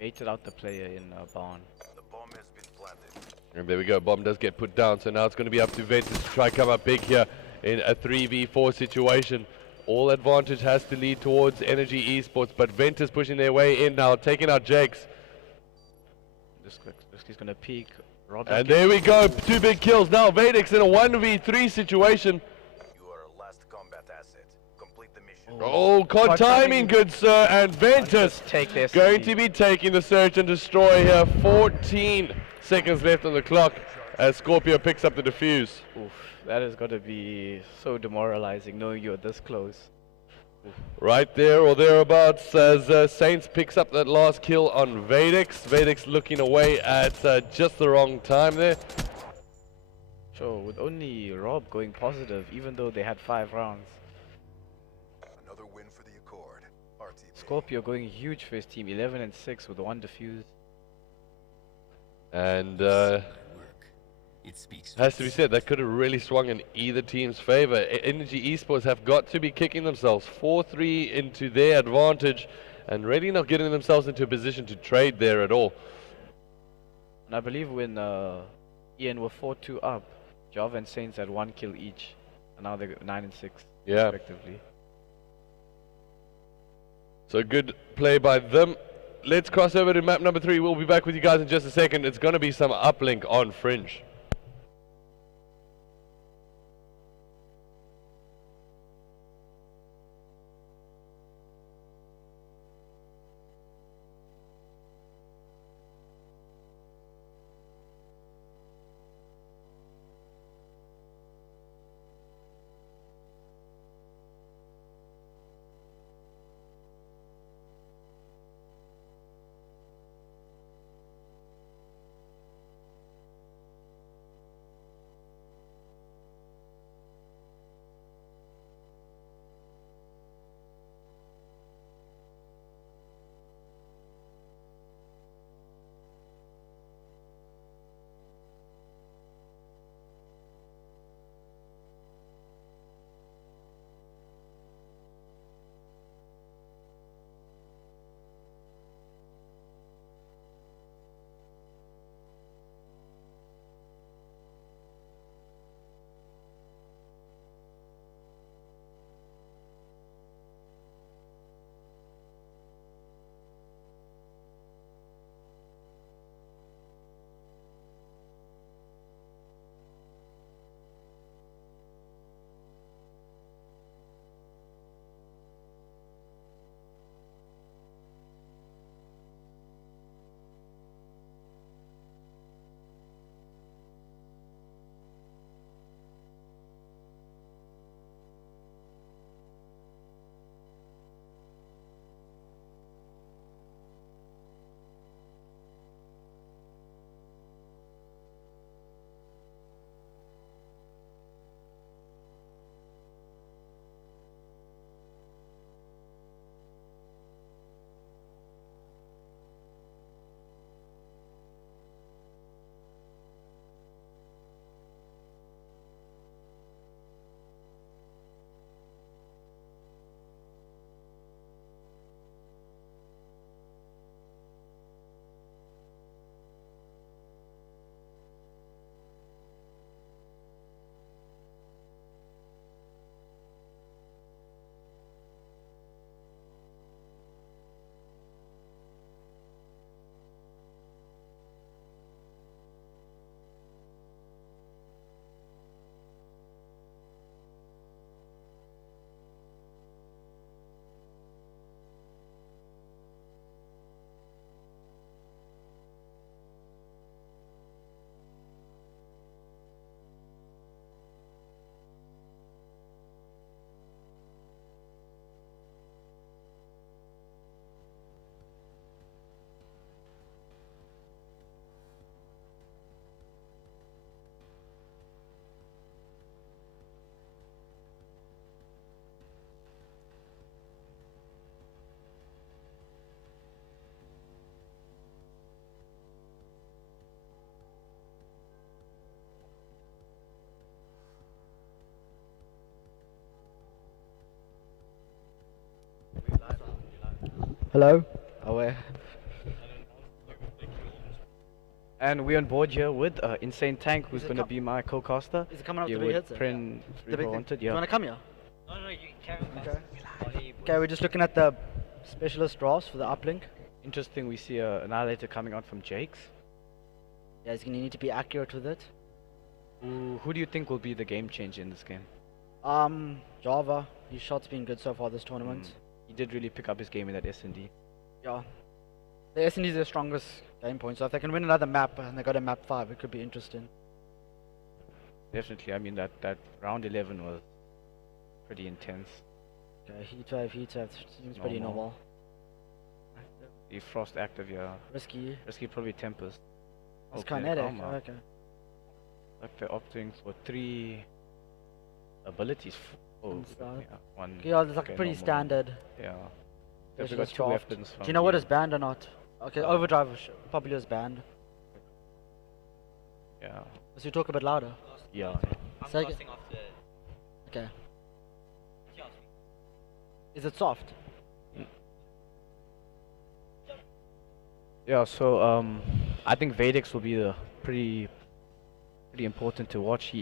Baited out the player in barn. The bomb has been planted. And there we go, bomb does get put down, so now it's going to be up to Ventus to try come up big here in a 3v4 situation. All advantage has to lead towards Energy Esports, but Ventus pushing their way in now, taking out Jakes. Risky's gonna peek. Rob and there we go, 2 big kills. Now Vadex in a 1v3 situation. You are a last combat asset. Complete the mission. Oh, caught timing, good sir. And Ventus going to be taking the search and destroy here. 14 seconds left on the clock as Scorpio picks up the defuse. Oof, that is gonna be so demoralizing knowing you're this close. Right there or thereabouts as Saints picks up that last kill on Vadex. Vadex looking away at just the wrong time there. Sure, with only Rob going positive, even though they had 5 rounds. Another win for the Accord. RTP. Scorpio going huge for his team, 11 and 6 with 1 defuse. And has to be said, that could have really swung in either team's favor. Energy Esports have got to be kicking themselves 4-3 into their advantage and really not getting themselves into a position to trade there at all. And I believe when Ian were 4-2 up, Java and Saints had 1 kill each, and now they're 9 and 6 respectively. So good play by them. Let's cross over to map number 3. We'll be back with you guys in just a second. It's going to be some uplink on Fringe. Hello. Aware. And we're on board here with Insane Tank, who's going to be my co-caster. Is it coming up Here the big with hits? Prin The big thing. Wanted, Do you yeah. want to come here? No, you carry on. Okay, we're just looking at the specialist drafts for the uplink. Interesting, we see an Annihilator coming out from Jake's. Yeah, he's going to need to be accurate with it. Who do you think will be the game changer in this game? Java. His shot's been good so far this tournament. He did really pick up his game in that S&D. Yeah. The S&D is their strongest game point, so if they can win another map and they got a map 5, it could be interesting. Definitely, I mean that round 11 was pretty intense. Okay, heat wave seems pretty normal. The Frost active, yeah. Risky. Risky, probably Tempest. It's kinetic, okay. Like they're opting for 3 abilities. One. Yeah, it's like pretty standard. Yeah. They've got 2 weapons. Do you know what is banned or not? Okay, Overdrive probably is banned. Yeah. So you talk a bit louder. Yeah. Say again. Okay. Is it soft? Yeah, so I think Vadex will be pretty important to watch.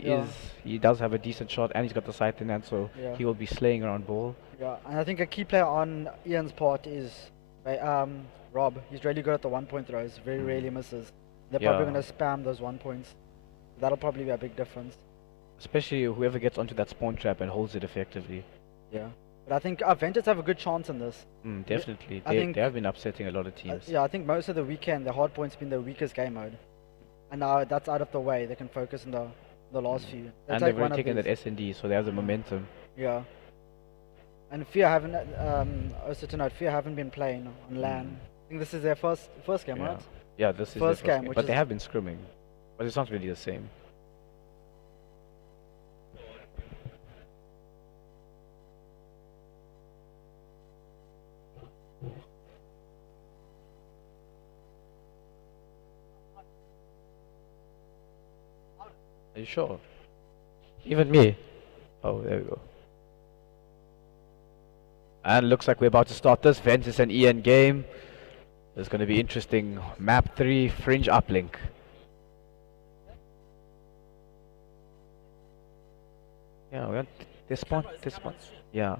He does have a decent shot and he's got the sight in hand, so he will be slaying around ball. Yeah, and I think a key player on Ian's part is Rob. He's really good at the 1-point throws, very rarely misses. They're probably going to spam those 1 points. That'll probably be a big difference. Especially whoever gets onto that spawn trap and holds it effectively. Yeah. But I think Ventus have a good chance in this. Definitely. They have been upsetting a lot of teams. Yeah, I think most of the weekend, the hard points been the weakest game mode. And now that's out of the way. They can focus on the last few. And they've already taken that S&D, so they have the momentum. Yeah. And Fear haven't, also to note, Fear haven't been playing on LAN. I think this is their first game, right? Yeah, this is first their game. But they have been scrimming. But it's not really the same. Are you sure? Even me? Oh, there we go. And looks like we're about to start this Ventus and Ian game. There's going to be interesting. Map 3 Fringe uplink. Yeah, we want this spot. Yeah.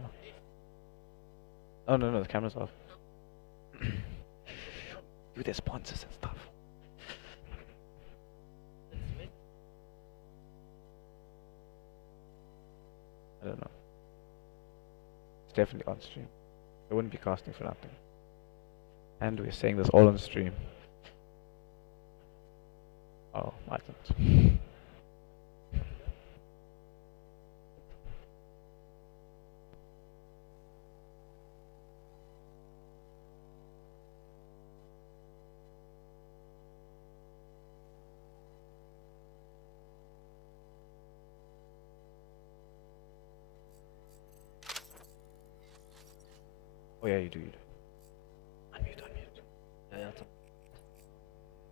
Oh no, the camera's off. With their sponsors and stuff. I don't know. It's definitely on stream. I wouldn't be casting for nothing. And we're saying this all on stream. Oh, I don't. Oh yeah, you do. Unmute. Yeah.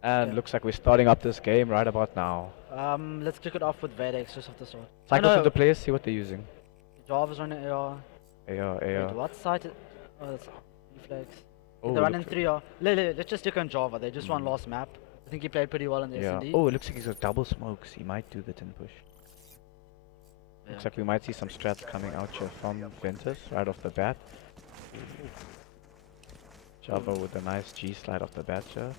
And looks like we're starting up this game right about now. Let's kick it off with Vadex just off the start. Cycle to the players, see what they're using. Java's running AR. AR. Wait, what site? Oh, that's reflex. Oh, they're running 3R. Let's just stick on Java. They just won last map. I think he played pretty well in the S&D. Oh, it looks like he's got double smokes. He might do the 10 push. Looks like we might see some strats coming out here from Ventus right off the bat. Java with a nice G slide off the bat here.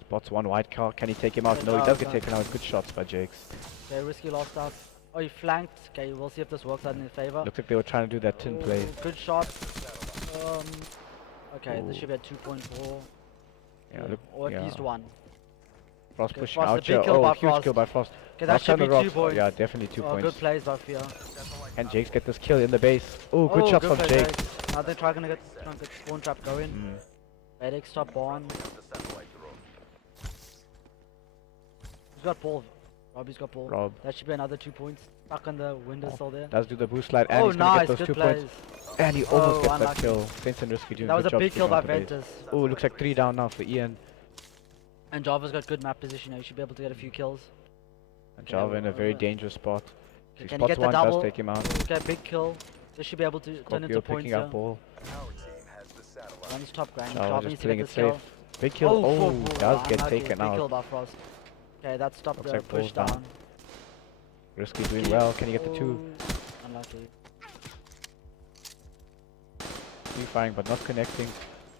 Spots one white car. Can he take him out? No, he does get taken out. Good shots by Jakes. Okay, risky last out. Oh, he flanked. Okay, we'll see if this works out in his favor. Looks like they were trying to do that tin play. Good shot. Okay, this should be at 2.4. Yeah, look, or at least 1. Frost okay, pushing Frost, out here. Oh, huge kill by Frost. Okay, that should be 2 points. Yeah, definitely 2 points. Good plays by Fear. Can Jakes get this kill in the base? Oh, good shot from Jakes. Now they're trying to get spawn trap going. Vadex top barn. Who's got ball? Robbie's got ball. Rob. That should be another 2 points. Stuck on the windowsill there. Does do the boost slide and he's gonna get those 2 points. And he almost gets that kill. Saints and Risky doing that was a a big kill by Ventus. Oh, looks like 3 down now for Ian. And Java's got good map position now. He should be able to get a few kills. And Java in a very dangerous spot. He Can spots he get one, the double? does take him out. Okay, big kill. They should be able to turn into points. Picking up ball. One's top ground. Java Java just needs to playing get it this safe. kill. Big kill. Oh, does get unlucky. taken Big kill out. by Frost. Okay, that stopped Looks the like push balls down. Risky doing well. Can he get the 2? Unlucky. 3 firing but not connecting.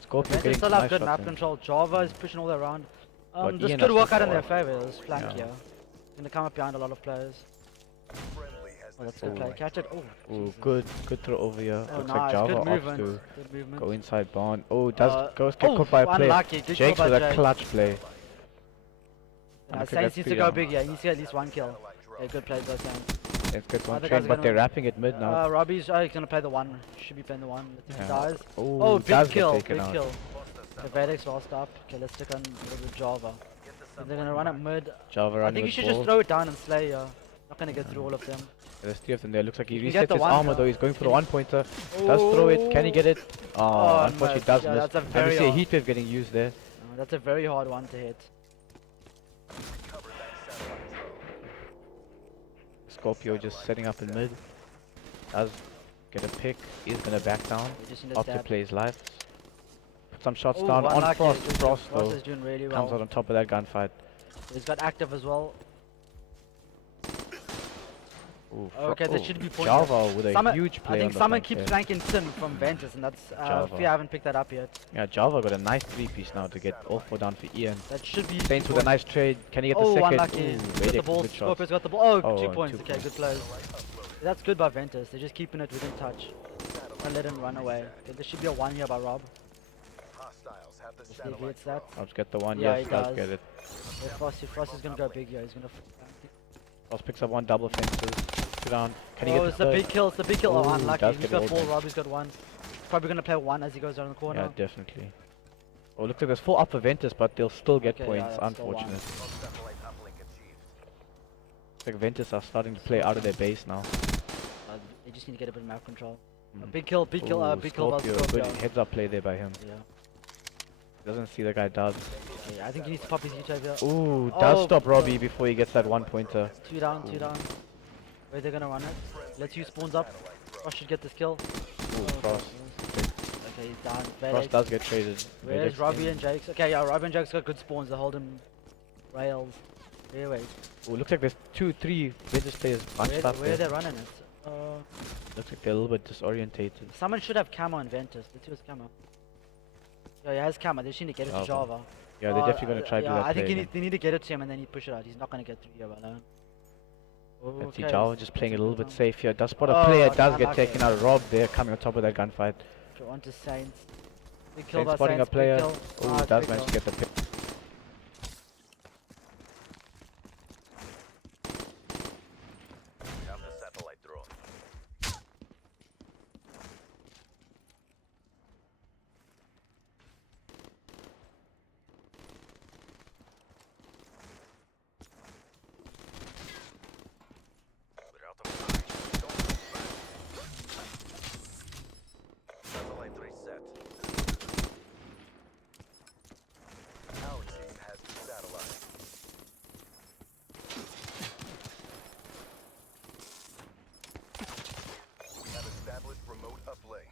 Scorpio They getting still nice have good shots map in. control. Java is pushing all the way around. But This Ian could has work to out in their forward. favor. This flank Yeah. here. Gonna come up behind a lot of players. Oh, that's good play. Catch it. Oh, Ooh, good throw over here. Oh, Looks nice. like Java Good opts movement. to Good movement. go inside barn. Oh, does goes get oh, caught by a player. unlucky. Good Jake's call by with a Jake. clutch play. Saints needs to go big here. He needs to get at least 1 kill. Okay, good play by Saints. Saints gets one Other train, guys are but gonna they're win. wrapping it mid now. Robbie's he's gonna play the 1. Should be playing the 1. Let's see if he Yeah. dies. Oh, Oh, does big get kill. taken Big out. kill. The Vedex last up. Okay, let's stick on with Java. So they're gonna run up mid. Java I running think you with should balls. just throw it down and slay. Not gonna get through all of them. There's 3 of them there. Looks like he You can get resets the his 1 armor now. though. He's going for the 1 pointer. Does throw it. Can he get it? Oh, unfortunately no. does Yeah, miss. that's a And we very see a hard- heat wave getting used there. That's a very hard one to hit. Scorpio just setting up in mid. Does get a pick. He's gonna back down. After stab. plays life. Put some shots Ooh, down on unlucky. Frost. Good Frost job. Frost though is doing really comes well. out on top of that gunfight. He's got active as well. Ooh, Okay, that should be pointless. Java with a huge play I think on the someone flank keeps there. flanking Sin from Ventus, and that's Java. Fear, I haven't picked that up yet. Yeah, Java got a nice 3-piece now to get all 4 down for Ian. That should be Saints 2 with a nice points. trade. Can he get the Oh, second? unlucky. Ooh, Got Vedic the ball. good shots. Scorpio's got the ball. Oh, 2 2 points. Okay, good plays. That's good by Ventus. They're just keeping it within touch. Don't let him run away. Okay, there should be a 1 here by Rob. Let's see if he hits that. I'll just get the 1. Yeah, Yes, he does does. get it. Frost is gonna go big here. He's gonna. Frost picks up 1 double fences. 2 down. Can he Oh, get it's the the third? big kill. It's the big kill. Oh, Ooh, unlucky. does He's get got all 4. done. Robbie's got 1. Probably gonna play 1 as he goes around the corner. Yeah, definitely. Oh, looks like there's 4 up for Ventus, but they'll still get Okay, yeah, points. that's still Unfortunate. Looks like Ventus are starting to play out of their base now. They just need to get a bit of map control. A big kill, big kill, Ooh, big kill by Scorpio. Scorpio. Good heads up play there by him. Yeah. Doesn't see the guy does. Okay, I think he needs to pop his YouTube here. Ooh, does Oh, stop Robbie before he gets that 1 pointer. 2 down, 2 down. Where they're gonna run it? Let's use spawns up. Frost should get this kill. Ooh, Frost. Okay, he's down. Frost does get traded. Where's Vedex Robbie in. and Jake's? Okay, yeah, Robbie and Jake's got good spawns. They hold him rails. Anyway, Ooh, looks like there's 2-3 Ventus players bunched up where there. they're running it? Looks like they're a little bit disorientated. Someone should have camo and Ventus. Let's see what's camo. Yeah, he has camo. They just need to get it to Java. Yeah, they're definitely going to try to do that I think play. they need to get it to him and then he push it out. He's not going to get through here alone. Let's see Java just playing a little bit safe here. Does spot a player, does get taken out. Rob there coming on top of that gunfight. Go on to Saints. Big kill Saints by spotting Saints. a player. Big kill. Oh, it's does big manage to kill. get the pick. We have the satellite drone. We're out of time. Don't look back. Satellite reset. Our team has the satellite. We have established remote uplink.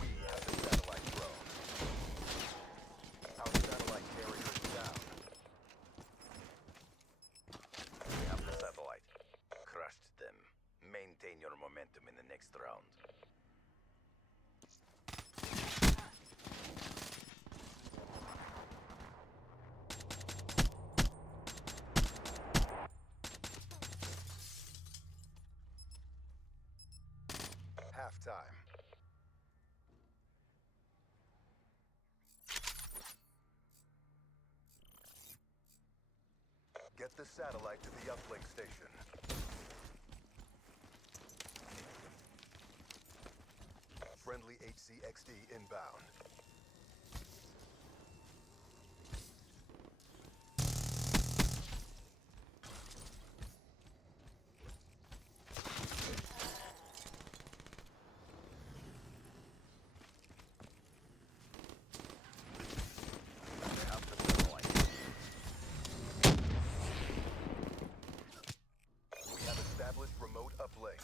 We have the satellite drone. Our satellite carrier is down. We have the satellite. Crushed them. Maintain your momentum in the next round. Halftime. Get the satellite to the uplink station. Friendly HCXD inbound. They have the satellite. We have established remote uplink.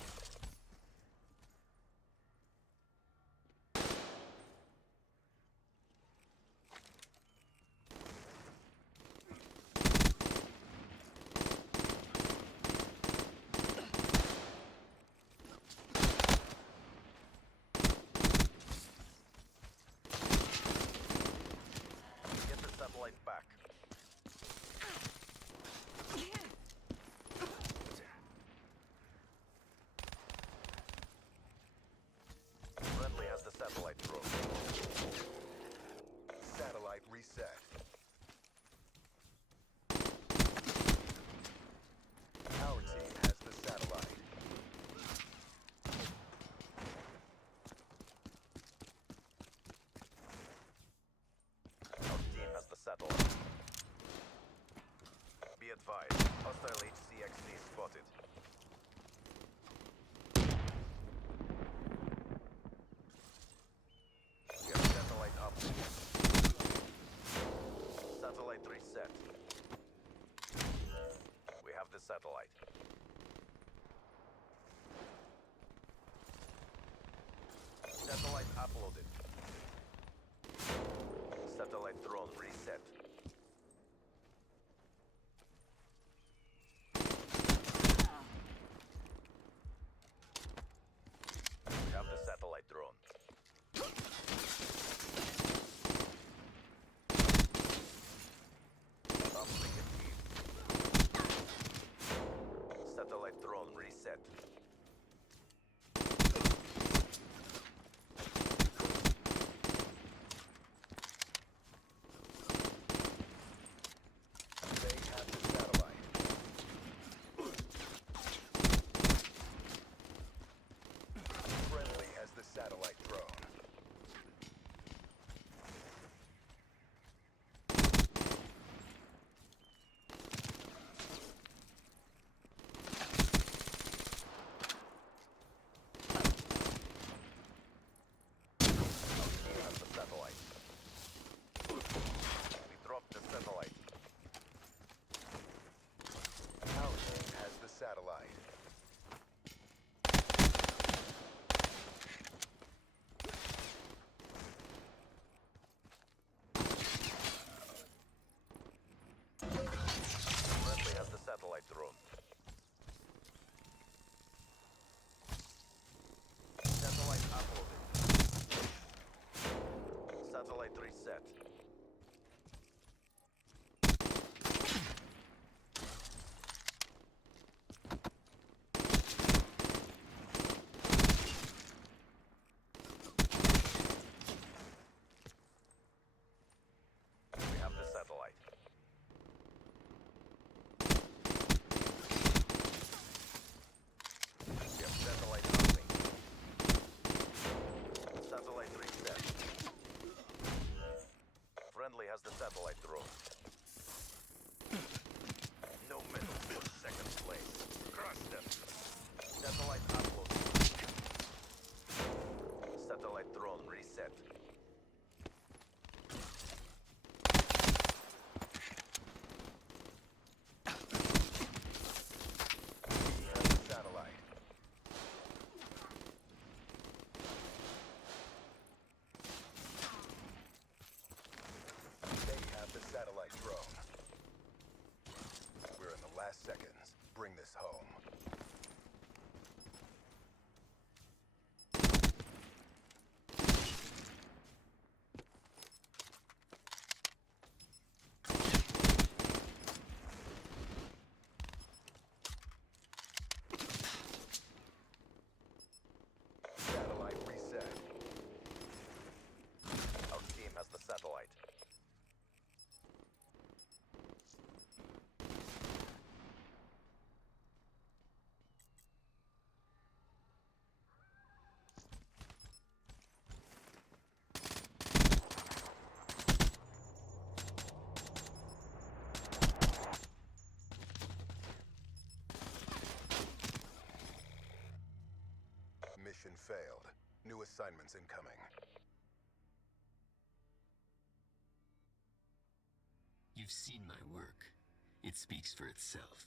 satellite. Satellite uploaded. Satellite drone reset. We have the satellite drone. Uplink achieved. Satellite drone reset. They have the satellite. Friendly has the satellite drone. We have the satellite. We dropped the satellite. Our team has the satellite. Friendly has the satellite drone. Satellite uploaded. Satellite reset. We have the satellite. We have satellite uplink. Satellite reset. Friendly has the satellite drone. No medal for second place. Crush them. Satellite uploaded. Satellite drone reset. We have the satellite. They have the satellite drone. We're in the last seconds. Bring this home. Satellite reset. Our team has the satellite. Mission failed. New assignments incoming. You've seen my work. It speaks for itself.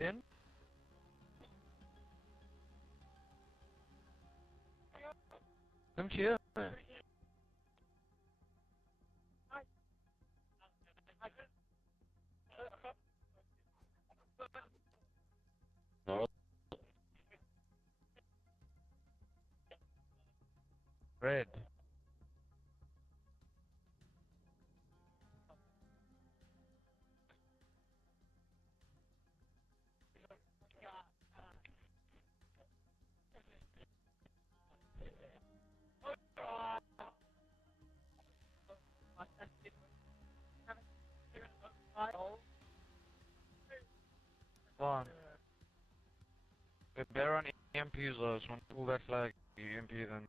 In? Come here. Red. One. If they're on EMPs, just want to pull that flag, EMP then.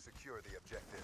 Secure the objectives.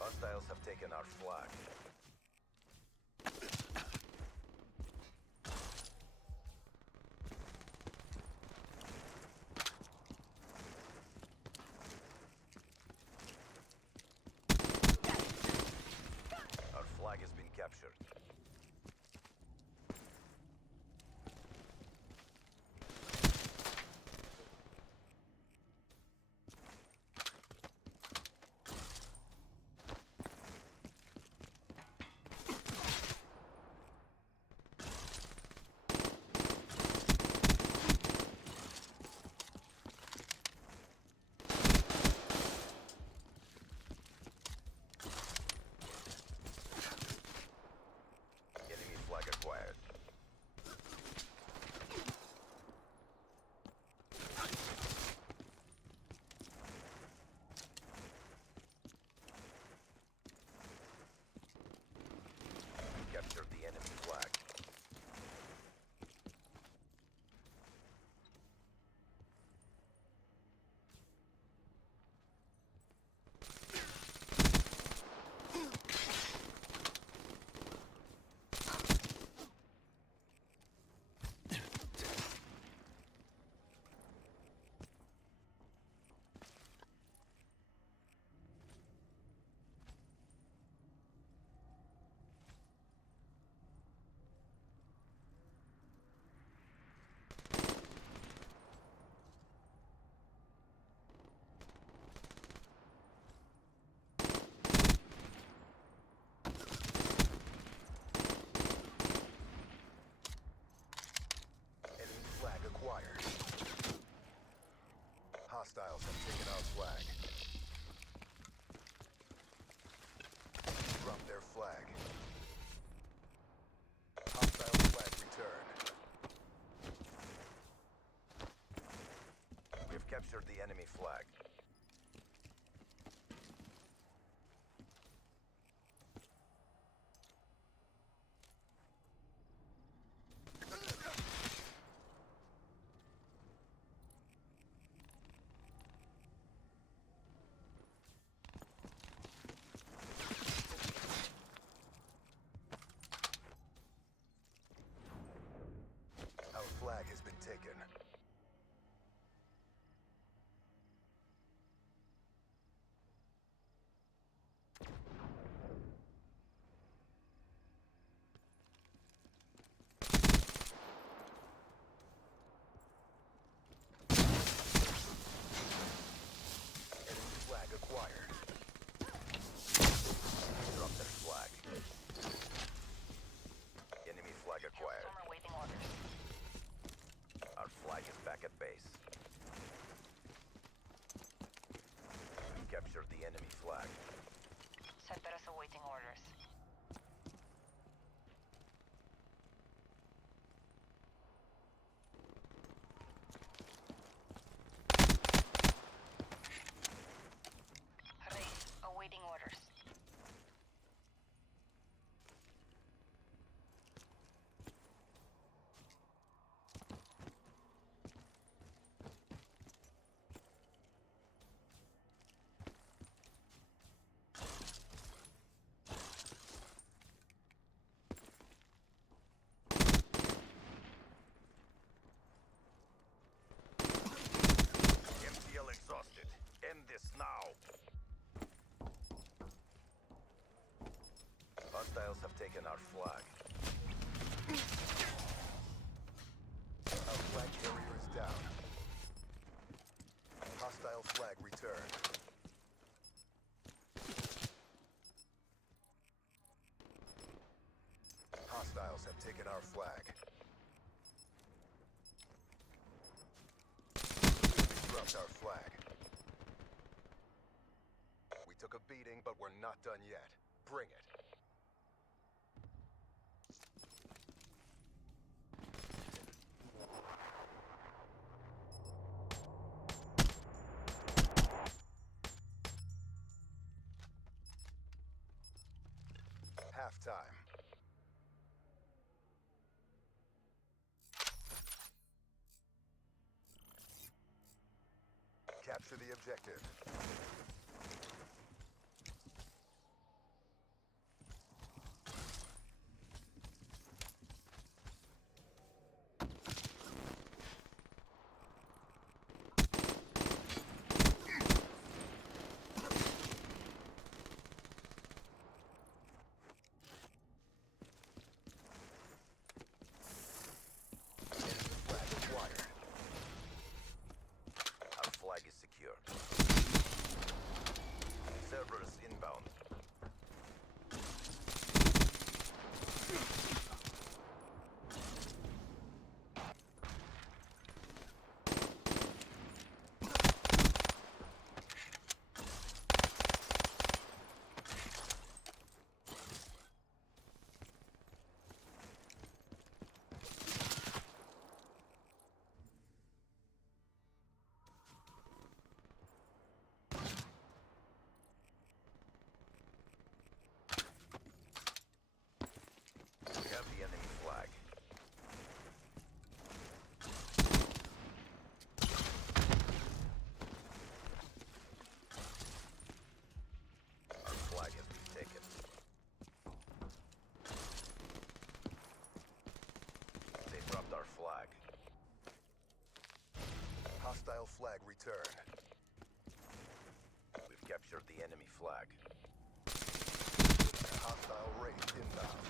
Hostiles have taken our flag. Our flag has been captured. captured the enemy flag. Our flag has been taken. Enemy flag acquired. Drop their flag. Enemy flag acquired. Awaiting orders. Our flag is back at base. We captured the enemy flag. Cerberus awaiting orders. Race awaiting orders. MTL exhausted. End this now. Hostiles have taken our flag. Our flag carrier is down. Hostile flag returned. Hostiles have taken our flag. We dropped our flag. We took a beating, but we're not done yet. Bring it. Halftime. Capture the objective. Flag acquired. Our flag is secure. Cerberus inbound. We have the enemy flag. Our flag has been taken. They dropped our flag. Hostile flag returned. We've captured the enemy flag. Hostile raid inbound.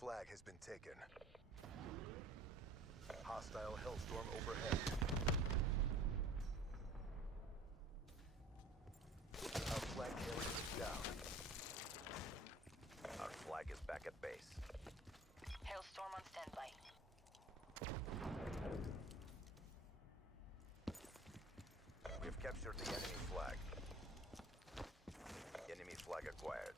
Flag has been taken. Hostile Hellstorm overhead. Our flag carrier is down. Our flag is back at base. Hailstorm on standby. We have captured the enemy flag. Enemy flag acquired.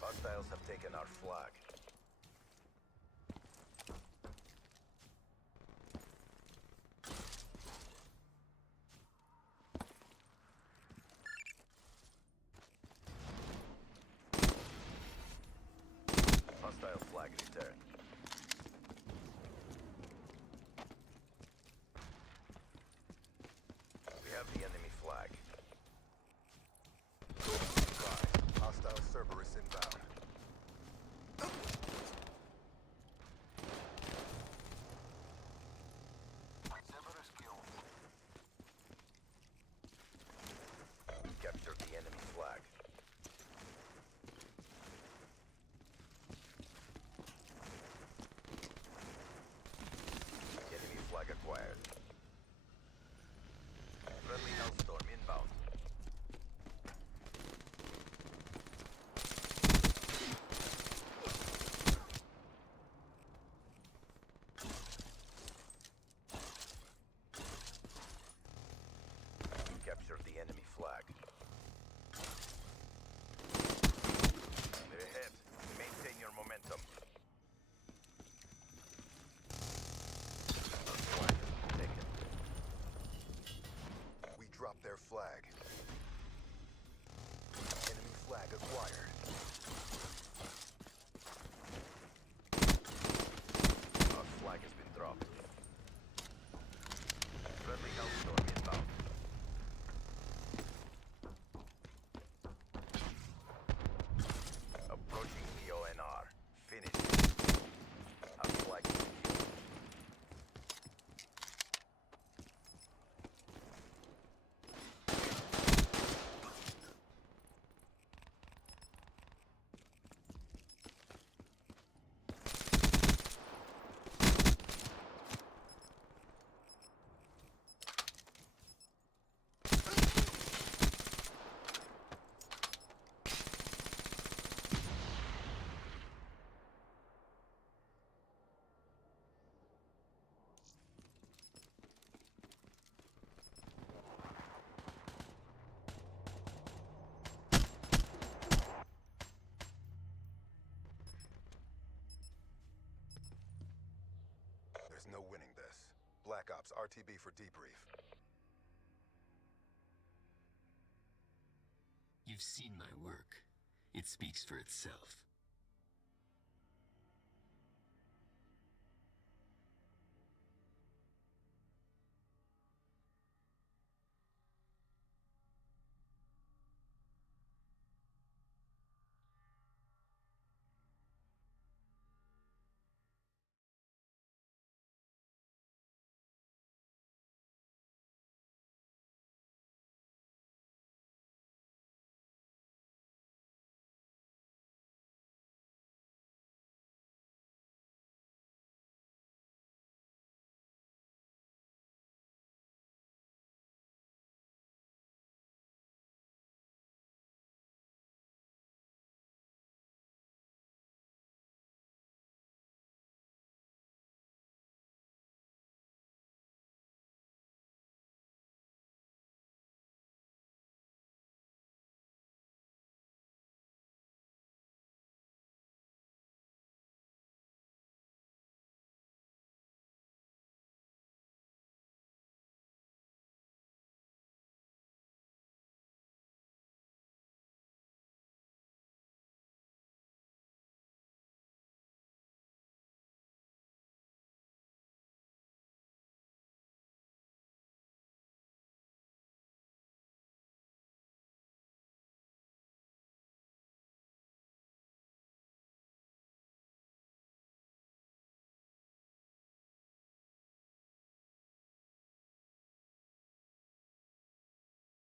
Hostiles have taken our flag. Hostile flag returned. We have the enemy flag. Surprise. Hostile Cerberus inbound. Cerberus killed. We captured the enemy flag. Enemy flag acquired. Friendly Hellstorm inbound. We captured the enemy flag. They're ahead. Maintain your momentum. Our flag has been taken. We dropped their flag. Enemy flag acquired. Our flag has been dropped. Friendly Hellstorm inbound. Approaching the ONR. Finished. Our flag is secured. There's no winning this. Black Ops RTB for debrief. You've seen my work. It speaks for itself.